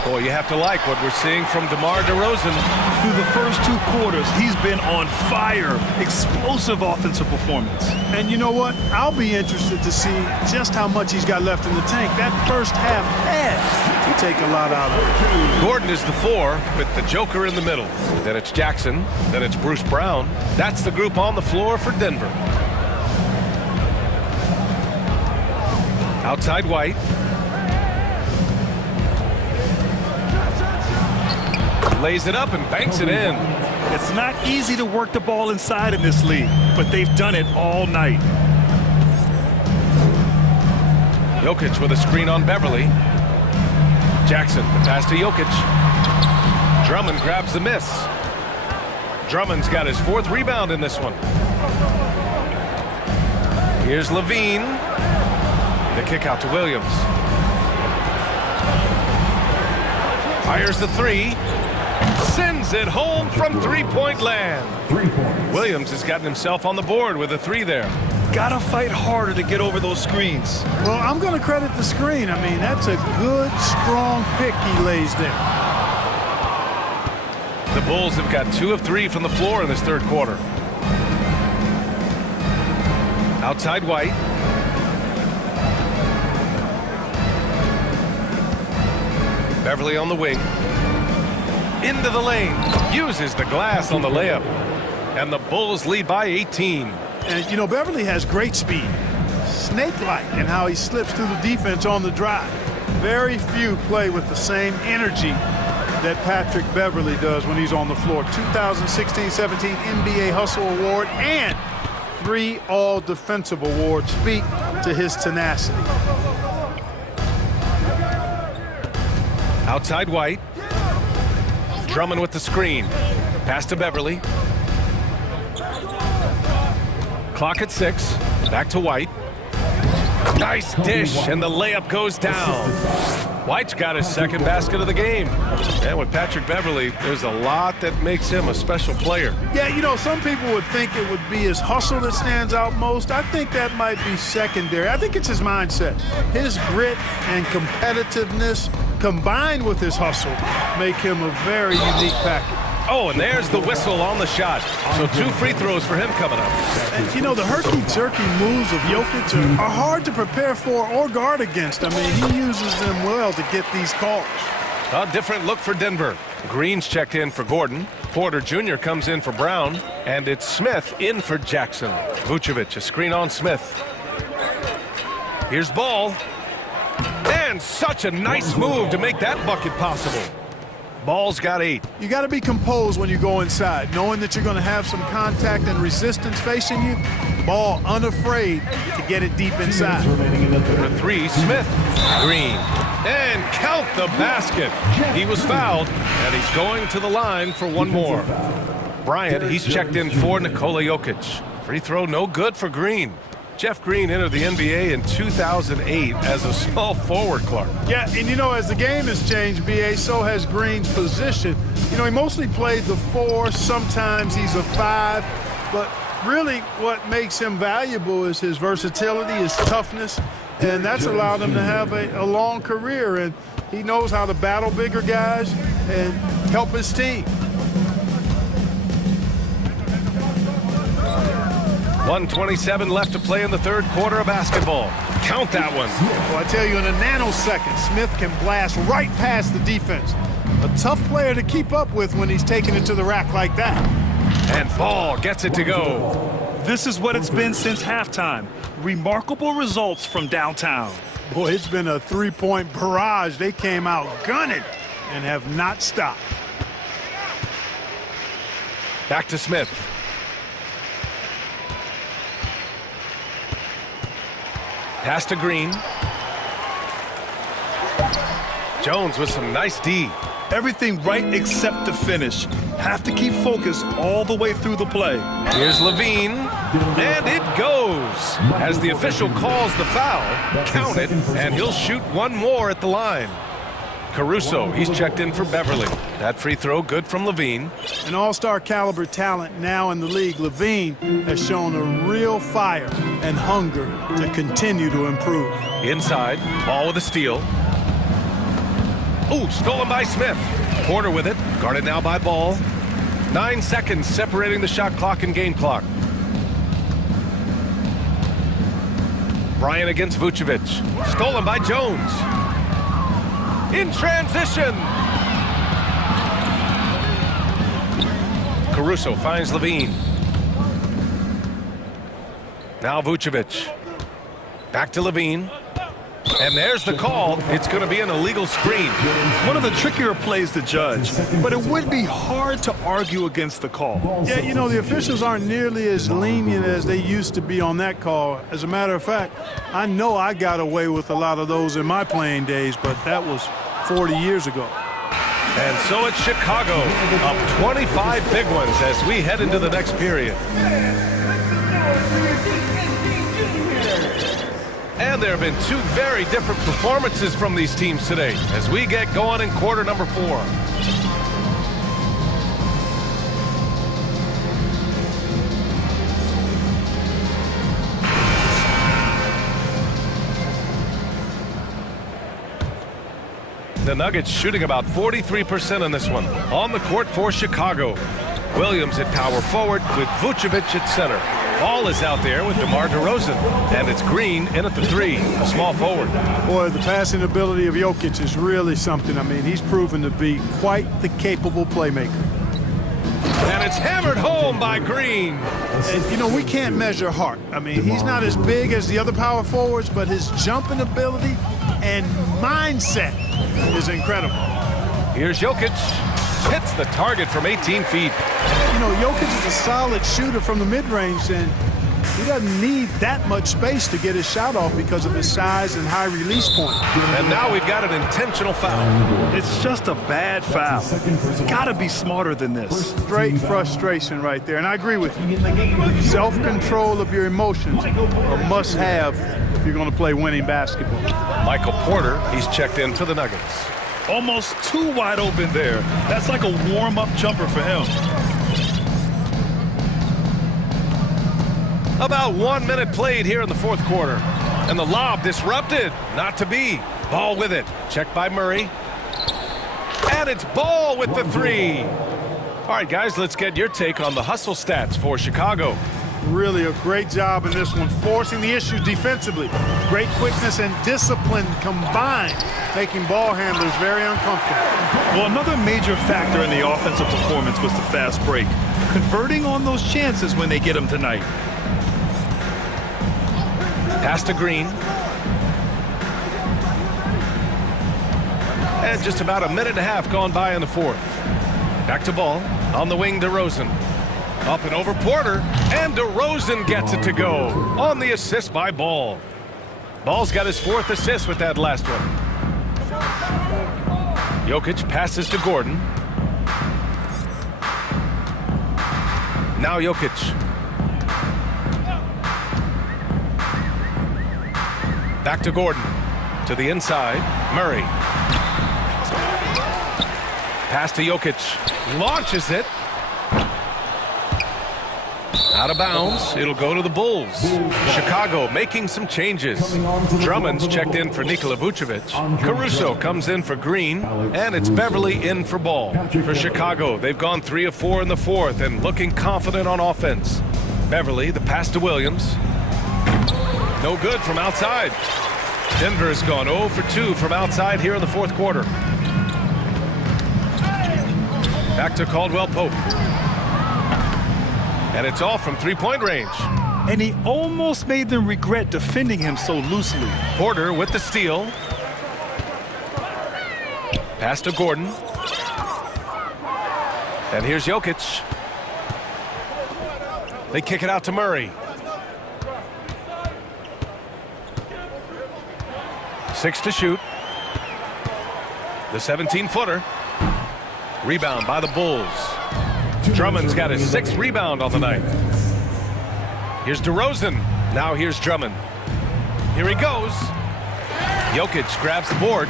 Boy, you have to like what we're seeing from DeMar DeRozan. Through the first 2 quarters, he's been on fire. Explosive offensive performance. And you know what? I'll be interested to see just how much he's got left in the tank. That first half has to take a lot out of it. Gordon is the 4 with the Joker in the middle. Then it's Jackson. Then it's Bruce Brown. That's the group on the floor for Denver. Outside White. Lays it up and banks it in. It's not easy to work the ball inside in this league, but they've done it all night. Jokic with a screen on Beverly. Jackson, the pass to Jokic. Drummond grabs the miss. Drummond's got his 4th rebound in this one. Here's Levine. The kick out to Williams. Fires the three. Sends it home from three-point land. Williams has gotten himself on the board with a three there. Gotta fight harder to get over those screens. Well, I'm going to credit the screen. I mean, that's a good, strong pick he lays there. The Bulls have got 2 of 3 from the floor in this third quarter. Outside White. Beverly on the wing. Into the lane. Uses the glass on the layup. And the Bulls lead by 18. And, you know, Beverly has great speed. Snake-like in how he slips through the defense on the drive. Very few play with the same energy that Patrick Beverly does when he's on the floor. 2016-17 NBA Hustle Award and 3 All-Defensive Awards speak to his tenacity. Outside White. Drummond with the screen. Pass to Beverly. Clock at 6. Back to White. Nice dish, and the layup goes down. White's got his second basket of the game. And with Patrick Beverly, there's a lot that makes him a special player. Yeah, you know, some people would think it would be his hustle that stands out most. I think that might be secondary. I think it's his mindset. His grit and competitiveness combined with his hustle make him a very unique package. Oh, and there's the whistle on the shot. So 2 free throws for him coming up. And, you know, the herky-jerky moves of Jokic are hard to prepare for or guard against. I mean, he uses them well to get these calls. A different look for Denver. Green's checked in for Gordon. Porter Jr. comes in for Brown. And it's Smith in for Jackson. Vucevic, a screen on Smith. Here's Ball. And such a nice move to make that bucket possible. Ball's got 8. You got to be composed when you go inside, knowing that you're going to have some contact and resistance facing you. Ball unafraid to get it deep inside. For 3, Smith. Green. And count the basket. He was fouled, and he's going to the line for one more. Bryant, he's checked in for Nikola Jokic. Free throw no good for Green. Jeff Green entered the NBA in 2008 as a small forward, Clark. Yeah, and you know, as the game has changed, B.A., so has Green's position. You know, he mostly played the 4, sometimes he's a 5, but really what makes him valuable is his versatility, his toughness, and that's allowed him to have a long career, and he knows how to battle bigger guys and help his team. 1:27 left to play in the third quarter of basketball. Count that one. Well, I tell you, in a nanosecond, Smith can blast right past the defense. A tough player to keep up with when he's taking it to the rack like that. And Ball gets it to go. This is what it's been since halftime. Remarkable results from downtown. Boy, it's been a 3-point barrage. They came out gunning and have not stopped. Back to Smith. Pass to Green. Jones with some nice D. Everything right except the finish. Have to keep focused all the way through the play. Here's Levine, and it goes. As the official calls the foul, count it, and he'll shoot one more at the line. Caruso, he's checked in for Beverly. That free throw good from Levine. An all-star caliber talent now in the league. Levine has shown a real fire and hunger to continue to improve. Inside, Ball with a steal. Ooh, stolen by Smith. Porter with it, guarded now by Ball. 9 seconds separating the shot clock and game clock. Bryant against Vucevic. Stolen by Jones. In transition. Caruso finds Levine. Now Vucevic. Back to Levine. And there's the call. It's going to be an illegal screen. One of the trickier plays to judge, but it would be hard to argue against the call. Yeah, you know, the officials aren't nearly as lenient as they used to be on that call. As a matter of fact, I know I got away with a lot of those in my playing days, but that was 40 years ago. And so it's Chicago, up 25 big ones as we head into the next period. And there have been two very different performances from these teams today as we get going in quarter number 4. The Nuggets shooting about 43% in this one. On the court for Chicago. Williams at power forward with Vucevic at center. Ball is out there with DeMar DeRozan. And it's Green in at the 3, a small forward. Boy, the passing ability of Jokic is really something. I mean, he's proven to be quite the capable playmaker. And it's hammered home by Green. And, you know, we can't measure heart. I mean, he's not as big as the other power forwards, but his jumping ability and mindset is incredible. Here's Jokic. Hits the target from 18 feet. You know, Jokic is a solid shooter from the mid-range, and he doesn't need that much space to get his shot off because of his size and high release point. And now we've got an intentional foul. It's just a bad foul. Gotta be smarter than this. Straight frustration right there, and I agree with you. Self-control of your emotions are must-have if you're going to play winning basketball. Michael Porter, he's checked in for the Nuggets. Almost too wide open there. That's like a warm-up jumper for him. About 1 minute played here in the fourth quarter. And the lob disrupted. Not to be. Ball with it. Checked by Murray. And it's Ball with the 3. All right, guys, let's get your take on the hustle stats for Chicago. Really a great job in this one, forcing the issue defensively. Great quickness and discipline combined, making ball handlers very uncomfortable. Well, another major factor in the offensive performance was the fast break. Converting on those chances when they get them tonight. Pass to Green. And just about a minute and a half gone by in the fourth. Back to Ball. On the wing, DeRozan. Up and over Porter. And DeRozan gets it to go. On the assist by Ball. Ball's got his 4th assist with that last one. Jokic passes to Gordon. Now Jokic. Back to Gordon. To the inside. Murray. Pass to Jokic. Launches it. Out of bounds. It'll go to the Bulls. Chicago making some changes. Drummond's checked in for Nikola Vucevic. Caruso comes in for Green. And it's Beverly in for Ball. For Chicago, they've gone 3 of 4 in the fourth and looking confident on offense. Beverly, the pass to Williams. No good from outside. Denver's gone 0 for 2 from outside here in the fourth quarter. Back to Caldwell Pope. And it's all from three-point range. And he almost made them regret defending him so loosely. Porter with the steal. Pass to Gordon. And here's Jokic. They kick it out to Murray. 6 to shoot. The 17-footer. Rebound by the Bulls. Drummond's got his 6th rebound on the night. Here's DeRozan. Now here's Drummond. Here he goes. Jokic grabs the board.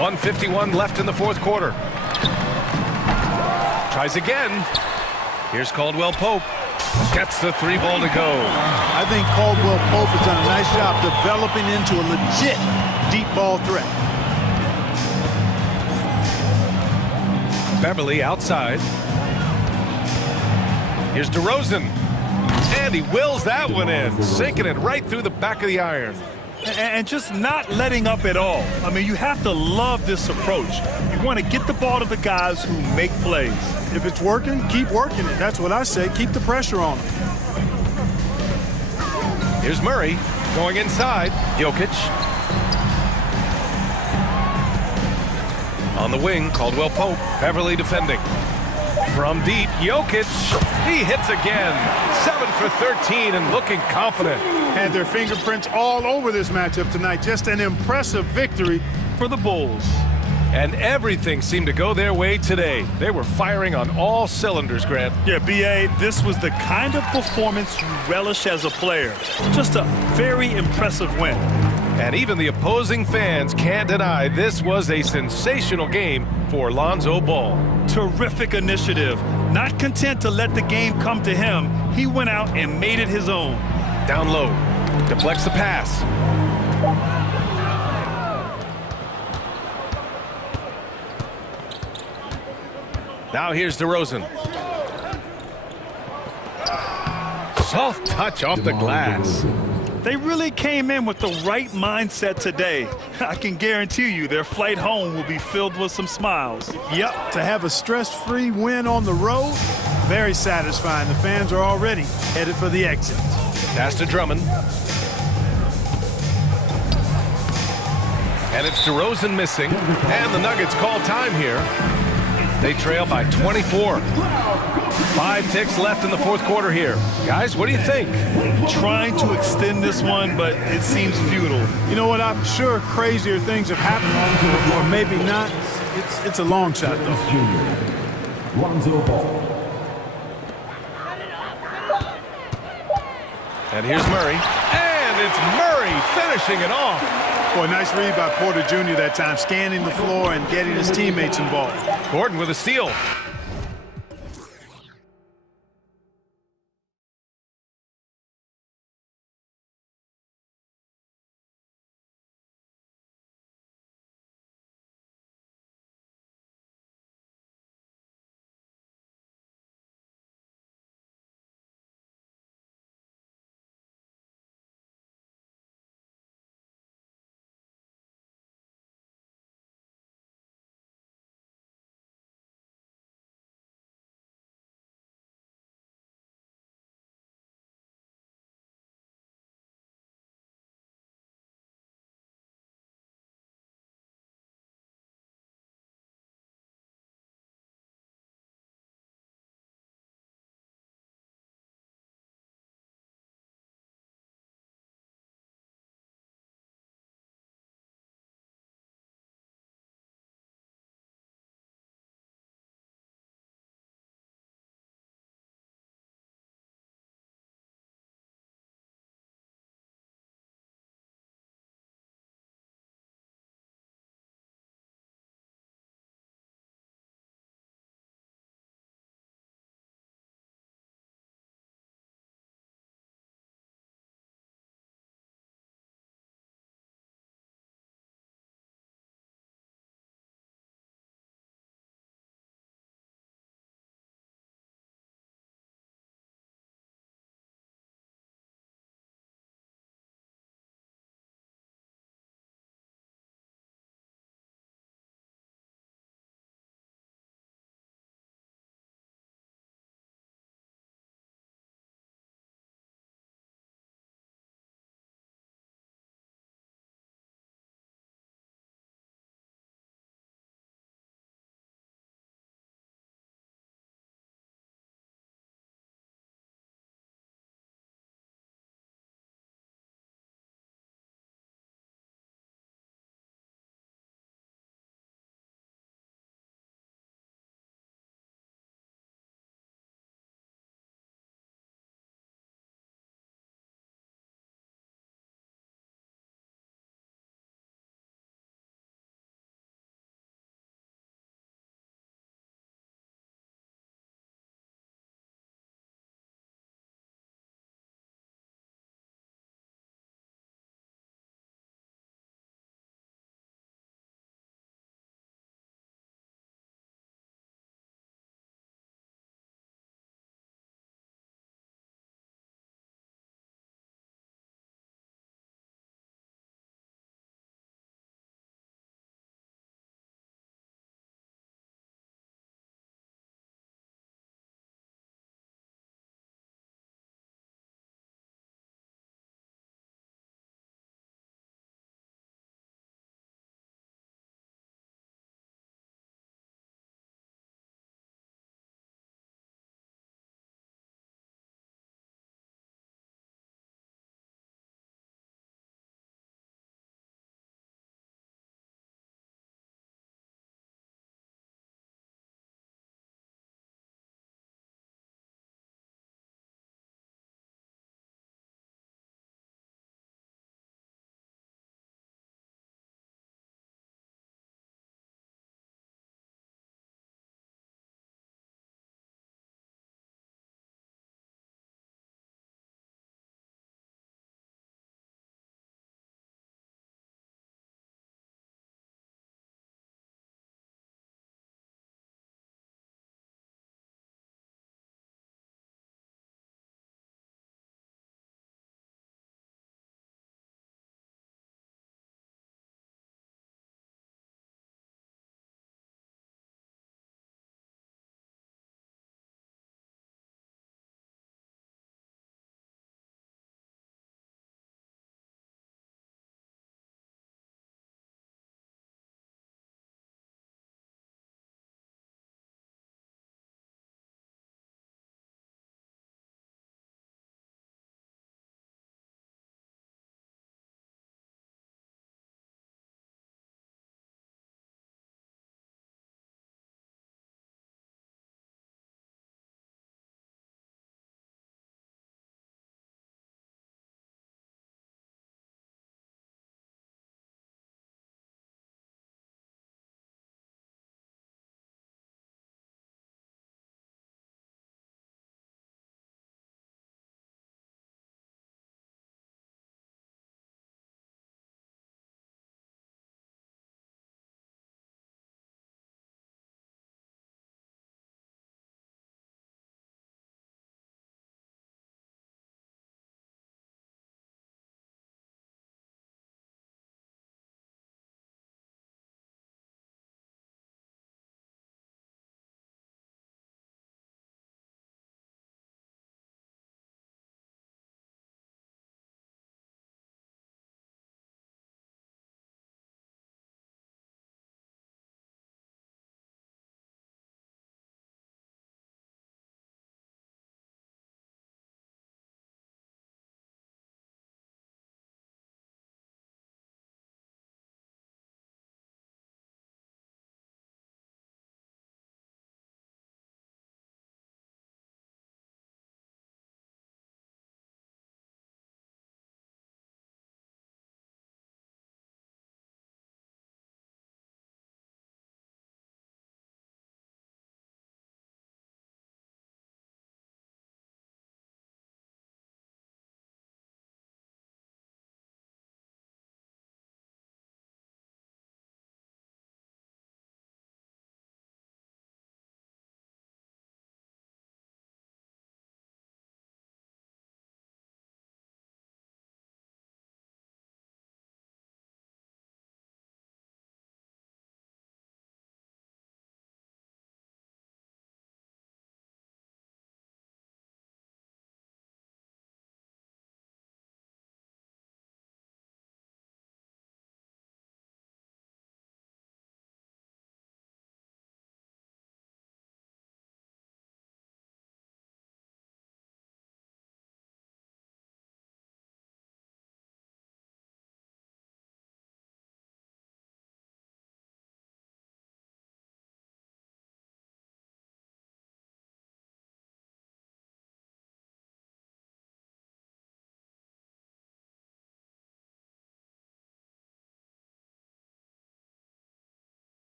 1:51 left in the fourth quarter. Tries again. Here's Caldwell Pope. Gets the 3-ball to go. I think Caldwell Pope has done a nice job developing into a legit deep ball threat. Beverly outside. Here's DeRozan. And he wills that one in, sinking it right through the back of the iron. And just not letting up at all. I mean, you have to love this approach. You want to get the ball to the guys who make plays. If it's working, keep working it. That's what I say. Keep the pressure on him. Here's Murray going inside. Jokic. On the wing, Caldwell Pope. Beverly defending. From deep, Jokic. He hits again. 7 for 13 and looking confident. Had their fingerprints all over this matchup tonight. Just an impressive victory for the Bulls. And everything seemed to go their way today. They were firing on all cylinders, Grant. Yeah, B.A., this was the kind of performance you relish as a player. Just a very impressive win. And even the opposing fans can't deny this was a sensational game for Lonzo Ball. Terrific initiative. Not content to let the game come to him, he went out and made it his own. Down low, deflects the pass. Now here's DeRozan. Soft touch off the glass. They really came in with the right mindset today. I can guarantee you their flight home will be filled with some smiles. Yep, to have a stress-free win on the road, very satisfying. The fans are already headed for the exit. Pass to Drummond. And it's DeRozan missing. And the Nuggets call time here. They trail by 24. 5 ticks left in the fourth quarter here. Guys, what do you think? Trying to extend this one, but it seems futile. You know what? I'm sure crazier things have happened, or maybe not. It's a long shot, though. Lonzo Ball. And here's Murray. And it's Murray finishing it off. Boy, nice read by Porter Jr. that time, scanning the floor and getting his teammates involved. Gordon with a steal.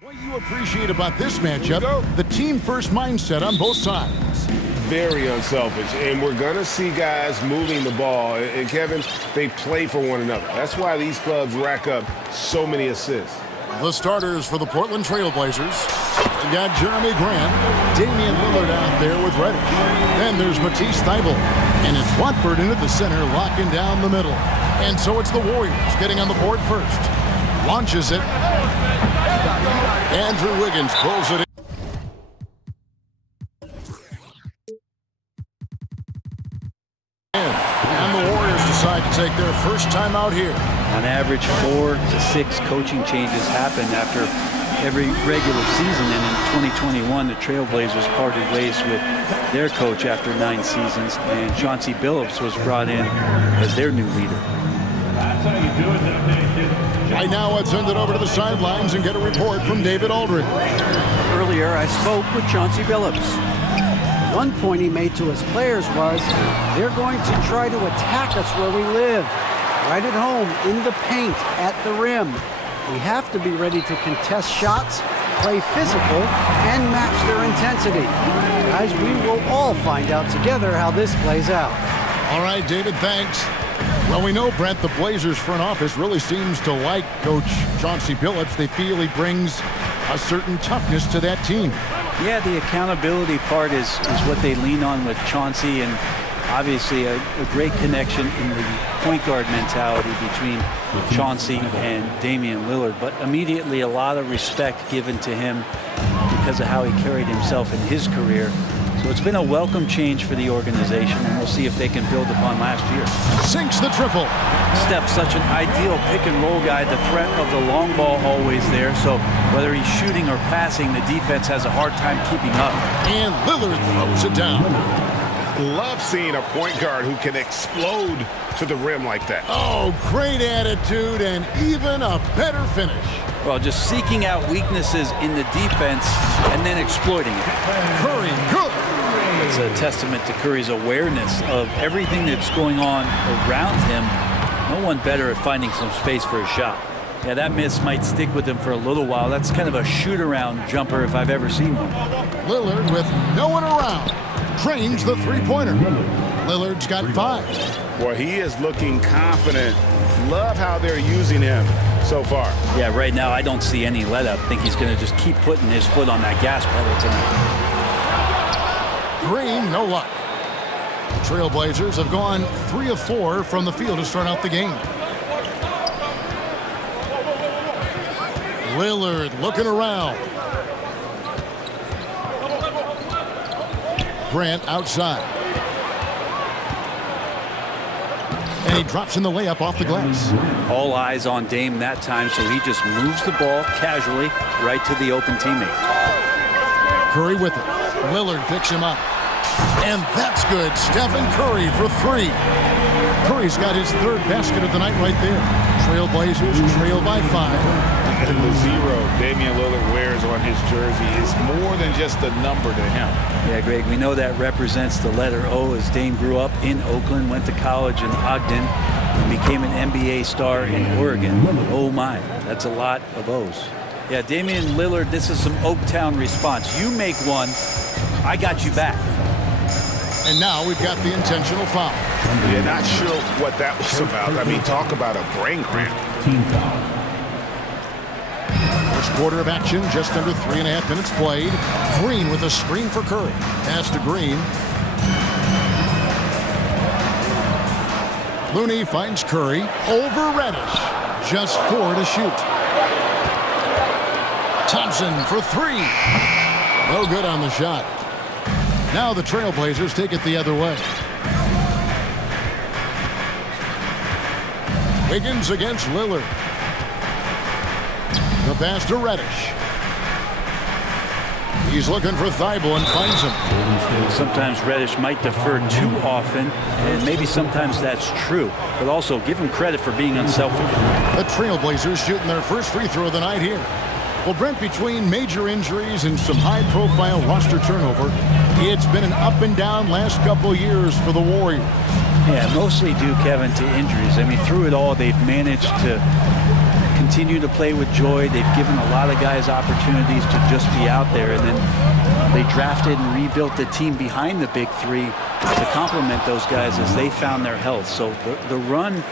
What you appreciate about this matchup, the team-first mindset on both sides. Very unselfish, and we're going to see guys moving the ball. And, Kevin, they play for one another. That's why these clubs rack up so many assists. The starters for the Portland Trail Blazers. We got Jeremy Grant, Damian Lillard out there with Reddish. Then there's Matisse Thybulle. And it's Watford into the center, locking down the middle. And so it's the Warriors getting on the board first. Launches it. Andrew Wiggins pulls it in. And the Warriors decide to take their first time out here. On average, 4 to 6 coaching changes happen after every regular season. And in 2021, the Trailblazers parted ways with their coach after 9 seasons. And Chauncey Billups was brought in as their new leader. Right now, let's send it over to the sidelines and get a report from David Aldridge. Earlier, I spoke with Chauncey Billups. One point he made to his players was, they're going to try to attack us where we live, right at home, in the paint, at the rim. We have to be ready to contest shots, play physical, and match their intensity. Guys, we will all find out together how this plays out. All right, David, thanks. Well, we know, Brent, the Blazers front office really seems to like Coach Chauncey Billups. They feel he brings a certain toughness to that team. Yeah, the accountability part is what they lean on with Chauncey, and obviously a great connection in the point guard mentality between Chauncey and Damian Lillard. But immediately a lot of respect given to him because of how he carried himself in his career. So it's been a welcome change for the organization, and we'll see if they can build upon last year. Sinks the triple. Steph's such an ideal pick-and-roll guy. The threat of the long ball always there. So whether he's shooting or passing, the defense has a hard time keeping up. And Lillard throws it down. Love seeing a point guard who can explode to the rim like that. Oh, great attitude and even a better finish. Well, just seeking out weaknesses in the defense and then exploiting it. Curry, good. It's a testament to Curry's awareness of everything that's going on around him. No one better at finding some space for a shot. Yeah, that miss might stick with him for a little while. That's kind of a shoot-around jumper if I've ever seen one. Lillard with no one around. Trains the three-pointer. Lillard's got 5. Well, he is looking confident. Love how they're using him so far. Yeah, right now I don't see any let-up. I think he's going to just keep putting his foot on that gas pedal tonight. Green, no luck. The Trailblazers have gone 3 of 4 from the field to start out the game. Lillard looking around. Grant outside. And he drops in the layup off the glass. All eyes on Dame that time, so he just moves the ball casually right to the open teammate. Curry with it. Lillard picks him up. And that's good. Stephen Curry for 3. Curry's got his 3rd basket of the night right there. Trailblazers trail by 5. And the 0 Damian Lillard wears on his jersey is more than just a number to him. Yeah, Greg, we know that represents the letter O, as Dame grew up in Oakland, went to college in Ogden, and became an NBA star in Oregon. Oh my, that's a lot of O's. Yeah, Damian Lillard, this is some Oaktown response. You make one, I got you back. And now we've got the intentional foul. You're not sure what that was about. I mean, talk about a brain cramp. Team foul. First quarter of action, just under 3.5 minutes played. Green with a screen for Curry. Pass to Green. Looney finds Curry over Reddish. Just 4 to shoot. Thompson for 3. No good on the shot. Now the Trailblazers take it the other way. Wiggins against Lillard. The pass to Reddish. He's looking for Thybulle and finds him. Sometimes Reddish might defer too often, and maybe sometimes that's true. But also give him credit for being unselfish. The Trailblazers shooting their first free throw of the night here. Well, Brent, between major injuries and some high-profile roster turnover, it's been an up-and-down last couple of years for the Warriors. Yeah, mostly due, Kevin, to injuries. I mean, through it all, they've managed to continue to play with joy. They've given a lot of guys opportunities to just be out there, and then they drafted and rebuilt the team behind the big three to complement those guys as they found their health. So the run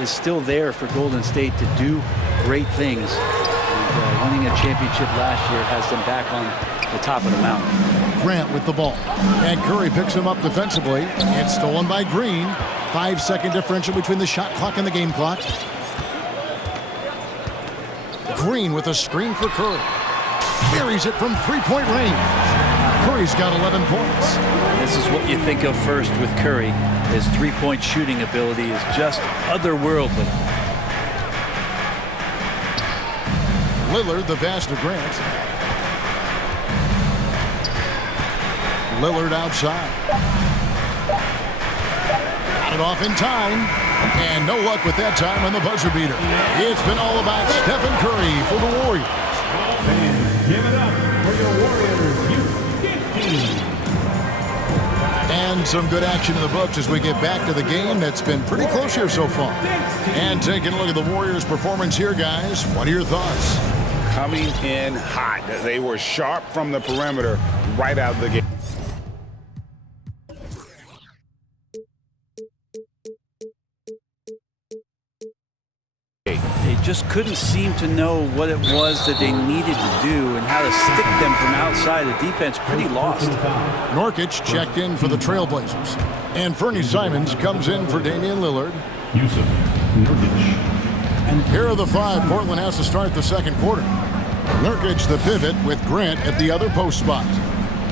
is still there for Golden State to do great things. And, winning a championship last year has them back on the top of the mountain. Grant with the ball, and Curry picks him up defensively. It's stolen by Green. 5-second differential between the shot clock and the game clock. Green with a screen for Curry. Buries it from three-point range. Curry's got 11 points. This is what you think of first with Curry. His three-point shooting ability is just otherworldly. Lillard, the pass to Grant. Lillard outside. Got it off in time. And no luck with that time on the buzzer beater. It's been all about Stephen Curry for the Warriors. And give it up for your Warriors Youth team. And some good action in the books as we get back to the game that's been pretty close here so far. And taking a look at the Warriors' performance here, guys. What are your thoughts? Coming in hot. They were sharp from the perimeter right out of the gate. They just couldn't seem to know what it was that they needed to do and how to stick them from outside. The defense pretty lost. Nurkic checked in for the Trailblazers. And Fernie Simons comes in for Damian Lillard. Yusuf Nurkic. And here are the five Portland has to start the second quarter. Nurkic the pivot with Grant at the other post spot.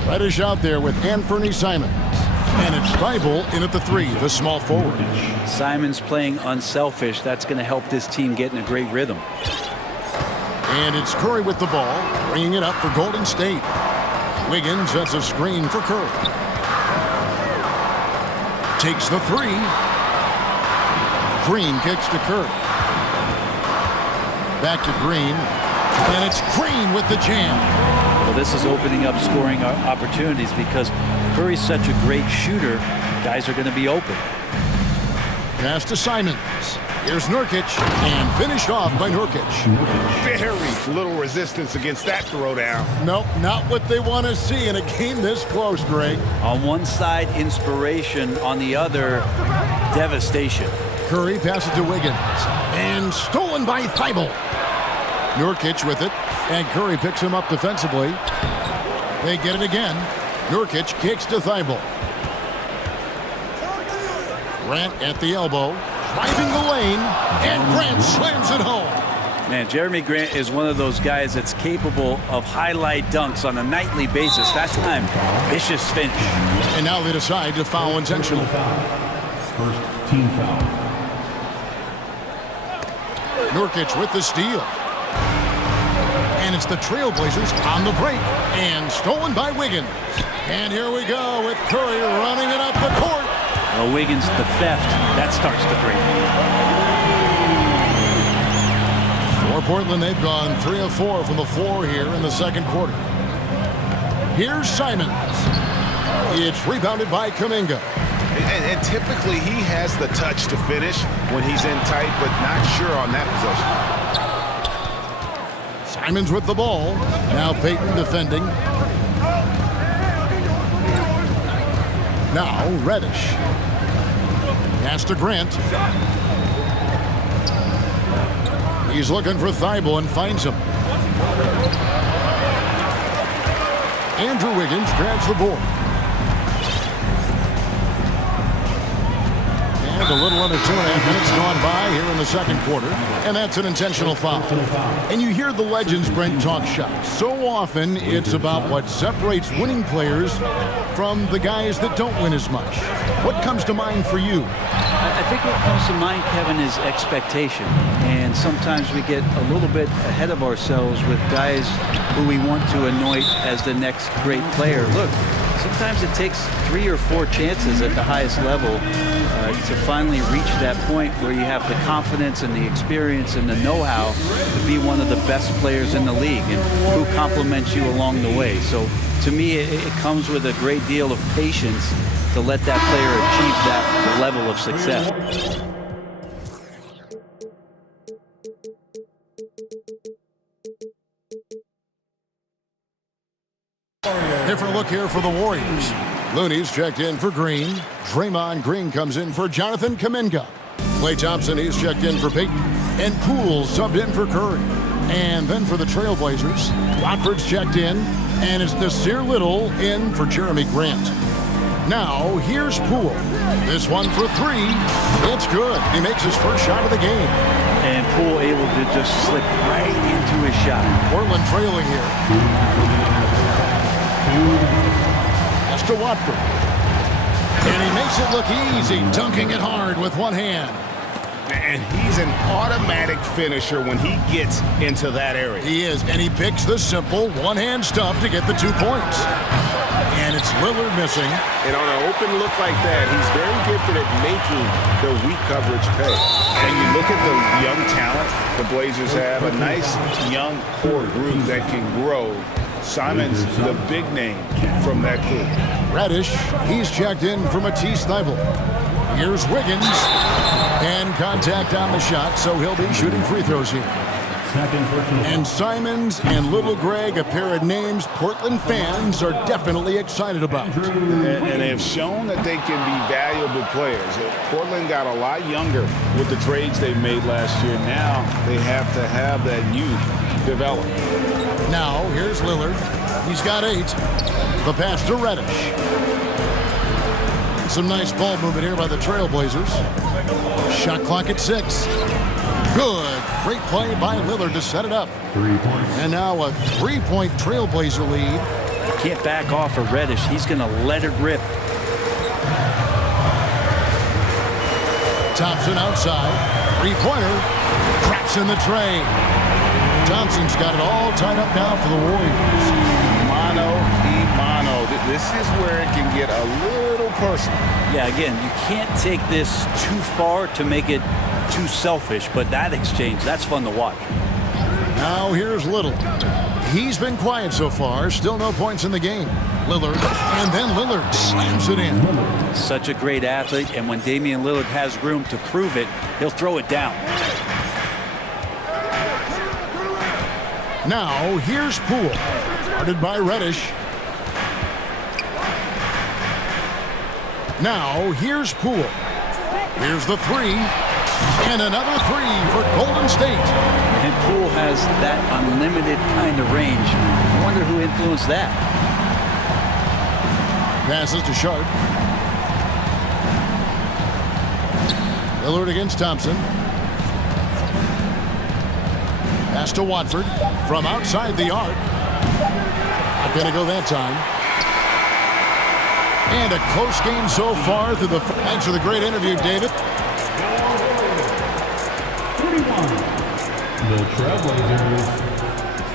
Reddish out there with Fernie Simons. And it's Thibault in at the three, the small forward. Simons playing unselfish. That's going to help this team get in a great rhythm. And it's Curry with the ball, bringing it up for Golden State. Wiggins sets a screen for Curry. Takes the three. Green kicks to Curry. Back to Green. And it's Green with the jam. Well, this is opening up scoring opportunities because Curry's such a great shooter. Guys are going to be open. Pass to Simons. Here's Nurkic, and finished off by Nurkic. Very little resistance against that throwdown. Nope, not what they want to see in a game this close, Greg. On one side, inspiration. On the other, devastation. Curry passes to Wiggins, and stolen by Thibault. Nurkic with it, and Curry picks him up defensively. They get it again. Nurkic kicks to Thibault. Grant at the elbow, driving the lane, and Grant slams it home. Man, Jeremy Grant is one of those guys that's capable of highlight dunks on a nightly basis. That time, vicious finish. And now they decide to foul intentional. First team foul. Nurkic with the steal. And it's the Trailblazers on the break. And stolen by Wiggins. And here we go with Curry running it up the court. Well, Wiggins, the theft, that starts to break. For Portland, they've gone 3 of 4 from the floor here in the second quarter. Here's Simons. It's rebounded by Kuminga. And typically he has the touch to finish when he's in tight, but not sure on that possession. Simons with the ball. Now Payton defending. Now Reddish. Pass to Grant. He's looking for Thibault and finds him. Andrew Wiggins grabs the board. And a little under 2.5 minutes gone by here in the second quarter. And that's an intentional foul. And you hear the legends, Brent, talk shop. So often it's about what separates winning players from the guys that don't win as much. What comes to mind for you? I think what comes to mind, Kevin, is expectation. And sometimes we get a little bit ahead of ourselves with guys who we want to anoint as the next great player. Look, sometimes it takes 3 or 4 chances at the highest level to finally reach that point where you have the confidence and the experience and the know-how to be one of the best players in the league and who compliments you along the way. So to me, it comes with a great deal of patience to let that player achieve that level of success. different look here for the Warriors. Looney's checked in for Green. Draymond Green comes in for Jonathan Kuminga. Klay Thompson, he's checked in for Peyton. And Poole subbed in for Curry. And then for the Trailblazers, Watford's checked in. And it's Nasir Little in for Jeremy Grant. Now, here's Poole. This one for three. It's good. He makes his first shot of the game. And Poole able to just slip right into his shot. Portland trailing here. Pass to Watford. And he makes it look easy, dunking it hard with one hand. And he's an automatic finisher when he gets into that area. He is, and he picks the simple one-hand stuff to get the 2 points. And it's Lillard missing. And on an open look like that, he's very gifted at making the weak coverage pay. And you look at the young talent the Blazers have, a nice young core group that can grow. Simon's the big name from that group. Reddish, he's checked in for Matisse Thybulle. Here's Wiggins. And contact on the shot, so he'll be shooting free throws here. And Simons and Little Greg, a pair of names Portland fans are definitely excited about. And they have shown that they can be valuable players. Portland got a lot younger with the trades they made last year. Now they have to have that youth develop. Now, here's Lillard. He's got 8. The pass to Reddish. Some nice ball movement here by the Trailblazers. Shot clock at 6. Good. Great play by Lillard to set it up. 3 points. And now a 3-point Trailblazer lead. Can't back off of Reddish. He's going to let it rip. Thompson outside. 3-pointer. Traps in the tray. Thompson's got it all tied up now for the Warriors. Mano y mano. This is where it can get a little personal. Yeah, again, you can't take this too far to make it too selfish, but that exchange, that's fun to watch. Now here's Little. He's been quiet so far. Still no points in the game. Lillard, and then Lillard slams it in. Such a great athlete, and when Damian Lillard has room to prove it, he'll throw it down. Now here's Poole. Guarded by Reddish. Now here's Poole. Here's the 3. And another 3 for Golden State. And Poole has that unlimited kind of range. I wonder who influenced that. Passes to Sharp. Lillard against Thompson. Pass to Watford from outside the arc. Not going to go that time. And a close game so far through the... Thanks for the great interview, David. 31. The Trailblazers,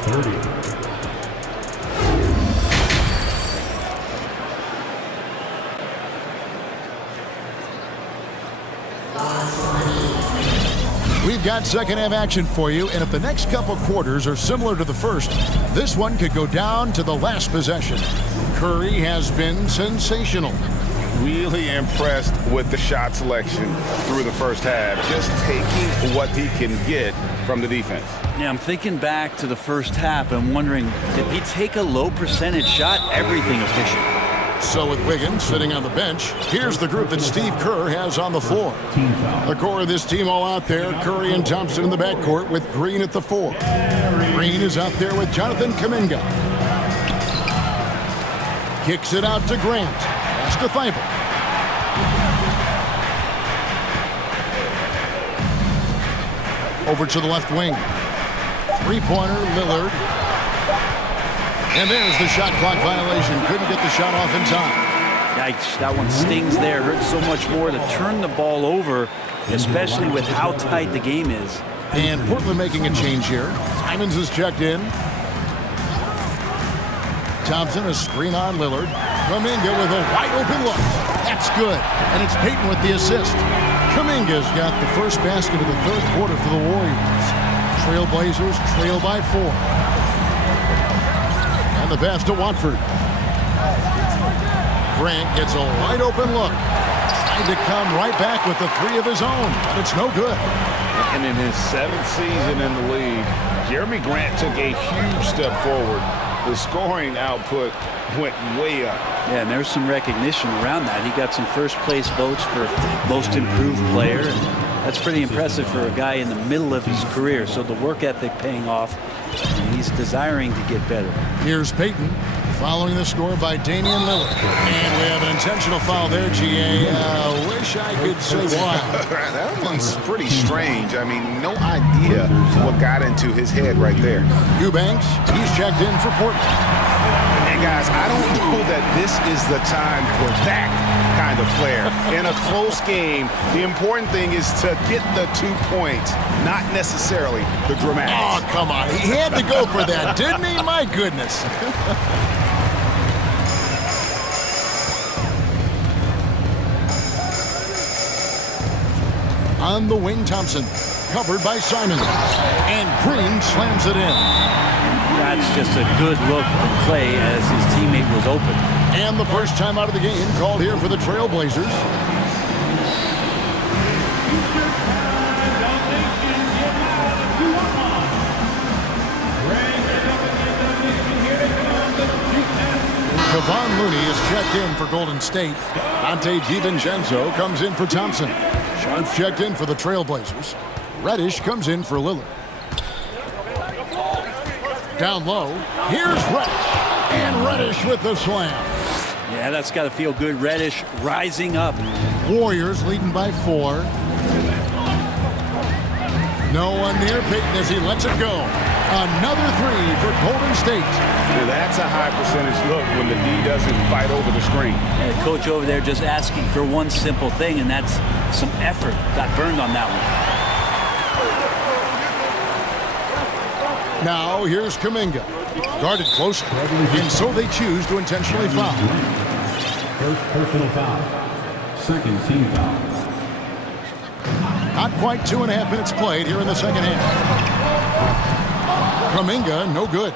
30. We've got second half action for you, and if the next couple quarters are similar to the first, this one could go down to the last possession. Curry has been sensational. Really impressed with the shot selection through the first half, just taking what he can get from the defense. Yeah, I'm thinking back to the first half and wondering, did he take a low percentage shot? Everything efficient. So with Wiggins sitting on the bench, here's the group that Steve Kerr has on the floor. The core of this team all out there, Curry and Thompson in the backcourt with Green at the 4. Green is out there with Jonathan Kuminga. Kicks it out to Grant. Pass to Thybulle. Over to the left wing. 3-pointer, Lillard. And there's the shot clock violation. Couldn't get the shot off in time. Yikes, that one stings there. Hurts so much more to turn the ball over, especially with how tight the game is. And Portland making a change here. Simons is checked in. Thompson, a screen on Lillard. Kuminga with a wide open look. That's good. And it's Peyton with the assist. Kuminga's got the first basket of the third quarter for the Warriors. Trailblazers trail by 4. And the pass to Watford. Grant gets a wide open look. Trying to come right back with the 3 of his own, but it's no good. And in his 7th season in the league, Jeremy Grant took a huge step forward The scoring output went way up. Yeah, and there's some recognition around that. He got some first place votes for most improved player. And that's pretty impressive for a guy in the middle of his career. So the work ethic paying off, and he's desiring to get better. Here's Payton following the score by Damian Lillard. And we have an intentional foul there, GA. Wish I could say why. That one's pretty strange. I mean, no idea what got into his head right there. Eubanks, he's checked in for Portland. And guys, I don't know that this is the time for that kind of flair. In a close game, the important thing is to get the 2 points, not necessarily the dramatics. Oh, come on. He had to go for that, didn't he? My goodness. On the wing, Thompson, covered by Simon. And Green slams it in. That's just a good look to play as his teammate was open. And the first time out of the game called here for the Trailblazers. Kevon Looney is checked in for Golden State. Dante DiVincenzo comes in for Thompson. Sharp's checked in for the Trailblazers. Reddish comes in for Lillard. Down low, here's Reddish. And Reddish with the slam. Yeah, that's got to feel good. Reddish rising up. Warriors leading by 4. No one near Payton as he lets it go. Another 3 for Golden State. That's a high percentage look when the D doesn't fight over the screen. And the coach over there just asking for one simple thing, and that's some effort. Got burned on that one. Now here's Kuminga. Guarded closely, and so they choose to intentionally foul. First personal foul. Second team foul. Not quite 2.5 minutes played here in the second half. Kuminga, no good.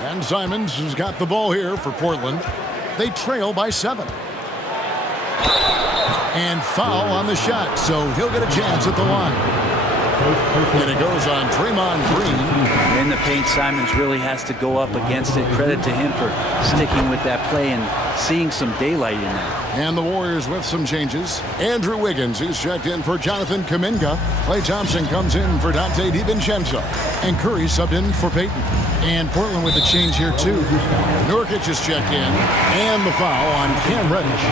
And Simons has got the ball here for Portland. They trail by 7. And foul on the shot, so he'll get a chance at the line. And it goes on Draymond Green. In the paint, Simons really has to go up against it. Credit to him for sticking with that play and seeing some daylight in there. And the Warriors with some changes. Andrew Wiggins, who's checked in for Jonathan Kuminga. Klay Thompson comes in for Dante DiVincenzo. And Curry subbed in for Payton. And Portland with a change here, too. Nurkic is checked in. And the foul on Cam Reddish.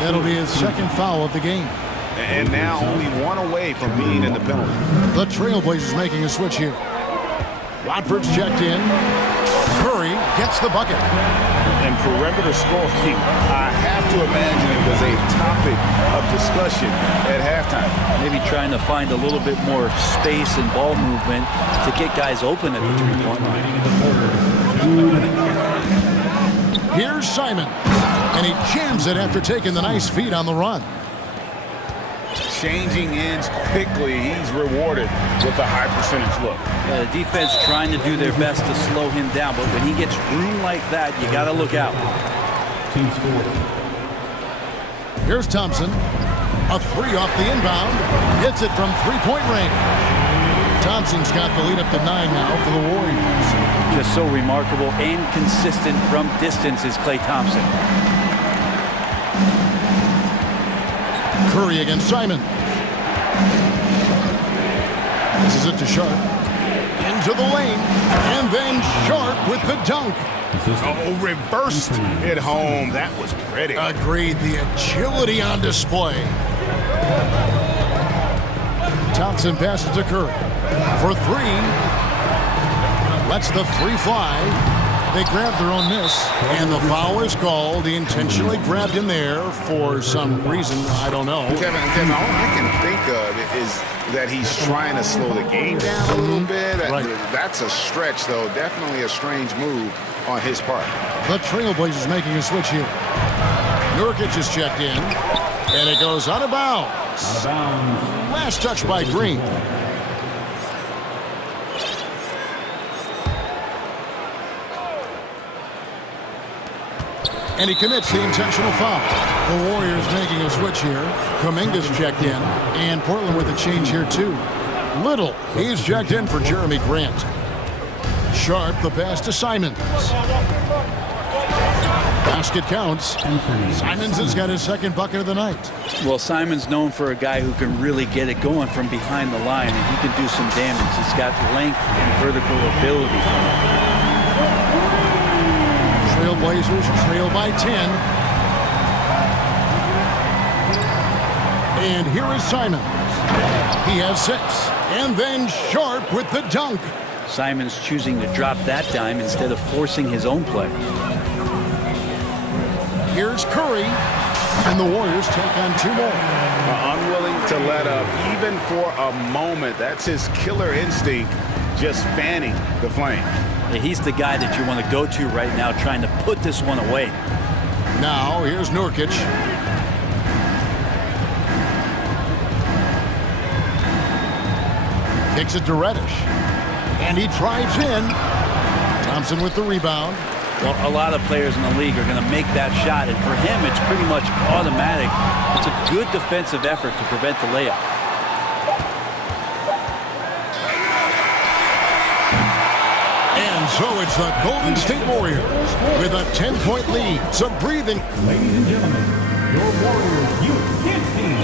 That'll be his second foul of the game. And now only 1 away from being in the penalty. The Trailblazers making a switch here. Watford's checked in. Curry gets the bucket. And perimeter scoring, I have to imagine it was a topic of discussion at halftime. Maybe trying to find a little bit more space and ball movement to get guys open at the 3-point line. Here's Simon. And he jams it after taking the nice feed on the run. Changing ends quickly. He's rewarded with a high percentage look. Yeah, the defense trying to do their best to slow him down, but when he gets room like that, you got to look out. Team score. Here's Thompson. A 3 off the inbound. Hits it from 3-point range. Thompson's got the lead up to 9 now for the Warriors. Just so remarkable and consistent from distance is Klay Thompson. Curry against Simon. This is it to Sharp. Into the lane. And then Sharp with the dunk. Oh, reversed it home. That was pretty. Agreed. The agility on display. Thompson passes to Curry. For 3. Lets the 3 fly. They grabbed their own miss, and the foul is called. He intentionally grabbed him there for some reason. I don't know. Kevin, all I can think of is that he's trying to slow the game down a little bit. Right. That's a stretch, though. Definitely a strange move on his part. The Trailblazers making a switch here. Nurkic is checked in, and it goes out of bounds. Out of bounds. Last touch by Green. And he commits the intentional foul. The Warriors making a switch here. Kuminga's checked in. And Portland with a change here, too. Little, he's checked in for Jeremy Grant. Sharp, the pass to Simons. Basket counts. Simons has got his second bucket of the night. Well, Simon's known for a guy who can really get it going from behind the line, and he can do some damage. He's got length and vertical ability. Trailblazers trail by 10. And here is Simons. He has 6. And then Sharp with the dunk. Simons choosing to drop that dime instead of forcing his own play. Here's Curry. And the Warriors take on 2 more. Unwilling to let up even for a moment. That's his killer instinct, just fanning the flame. Yeah, he's the guy that you want to go to right now, trying to put this one away. Now here's Nurkic. Kicks it to Reddish. And he drives in. Thompson with the rebound. Well, a lot of players in the league are going to make that shot, and for him, it's pretty much automatic. It's a good defensive effort to prevent the layup. And so it's the Golden State Warriors with a 10-point lead. So breathing. Ladies and gentlemen, your Warriors Youth Kids team.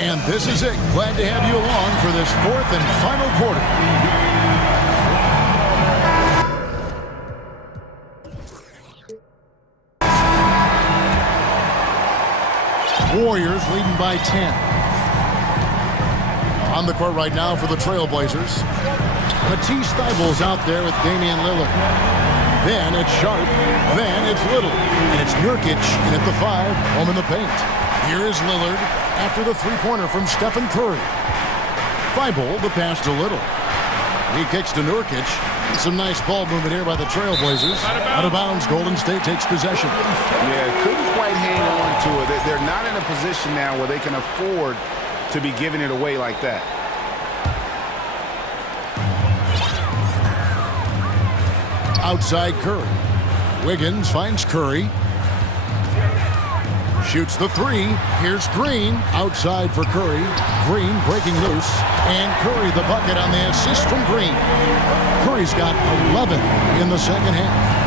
And this is it. Glad to have you along for this 4th and final quarter. Warriors leading by 10. On the court right now for the Trailblazers. Matisse Thybulle's out there with Damian Lillard. Then it's Sharp. Then it's Little. And it's Nurkic in at the 5, home in the paint. Here is Lillard after the three-pointer from Stephen Curry. Thybulle, the pass to Little. He kicks to Nurkic. Some nice ball movement here by the Trailblazers. Out of bounds, Golden State takes possession. Yeah, couldn't quite hang on to it. They're not in a position now where they can afford to be giving it away like that. Outside Curry. Wiggins finds Curry. Shoots the 3. Here's Green. Outside for Curry. Green breaking loose. And Curry the bucket on the assist from Green. Curry's got 11 in the second half.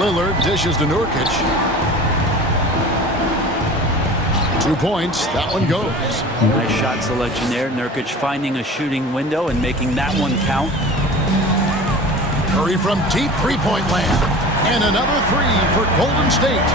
Lillard dishes to Nurkic. 2 points. That one goes. Nice shot selection there. Nurkic finding a shooting window and making that one count. Curry from deep three-point land. And another 3 for Golden State.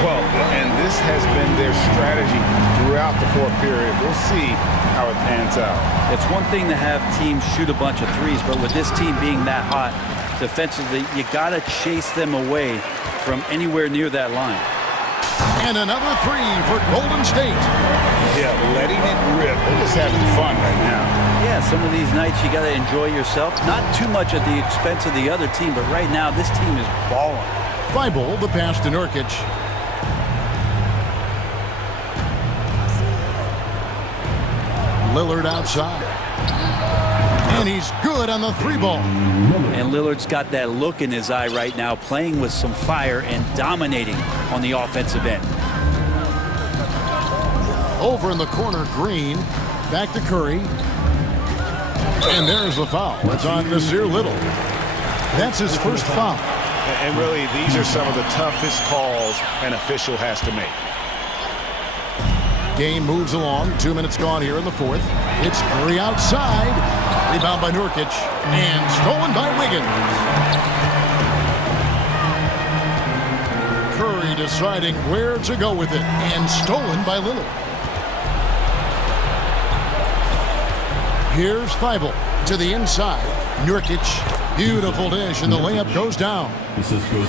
Well, and this has been their strategy throughout the 4th period. We'll see how it pans out. It's one thing to have teams shoot a bunch of threes, but with this team being that hot defensively, you got to chase them away from anywhere near that line. And another 3 for Golden State. Yeah, letting it rip. They're just having fun right now. Yeah, some of these nights you got to enjoy yourself. Not too much at the expense of the other team, but right now this team is balling. Thybulle, the pass to Nurkic. Lillard outside. And he's good on the 3-ball. And Lillard's got that look in his eye right now, playing with some fire and dominating on the offensive end. Over in the corner, Green. Back to Curry. And there's the foul. It's on Nasir Little. That's his first foul. And really, these are some of the toughest calls an official has to make. Game moves along. 2 minutes gone here in the 4th. It's Curry outside. Rebound by Nurkic. And stolen by Wiggins. Curry deciding where to go with it. And stolen by Lillard. Here's Thybulle to the inside. Nurkic, beautiful dish, and the layup goes down.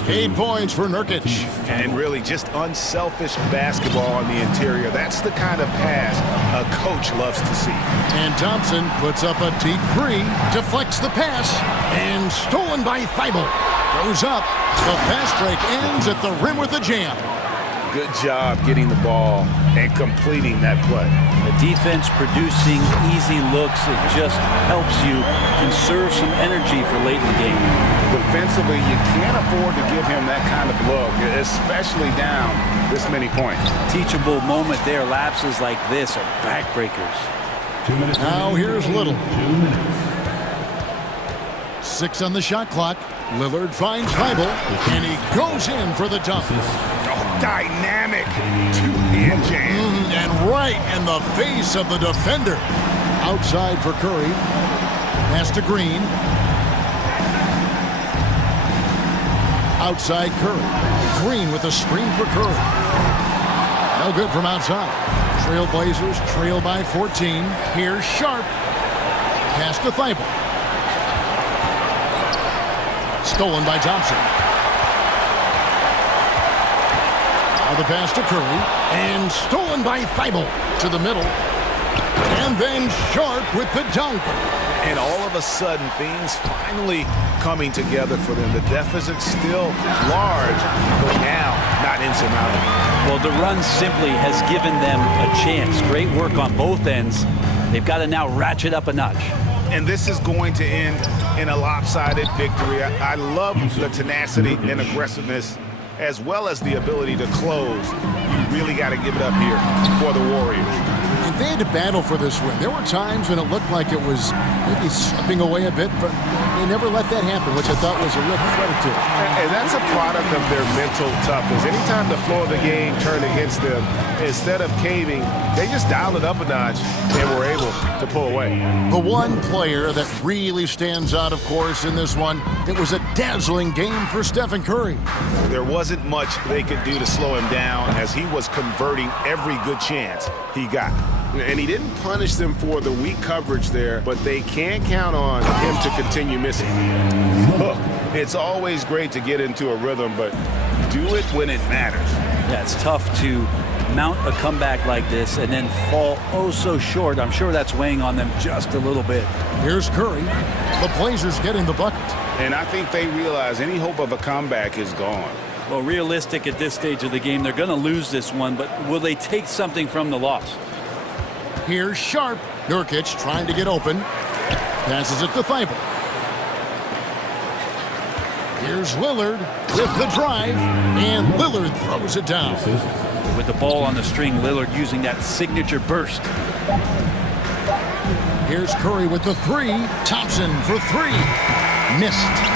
8 points for Nurkic. And really just unselfish basketball on the interior. That's the kind of pass a coach loves to see. And Thompson puts up a deep 3, deflects the pass, and stolen by Thybulle. Goes up. The fast break ends at the rim with a jam. Good job getting the ball and completing that play. The defense producing easy looks. It just helps you conserve some energy for late in the game. Defensively, you can't afford to give him that kind of look, especially down this many points. Teachable moment there. Lapses like this are backbreakers. 2 minutes. Now here's Little. 2 minutes. 6 on the shot clock. Lillard finds Weibel, and he goes in for the dunk. Oh, dynamic two-hand jam. And right in the face of the defender. Outside for Curry. Pass to Green. Outside Curry. Green with a screen for Curry. No good from outside. Trailblazers trail by 14. Here's Sharp. Pass to Weibel. Stolen by Thompson. Now the pass to Curry. And stolen by Weibel to the middle. And then Sharp with the dunk. And all of a sudden, things finally coming together for them. The deficit still large, but now not insurmountable. Well, the run simply has given them a chance. Great work on both ends. They've got to now ratchet up a notch. And this is going to end in a lopsided victory. I love the tenacity and aggressiveness, as well as the ability to close. You really got to give it up here for the Warriors. And they had to battle for this win. There were times when it looked like it was maybe slipping away a bit, but they never let that happen, which I thought was a real credit to them. And that's a product of their mental toughness. Anytime the flow of the game turned against them, instead of caving, they just dialed it up a notch and were able to pull away. The one player that really stands out, of course, in this one, it was a dazzling game for Stephen Curry. There wasn't much they could do to slow him down as he was converting every good chance he got. And he didn't punish them for the weak coverage there, but they can't count on him to continue missing. Look, it's always great to get into a rhythm, but do it when it matters. Yeah, it's tough to mount a comeback like this and then fall oh so short. I'm sure that's weighing on them just a little bit. Here's Curry. The Blazers getting the bucket. And I think they realize any hope of a comeback is gone. Well, realistic at this stage of the game, they're going to lose this one, but will they take something from the loss? Here's Sharp. Nurkic trying to get open. Passes it to Weibel. Here's Lillard with the drive, and Lillard throws it down. With the ball on the string, Lillard using that signature burst. Here's Curry with the three. Thompson for three. Missed.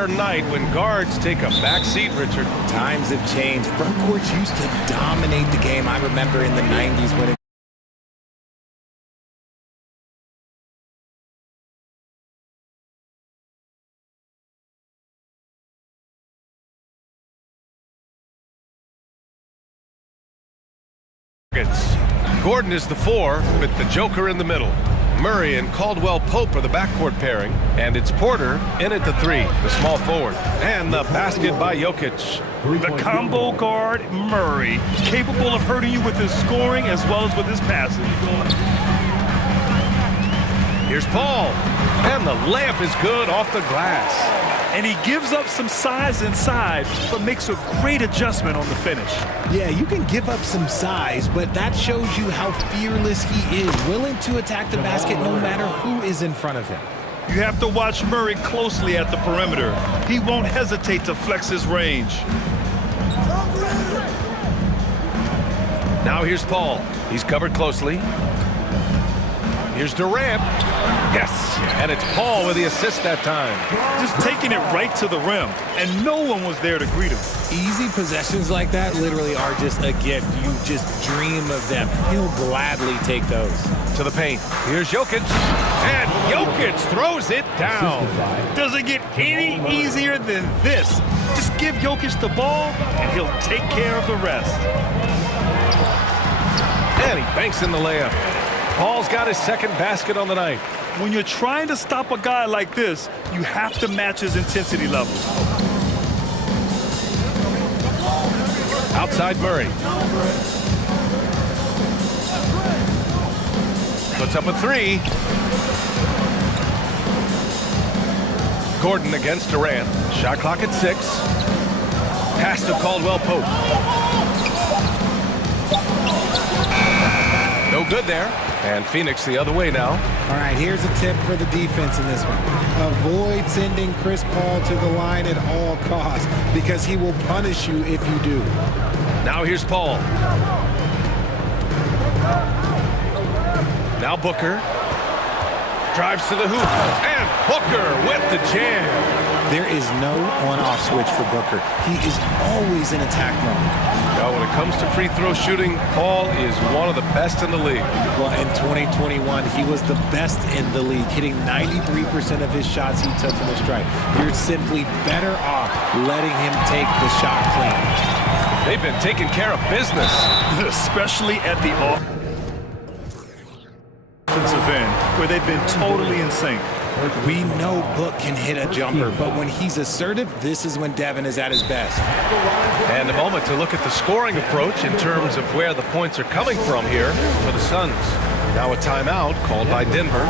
rare night when guards take a back seat, Richard. Times have changed. Front courts used to dominate the game. I remember in the 90s when it Gordon is the 4 with the Joker in the middle. Murray and Caldwell-Pope are the backcourt pairing, and it's Porter in at the 3, the small forward. And the basket by Jokic. The combo guard, Murray, capable of hurting you with his scoring as well as with his passing. Here's Paul, and the layup is good off the glass. And he gives up some size inside, but makes a great adjustment on the finish. Yeah, you can give up some size, but that shows you how fearless he is, willing to attack the basket no matter who is in front of him. You have to watch Murray closely at the perimeter. He won't hesitate to flex his range. Now here's Paul. He's covered closely. Here's Durant. Yes, and it's Paul with the assist that time. Just taking it right to the rim, and no one was there to greet him. Easy possessions like that literally are just a gift. You just dream of them. He'll gladly take those. To the paint. Here's Jokic, and Jokic throws it down. Does it get any easier than this? Just give Jokic the ball, and he'll take care of the rest. And he banks in the layup. Paul's got his second basket on the night. When you're trying to stop a guy like this, you have to match his intensity level. Outside Murray. Puts up a 3. Gordon against Durant. Shot clock at 6. Pass to Caldwell-Pope. No good there. And Phoenix the other way now. All right, here's a tip for the defense in this one. Avoid sending Chris Paul to the line at all costs because he will punish you if you do. Now here's Paul. Now Booker. Drives to the hoop. And Booker with the jam. There is no on-off switch for Booker. He is always in attack mode. Now, when it comes to free throw shooting, Paul is one of the best in the league. Well, in 2021, he was the best in the league, hitting 93% of his shots he took from the stripe. You're simply better off letting him take the shot clean. They've been taking care of business. Especially at the offensive end, where they've been totally in sync. We know Book can hit a jumper, but when he's assertive, this is when Devin is at his best. And a moment to look at the scoring approach in terms of where the points are coming from here for the Suns. Now a timeout called by Denver.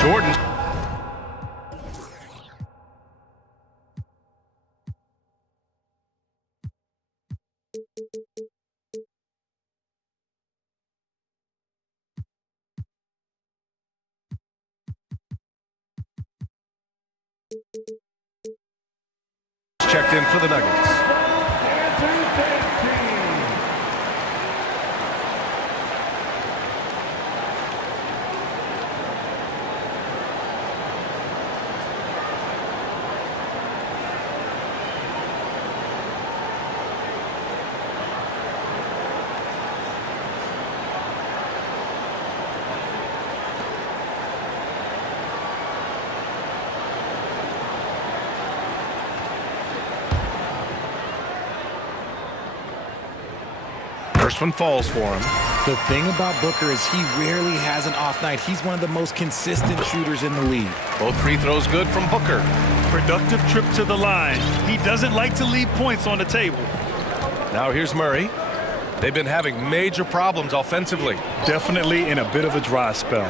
Jordan. Checked in for the Nuggets. First one falls for him. The thing about Booker is he rarely has an off night. He's one of the most consistent shooters in the league. Both free throws good from Booker. Productive trip to the line. He doesn't like to leave points on the table. Now here's Murray. They've been having major problems offensively. Definitely in a bit of a dry spell.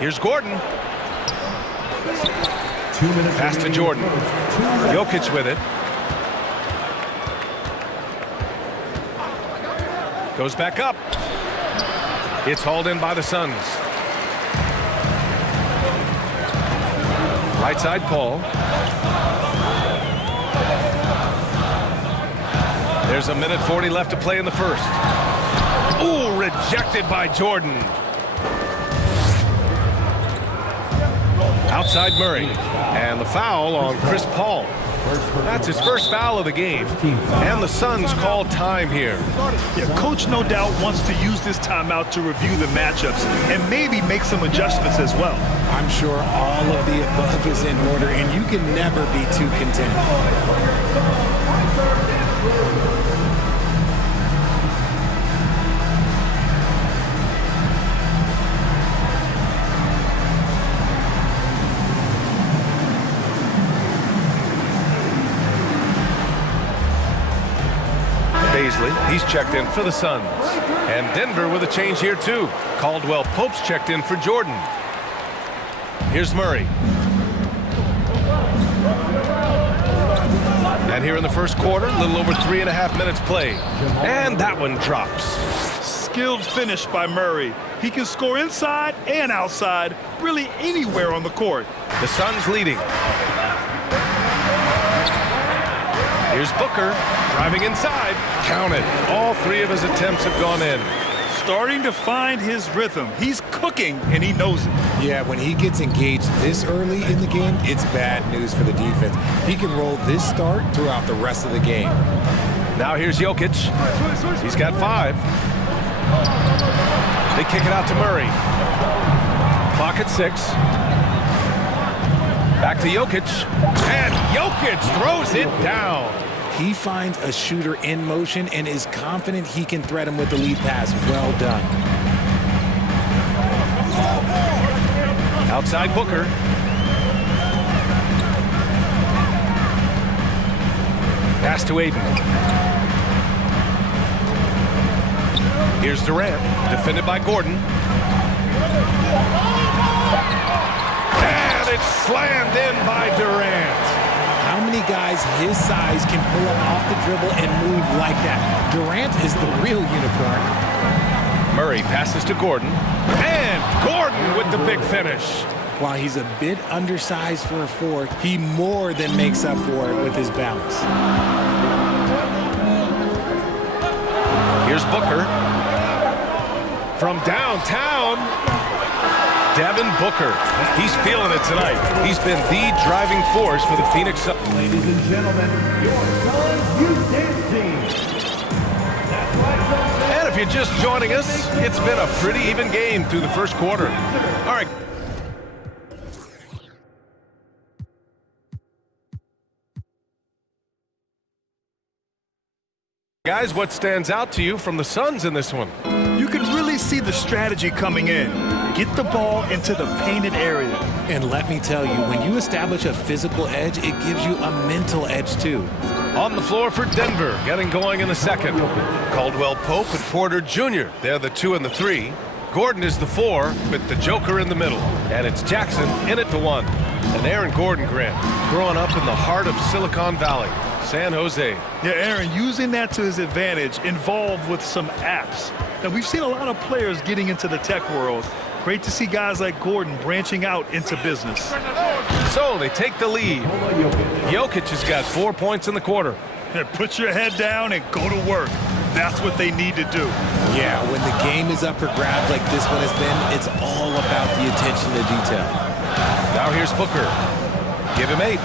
Here's Gordon. Pass to Jordan. Jokic with it. Goes back up. It's hauled in by the Suns. Right side Paul. There's a minute 40 left to play in the first. Ooh, rejected by Jordan. Outside Murray. And the foul on Chris Paul. That's his first foul of the game. And the Suns call time here. Yeah, coach no doubt wants to use this timeout to review the matchups and maybe make some adjustments as well. I'm sure all of the above is in order, and you can never be too content. He's checked in for the Suns. And Denver with a change here too. Caldwell Pope's checked in for Jordan. Here's Murray. And here in the first quarter, a little over 3.5 minutes played. And that one drops. Skilled finish by Murray. He can score inside and outside, really anywhere on the court. The Suns leading. Here's Booker, driving inside. Count it. All three of his attempts have gone in. Starting to find his rhythm. He's cooking, and he knows it. Yeah, when he gets engaged this early in the game, it's bad news for the defense. He can roll this start throughout the rest of the game. Now here's Jokic. He's got 5. They kick it out to Murray. Clock at 6. Back to Jokic. And Jokic throws it down. He finds a shooter in motion and is confident he can thread him with the lead pass. Well done. Outside Booker. Pass to Aiden. Here's Durant, defended by Gordon. And it's slammed in by Durant. How many guys his size can pull up off the dribble and move like that? Durant is the real unicorn. Murray passes to Gordon. And Gordon with the big finish. While he's a bit undersized for a 4, he more than makes up for it with his bounce. Here's Booker. From downtown, Devin Booker. He's feeling it tonight. He's been the driving force for the Phoenix Suns. Ladies and gentlemen, your Suns Youth Dance Team. And if you're just joining us, it's been a pretty even game through the first quarter. All right. Guys, what stands out to you from the Suns in this one? You can really see the strategy coming in. Get the ball into the painted area. And let me tell you, when you establish a physical edge, it gives you a mental edge too. On the floor for Denver, getting going in the second. Caldwell Pope and Porter Jr. They're the 2 and the 3. Gordon is the 4 with the Joker in the middle. And it's Jackson in at the 1. And Aaron Gordon Grant, growing up in the heart of Silicon Valley, San Jose. Yeah, Aaron, using that to his advantage, involved with some apps. Now, we've seen a lot of players getting into the tech world. Great to see guys like Gordon branching out into business. So they take the lead. Jokic has got 4 points in the quarter. Yeah, put your head down and go to work. That's what they need to do. Yeah, when the game is up for grabs like this one has been, it's all about the attention to detail. Now here's Booker. Give him 8.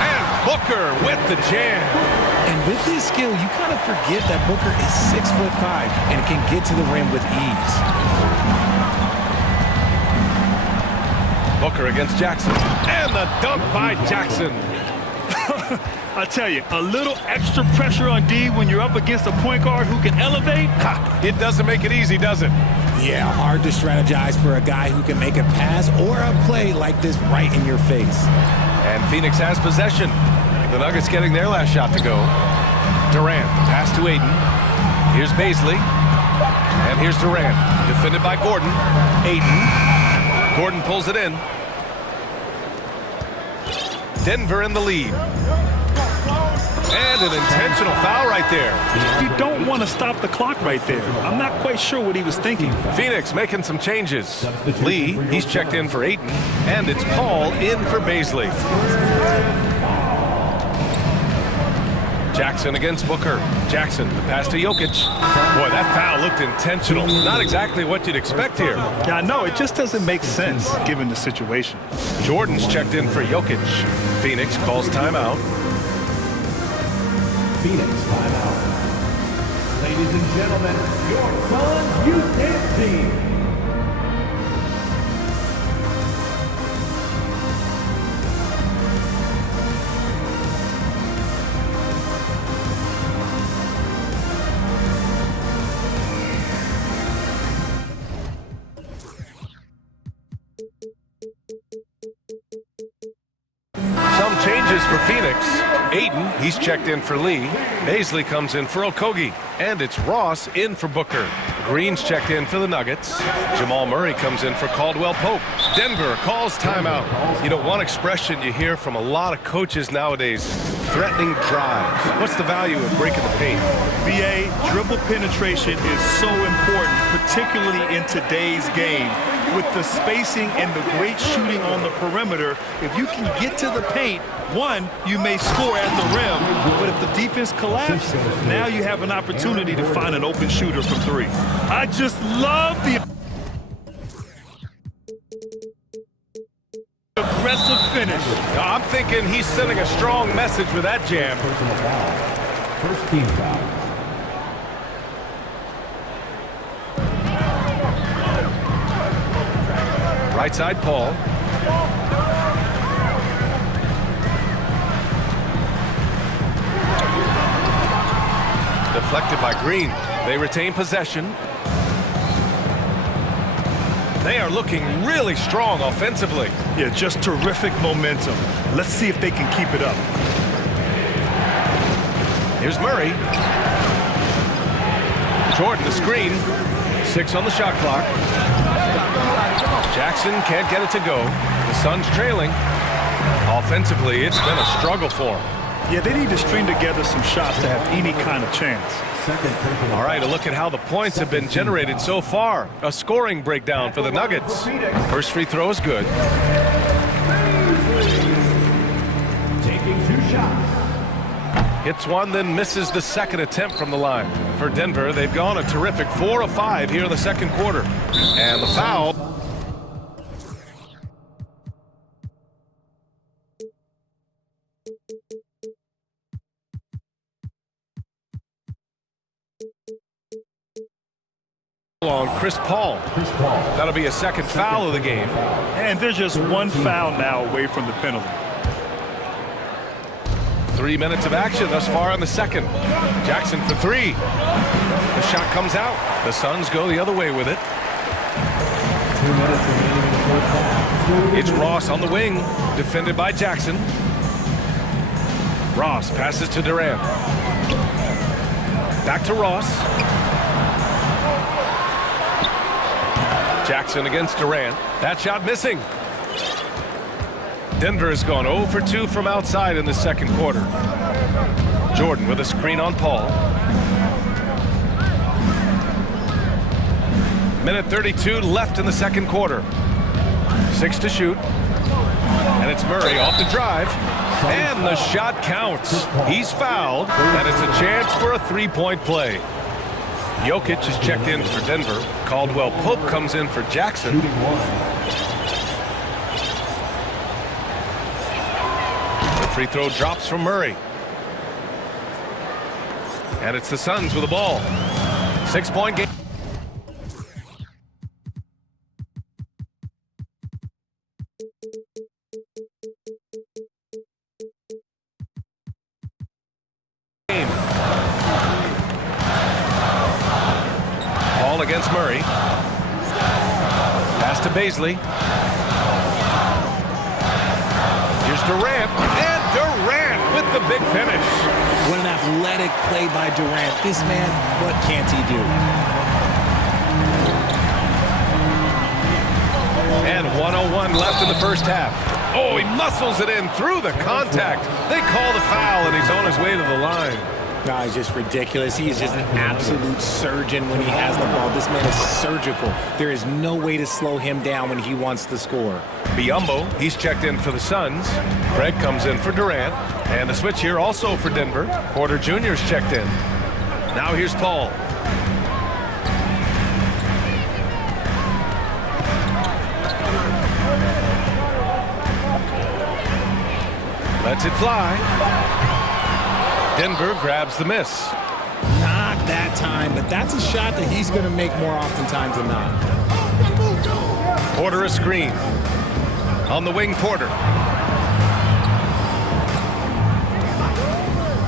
And Booker with the jam. And with his skill, you kind of forget that Booker is 6'5" and can get to the rim with ease. Booker against Jackson. And the dunk by Jackson. I tell you, a little extra pressure on D when you're up against a point guard who can elevate. It doesn't make it easy, does it? Yeah, hard to strategize for a guy who can make a pass or a play like this right in your face. And Phoenix has possession. The Nuggets getting their last shot to go. Durant, pass to Aiden. Here's Baisley. And here's Durant, defended by Gordon. Aiden. Gordon pulls it in. Denver in the lead. And an intentional foul right there. You don't want to stop the clock right there. I'm not quite sure what he was thinking. Phoenix making some changes. Lee, he's checked in for Ayton. And it's Paul in for Baisley. Jackson against Booker. Jackson, the pass to Jokic. Boy, that foul looked intentional. Not exactly what you'd expect here. Yeah, I know. It just doesn't make sense given the situation. Jordan's checked in for Jokic. Phoenix calls timeout. Phoenix timeout. Ladies and gentlemen, your Suns youth dance team. Some changes for Phoenix. Aiden, he's checked in for Lee. Baisley comes in for Okogie. And it's Ross in for Booker. Green's checked in for the Nuggets. Jamal Murray comes in for Caldwell Pope. Denver calls timeout. You know, one expression you hear from a lot of coaches nowadays, threatening drives. What's the value of breaking the paint? BA, dribble penetration is so important, particularly in today's game. With the spacing and the great shooting on the perimeter, if you can get to the paint, one, you may score at the rim, but if the defense collapses, now you have an opportunity to find an open shooter from three. I just love the aggressive finish. I'm thinking he's sending a strong message with that jam. First team foul. Right side, Paul. Deflected by Green. They retain possession. They are looking really strong offensively. Yeah, just terrific momentum. Let's see if they can keep it up. Here's Murray. Jordan, the screen. 6 on the shot clock. Jackson can't get it to go. The Suns trailing. Offensively, it's been a struggle for him. Yeah, they need to string together some shots to have any kind of chance. All right, a look at how the points have been generated so far. A scoring breakdown for the Nuggets. First free throw is good. Taking 2 shots. Hits one, then misses the second attempt from the line. For Denver, they've gone a terrific 4 of 5 here in the second quarter. And the foul. On Chris Paul. That'll be a second foul of the game. And they're just one foul now away from the penalty. 3 minutes of action thus far in the second. Jackson for 3. The shot comes out. The Suns go the other way with it. 2 minutes remaining in the first half. It's Ross on the wing, defended by Jackson. Ross passes to Durant. Back to Ross. Jackson against Durant. That shot missing. Denver has gone 0 for 2 from outside in the second quarter. Jordan with a screen on Paul. Minute 32 left in the second quarter. 6 to shoot. And it's Murray off the drive. And the shot counts. He's fouled, and it's a chance for a three-point play. Jokic is checked in for Denver. Caldwell Pope comes in for Jackson. The free throw drops from Murray. And it's the Suns with the ball. 6-point game. Paul against Murray. Pass to Baisley. Here's Durant, and Durant with the big finish. What an athletic play by Durant. This man, what can't he do? And 1:01 left in the first half. Oh, he muscles it in through the contact. They call the foul, and he's on his way to the line. No, it's just ridiculous. He is just an absolute surgeon when he has the ball. This man is surgical. There is no way to slow him down when he wants to score. Biyombo, he's checked in for the Suns. Craig comes in for Durant. And the switch here also for Denver. Porter Jr.'s checked in. Now here's Paul. Lets it fly. Denver grabs the miss. Not that time, but that's a shot that he's going to make more oftentimes than not. Porter a screen. On the wing, Porter.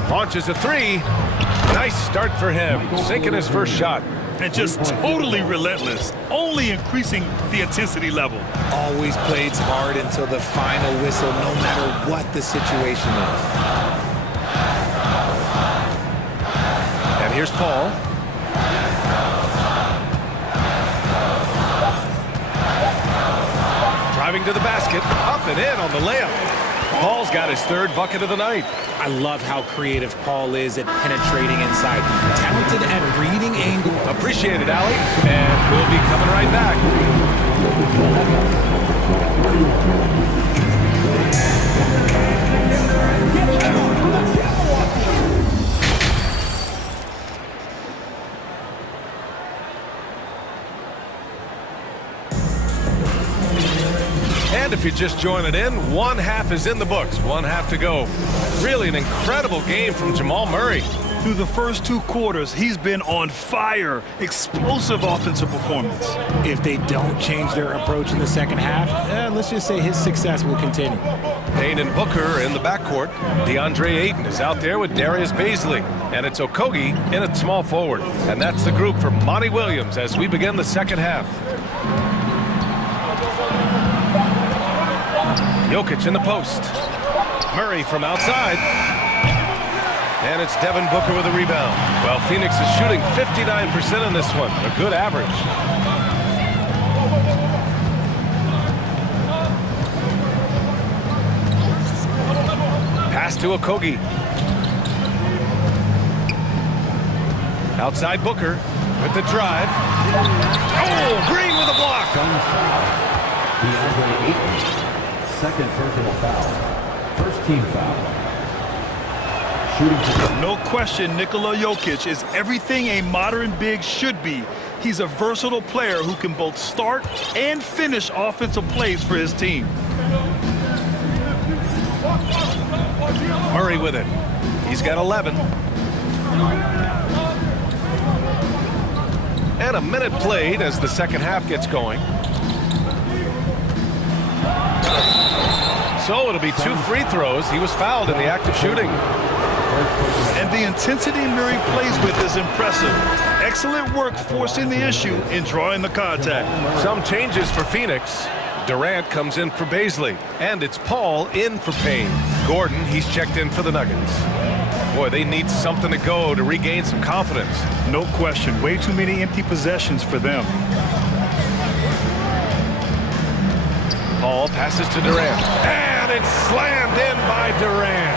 Launches a three. Nice start for him. Sinking his first shot. And just totally relentless, only increasing the intensity level. Always plays hard until the final whistle, no matter what the situation is. And here's Paul. Driving to the basket, up and in on the layup. Paul's got his third bucket of the night. I love how creative Paul is at penetrating inside. Talented at reading angle. Appreciate it, Allie. And we'll be coming right back. And if you're just joining in, one half is in the books, one half to go. Really an incredible game from Jamal Murray. Through the first 2 quarters, he's been on fire. Explosive offensive performance. If they don't change their approach in the second half, let's just say his success will continue. Payne and Booker in the backcourt. DeAndre Ayton is out there with Darius Bazley. And it's Okogie in at small forward. And that's the group for Monty Williams as we begin the second half. Jokic in the post. Murray from outside. And it's Devin Booker with a rebound. Well, Phoenix is shooting 59% in this one. A good average. Pass to Okogie. Outside Booker with the drive. Oh, Green with a block. DeAndre Ayton. Second personal foul. First team foul. No question, Nikola Jokic is everything a modern big should be. He's a versatile player who can both start and finish offensive plays for his team. Murray with it. He's got 11. And a minute played as the second half gets going. So it'll be 2 free throws. He was fouled in the act of shooting. And the intensity Murray plays with is impressive. Excellent work forcing the issue and drawing the contact. Some changes for Phoenix. Durant comes in for Bazley. And it's Paul in for Payne. Gordon, he's checked in for the Nuggets. Boy, they need something to go to regain some confidence. No question. Way too many empty possessions for them. Paul passes to Durant. And it's slammed in by Durant.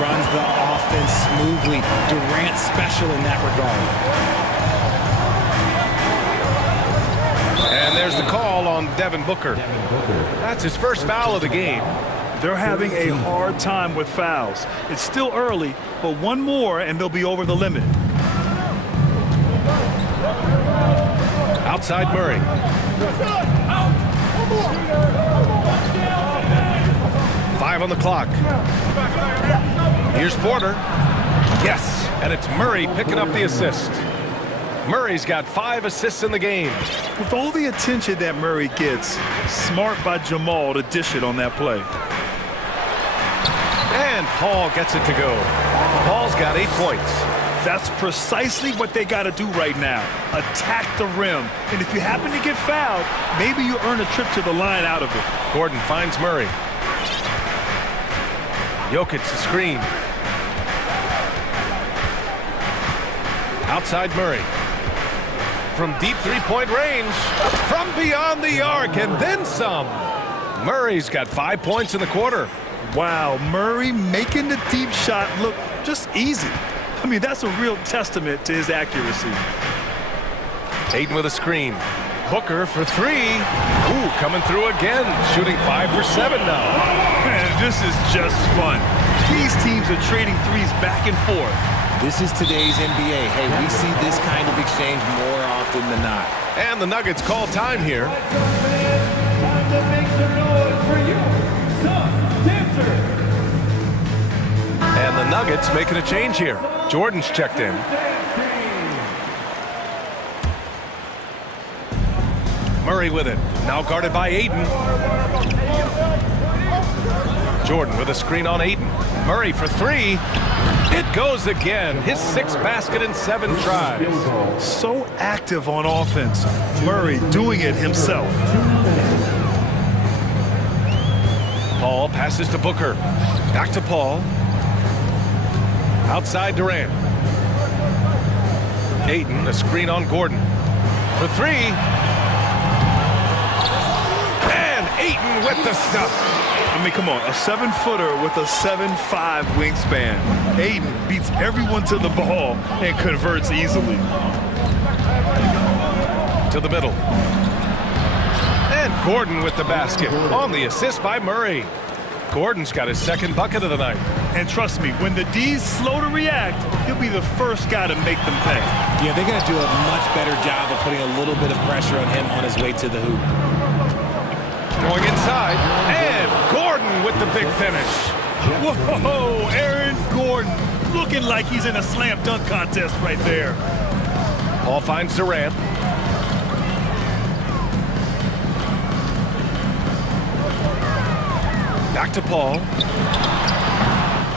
Runs the offense smoothly. Durant special in that regard. And there's the call on Devin Booker. That's his first foul of the game. They're having a hard time with fouls. It's still early, but one more and they'll be over the limit. Outside Murray. Five on the clock. Here's Porter. Yes, and it's Murray picking up the assist. Murray's got 5 assists in the game. With all the attention that Murray gets, smart by Jamal to dish it on that play. And Paul gets it to go. Paul's got 8 points. That's precisely what they got to do right now. Attack the rim. And if you happen to get fouled, maybe you earn a trip to the line out of it. Gordon finds Murray. Jokic the screen. Outside Murray. From deep three-point range. From beyond the arc and then some. Murray's got 5 points in the quarter. Wow, Murray making the deep shot look just easy. I mean, that's a real testament to his accuracy. Aiden with a screen. Booker for three. Ooh, coming through again. Shooting 5 for 7 now. Man, this is just fun. These teams are trading threes back and forth. This is today's NBA. Hey, we see this kind of exchange more often than not. And the Nuggets call time here. Time to make some noise for you, some dancers. And the Nuggets making a change here. Jordan's checked in. Murray with it. Now guarded by Aiden. Jordan with a screen on Aiden. Murray for three. It goes again. His 6th basket in 7 tries. So active on offense. Murray doing it himself. Paul passes to Booker. Back to Paul. Outside Durant. Aiden, a screen on Gordon. For three. And Aiden with the stuff. I mean, come on, a 7-footer with a 7'5" wingspan. Aiden beats everyone to the ball and converts easily. To the middle. And Gordon with the basket on the assist by Murray. Gordon's got his 2nd bucket of the night. And trust me, when the D's slow to react, he'll be the first guy to make them pay. Yeah, they're going to do a much better job of putting a little bit of pressure on him on his way to the hoop. Going inside, and Gordon with the big finish. Whoa, Aaron Gordon looking like he's in a slam dunk contest right there. Paul finds Durant. Back to Paul.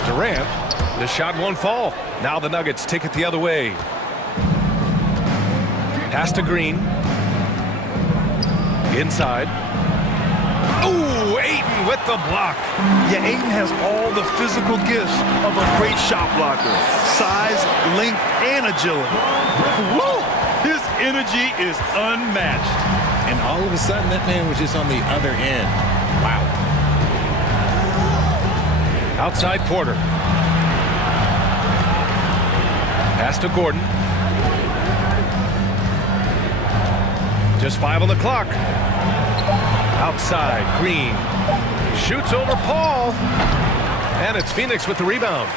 Durant, the shot won't fall. Now the Nuggets take it the other way. Pass to Green. Inside. Ooh, Aiden with the block. Yeah, Aiden has all the physical gifts of a great shot blocker. Size, length, and agility. Woo! His energy is unmatched. And all of a sudden, that man was just on the other end. Wow. Outside Porter. Pass to Gordon. Just 5 on the clock. Outside, Green. Shoots over Paul. And it's Phoenix with the rebound.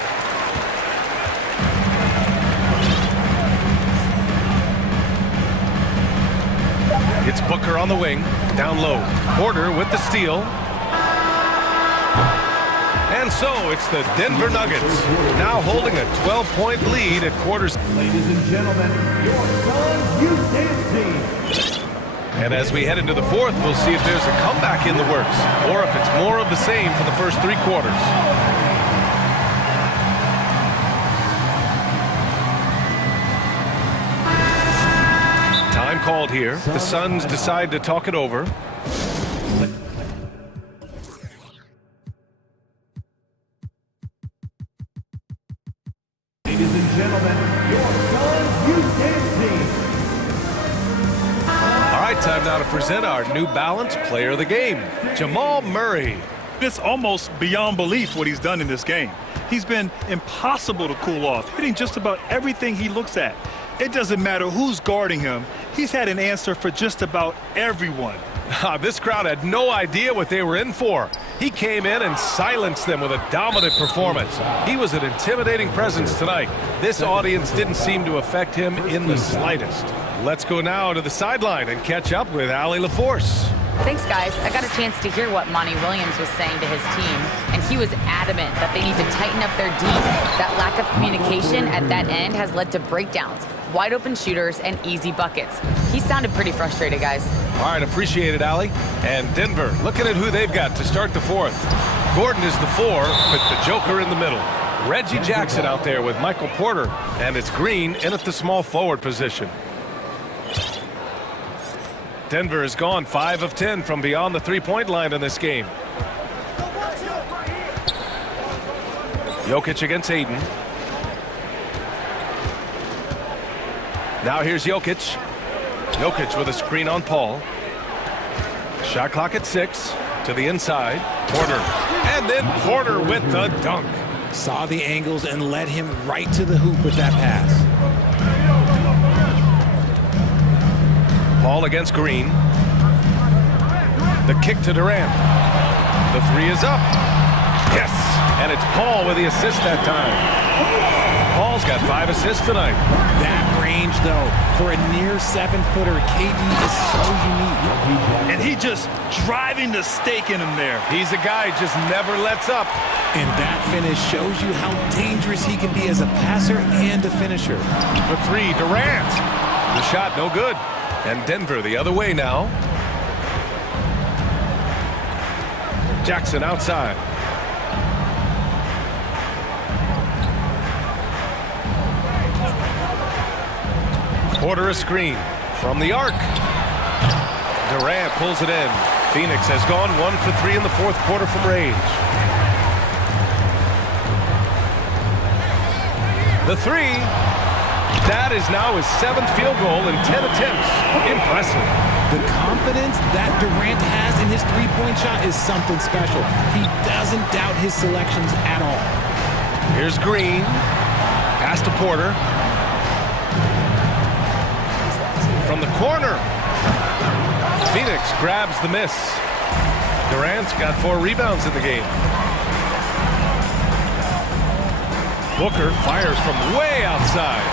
It's Booker on the wing. Down low. Porter with the steal. And so it's the Denver Nuggets now holding a 12-point lead at quarters. Ladies and gentlemen, your Suns Youth Dance Team. And as we head into the 4th, we'll see if there's a comeback in the works or if it's more of the same for the first 3 quarters. Time called here. The Suns decide to talk it over. Ladies and gentlemen, your Suns Youth Dance Team. All right, time now to present our New Balance Player of the Game, Jamal Murray. It's almost beyond belief what he's done in this game. He's been impossible to cool off, hitting just about everything he looks at. It doesn't matter who's guarding him. He's had an answer for just about everyone. This crowd had no idea what they were in for. He came in and silenced them with a dominant performance. He was an intimidating presence tonight. This audience didn't seem to affect him in the slightest. Let's go now to the sideline and catch up with Allie LaForce. Thanks, guys. I got a chance to hear what Monty Williams was saying to his team, and he was adamant that they need to tighten up their D. That lack of communication at that end has led to breakdowns, wide open shooters, and easy buckets. He sounded pretty frustrated, guys. All right, appreciate it, Allie. And Denver, looking at who they've got to start the 4th. Gordon is the 4, with the Joker in the middle. Reggie Jackson out there with Michael Porter, and it's Green in at the small forward position. Denver has gone 5 of 10 from beyond the 3-point line in this game. Jokic against Aiden. Now here's Jokic. Jokic with a screen on Paul. Shot clock at 6. To the inside. Porter. And then Porter with the dunk. Saw the angles and led him right to the hoop with that pass. Paul against Green. The kick to Durant. The three is up. Yes, and it's Paul with the assist that time. Paul's got 5 assists tonight. That range, though, for a near 7-footer, KD is so unique. And he just driving the stake in him there. He's a guy who just never lets up. And that finish shows you how dangerous he can be as a passer and a finisher. For 3, Durant. The shot no good. And Denver the other way now. Jackson outside. Porter a screen from the arc. Durant pulls it in. Phoenix has gone 1 for 3 in the 4th quarter from range. The 3. That is now his 7th field goal in 10 attempts. Impressive. The confidence that Durant has in his three-point shot is something special. He doesn't doubt his selections at all. Here's Green. Pass to Porter. From the corner. Phoenix grabs the miss. Durant's got 4 rebounds in the game. Booker fires from way outside.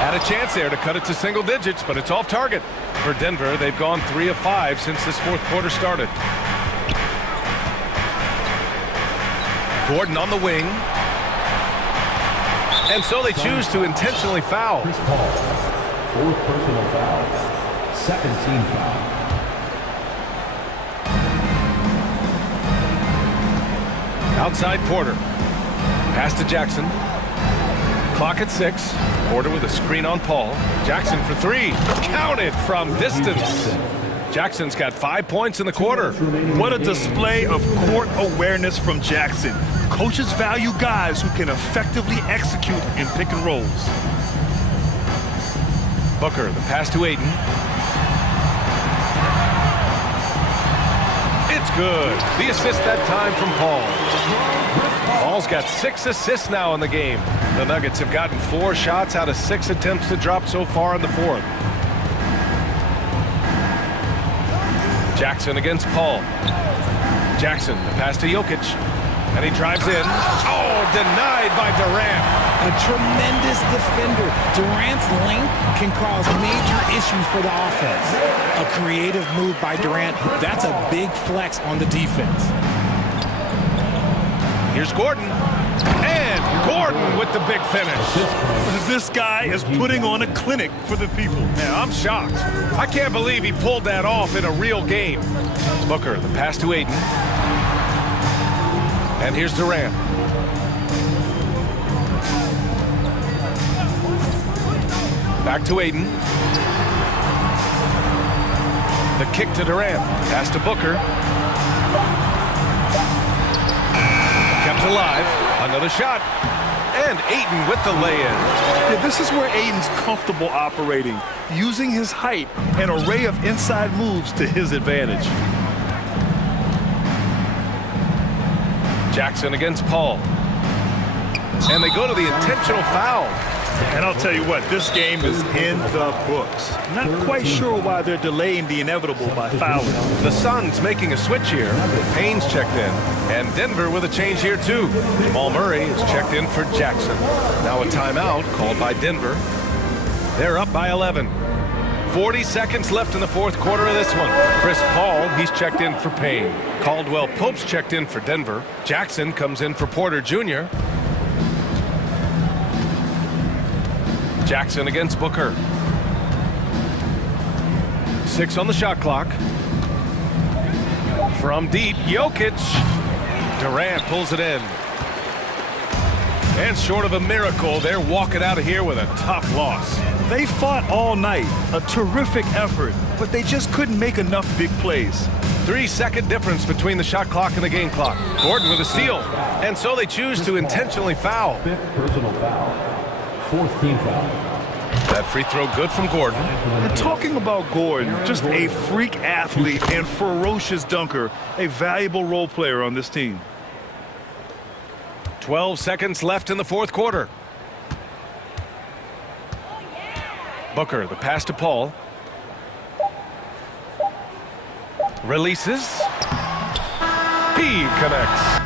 Had a chance there to cut it to single digits, but it's off target. For Denver, they've gone 3 of 5 since this 4th quarter started. Gordon on the wing. And so they choose to intentionally foul. Chris Paul, 4th personal foul, 2nd team foul. Outside Porter. Pass to Jackson. Clock at 6. Porter with a screen on Paul. Jackson for 3. Counted from distance. Jackson's got 5 points in the quarter. What a display of court awareness from Jackson. Coaches value guys who can effectively execute in pick and rolls. Booker, the pass to Aiden. It's good. The assist that time from Paul. Paul's got 6 assists now in the game. The Nuggets have gotten 4 shots out of 6 attempts to drop so far in the 4th. Jackson against Paul. Jackson, the pass to Jokic. And he drives in. Oh, denied by Durant. A tremendous defender. Durant's length can cause major issues for the offense. A creative move by Durant. That's a big flex on the defense. Here's Gordon. And Gordon with the big finish. This guy is putting on a clinic for the people. Yeah, I'm shocked. I can't believe he pulled that off in a real game. Booker, the pass to Aiden. And here's Durant. Back to Aiden. The kick to Durant. Pass to Booker. Kept alive. Another shot. And Ayton with the lay-in. Yeah, this is where Ayton's comfortable operating, using his height and array of inside moves to his advantage. Jackson against Paul. And they go to the intentional foul. And I'll tell you what, this game is in the books. Not quite sure why they're delaying the inevitable by fouling. The Suns making a switch here. Payne's checked in. And Denver with a change here too. Jamal Murray is checked in for Jackson. Now a timeout called by Denver. They're up by 11. 40 seconds left in the 4th quarter of this one. Chris Paul, he's checked in for Payne. Caldwell Pope's checked in for Denver. Jackson comes in for Porter Jr. Jackson against Booker. 6 on the shot clock. From deep, Jokic. Durant pulls it in. And short of a miracle, they're walking out of here with a tough loss. They fought all night, a terrific effort, but they just couldn't make enough big plays. 3-second difference between the shot clock and the game clock. Gordon with a steal. And so they choose to intentionally foul. 5th personal foul. 4th team foul. That free throw good from Gordon. And talking about Gordon, just a freak athlete and ferocious dunker, a valuable role player on this team. 12 seconds left in the fourth quarter. Booker, the pass to Paul. Releases. He connects.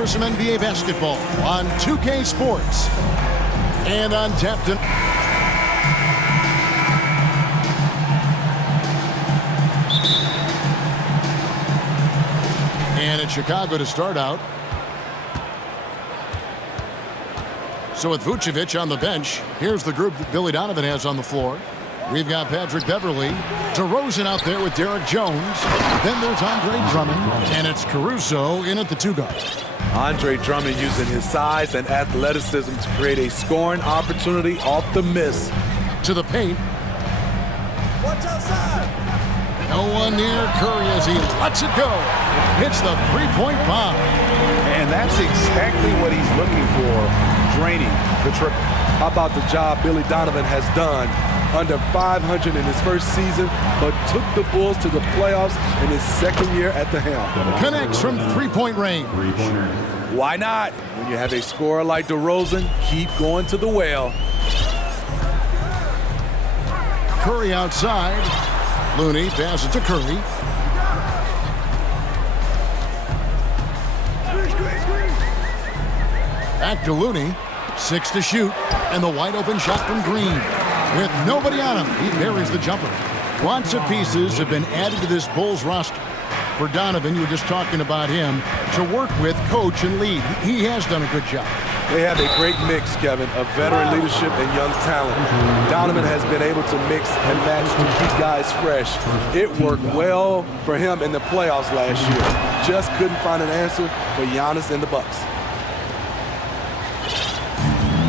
For some NBA basketball on 2K Sports. And untapped. And it's Chicago to start out. So with Vucevic on the bench, here's the group that Billy Donovan has on the floor. We've got Patrick Beverley, DeRozan out there with Derek Jones. Then there's Andre Drummond, and it's Caruso in at the 2-guard. Andre Drummond using his size and athleticism to create a scoring opportunity off the miss. To the paint. Watch outside. No one near Curry as he lets it go. Hits the three-point bomb. And that's exactly what he's looking for, draining the triple. How about the job Billy Donovan has done? Under 500 in his first season, but took the Bulls to the playoffs in his second year at the helm. Connects from three-point range. Why not? When you have a scorer like DeRozan, keep going to the well. Curry outside. Looney passes to Curry. Back to Looney. 6 to shoot. And the wide open shot from Green. With nobody on him, he buries the jumper. Lots of pieces have been added to this Bulls roster. For Donovan, you were just talking about him, to work with, coach, and lead. He has done a good job. They have a great mix, Kevin, of veteran leadership and young talent. Donovan has been able to mix and match to keep guys fresh. It worked well for him in the playoffs last year. Just couldn't find an answer for Giannis and the Bucks.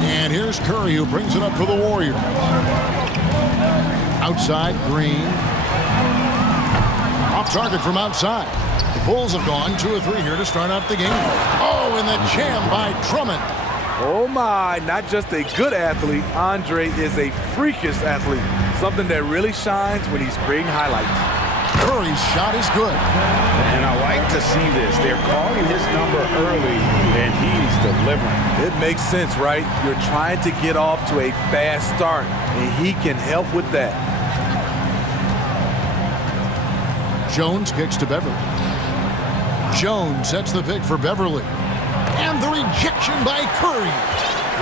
And here's Curry, who brings it up for the Warriors. Outside, Green. Off target from outside. The Bulls have gone 2 or 3 here to start out the game. Oh, and the jam by Drummond. Oh my, not just a good athlete, Andre is a freakish athlete. Something that really shines when he's creating highlights. Curry's shot is good. And I like to see this. They're calling his number early, and he's delivering. It makes sense, right? You're trying to get off to a fast start, and he can help with that. Jones kicks to Beverly. Jones sets the pick for Beverly. And the rejection by Curry.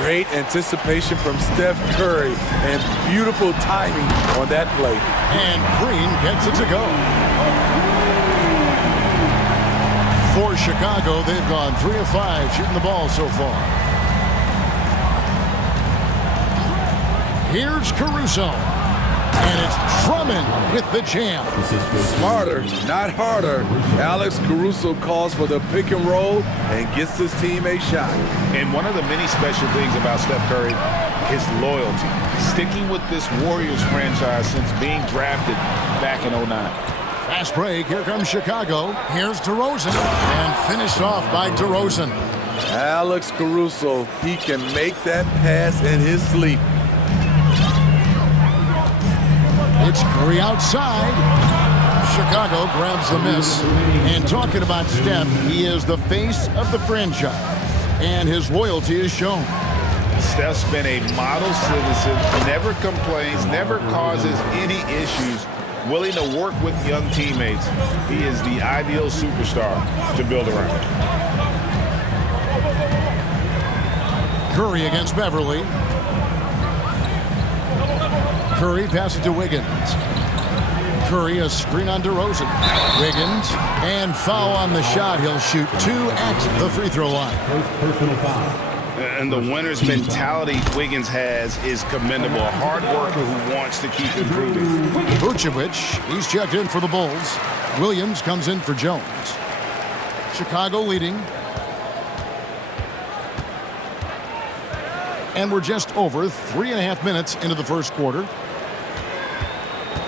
Great anticipation from Steph Curry and beautiful timing on that play. And Green gets it to go. For Chicago, they've gone 3 of 5 shooting the ball so far. Here's Caruso. And it's Drummond with the jam. Smarter, not harder. Alex Caruso calls for the pick and roll and gets his team a shot. And one of the many special things about Steph Curry, his loyalty. Sticking with this Warriors franchise since being drafted back in 09. Fast break. Here comes Chicago. Here's DeRozan. And finished off by DeRozan. Alex Caruso, he can make that pass in his sleep. It's Curry outside. Chicago grabs the miss. And talking about Steph, he is the face of the franchise. And his loyalty is shown. Steph's been a model citizen, never complains, never causes any issues, willing to work with young teammates. He is the ideal superstar to build around. Curry against Beverly. Curry passes to Wiggins. Curry, a screen on DeRozan. Wiggins, and foul on the shot. He'll shoot 2 at the free throw line. Personal foul. And the winner's mentality Wiggins has is commendable. A hard worker who wants to keep improving. Vucevic, he's checked in for the Bulls. Williams comes in for Jones. Chicago leading. And we're just over 3.5 minutes into the first quarter.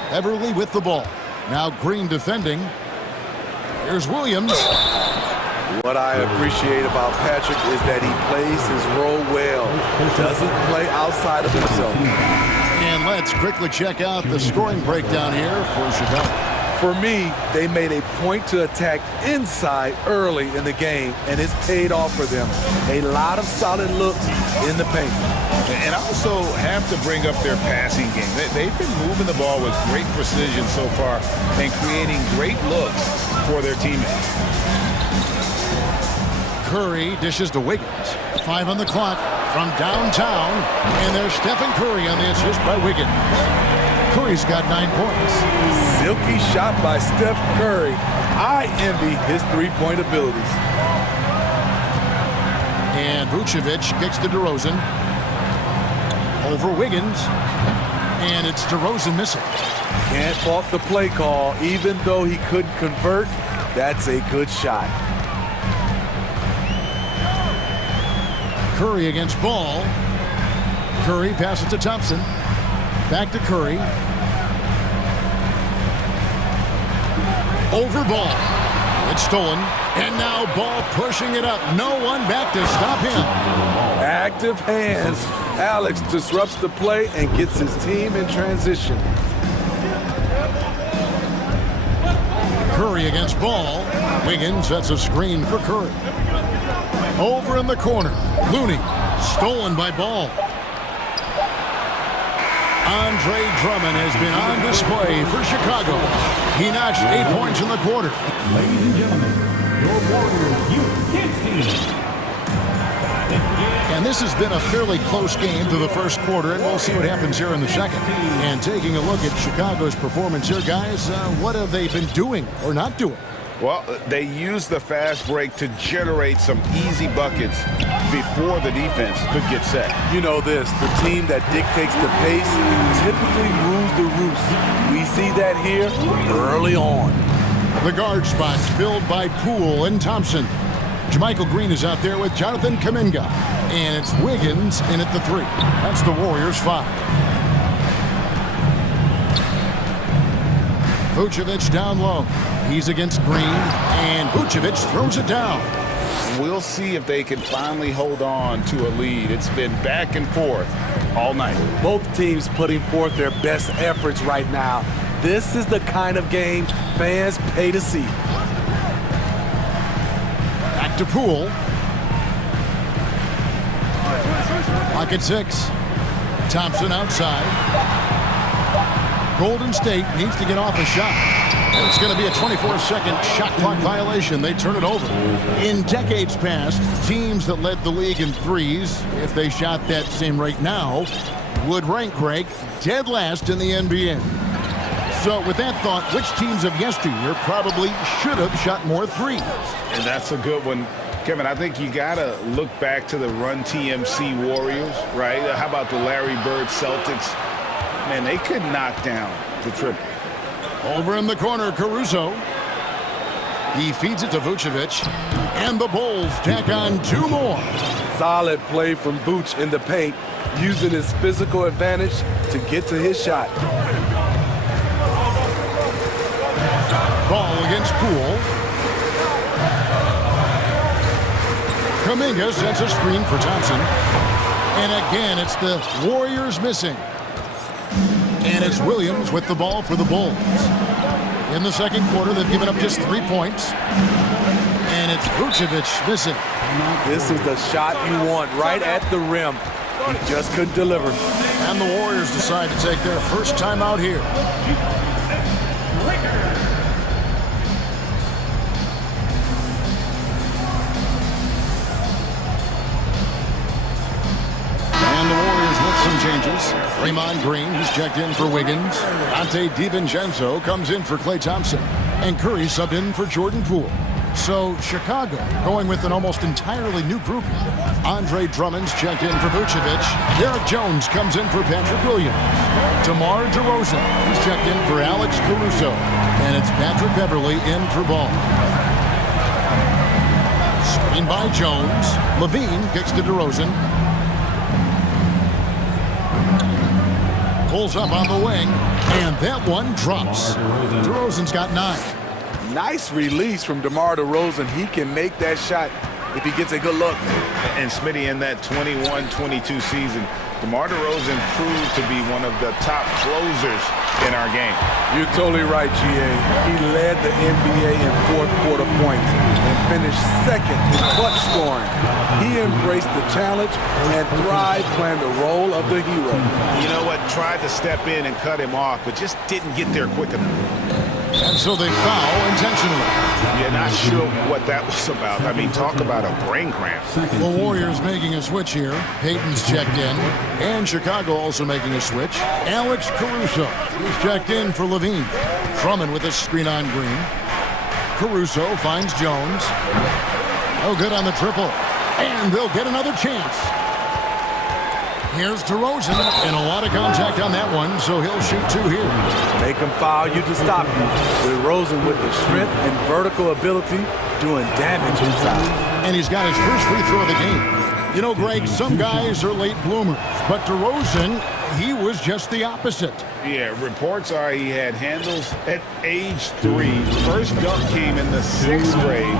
Beverly with the ball. Now Green defending. Here's Williams. What I appreciate about Patrick is that he plays his role well. Doesn't play outside of himself. And let's quickly check out the scoring breakdown here for Chicago. For me, they made a point to attack inside early in the game, and it's paid off for them. A lot of solid looks in the paint. And also have to bring up their passing game. They've been moving the ball with great precision so far and creating great looks for their teammates. Curry dishes to Wiggins. 5 on the clock. from downtown, and there's Stephen Curry on the assist by Wiggins. Curry's got 9 points. Silky shot by Steph Curry. I envy his three-point abilities. And Vucevic kicks to DeRozan. Over Wiggins. And it's DeRozan missing. Can't fault the play call. Even though he couldn't convert, that's a good shot. Curry against Ball. Curry passes to Thompson. Back to Curry. Over Ball. It's stolen. And now Ball pushing it up. No one back to stop him. Active hands. Alex disrupts the play and gets his team in transition. Curry against Ball. Wiggins sets a screen for Curry. Over in the corner. Looney. Stolen by Ball. Andre Drummond has been on display for Chicago. He notched 8 points in the quarter. Ladies and gentlemen, your Warriors Youth Kids team. And this has been a fairly close game through the first quarter, and we'll see what happens here in the second. And taking a look at Chicago's performance here, guys, what have they been doing or not doing? Well, they used the fast break to generate some easy buckets before the defense could get set. You know this, the team that dictates the pace typically rules the roost. We see that here early on. The guard spots filled by Poole and Thompson. Jermichael Green is out there with Jonathan Kuminga. And it's Wiggins in at the 3. That's the Warriors' 5. Vucevic down low. He's against Green, and Vucevic throws it down. We'll see if they can finally hold on to a lead. It's been back and forth all night. Both teams putting forth their best efforts right now. This is the kind of game fans pay to see. Back to Poole. Lock at 6. Thompson outside. Golden State needs to get off a shot. And it's going to be a 24-second shot clock violation. They turn it over. In decades past, teams that led the league in threes, if they shot that same rate now, would rank, Greg, dead last in the NBA. So with that thought, which teams of yesteryear probably should have shot more threes? And that's a good one. Kevin, I think you got to look back to the Run TMC Warriors, right? How about the Larry Bird Celtics? Man, they could knock down the triple. Over in the corner, Caruso. He feeds it to Vucevic. And the Bulls tack on 2 more. Solid play from Vooch in the paint, using his physical advantage to get to his shot. Ball against Poole. Kuminga sets a screen for Thompson. And again, it's the Warriors missing. And it's Williams with the ball for the Bulls. In the second quarter, they've given up just 3 points. And it's Vucevic missing. This is the shot you want right at the rim. He just couldn't deliver. And the Warriors decide to take their first time out here. And the Warriors with some changes. Draymond Green, he's checked in for Wiggins. Dante DiVincenzo comes in for Klay Thompson. And Curry subbed in for Jordan Poole. So Chicago going with an almost entirely new group. Andre Drummond's checked in for Vucevic. Derek Jones comes in for Patrick Williams. DeMar DeRozan, he's checked in for Alex Caruso. And it's Patrick Beverly in for Ball. Screen by Jones. Levine kicks to DeRozan. Pulls up on the wing, and that one drops. DeRozan's got 9. Nice release from DeMar DeRozan. He can make that shot if he gets a good look. And Smitty, in that 21-22 season, DeMar DeRozan proved to be one of the top closers in our game. You're totally right, GA. He led the NBA in fourth quarter points and finished second in clutch scoring. He embraced the challenge and thrived playing the role of the hero. You know what? Tried to step in and cut him off, but just didn't get there quick enough. And so they foul intentionally. Yeah, not sure what that was about. I mean, talk about a brain cramp. The Warriors making a switch here. Payton's checked in. And Chicago also making a switch. Alex Caruso is checked in for Levine. Drummond with a screen on Green. Caruso finds Jones. No good on the triple. And they'll get another chance. Here's DeRozan, and a lot of contact on that one, so he'll shoot two here. They can foul you to stop you. DeRozan with the strength and vertical ability doing damage inside. And he's got his first free throw of the game. You know, Greg, some guys are late bloomers, but DeRozan, he was just the opposite. Yeah, reports are he had handles at age 3. First dunk came in the 6th grade.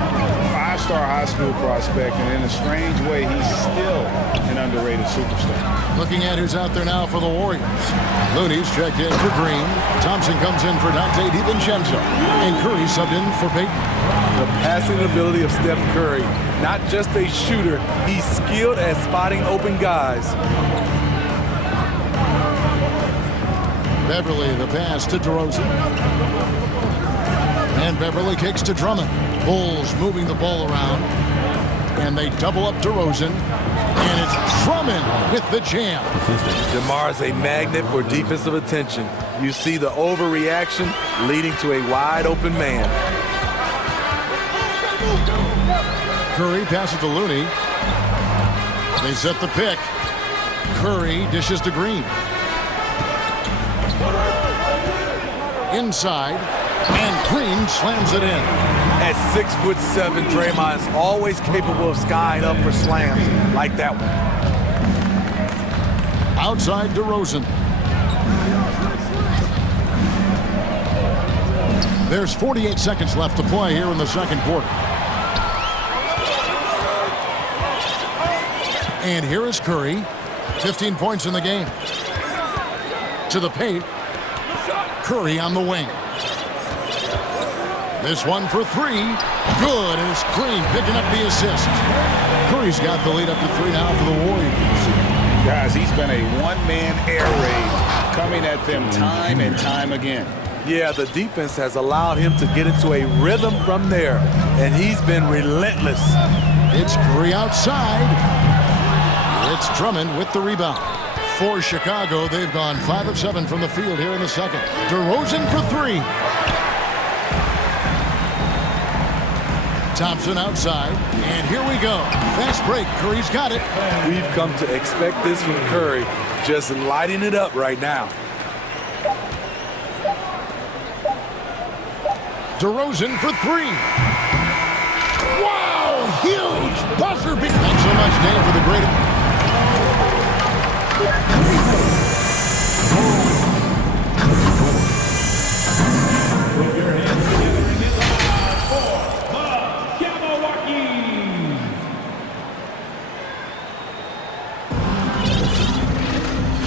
5-star high school prospect, and in a strange way, he's still an underrated superstar. Looking at who's out there now for the Warriors. Looney's checked in for Green. Thompson comes in for Dante DiVincenzo. And Curry subbed in for Payton. The passing ability of Steph Curry, not just a shooter, he's skilled at spotting open guys. Beverly, the pass to DeRozan. And Beverly kicks to Drummond. Bulls moving the ball around. And they double up DeRozan. And it's Drummond with the jam. DeMar's a magnet for defensive attention. You see the overreaction leading to a wide open man. Curry passes to Looney. They set the pick. Curry dishes to Green. Inside, and Green slams it in. At 6'7", Draymond is always capable of skying up for slams like that one. Outside DeRozan. There's 48 seconds left to play here in the second quarter. And here is Curry. 15 points in the game. To the paint. Curry on the wing. This one for 3. Good, and it's Green picking up the assist. Curry's got the lead up to 3 now for the Warriors. Guys, he's been a one-man air raid, coming at them time and time again. Yeah, the defense has allowed him to get into a rhythm from there, and he's been relentless. It's Curry outside. It's Drummond with the rebound. For Chicago, they've gone 5 of 7 from the field here in the second. DeRozan for 3. Thompson outside, and here we go. Fast break, Curry's got it. We've come to expect this from Curry, just lighting it up right now. DeRozan for 3. Wow, huge buzzer beat. Thanks so much, Dave, for the great...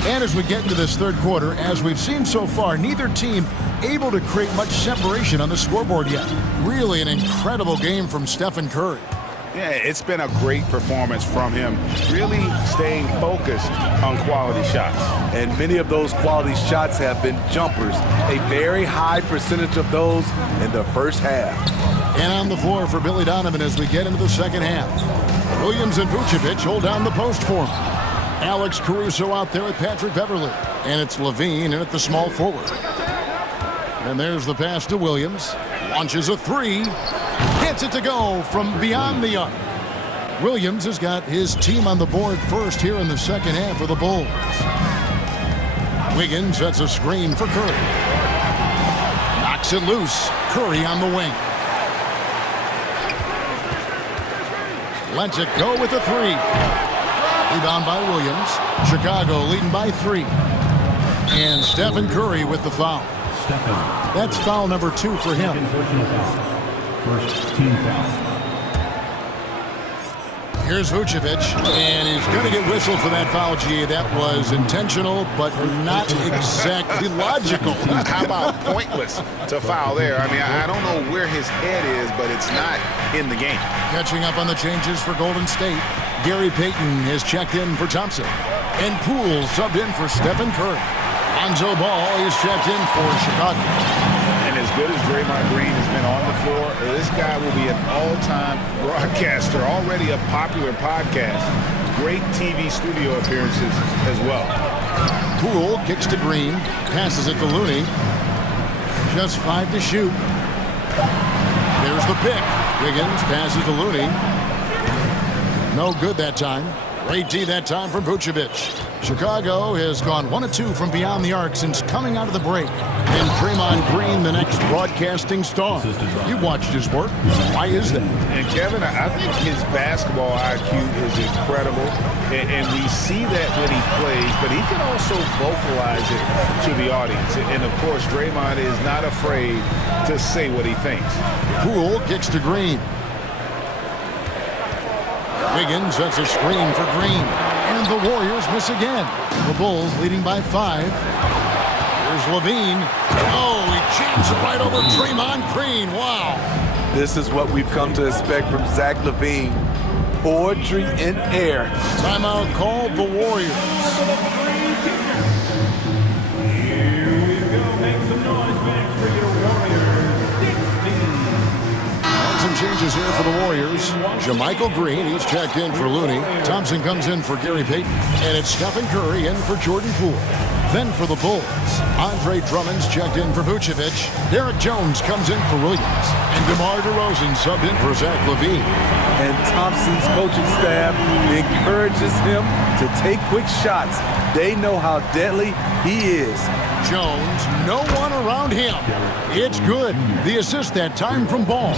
And as we get into this third quarter, as we've seen so far, neither team able to create much separation on the scoreboard yet. Really an incredible game from Stephen Curry. Yeah, it's been a great performance from him, really staying focused on quality shots. And many of those quality shots have been jumpers, a very high percentage of those in the first half. And on the floor for Billy Donovan as we get into the second half. Williams and Vucevic hold down the post for him. Alex Caruso out there with Patrick Beverly. And it's Levine in at the small forward. And there's the pass to Williams. Launches a 3. Gets it to go from beyond the arc. Williams has got his team on the board first here in the second half of the Bulls. Wiggins sets a screen for Curry. Knocks it loose. Curry on the wing. Lets it go with a 3. Rebound by Williams. Chicago leading by 3. And Stephen Curry with the foul. That's foul number 2 for him. First team foul. Here's Vucevic, and he's going to get whistled for that foul, G. That was intentional, but not exactly logical. How about pointless to foul there? I mean, I don't know where his head is, but it's not in the game. Catching up on the changes for Golden State. Gary Payton has checked in for Thompson. And Poole subbed in for Stephen Curry. Lonzo Ball is checked in for Chicago. And as good as Draymond Green has been on the floor, this guy will be an all-time broadcaster, already a popular podcast. Great TV studio appearances as well. Poole kicks to Green, passes it to Looney. Just 5 to shoot. There's the pick. Wiggins passes to Looney. No good that time. Great D that time from Vucevic. Chicago has gone 1 of 2 from beyond the arc since coming out of the break. And Draymond Green, the next broadcasting star. You've watched his work. Why is that? And Kevin, I think his basketball IQ is incredible. And we see that when he plays, but he can also vocalize it to the audience. And of course, Draymond is not afraid to say what he thinks. Poole kicks to Green. Wiggins sets a screen for Green. And the Warriors miss again. The Bulls leading by 5. Here's Levine. Oh, he jams it right over Draymond Green. Wow. This is what we've come to expect from Zach LaVine. Poetry in air. Timeout called the Warriors. Some changes here for the Warriors. JaMychal Green, he's checked in for Looney. Thompson comes in for Gary Payton. And it's Stephen Curry in for Jordan Poole. Then for the Bulls, Andre Drummond's checked in for Vucevic. Derek Jones comes in for Williams. And DeMar DeRozan subbed in for Zach LaVine. And Thompson's coaching staff encourages him to take quick shots. They know how deadly he is. Jones, no one around him. It's good. The assist that time from Ball.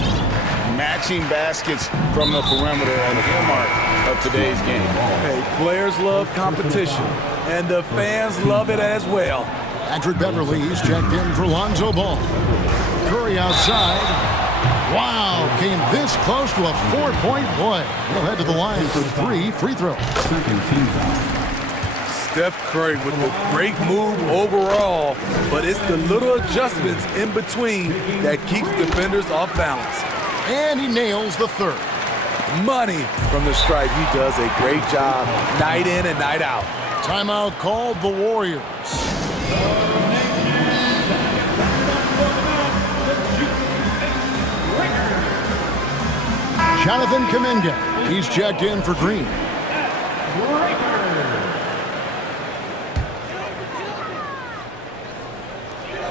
Matching baskets from the perimeter are the hallmark of today's game. Hey, players love competition, and the fans love it as well. Patrick Beverly, he's checked in for Lonzo Ball. Curry outside. Wow, came this close to a 4-point play. He'll head to the line for 3 free throws. Steph Curry with a great move overall, but it's the little adjustments in between that keeps defenders off balance. And he nails the third. Money from the stripe. He does a great job night in and night out. Timeout called the Warriors. Jonathan Kuminga, he's checked in for Green.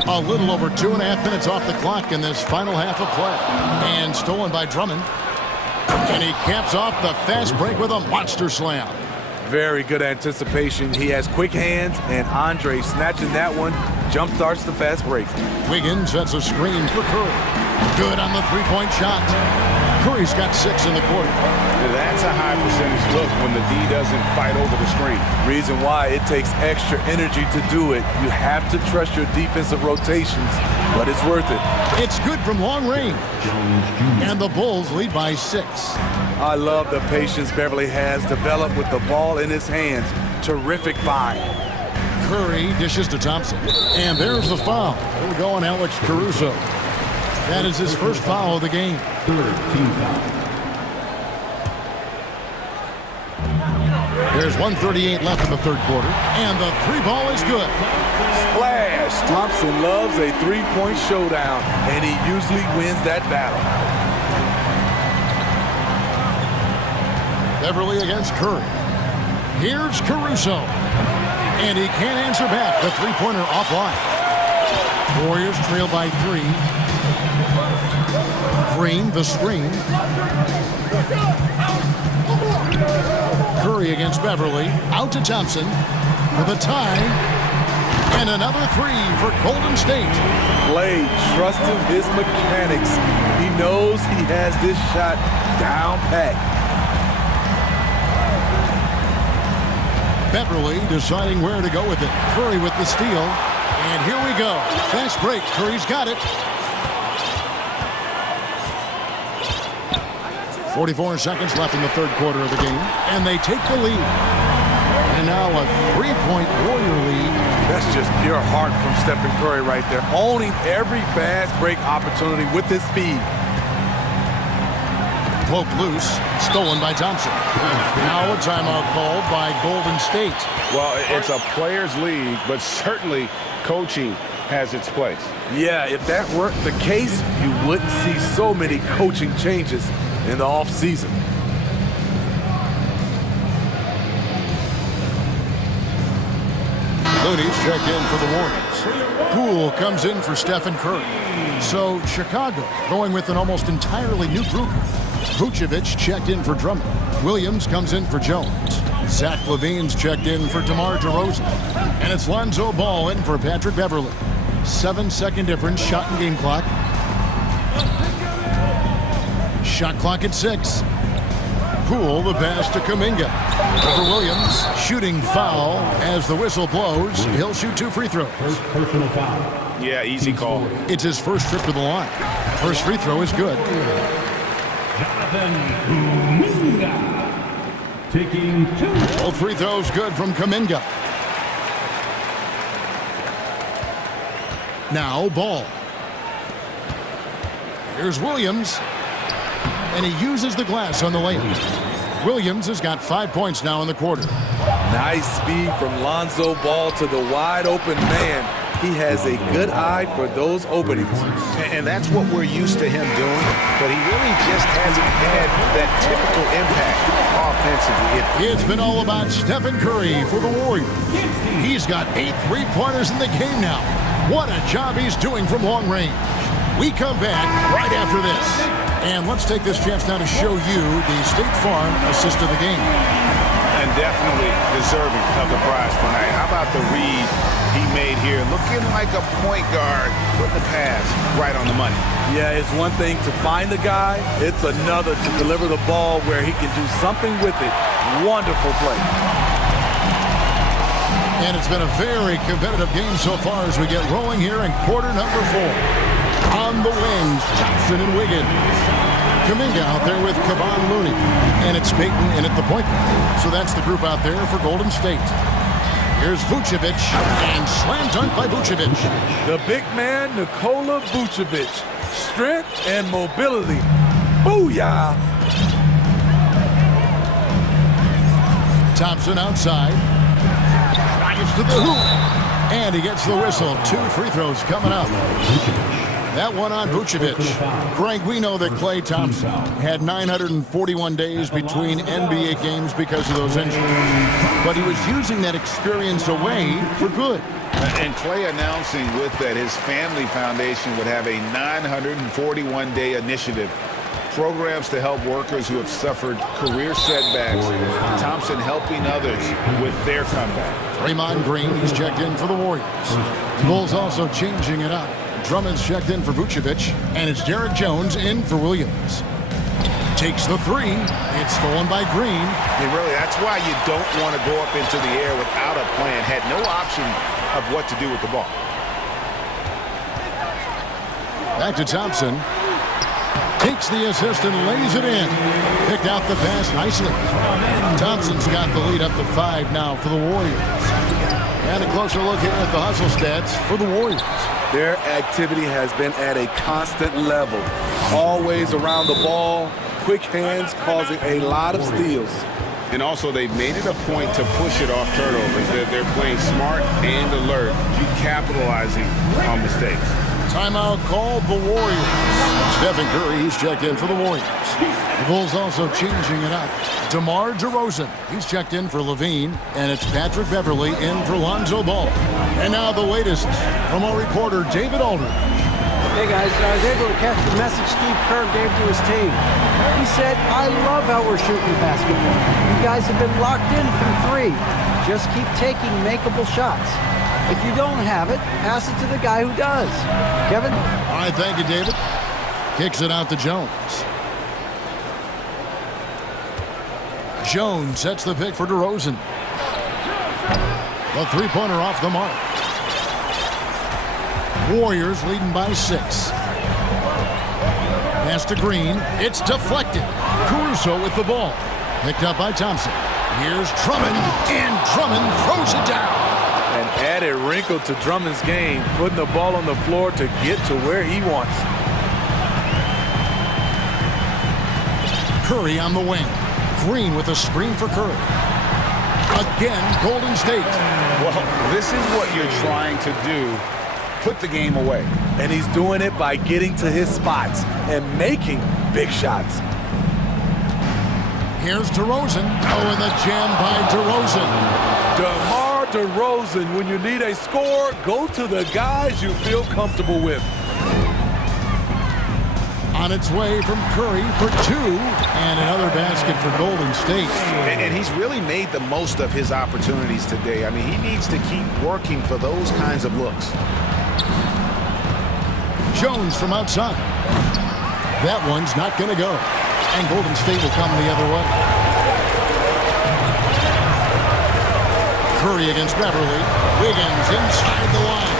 A little over 2.5 minutes off the clock in this final half of play. And stolen by Drummond. And he caps off the fast break with a monster slam. Very good anticipation. He has quick hands, and Andre snatching that one jump starts the fast break. Wiggins sets a screen for Curry. Good on the three-point shot. Curry's got 6 in the quarter. That's a high percentage look when the D doesn't fight over the screen. Reason why it takes extra energy to do it. You have to trust your defensive rotations, but it's worth it. It's good from long range. And the Bulls lead by 6. I love the patience Beverly has developed with the ball in his hands. Terrific find. Curry dishes to Thompson. And there's the foul. There we go on Alex Caruso. That is his first foul of the game. There's 1:38 left in the third quarter. And the 3 ball is good. Splash! Thompson loves a 3-point showdown, and he usually wins that battle. Beverly against Curry. Here's Caruso. And he can't answer back. The three-pointer offline. Warriors trail by 3. Green, the screen. Curry against Beverly. Out to Thompson for the tie. And another 3 for Golden State. Clay trusting his mechanics. He knows he has this shot down pat. Beverly deciding where to go with it. Curry with the steal. And here we go. Fast break. Curry's got it. 44 seconds left in the third quarter of the game. And they take the lead. And now a 3-point Warrior lead. That's just pure heart from Stephen Curry right there. Owning every fast break opportunity with his speed. Poke loose. Stolen by Thompson. Now a timeout called by Golden State. Well, it's a players' league, but certainly coaching has its place. Yeah, if that weren't the case, you wouldn't see so many coaching changes in the offseason. Looney's checked in for the Warriors. Poole comes in for Stephen Curry. So Chicago going with an almost entirely new group. Vucevic checked in for Drummond. Williams comes in for Jones. Zach LaVine's checked in for DeMar DeRozan. And it's Lonzo Ball in for Patrick Beverley. 7-second difference, shot and game clock. Shot clock at 6. Poole, the pass to Kuminga. Over Williams, shooting foul as the whistle blows. He'll shoot 2 free throws. Personal foul. Yeah, easy call. It's his first trip to the line. First free throw is good. Kuminga taking 2. Both free throws good from Kuminga. Now Ball. Here's Williams. And he uses the glass on the layup. Williams has got 5 points now in the quarter. Nice speed from Lonzo Ball to the wide open man. He has a good eye for those openings. And that's what we're used to him doing, but he really just hasn't had that typical impact offensively. It's been all about Stephen Curry for the Warriors. He's got 8 three-pointers in the game now. What a job he's doing from long range. We come back right after this. And let's take this chance now to show you the State Farm assist of the game. And definitely deserving of the prize tonight. How about the read he made here? Looking like a point guard, putting the pass right on the money. Yeah, it's one thing to find the guy. It's another to deliver the ball where he can do something with it. Wonderful play. And it's been a very competitive game so far as we get rolling here in quarter number 4. On the wings, Johnson and Wiggins. Kuminga out there with Kevon Looney. And it's Peyton in at the point guard. So that's the group out there for Golden State. Here's Vucevic, and slam dunk by Vucevic. The big man, Nikola Vucevic. Strength and mobility. Booyah! Thompson outside. Drives to the hoop. And he gets the whistle. 2 free throws coming up. That one on Vucevic. Greg, we know that Klay Thompson had 941 days between NBA games because of those injuries. But he was using that experience away for good. And Klay announcing with that his family foundation would have a 941-day initiative. Programs to help workers who have suffered career setbacks. Thompson helping others with their comeback. Draymond Green, he's checked in for the Warriors. Bulls also changing it up. Drummond's checked in for Vucevic, and it's Derek Jones in for Williams. Takes the 3. It's stolen by Green. And really, that's why you don't want to go up into the air without a plan. Had no option of what to do with the ball. Back to Thompson. Takes the assist and lays it in. Picked out the pass nicely. Thompson's got the lead up to 5 now for the Warriors. And a closer look here at the hustle stats for the Warriors. Their activity has been at a constant level. Always around the ball, quick hands causing a lot of steals. And also they've made it a point to push it off turnovers. They're playing smart and alert, capitalizing on mistakes. Timeout called the Warriors. Stephen Curry, he's checked in for the Warriors. The Bulls also changing it up. DeMar DeRozan, he's checked in for LaVine, and it's Patrick Beverley in for Lonzo Ball. And now the latest from our reporter, David Aldridge. Hey guys, I was able to catch the message Steve Kerr gave to his team. He said, I love how we're shooting the basketball. You guys have been locked in from 3. Just keep taking makeable shots. If you don't have it, pass it to the guy who does. Kevin? All right, thank you, David. Kicks it out to Jones. Jones sets the pick for DeRozan. The 3-pointer off the mark. Warriors leading by 6. Pass to Green. It's deflected. Caruso with the ball. Picked up by Thompson. Here's Drummond, and Drummond throws it down. An added wrinkle to Drummond's game, putting the ball on the floor to get to where he wants. Curry on the wing. Green with a screen for Curry. Again, Golden State. Well, this is what you're trying to do put the game away. And he's doing it by getting to his spots and making big shots. Here's DeRozan. Oh, and the jam by DeRozan. DeMar DeRozan, when you need a score, go to the guys you feel comfortable with. On its way from Curry for two, and another basket for Golden State. And he's really made the most of his opportunities today. I mean, he needs to keep working for those kinds of looks. Jones from outside. That one's not going to go. And Golden State will come the other way. Curry against Beverly. Wiggins inside the line.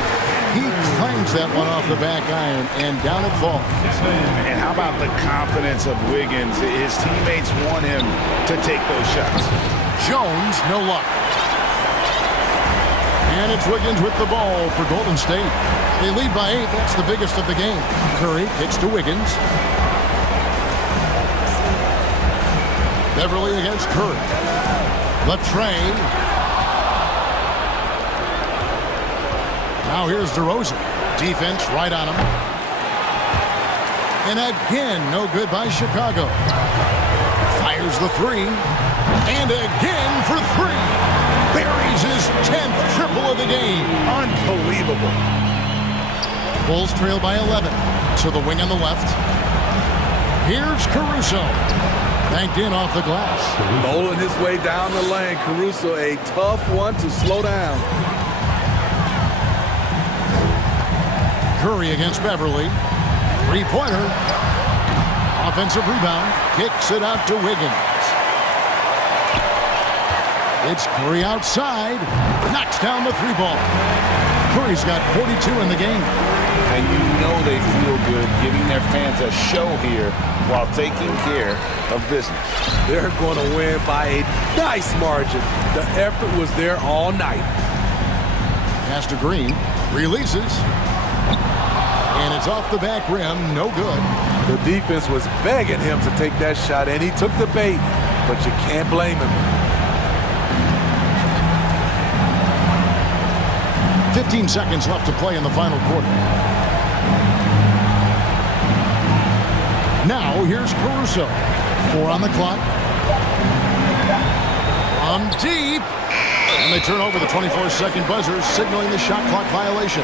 He clangs that one off the back iron, and down it falls. And how about the confidence of Wiggins? His teammates want him to take those shots. Jones, no luck. And it's Wiggins with the ball for Golden State. They lead by 8. That's the biggest of the game. Curry kicks to Wiggins. Beverly against Curry. Latre. Now here's DeRozan. Defense right on him. And again, no good by Chicago. Fires the three. And again for three. Buries his 10th triple of the game. Unbelievable. Bulls trail by 11. To the wing on the left. Here's Caruso. Banked in off the glass. Bowling his way down the lane. Caruso, a tough one to slow down. Curry against Beverly. Three-pointer. Offensive rebound. Kicks it out to Wiggins. It's Curry outside. Knocks down the three ball. Curry's got 42 in the game. And you know they feel good giving their fans a show here while taking care of business. They're going to win by a nice margin. The effort was there all night. Pass to Green. Releases. And it's off the back rim. No good. The defense was begging him to take that shot, and he took the bait, but you can't blame him. 15 seconds left to play in the final quarter. Now here's Caruso. 4 on the clock. From deep. And they turn over the 24-second buzzer, signaling the shot clock violation.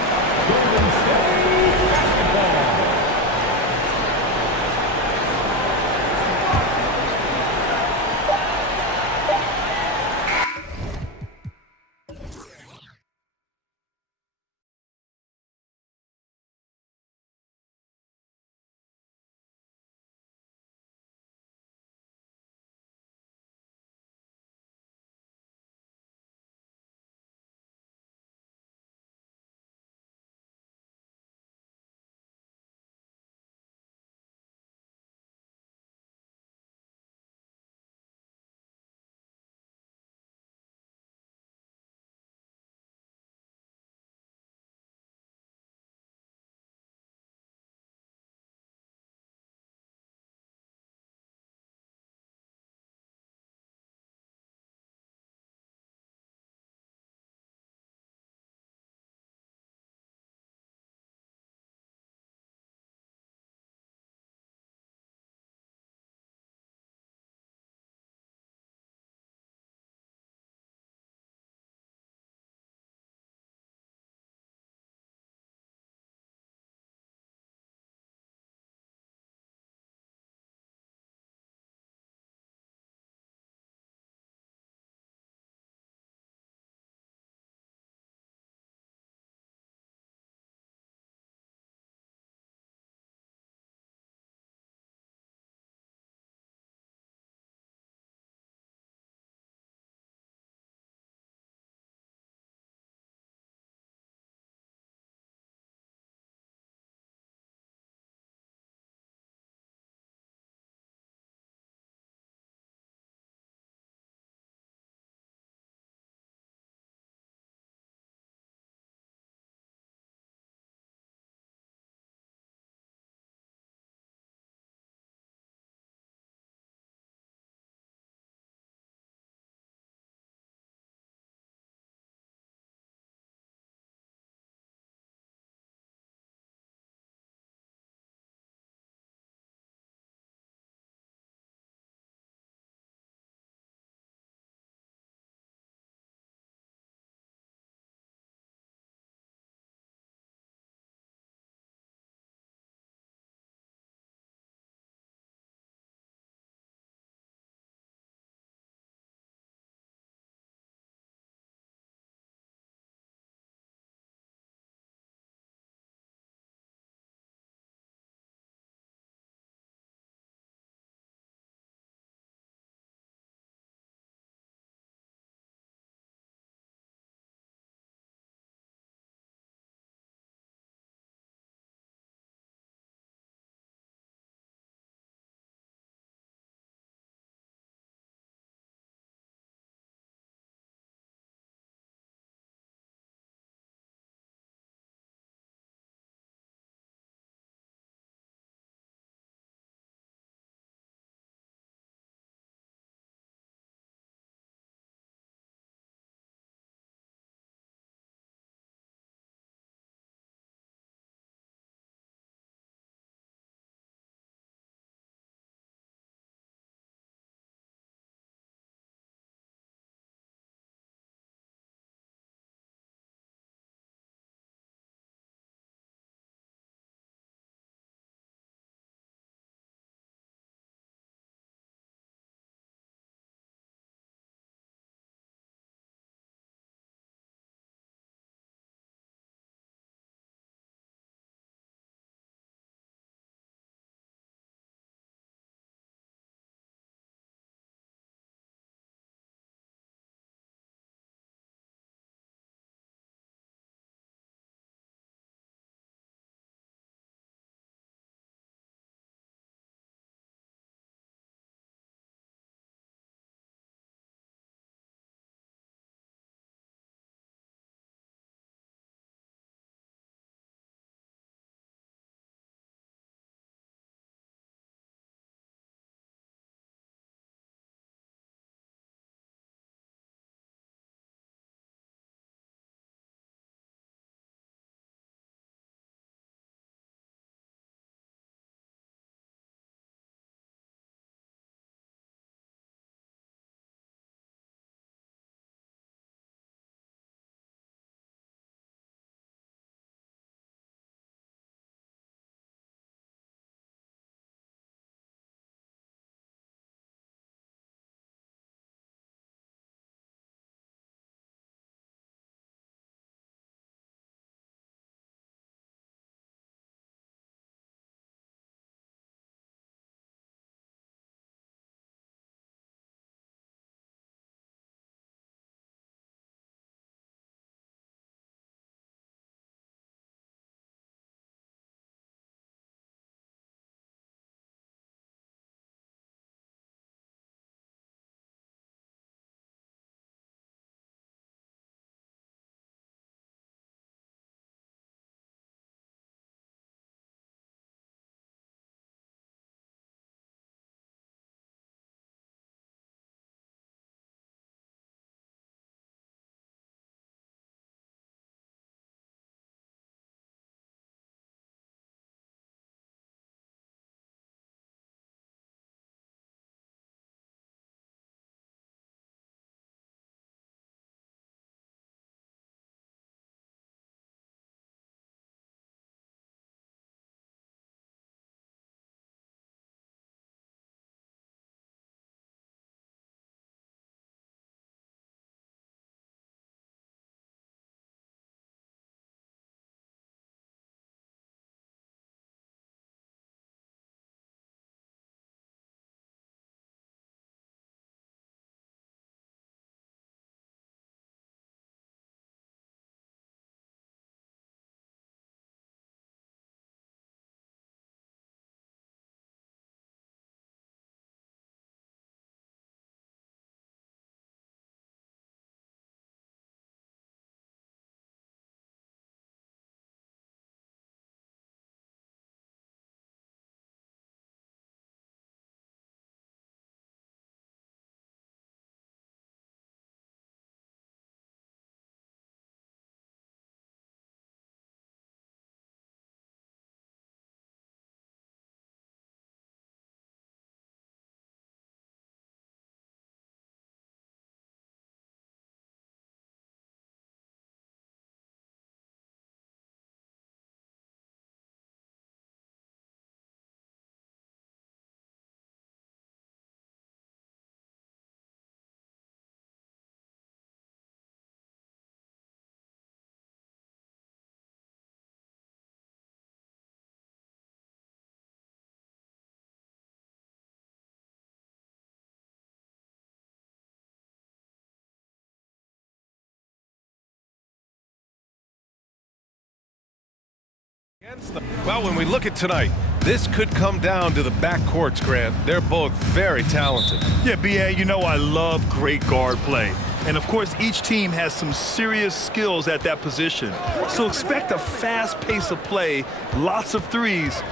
Well, when we look at tonight, this could come down to the backcourts, Grant. They're both very talented. Yeah, B.A., you know I love great guard play. And, of course, each team has some serious skills at that position. So expect a fast pace of play, lots of threes.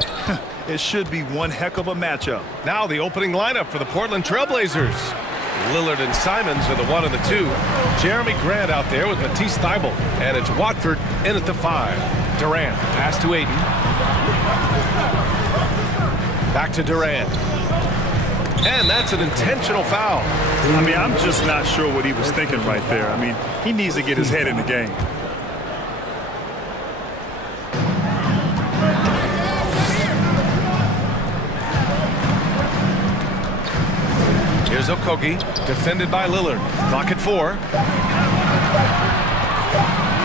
It should be one heck of a matchup. Now the opening lineup for the Portland Trailblazers. Lillard and Simons are the 1 and the 2. Jeremy Grant out there with Matisse Thybulle. And it's Watford in at the 5. Durant, pass to Ayton. Back to Durant. And that's an intentional foul. I mean, I'm just not sure what he was thinking right there. I mean, he needs to get his head in the game. Here's Okogie, defended by Lillard. Clock at 4.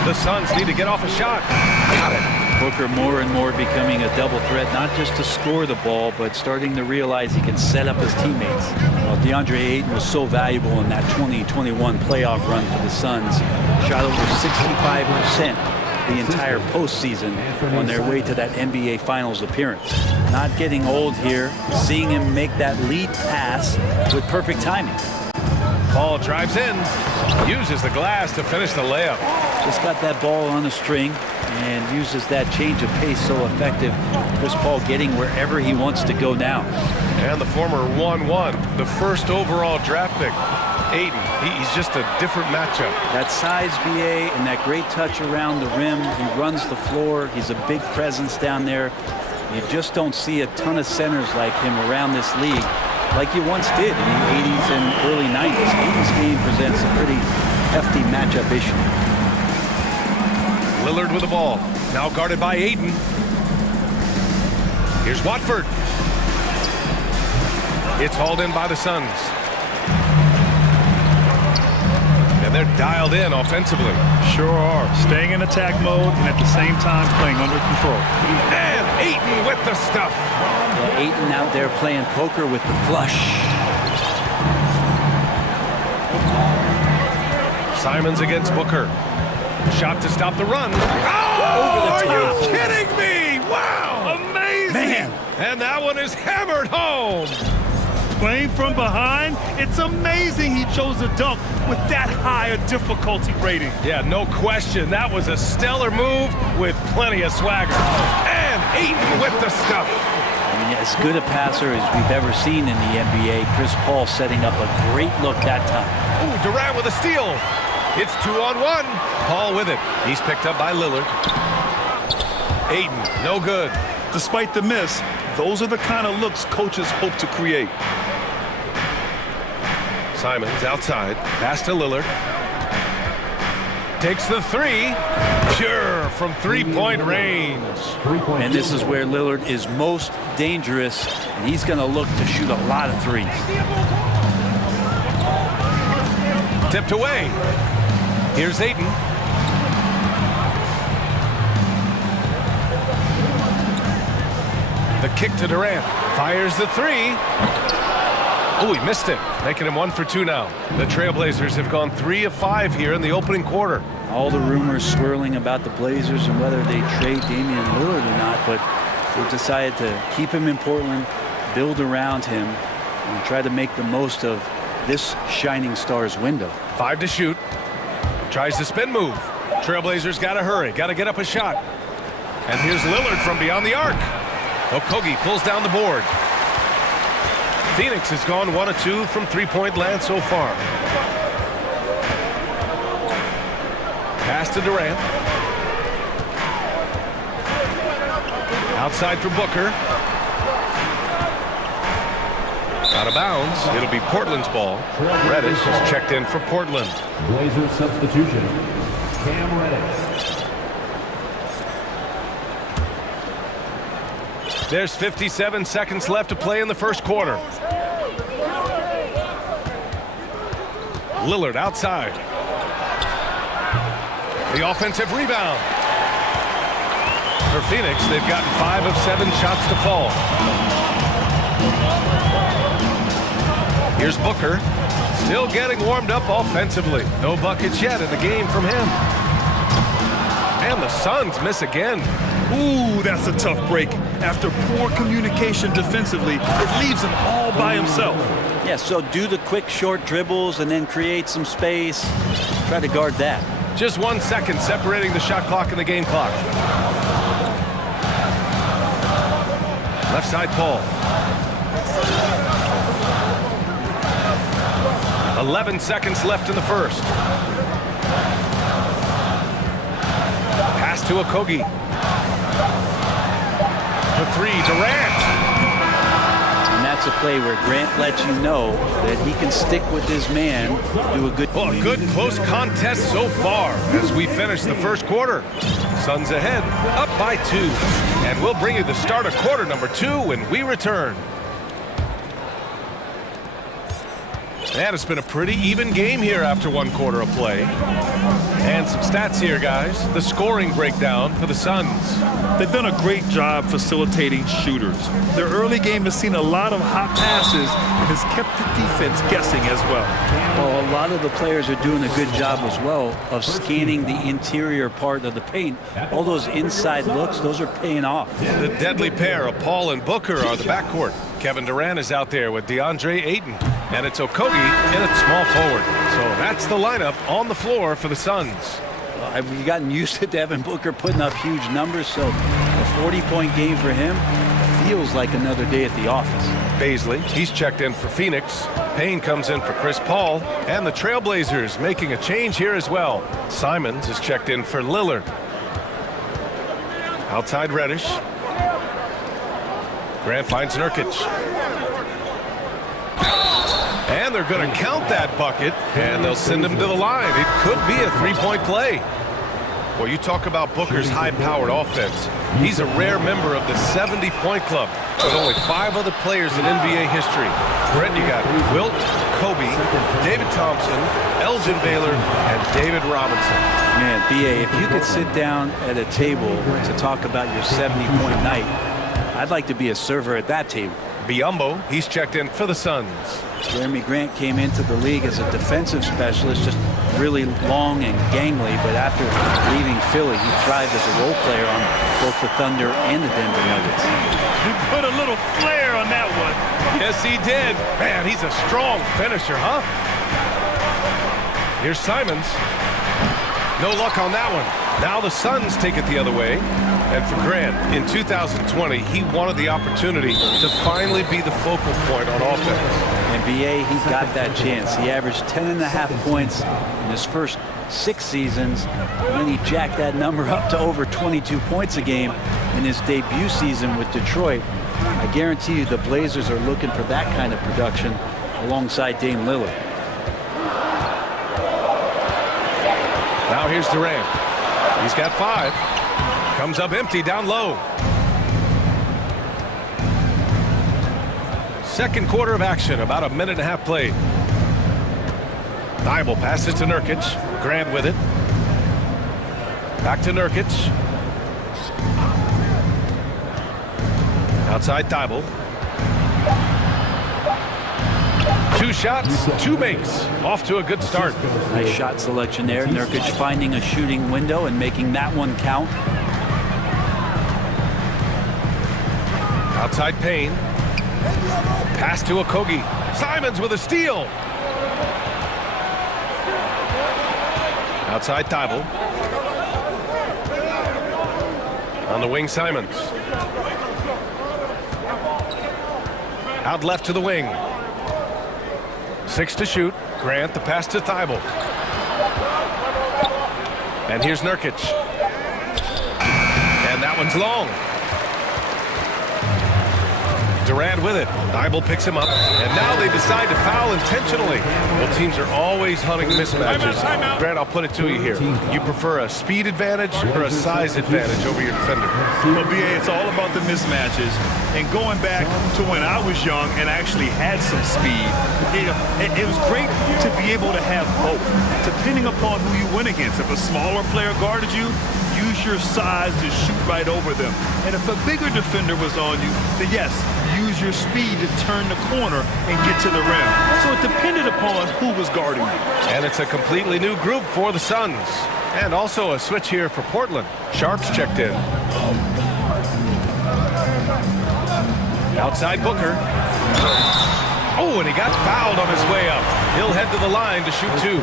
The Suns need to get off a shot. Got it. Booker more and more becoming a double threat, not just to score the ball, but starting to realize he can set up his teammates. Well, DeAndre Ayton was so valuable in that 2021 playoff run for the Suns. Shot over 65% the entire postseason on their way to that NBA Finals appearance. Not getting old here, seeing him make that lead pass with perfect timing. Ball drives in, uses the glass to finish the layup. Just got that ball on a string and uses that change of pace so effective. Chris Paul getting wherever he wants to go now. And the former 1-1, the first overall draft pick, Ayton. He's just a different matchup. That size, BA, and that great touch around the rim. He runs the floor. He's a big presence down there. You just don't see a ton of centers like him around this league like you once did in the 80s and early 90s. Ayton's game presents a pretty hefty matchup issue. Lillard with the ball. Now guarded by Ayton. Here's Watford. It's hauled in by the Suns. And they're dialed in offensively. Sure are. Staying in attack mode and at the same time playing under control. And Ayton with the stuff. Yeah, Ayton out there playing poker with the flush. Simons against Booker. Shot to stop the run. Oh, are you kidding me? Wow. Amazing. Man. And that one is hammered home. Playing from behind, it's amazing he chose to dunk with that high a difficulty rating. Yeah, no question. That was a stellar move with plenty of swagger. And Ayton with the stuff. I mean, as good a passer as we've ever seen in the NBA. Chris Paul setting up a great look that time. Ooh, Durant with a steal. It's 2-on-1. Paul with it. He's picked up by Lillard. Ayton, no good. Despite the miss, those are the kind of looks coaches hope to create. Simons outside. Pass to Lillard. Takes the 3. Pure from three-point range. And this is where Lillard is most dangerous. And he's going to look to shoot a lot of threes. Tipped away. Here's Ayton. The kick to Durant. Fires the 3. Oh, he missed it. Making him 1 for 2 now. The Trailblazers have gone 3 of 5 here in the opening quarter. All the rumors swirling about the Blazers and whether they trade Damian Lillard or not, but they decided to keep him in Portland, build around him, and try to make the most of this shining star's window. 5 to shoot. Tries the spin move. Trailblazers got to hurry. Got to get up a shot. And here's Lillard from beyond the arc. Okogie pulls down the board. Phoenix has gone 1 of 2 from three-point land so far. Pass to Durant. Outside for Booker. Out of bounds. It'll be Portland's ball. Reddish is checked in for Portland. Blazers substitution. Cam Reddish. There's 57 seconds left to play in the first quarter. Lillard outside. The offensive rebound. For Phoenix, they've gotten 5 of 7 shots to fall. Here's Booker. Still getting warmed up offensively. No buckets yet in the game from him. And the Suns miss again. Ooh, that's a tough break. After poor communication defensively, it leaves him all by himself. Yeah, so do the quick short dribbles and then create some space. Try to guard that. Just 1 second separating the shot clock and the game clock. Left side, Paul. 11 seconds left in the first. Pass to Okogie. For three, Durant. And that's a play where Grant lets you know that he can stick with his man, do a good... Well, a good close contest so far as we finish the first quarter. Suns ahead, up by 2. And we'll bring you the start of quarter number 2 when we return. And it's been a pretty even game here after 1 quarter of play. And some stats here, guys. The scoring breakdown for the Suns. They've done a great job facilitating shooters. Their early game has seen a lot of hot passes and has kept the defense guessing as well. Well, a lot of the players are doing a good job as well of scanning the interior part of the paint. All those inside looks, those are paying off. The deadly pair of Paul and Booker are the backcourt. Kevin Durant is out there with DeAndre Ayton. And it's Okogie in at small forward. So that's the lineup on the floor for the Suns. We've gotten used to Devin Booker putting up huge numbers, so a 40-point game for him feels like another day at the office. Baisley, he's checked in for Phoenix. Payne comes in for Chris Paul. And the Trailblazers making a change here as well. Simons is checked in for Lillard. Outside Reddish. Grant finds Nurkic. And they're going to count that bucket, and they'll send him to the line. It could be a three-point play. Well, you talk about Booker's high-powered offense. He's a rare member of the 70-point club with only 5 other players in NBA history. Brent, you got Wilt, Kobe, David Thompson, Elgin Baylor, and David Robinson. Man, B.A., if you could sit down at a table to talk about your 70-point night, I'd like to be a server at that table. Biyombo, he's checked in for the Suns. Jeremy Grant came into the league as a defensive specialist, just really long and gangly, but after leaving Philly, he thrived as a role player on both the Thunder and the Denver Nuggets. He put a little flair on that one. Yes, he did. Man, he's a strong finisher, huh? Here's Simons. No luck on that one. Now the Suns take it the other way. And for Grant, in 2020, he wanted the opportunity to finally be the focal point on offense. And B.A., he got that chance. He averaged 10.5 points in his first 6 seasons. And then he jacked that number up to over 22 points a game in his debut season with Detroit. I guarantee you the Blazers are looking for that kind of production alongside Dame Lillard. Now here's Durant. He's got 5. Comes up empty down low. Second quarter of action, about a minute and a half played. Thibault passes to Nurkic. Grant with it. Back to Nurkic. Outside Thibault. 2 shots, 2 makes. Off to a good start. Nice shot selection there. Nurkic finding a shooting window and making that one count. Outside Payne. Pass to Okogie. Simons with a steal. Outside Thibault. On the wing, Simons. Out left to the wing. 6 to shoot. Grant the pass to Thibault. And here's Nurkic. And that one's long. Durant with it. Thibault picks him up. And now they decide to foul intentionally. Well, teams are always hunting mismatches. Grant, I'll put it to you here. You prefer a speed advantage or a size advantage over your defender? Well, B.A., it's all about the mismatches. And going back to when I was young and actually had some speed, it was great to be able to have both, depending upon who you went against. If a smaller player guarded you, use your size to shoot right over them. And if a bigger defender was on you, then yes, use your speed to turn the corner and get to the rim. So it depended upon who was guarding you. And it's a completely new group for the Suns. And also a switch here for Portland. Sharp's checked in. Outside Booker. Oh, and he got fouled on his way up. He'll head to the line to shoot 2.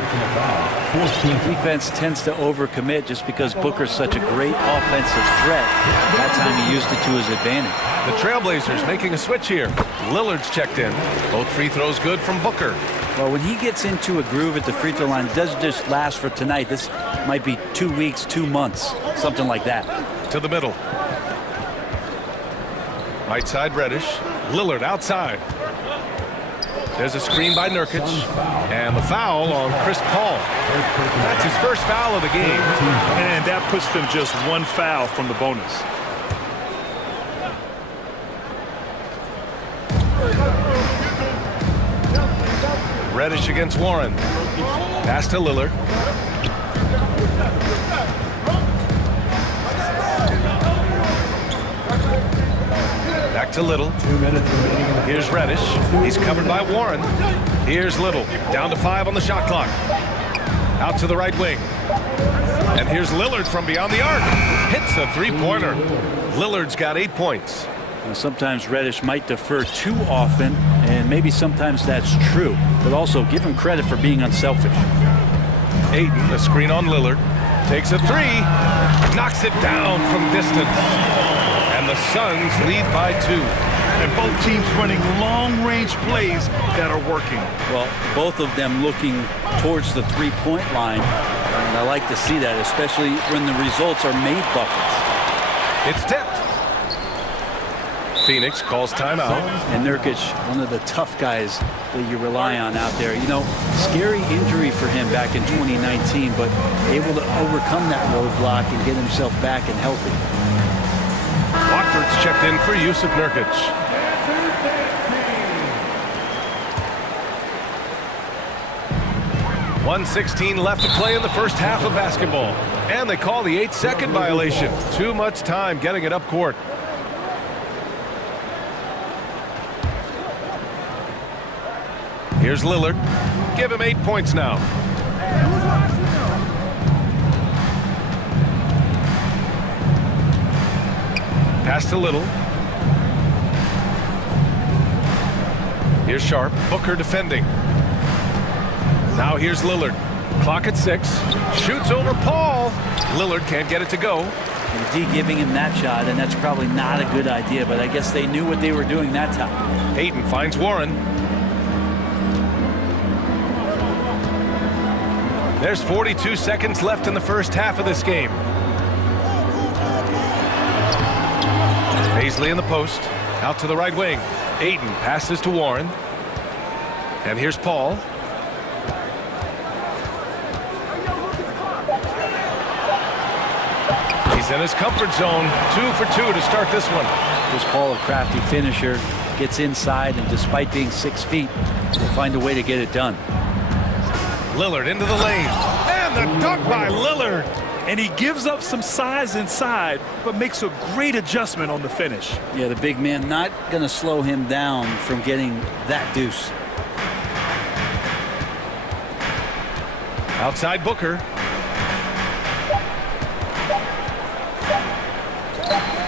Defense tends to overcommit just because Booker's such a great offensive threat. That time he used it to his advantage. The Trailblazers making a switch here. Lillard's checked in. Both free throws good from Booker. Well, when he gets into a groove at the free throw line, it doesn't just last for tonight. This might be 2 weeks, 2 months, something like that. To the middle. Right side Reddish. Lillard outside. There's a screen by Nurkic. And the foul on Chris Paul. That's his first foul of the game. And that puts them just 1 foul from the bonus. Reddish against Warren. Pass to Lillard. Back to Little. 2 minutes remaining. Here's Reddish. He's covered by Warren. Here's Little. Down to 5 on the shot clock. Out to the right wing. And here's Lillard from beyond the arc. Hits the three-pointer. Lillard's got 8 points. Sometimes Reddish might defer too often, and maybe sometimes that's true. But also give him credit for being unselfish. Ayton, a screen on Lillard. Takes a 3. Knocks it down from distance. And the Suns lead by 2. And both teams running long-range plays that are working. Well, both of them looking towards the three-point line. And I like to see that, especially when the results are made buckets. It's tipped. Phoenix calls timeout. And Nurkic, one of the tough guys that you rely on out there. You know, scary injury for him back in 2019, but able to overcome that roadblock and get himself back and healthy. Watford's checked in for Yusuf Nurkic. .116 left to play in the first half of basketball. And they call the 8-second violation. Too much time getting it up court. Here's Lillard. Give him 8 points now. Pass to Little. Here's Sharp. Booker defending. Now here's Lillard. Clock at 6. Shoots over Paul. Lillard can't get it to go. And D giving him that shot, and that's probably not a good idea, but I guess they knew what they were doing that time. Ayton finds Warren. There's 42 seconds left in the first half of this game. Paisley in the post. Out to the right wing. Ayton passes to Warren. And here's Paul. He's in his comfort zone. 2 for 2 to start this one. Chris Paul, a crafty finisher, gets inside, and despite being 6 feet, will find a way to get it done. Lillard into the lane. And the dunk by Lillard. And he gives up some size inside, but makes a great adjustment on the finish. Yeah, the big man not going to slow him down from getting that deuce. Outside Booker.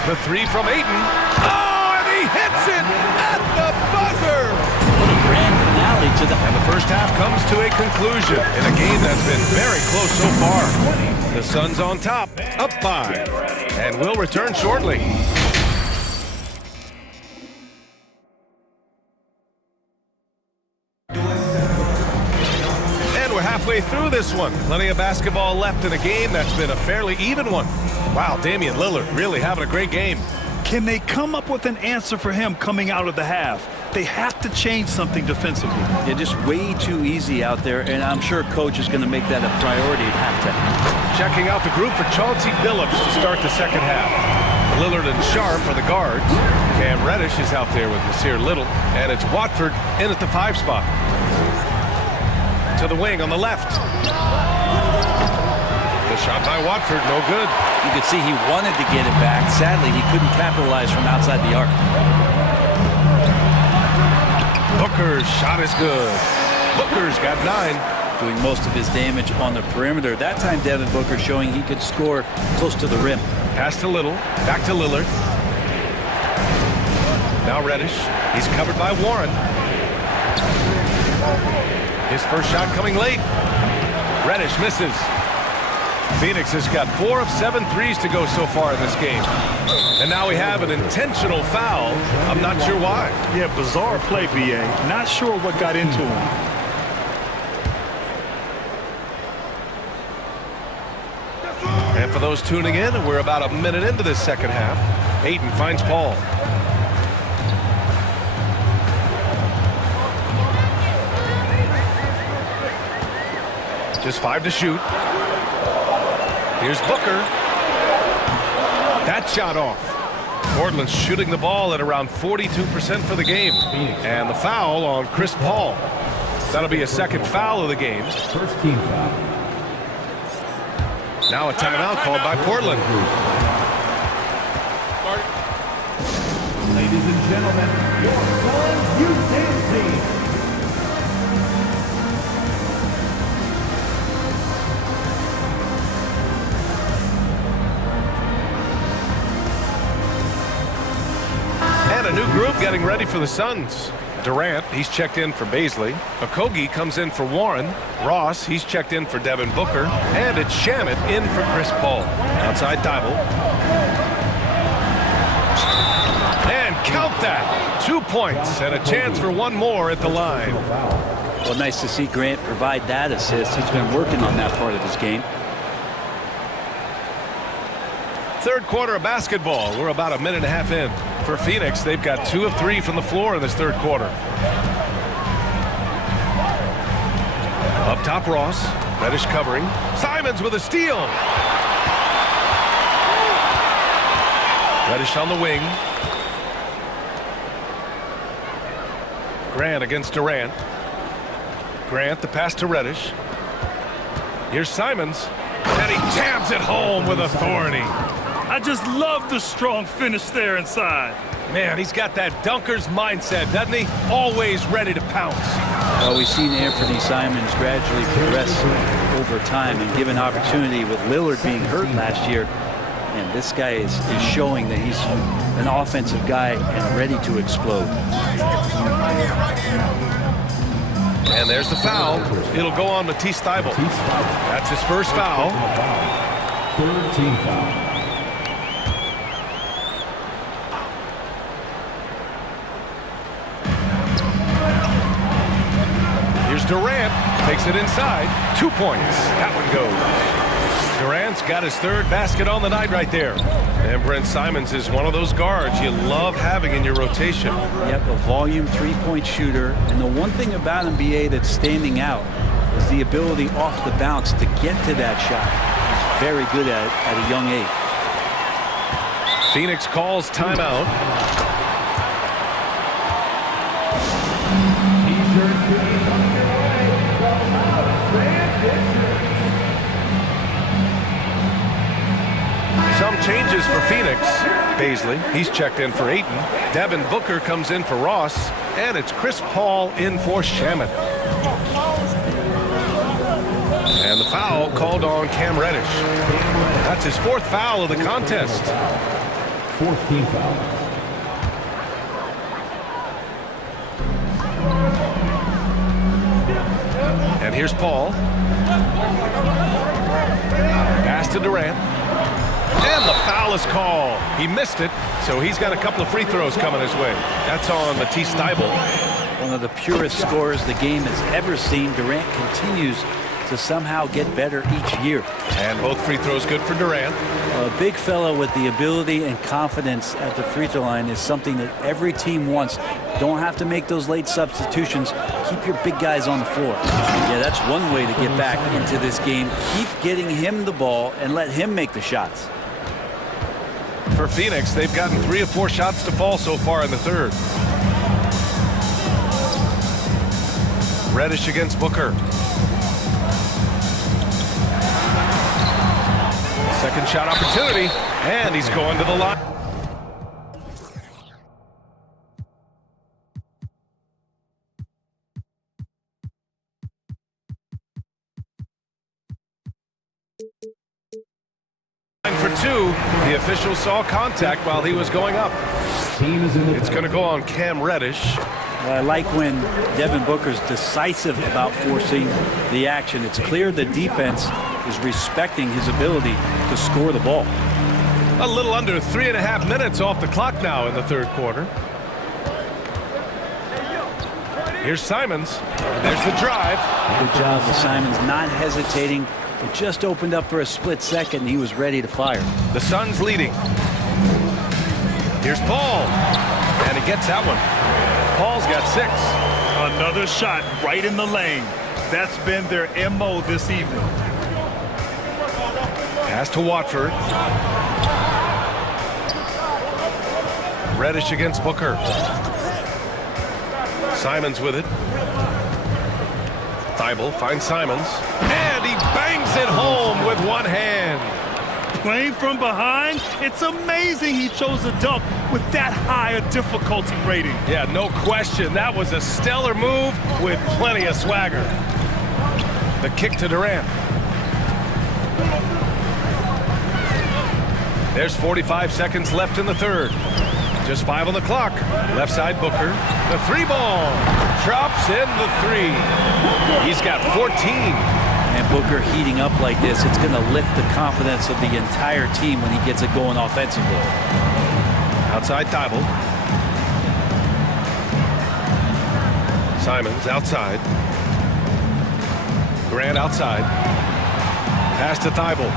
The 3 from Ayton. Oh, and he hits it at the buzzer. What a grand finale to the... And the first half comes to a conclusion in a game that's been very close so far. The Suns on top, up 5, and we'll return shortly. And we're halfway through this one. Plenty of basketball left in a game that's been a fairly even one. Wow, Damian Lillard really having a great game. Can they come up with an answer for him coming out of the half? They have to change something defensively. Yeah, just way too easy out there, and I'm sure coach is going to make that a priority at halftime. Checking out the group for Chauncey Billups to start the second half. Lillard and Sharp are the guards. Cam Reddish is out there with Nasir Little, and it's Watford in at the 5 spot. To the wing on the left. The shot by Watford, no good. You could see he wanted to get it back. Sadly, he couldn't capitalize from outside the arc. Booker's shot is good. Booker's got 9. Doing most of his damage on the perimeter. That time, Devin Booker showing he could score close to the rim. Pass to Little. Back to Lillard. Now Reddish. He's covered by Warren. His first shot coming late. Reddish misses. Phoenix has got 4 of 7 threes to go so far in this game. And now we have an intentional foul. I'm not sure why. Yeah, bizarre play, BA. Not sure what got into him. And for those tuning in, we're about a minute into this second half. Ayton finds Paul. Just 5 to shoot. Here's Booker. That shot off. Portland's shooting the ball at around 42% for the game. And the foul on Chris Paul. That'll be a second foul of the game. First team foul. Now a timeout called by Portland. Ladies and gentlemen, your Suns U10 team. And a new group getting ready for the Suns. Durant, he's checked in for Baisley. Okogie comes in for Warren. Ross, he's checked in for Devin Booker. And it's Shamet in for Chris Paul. Outside Thibault. And count that. 2 points and a chance for one more at the line. Well, nice to see Grant provide that assist. He's been working on that part of his game. Third quarter of basketball. We're about a minute and a half in. For Phoenix, they've got 2 of 3 from the floor in this third quarter. Up top, Ross. Reddish covering. Simons with a steal. Reddish on the wing. Grant against Durant. Grant, the pass to Reddish. Here's Simons. And he jams it home with authority. I just love the strong finish there inside. Man, he's got that dunker's mindset, doesn't he? Always ready to pounce. Well, we've seen Anthony Simons gradually progress over time and given opportunity with Lillard being hurt last year. And this guy is showing that he's an offensive guy and ready to explode. And there's the foul. It'll go on Matisse Thybulle. That's his first foul. Third team foul. Here's Durant. Takes it inside. 2 points. That one goes. Durant's got his third basket on the night right there. And Brent Simons is one of those guards you love having in your rotation. Yep, a volume three-point shooter. And the one thing about him, BA, that's standing out is the ability off the bounce to get to that shot. He's very good at it at a young age. Phoenix calls timeout. Some changes for Phoenix. Baisley, he's checked in for Ayton. Devin Booker comes in for Ross. And it's Chris Paul in for Shamet. And the foul called on Cam Reddish. That's his 4th foul of the contest. 4th team foul. And here's Paul. Pass to Durant. And the foul is called. He missed it, so he's got a couple of free throws coming his way. That's on Matisse Thybulle. One of the purest scorers the game has ever seen. Durant continues to somehow get better each year. And both free throws good for Durant. A big fella with the ability and confidence at the free throw line is something that every team wants. Don't have to make those late substitutions. Keep your big guys on the floor. Yeah, that's one way to get back into this game. Keep getting him the ball and let him make the shots. For Phoenix, they've gotten 3 of 4 shots to fall so far in the third. Reddish against Booker. Second shot opportunity, and he's going to the line. For 2, the officials saw contact while he was going up. It's going to go on Cam Reddish. Well, I like when Devin Booker's decisive about forcing the action. It's clear the defense is respecting his ability to score the ball. A little under 3.5 minutes off the clock now in the third quarter. Here's Simons. And there's the drive. Good job with Simons not hesitating. It just opened up for a split second and he was ready to fire. The Suns leading. Here's Paul. And he gets that one. Paul's got 6. Another shot right in the lane. That's been their MO this evening. Pass to Watford. Reddish against Booker. Simons with it. Thibault finds Simons. And he bangs it home with one hand. Playing from behind, it's amazing he chose a dunk with that high a difficulty rating. Yeah, no question. That was a stellar move with plenty of swagger. The kick to Durant. There's 45 seconds left in the third. Just 5 on the clock. Left side Booker. The 3-ball. Drops in the 3. He's got 14. And Booker heating up like this, it's going to lift the confidence of the entire team when he gets it going offensively. Outside Thibault. Simons outside. Grant outside. Pass to Thibault.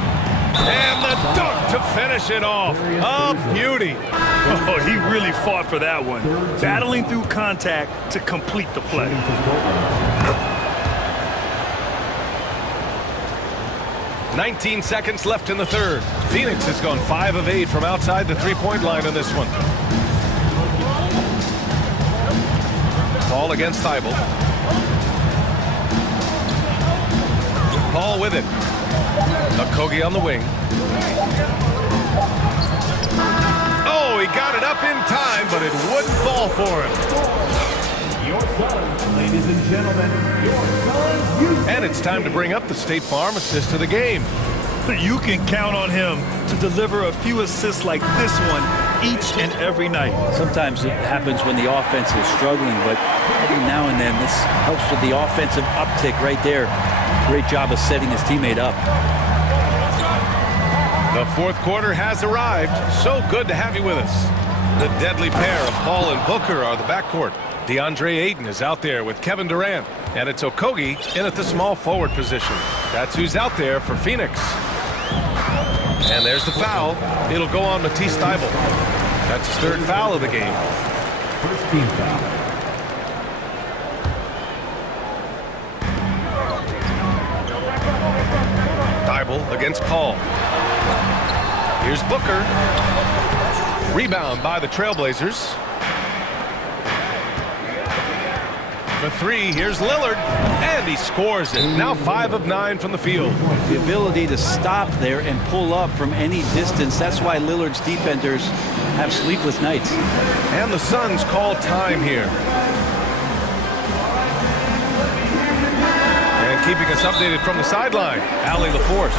And the dunk to finish it off. A beauty. Oh, he really fought for that one. Battling through contact to complete the play. "19 seconds left in the third. Phoenix has gone 5 of 8 from outside the three-point line on this one. Paul against Thibault. Paul with it. Okogie on the wing. Oh, he got it up in time, but it wouldn't fall for him. Your son, ladies and gentlemen, your son's And it's time to bring up the State Farm assist of the game. You can count on him to deliver a few assists like this one each and every night. Sometimes it happens when the offense is struggling, but every now and then this helps with the offensive uptick right there. Great job of setting his teammate up. The fourth quarter has arrived. So good to have you with us. The deadly pair of Paul and Booker are the backcourt. DeAndre Ayton is out there with Kevin Durant. And it's Okogie in at the small forward position. That's who's out there for Phoenix. And there's the foul. It'll go on Matisse Thybulle. That's his third foul of the game. First team foul. Thybulle against Paul. Here's Booker. Rebound by the Trailblazers. For 3, here's Lillard, and he scores it. Now 5 of 9 from the field. The ability to stop there and pull up from any distance, that's why Lillard's defenders have sleepless nights. And the Suns call time here. And keeping us updated from the sideline, Allie LaForce.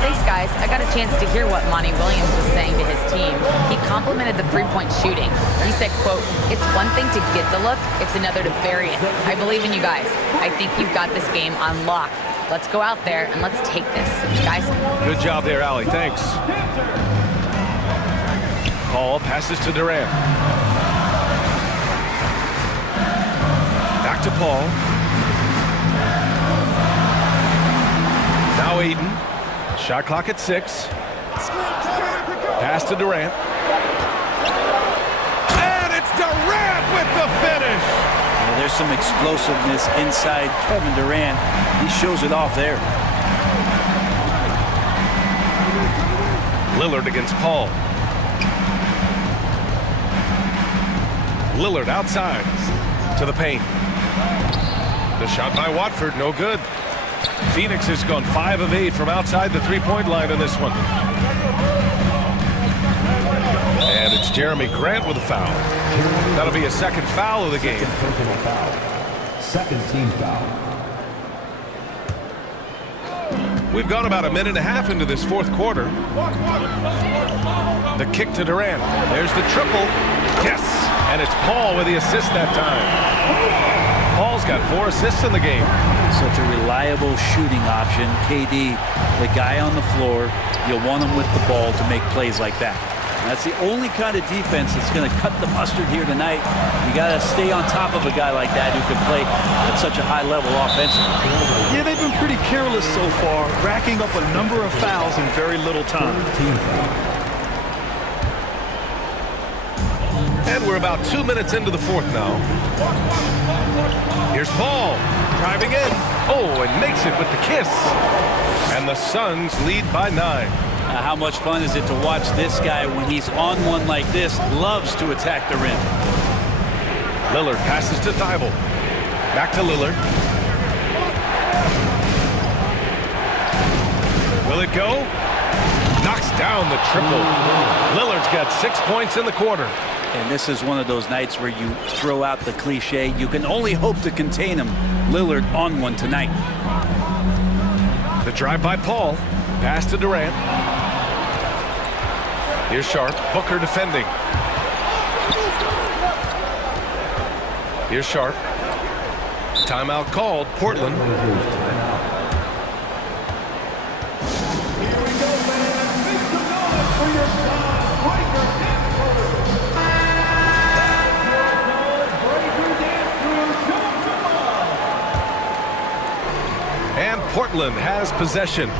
Thanks, guys. I got a chance to hear what Monty Williams was saying to his team. He complimented the three-point shooting. He said, quote, "It's one thing to get the look, it's another to bury it. I believe in you guys. I think you've got this game on lock. Let's go out there and let's take this, guys." Good job there, Allie. Thanks. Paul passes to Durant. Back to Paul. Now Ayton. Shot clock at 6. Pass to Durant. And it's Durant with the finish. Well, there's some explosiveness inside Kevin Durant. He shows it off there. Lillard against Paul. Lillard outside to the paint. The shot by Watford, no good. Phoenix has gone 5 of 8 from outside the three-point line on this one. And it's Jeremy Grant with a foul. That'll be a second foul of the game. Second team foul. We've gone about a minute and a half into this fourth quarter. The kick to Durant. There's the triple. Yes! And it's Paul with the assist that time. Paul's got 4 assists in the game. Such a reliable shooting option. KD, the guy on the floor, you'll want him with the ball to make plays like that. That's the only kind of defense that's going to cut the mustard here tonight. You got to stay on top of a guy like that who can play at such a high level offensively. Yeah, they've been pretty careless so far, racking up a number of fouls in very little time. And we're about 2 minutes into the fourth now. Here's Paul, driving in. Oh, and makes it with the kiss. And the Suns lead by 9. How much fun is it to watch this guy when he's on one like this? Loves to attack the rim. Lillard passes to Thibault. Back to Lillard. Will it go? Knocks down the triple. Lillard's got 6 points in the quarter. And this is one of those nights where you throw out the cliche. You can only hope to contain him. Lillard on one tonight. The drive by Paul. Pass to Durant. Here's Sharp. Booker defending. Here's Sharp. Timeout called. Portland. And Portland has possession.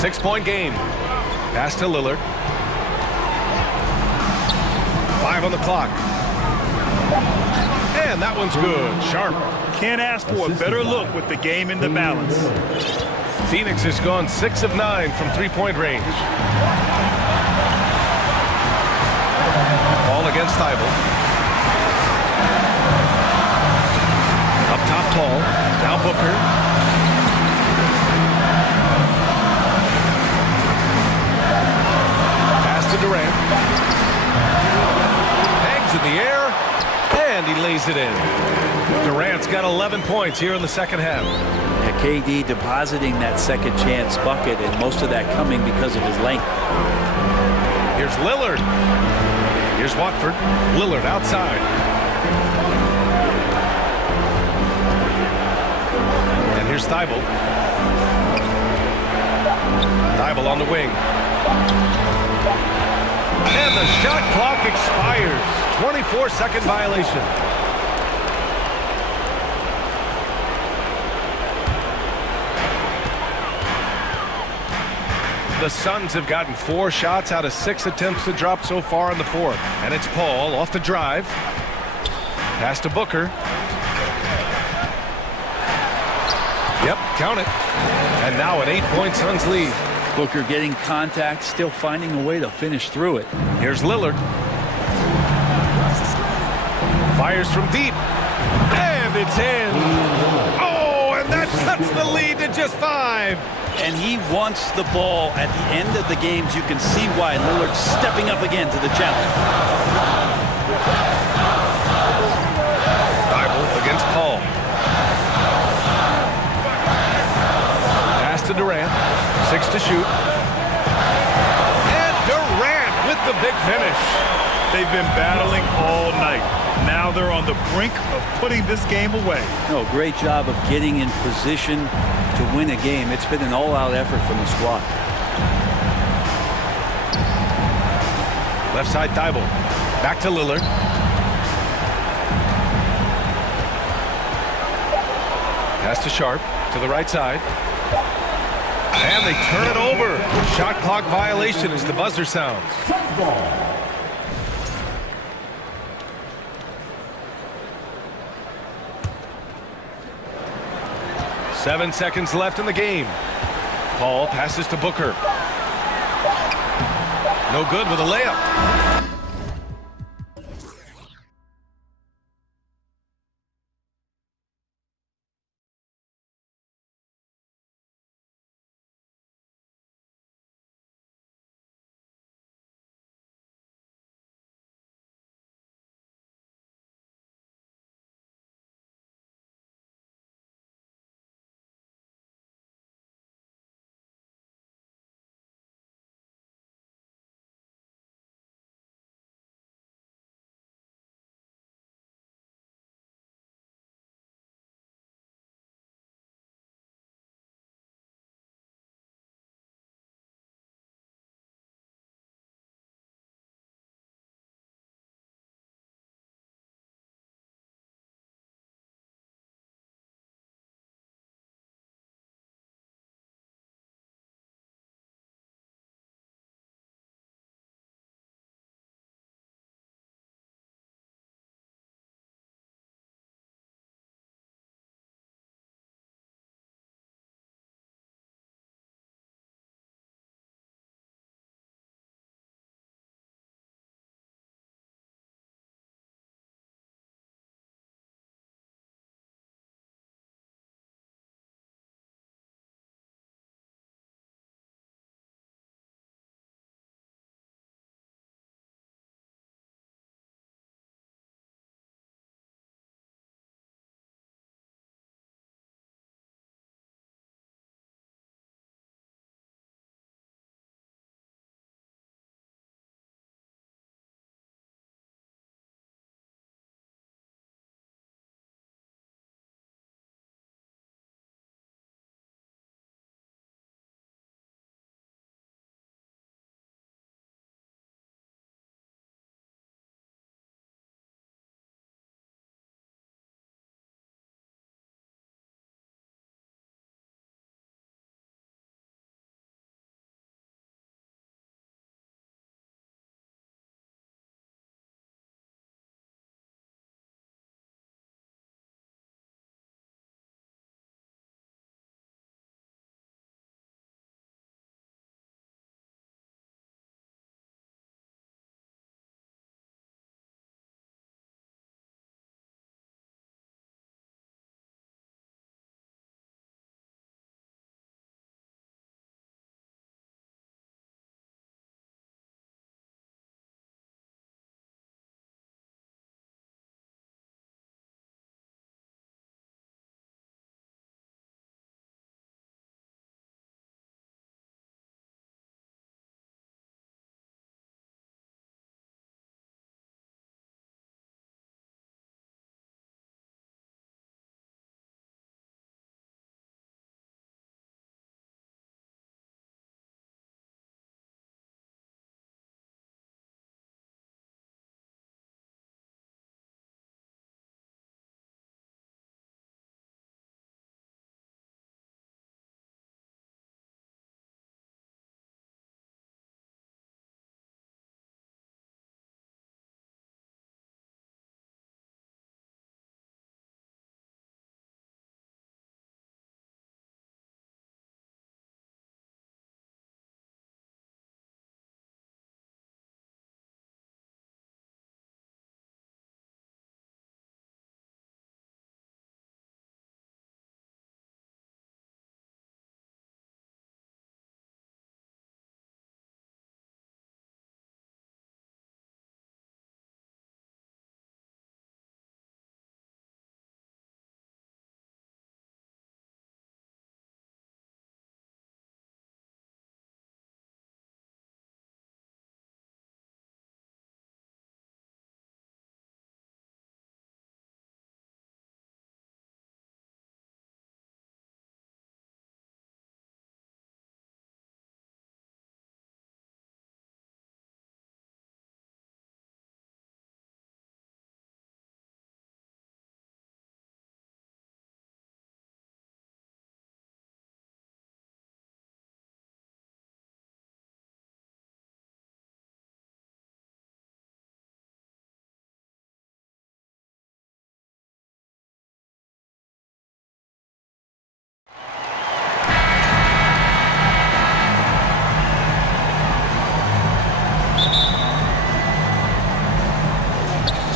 6-point game. Pass to Lillard. 5 on the clock. And that one's good. Sharp. Can't ask for a better look with the game in the balance. Phoenix has gone 6 of 9 from 3-point range. Ball against Thibault. Up top, Paul. Now Booker. To Durant. Hangs in the air, and he lays it in. Durant's got 11 points here in the second half. Yeah, KD depositing that second chance bucket, and most of that coming because of his length. Here's Lillard. Here's Watford. Lillard outside. And here's Thibault. Thibault on the wing. And the shot clock expires. 24-second violation. The Suns have gotten 4 shots out of 6 attempts to drop so far in the fourth. And it's Paul off the drive. Pass to Booker. Yep, count it. And now an 8-point Suns lead. Booker getting contact, still finding a way to finish through it. Here's Lillard. Fires from deep. And it's in. Oh, and that cuts the lead to just 5. And he wants the ball at the end of the games. You can see why Lillard's stepping up again to the challenge. Thibault against Paul. Pass to Durant. 6 to shoot. And Durant with the big finish. They've been battling all night. Now they're on the brink of putting this game away. No, great job of getting in position to win a game. It's been an all-out effort from the squad. Left side Thibault. Back to Lillard. Pass to Sharp to the right side. And they turn it over. Shot clock violation as the buzzer sounds. 7 seconds left in the game. Paul passes to Booker. No good with a layup.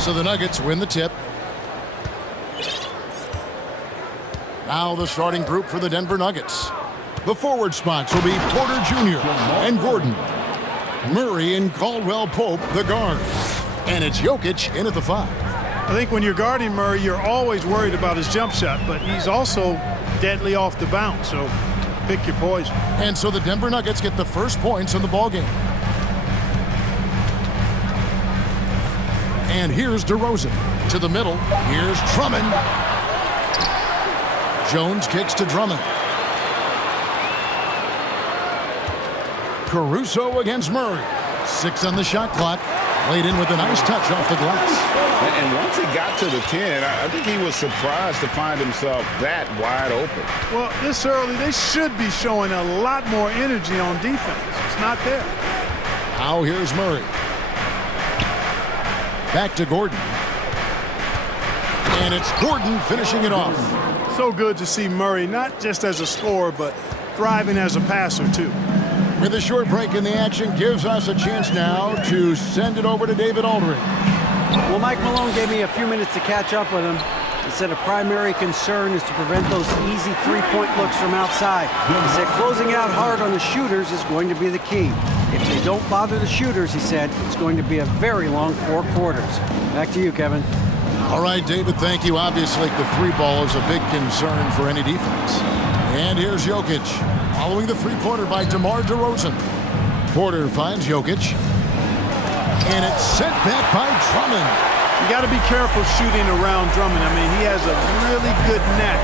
So the Nuggets win the tip. Now the starting group for the Denver Nuggets. The forward spots will be Porter Jr. and Gordon. Murray and Caldwell Pope, the guards. And it's Jokic in at the 5. I think when you're guarding Murray, you're always worried about his jump shot, but he's also deadly off the bounce, so pick your poison. And so the Denver Nuggets get the first points in the ballgame. And here's DeRozan to the middle. Here's Drummond. Jones kicks to Drummond. Caruso against Murray. 6 on the shot clock. Laid in with a nice touch off the glass. And once he got to the 10, I think he was surprised to find himself that wide open. Well, this early, they should be showing a lot more energy on defense. It's not there. Now here's Murray. Back to Gordon. And it's Gordon finishing it off. So good to see Murray, not just as a scorer, but thriving as a passer, too. With a short break in the action, gives us a chance now to send it over to David Aldridge. Well, Mike Malone gave me a few minutes to catch up with him. He said a primary concern is to prevent those easy three-point looks from outside. He said closing out hard on the shooters is going to be the key. If they don't bother the shooters, he said, it's going to be a very long 4 quarters. Back to you, Kevin. All right, David, thank you. Obviously, the 3-ball is a big concern for any defense. And here's Jokic, following the 3-pointer by DeMar DeRozan. Porter finds Jokic. And it's sent back by Drummond. You got to be careful shooting around Drummond. I mean, he has a really good knack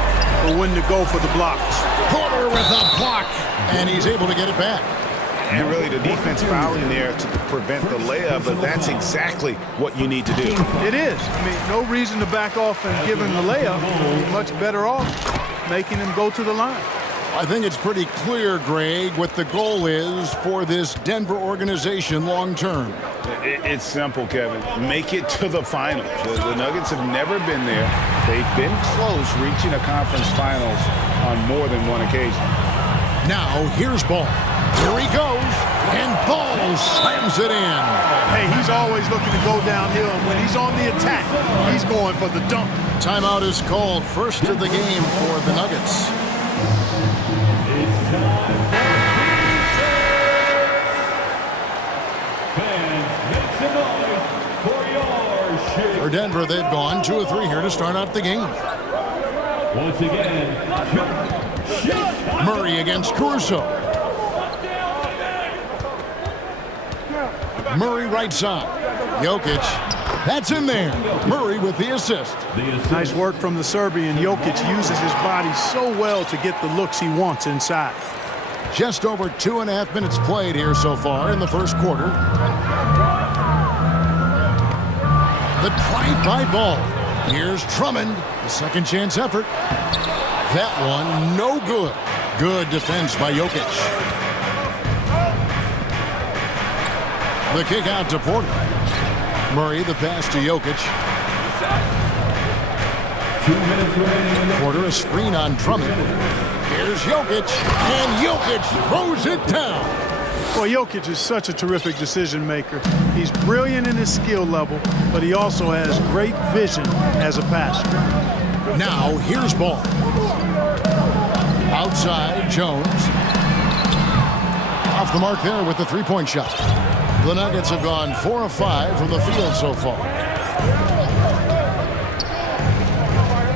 for when to go for the blocks. Porter with a block, and he's able to get it back. And really the defense fouling there to prevent the layup, but that's exactly what you need to do. It is. I mean, no reason to back off and give him the layup. He's much better off making him go to the line. I think it's pretty clear, Greg, what the goal is for this Denver organization long term. It's simple, Kevin. Make it to the finals. The Nuggets have never been there. They've been close reaching a conference finals on more than one occasion. Now here's Ball. Here he goes, and Ball slams it in. Hey, he's always looking to go downhill, and when he's on the attack, he's going for the dunk. Timeout is called, first of the game for the Nuggets. It's time for your For Denver, they've gone 2 of 3 here to start out the game. Once again, Murray against Caruso. Murray right side. Jokic. That's in there. Murray with the assist. Nice work from the Serbian. Jokic uses his body so well to get the looks he wants inside. Just over 2.5 minutes played here so far in the first quarter. The drive by Ball. Here's Drummond. A second chance effort. That one no good. Good defense by Jokic. The kick out to Porter. Murray the pass to Jokic. 2 minutes remaining. Porter a screen on Drummond. Here's Jokic, and Jokic throws it down. Well, Jokic is such a terrific decision maker. He's brilliant in his skill level, but he also has great vision as a passer. Now here's Ball. Outside, Jones. Off the mark there with the 3-point shot. The Nuggets have gone 4 of 5 from the field so far.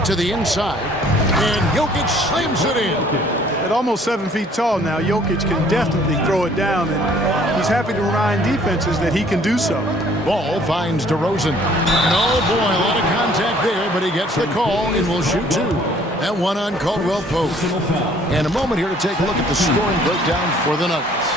To the inside, and Jokic slams it in. At almost 7 feet tall now, Jokic can definitely throw it down, and he's happy to remind defenses that he can do so. Ball finds DeRozan. And oh boy, a lot of contact there, but he gets the call and will shoot 2. That one on Caldwell Pope. And a moment here to take a look at the scoring breakdown for the Nuggets.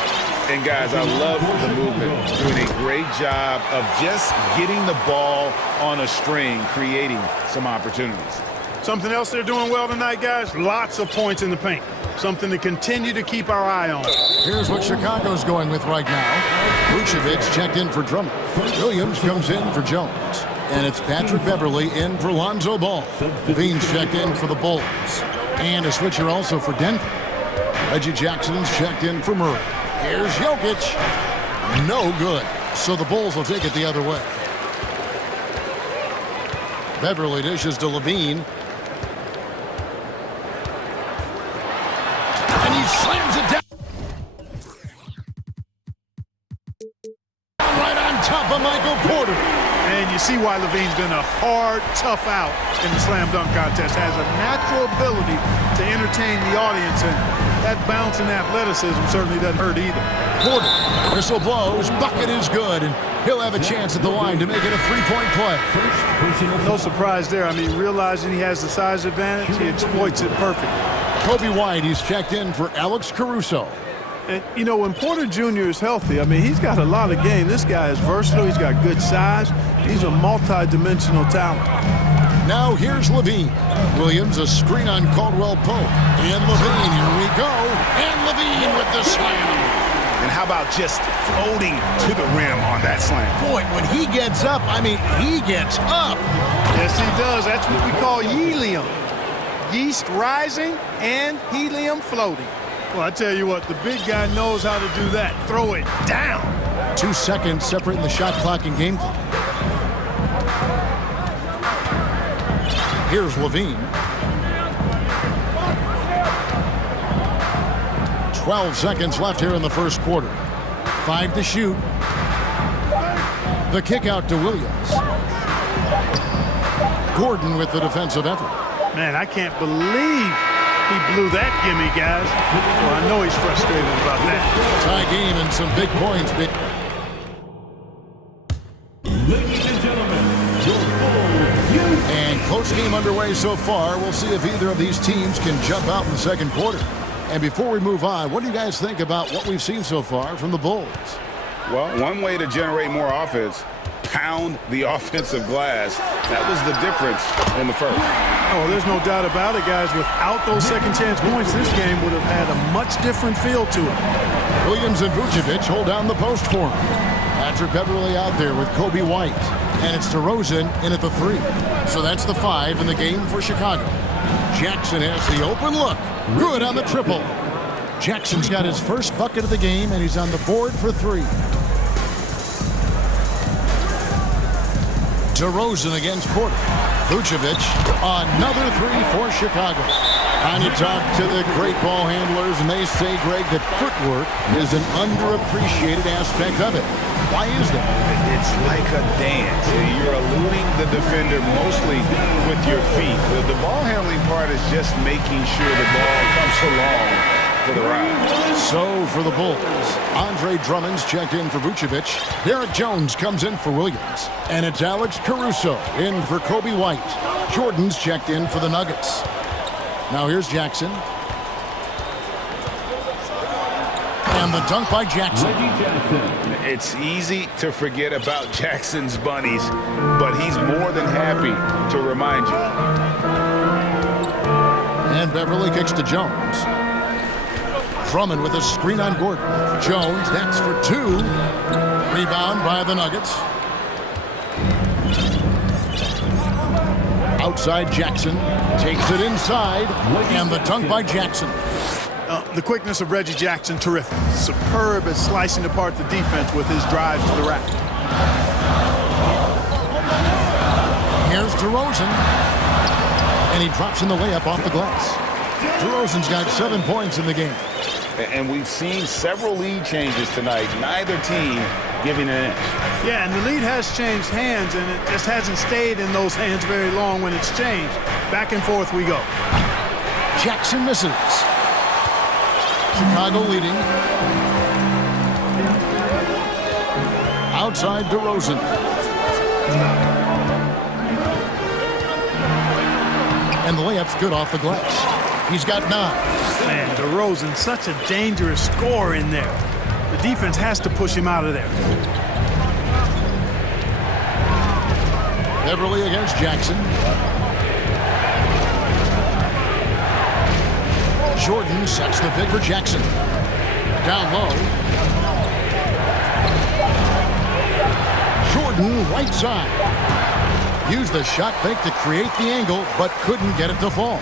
And guys, I love the movement. Doing a great job of just getting the ball on a string, creating some opportunities. Something else they're doing well tonight, guys, lots of points in the paint. Something to continue to keep our eye on. Here's what Chicago's going with right now. Vucevic checked in for Drummond. Williams comes in for Jones. And it's Patrick Beverly in for Lonzo Ball. Beans checked in for the Bulls. And a switcher also for Denver. Reggie Jackson's checked in for Murray. Here's Jokic. No good. So the Bulls will take it the other way. Beverly dishes to Levine. And he slams it down. Right on top of Michael Porter. And you see why Levine's been a hard, tough out in the slam dunk contest. Has a natural ability to entertain the audience, and that bounce and athleticism certainly doesn't hurt either. Porter, whistle blows, bucket is good, and he'll have a chance at the line to make it a three-point play. No surprise there. I mean, realizing he has the size advantage, he exploits it perfectly. Kobe White, he's checked in for Alex Caruso. And, you know, when Porter Jr. is healthy, I mean, he's got a lot of game. This guy is versatile. He's got good size. He's a multi-dimensional talent. Now here's Levine. Williams, a screen on Caldwell Pope. And Levine, here we go. And Levine with the slam. And how about just floating to the rim on that slam? Boy, when he gets up, I mean, he gets up. Yes, he does. That's what we call helium. Yeast rising and helium floating. Well, I tell you what, the big guy knows how to do that. Throw it down. 2 seconds separating the shot clock and game clock. Here's Levine. 12 seconds left here in the first quarter. 5 to shoot. The kick out to Williams. Gordon with the defensive effort. Man, I can't believe he blew that gimme, guys. Well, I know he's frustrated about that. Tie game and some big points. Ladies and gentlemen, and close game underway so far. We'll see if either of these teams can jump out in the second quarter. And before we move on, what do you guys think about what we've seen so far from the Bulls? Well, one way to generate more offense, pound the offensive glass. That was the difference in the first. Oh, there's no doubt about it, guys. Without those second chance points, this game would have had a much different feel to it. Williams and Vucevic hold down the post for him. Patrick Beverly out there with Kobe White. And it's DeRozan in at the 3. So that's the 5 in the game for Chicago. Jackson has the open look. Good on the triple. Jackson's got his first bucket of the game, and he's on the board for 3. DeRozan against Porter. Vucevic, another 3 for Chicago. And you talk to the great ball handlers, and they say, Greg, that footwork is an underappreciated aspect of it. Why is that? It's like a dance. You're eluding the defender mostly with your feet. The ball handling part is just making sure the ball comes along for the round. So for the Bulls, Andre Drummond's checked in for Vucevic. Derek Jones comes in for Williams. And it's Alex Caruso in for Kobe White. Jordan's checked in for the Nuggets. Now here's Jackson. And the dunk by Jackson. It's easy to forget about Jackson's bunnies, but he's more than happy to remind you. And Beverly kicks to Jones. Drummond with a screen on Gordon. Jones, that's for 2. Rebound by the Nuggets. Outside Jackson. Takes it inside. And the dunk by Jackson. The quickness of Reggie Jackson, terrific. Superb at slicing apart the defense with his drive to the rack. Here's DeRozan. And he drops in the layup off the glass. DeRozan's got 7 points in the game. And we've seen several lead changes tonight. Neither team giving an inch. Yeah, and the lead has changed hands, and it just hasn't stayed in those hands very long when it's changed. Back and forth we go. Jackson misses. Chicago leading. Outside DeRozan. And the layup's good off the glass. He's got 9. Man, DeRozan, such a dangerous scorer in there. The defense has to push him out of there. Beverly against Jackson. Jordan sets the pick for Jackson. Down low. Jordan right side. Used the shot fake to create the angle, but couldn't get it to fall.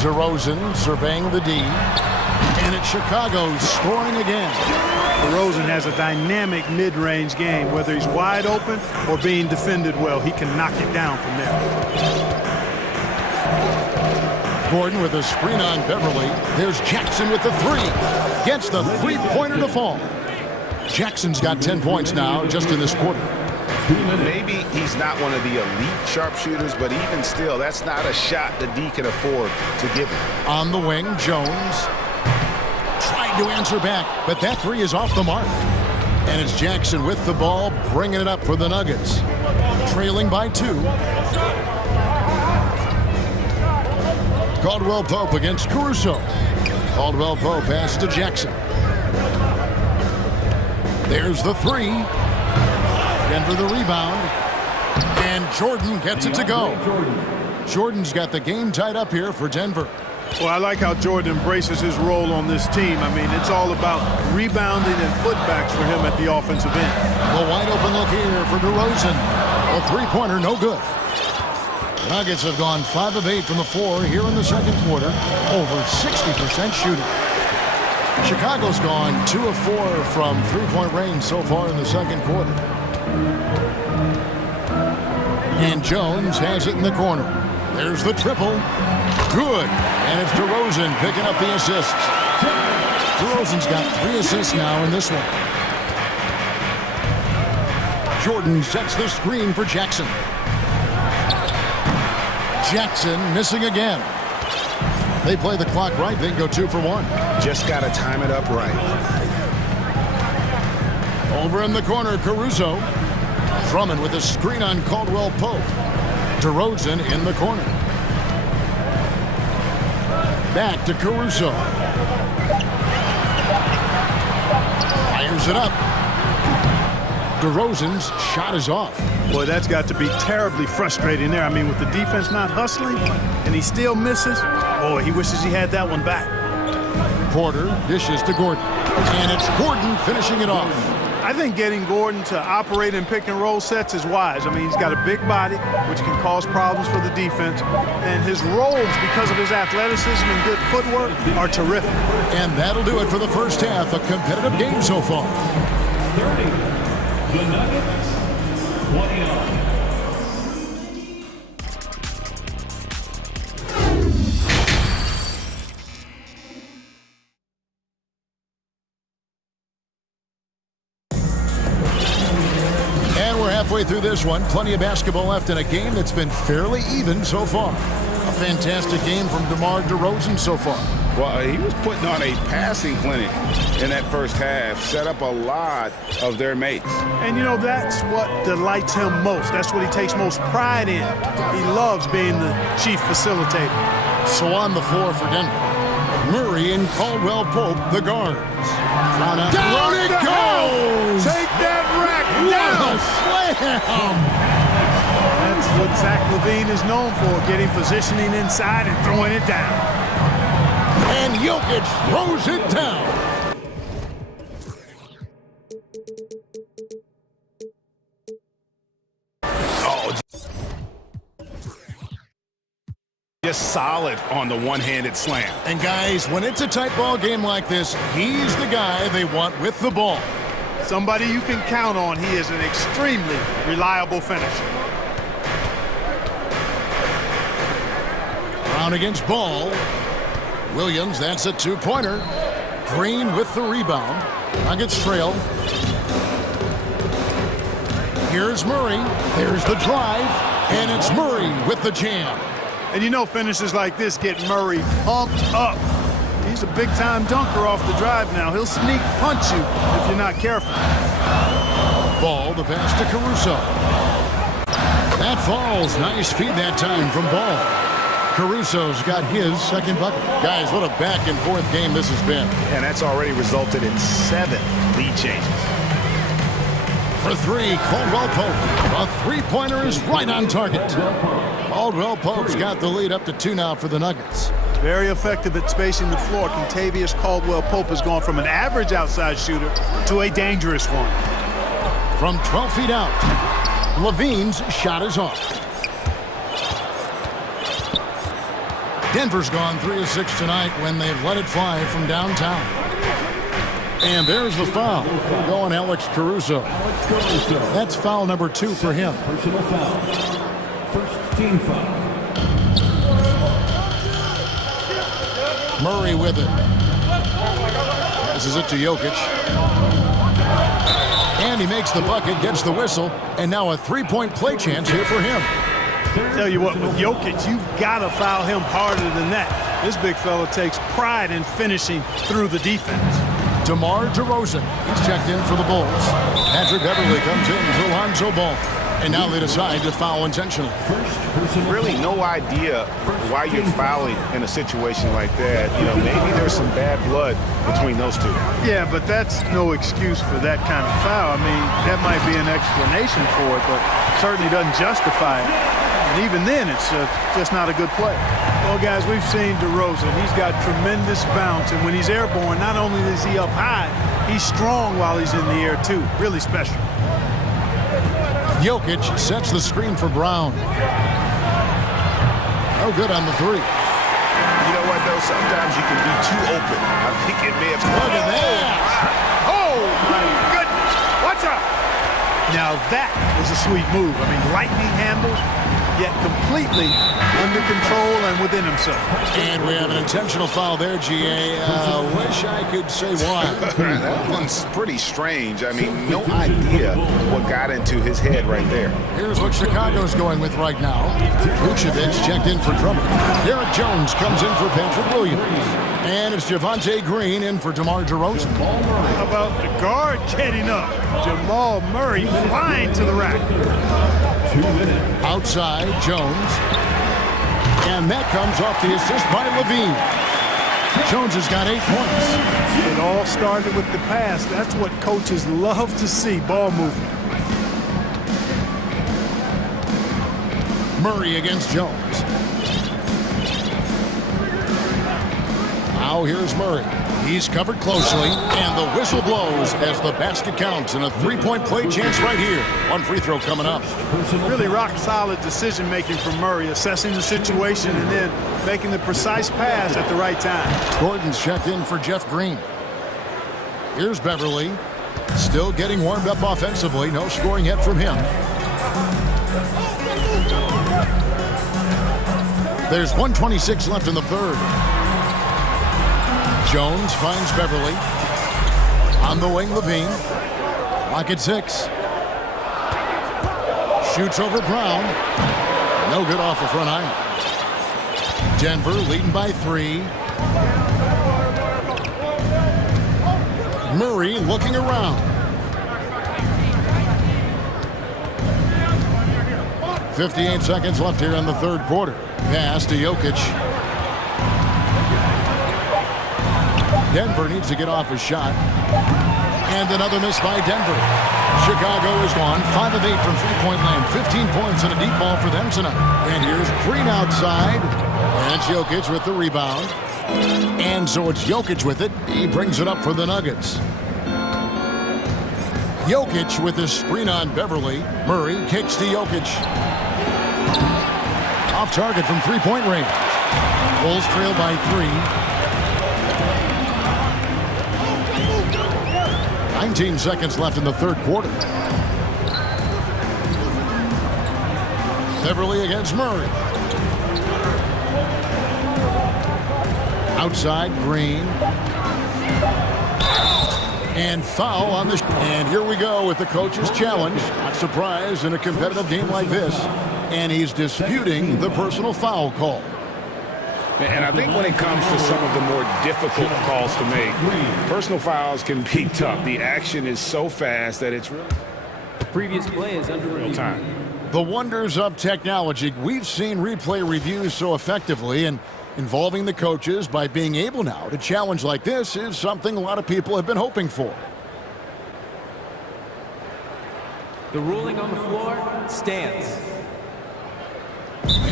DeRozan surveying the D. And it's Chicago scoring again. DeRozan has a dynamic mid-range game. Whether he's wide open or being defended well, he can knock it down from there. Gordon with a screen on Beverly. There's Jackson with the three. Gets the three-pointer to fall. Jackson's got 10 points now just in this quarter. Maybe he's not one of the elite sharpshooters, but even still, that's not a shot that D can afford to give him. On the wing, Jones tried to answer back, but that three is off the mark. And it's Jackson with the ball, bringing it up for the Nuggets. Trailing by 2. Caldwell Pope against Caruso. Caldwell Pope pass to Jackson. There's the three. Denver the rebound. And Jordan gets it to go. Jordan's got the game tied up here for Denver. Well, I like how Jordan embraces his role on this team. I mean, it's all about rebounding and putbacks for him at the offensive end. The wide open look here for DeRozan. A three-pointer, no good. The Nuggets have gone 5 of 8 from the floor here in the second quarter. Over 60% shooting. Chicago's gone 2 of 4 from three-point range so far in the second quarter. And Jones has it in the corner. There's the triple. Good. And it's DeRozan picking up the assists. DeRozan's got 3 assists now in this one. Jordan sets the screen for Jackson. Jackson missing again. They play the clock right, they go 2 for 1. Just got to time it up right. Over in the corner, Caruso. Drummond with a screen on Caldwell Pope. DeRozan in the corner. Back to Caruso. Fires it up. DeRozan's shot is off. Boy, that's got to be terribly frustrating there. I mean, with the defense not hustling and he still misses, boy, he wishes he had that one back. Porter dishes to Gordon. And it's Gordon finishing it off. I think getting Gordon to operate in pick and roll sets is wise. I mean, he's got a big body, which can cause problems for the defense. And his rolls, because of his athleticism and good footwork, are terrific. And that'll do it for the first half. A competitive game so far. 30. The Nuggets, 29. Halfway through this one, plenty of basketball left in a game that's been fairly even so far. A fantastic game from DeMar DeRozan so far. Well, he was putting on a passing clinic in that first half, set up a lot of their mates. And, you know, that's what delights him most. That's what he takes most pride in. He loves being the chief facilitator. So on the floor for Denver, Murray and Caldwell Pope, the guards. Down it goes! Take that rack down! Slam! That's what Zach LaVine is known for, getting positioning inside and throwing it down. And Jokic throws it down. Just solid on the one-handed slam. And guys, when it's a tight ball game like this, he's the guy they want with the ball. Somebody you can count on. He is an extremely reliable finisher. Brown against Ball. Williams, that's a two-pointer. Green with the rebound. Nuggets trail. Here's Murray. There's the drive. And it's Murray with the jam. And you know finishes like this get Murray pumped up. He's a big-time dunker off the drive now. He'll sneak punch you if you're not careful. Ball, the pass to Caruso. That falls. Nice feed that time from Ball. Caruso's got his second bucket. Guys, what a back-and-forth game this has been. And that's already resulted in 7 lead changes. For 3, Caldwell Pope. A three-pointer is right on target. Caldwell Pope's got the lead up to 2 now for the Nuggets. Very effective at spacing the floor. Contavious Caldwell Pope has gone from an average outside shooter to a dangerous one. From 12 feet out, LaVine's shot is off. Denver's gone 3 of 6 tonight when they've let it fly from downtown. And there's the foul. Going Alex Caruso. That's foul number 2 for him. Personal foul. First team foul. Murray with it. Passes it to Jokic. And he makes the bucket, gets the whistle, and now a three-point play chance here for him. Tell you what, with Jokic, you've got to foul him harder than that. This big fella takes pride in finishing through the defense. DeMar DeRozan, he's checked in for the Bulls. Patrick Beverley comes in for Lonzo Ball. And now they decide to foul intentionally. Really no idea why you're fouling in a situation like that. You know, maybe there's some bad blood between those two. Yeah, but that's no excuse for that kind of foul. I mean, that might be an explanation for it, but certainly doesn't justify it. And even then, it's just not a good play. Well, guys, we've seen DeRozan. He's got tremendous bounce, and when he's airborne, not only is he up high, he's strong while he's in the air, too. Really special. Jokic sets the screen for Brown. No good on the three. You know what, though? Sometimes you can be too open. I think it may have... Look at that! Oh, my goodness! What's up? Now that was a sweet move. I mean, lightning handles, yet completely under control and within himself. And we have an intentional foul there, GA. Wish I could say why. That one's pretty strange. I mean, no idea what got into his head right there. Here's what Chicago's going with right now. Vucevic checked in for Drummond. Derek Jones comes in for Patrick Williams. And it's Javonte Green in for DeMar DeRozan. How about the guard getting up? Jamal Murray flying to the rack. 2 minutes. Outside, Jones. And that comes off the assist by Levine. Jones has got 8 points. It all started with the pass. That's what coaches love to see, ball movement. Murray against Jones. Now here's Murray. He's covered closely, and the whistle blows as the basket counts, and a three-point play chance right here. One free throw coming up. Really rock-solid decision-making from Murray, assessing the situation and then making the precise pass at the right time. Gordon's checked in for Jeff Green. Here's Beverly, still getting warmed up offensively. No scoring yet from him. There's 1:26 left in the third. Jones finds Beverly. On the wing, Levine. Lock at 6. Shoots over Brown. No good off the front iron. Denver leading by 3. Murray looking around. 58 seconds left here in the third quarter. Pass to Jokic. Denver needs to get off his shot. And another miss by Denver. Chicago is gone 5 of 8 from three-point land. 15 points and a deep ball for them tonight. And here's Green outside. And it's Jokic with the rebound. And so it's Jokic with it. He brings it up for the Nuggets. Jokic with his screen on Beverly. Murray kicks to Jokic. Off target from three-point range. Bulls trail by 3. 19 seconds left in the third quarter. Beverly against Murray. Outside, Green. And foul on the... And here we go with the coach's challenge. Not surprised in a competitive game like this. And he's disputing the personal foul call. And I think when it comes to some of the more difficult calls to make, personal fouls can be tough. The action is so fast that it's really... The previous play is under real time. The wonders of technology. We've seen replay reviews so effectively, and involving the coaches by being able now to challenge like this is something a lot of people have been hoping for. The ruling on the floor stands.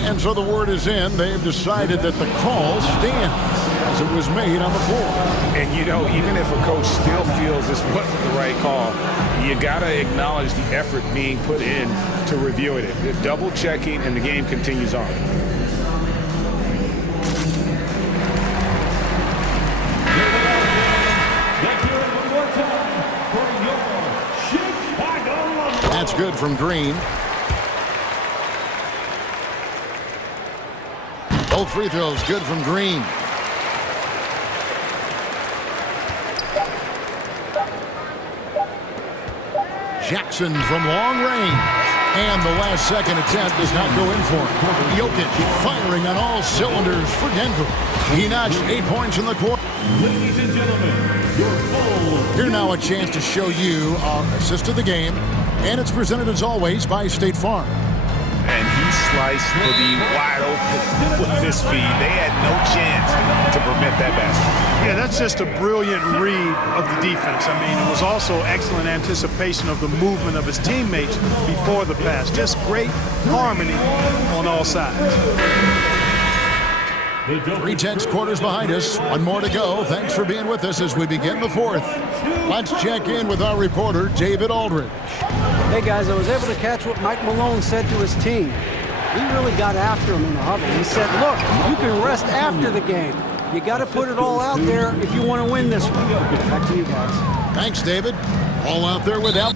And so the word is in. They've decided that the call stands as it was made on the floor. And, you know, even if a coach still feels this wasn't the right call, you got to acknowledge the effort being put in to reviewing it. They're double-checking, and the game continues on. good from Green. Both free throws good from Green. Jackson from long range. And the last second attempt does not go in for him. Jokic firing on all cylinders for Denver. He notched 8 points in the quarter. Ladies and gentlemen, your full... Here now a chance to show you our assist of the game. And it's presented as always by State Farm. And he sliced the D wide open with this feed. They had no chance to prevent that basket. Yeah, that's just a brilliant read of the defense. I mean, it was also excellent anticipation of the movement of his teammates before the pass. Just great harmony on all sides. 3/10 quarters behind us. One more to go. Thanks for being with us as we begin the fourth. Let's check in with our reporter, David Aldridge. Hey, guys, I was able to catch what Mike Malone said to his team. He really got after him in the huddle. He said, look, you can rest after the game. You got to put it all out there if you want to win this one. Back to you guys. Thanks, David. All out there without.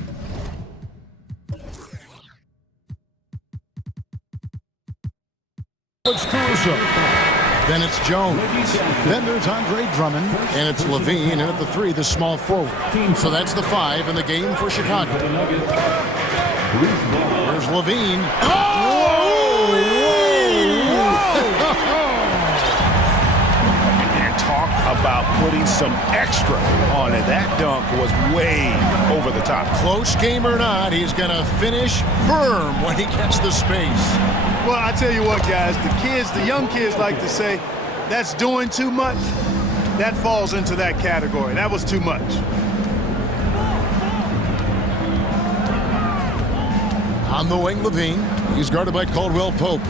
It's Caruso. Then it's Jones. Then there's Andre Drummond. And it's Levine. And at the 3, the small forward. So that's the 5 in the game for Chicago. There's Levine. And talk about putting some extra on it. That dunk was way over the top. Close game or not, he's going to finish firm when he gets the space. Well, I tell you what, guys, the young kids like to say, that's doing too much. That falls into that category. That was too much. On the wing, Levine. He's guarded by Caldwell Pope.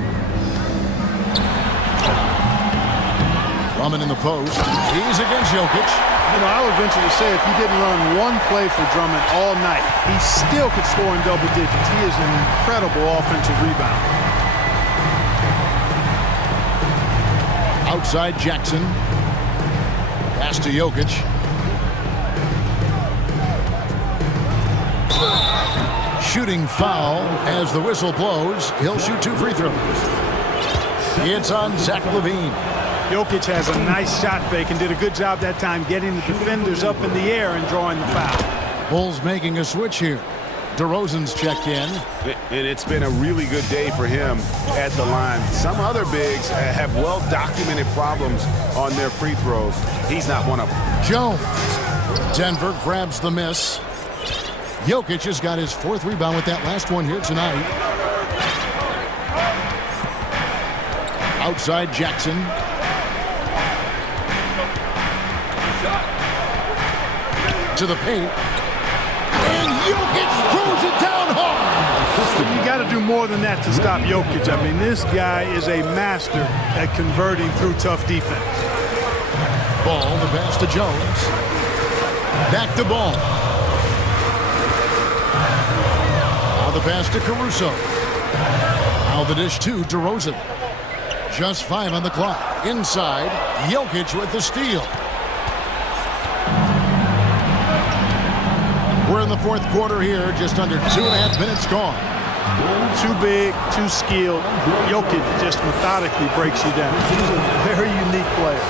Drummond in the post. He's against Jokic. You know, I would venture to say if he didn't run one play for Drummond all night, he still could score in double digits. He is an incredible offensive rebounder. Outside Jackson. Pass to Jokic. Shooting foul as the whistle blows. He'll shoot 2 free throws. It's on Zach LaVine. Jokic has a nice shot fake and did a good job that time getting the defenders up in the air and drawing the foul. Bulls making a switch here. DeRozan's checked in. And it's been a really good day for him at the line. Some other bigs have well-documented problems on their free throws. He's not one of them. Jones. Denver grabs the miss. Jokic has got his 4th rebound with that last one here tonight. Outside Jackson. To the paint. And Jokic throws it down hard. You got to do more than that to stop Jokic. I mean, this guy is a master at converting through tough defense. Ball, the pass to Jones. Back to Ball. Now the pass to Caruso. Now the dish to DeRozan. Just 5 on the clock. Inside, Jokic with the steal. We're in the 4th quarter here, just under 2.5 minutes gone. Too big, too skilled. Jokic just methodically breaks you down. He's a very unique player.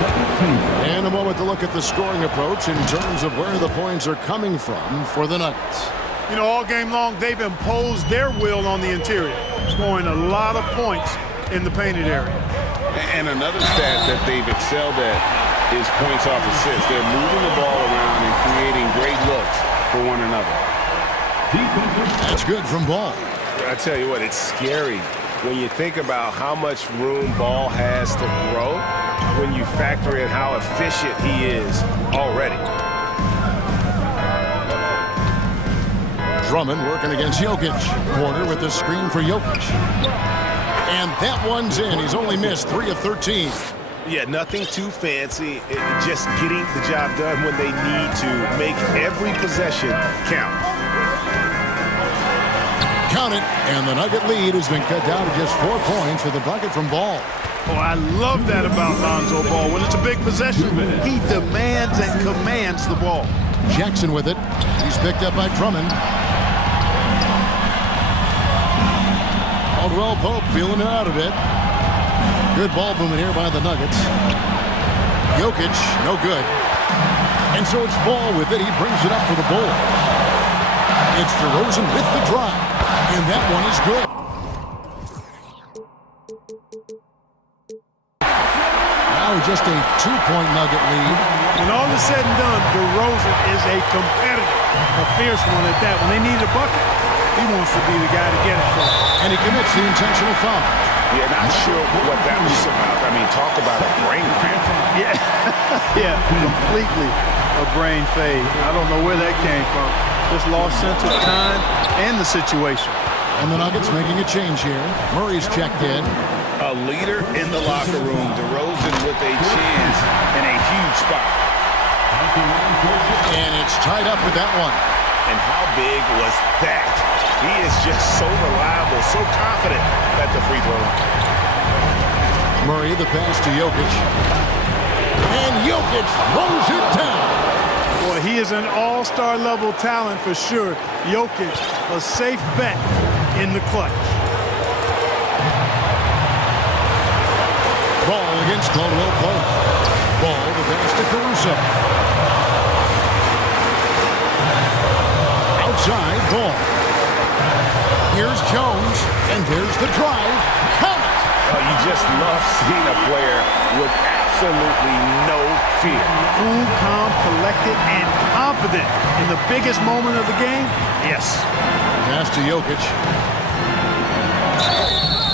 And a moment to look at the scoring approach in terms of where the points are coming from for the Nuggets. You know, all game long, they've imposed their will on the interior, scoring a lot of points in the painted area. And another stat that they've excelled at is points off assists. They're moving the ball around and creating great looks for one another. That's good from Ball. I tell you what, it's scary when you think about how much room Ball has to grow when you factor in how efficient he is already. Drummond working against Jokic. Corner with the screen for Jokic. And that one's in. He's only missed 3 of 13. Yeah, nothing too fancy. Just getting the job done when they need to. Make every possession count. Count it, and the Nugget lead has been cut down to just 4 points with a bucket from Ball. Oh, I love that about Lonzo Ball. When it's a big possession, he demands and commands the ball. Jackson with it. He's picked up by Drummond. Caldwell Pope feeling it out a bit. Good ball movement here by the Nuggets. Jokic, no good. And so it's Ball with it. He brings it up for the Bulls. It's DeRozan with the drive. And that one is good. Now just a 2-point Nugget lead. When all is said and done, DeRozan is a competitor. A fierce one at that. When they need a bucket, he wants to be the guy to get it from. And he commits the intentional foul. Yeah, not sure what that was about. I mean, talk about a brain cramp. Yeah, yeah, completely a brain fade. I don't know where that came from. Just lost sense of time and the situation. And the Nuggets making a change here. Murray's checked in. A leader in the locker room. DeRozan with a chance in a huge spot. And it's tied up with that one. And how big was that? He is just so reliable, so confident at the free throw line. Murray, the pass to Jokic. And Jokic throws it down. Boy, he is an all-star level talent for sure. Jokic, a safe bet in the clutch. Ball against Caldwell Pope. Ball, the pass to Caruso. Outside, Ball. Here's Jones, and there's the drive. Count it! Oh, you just love seeing a player with absolutely no fear. Cool, calm, collected, and confident in the biggest moment of the game. Yes. Pass to Jokic.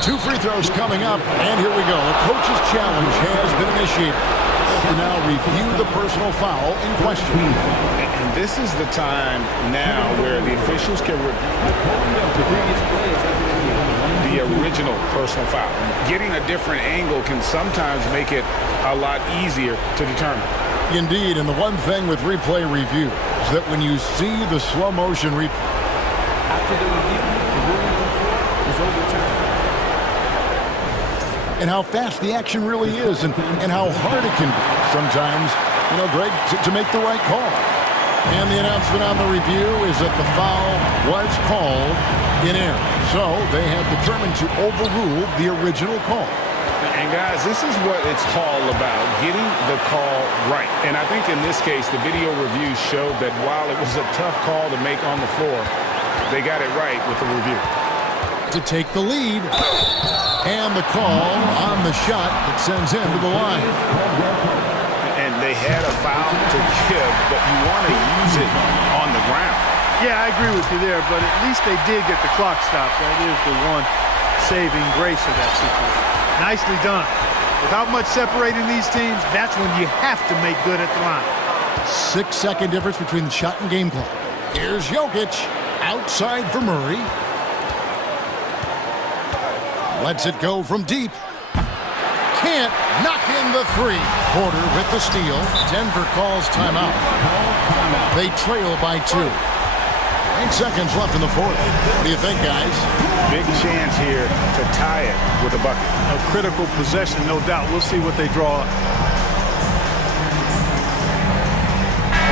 2 free throws coming up, and here we go. A coach's challenge has been initiated. To now review the personal foul in question. And this is the time now where the officials can review the original personal foul. Getting a different angle can sometimes make it a lot easier to determine. Indeed, and the one thing with replay review is that when you see the slow motion replay, After the review, the ruling on the floor is overturned. and how fast the action really is, and how hard it can be sometimes, Greg, to make the right call. And the announcement on the review is that the foul was called in error. So they have determined to overrule the original call. And guys, this is what it's all about, getting the call right. And I think in this case, the video review showed that while it was a tough call to make on the floor, they got it right with the review. To take the lead. And the call on the shot that sends him to the line. And they had a foul to give, but you want to use it on the ground. Yeah, I agree with you there, but at least they did get the clock stopped. That is the one saving grace of that situation. Nicely done. Without much separating these teams, that's when you have to make good at the line. 6-second difference between the shot and game clock. Here's Jokic. Outside for Murray. Lets it go from deep. Can't knock in the 3. Porter with the steal. Denver calls timeout. They trail by 2. 9 seconds left in the fourth. What do you think, guys? Big chance here to tie it with a bucket. A critical possession, no doubt. We'll see what they draw up.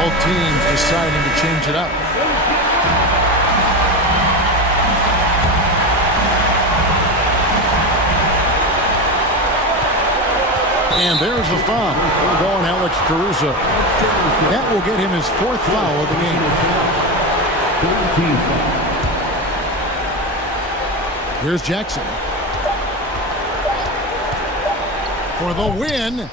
Both teams deciding to change it up. And there's the foul. Going Alex Caruso. That will get him his 4th foul of the game. Here's Jackson. For the win.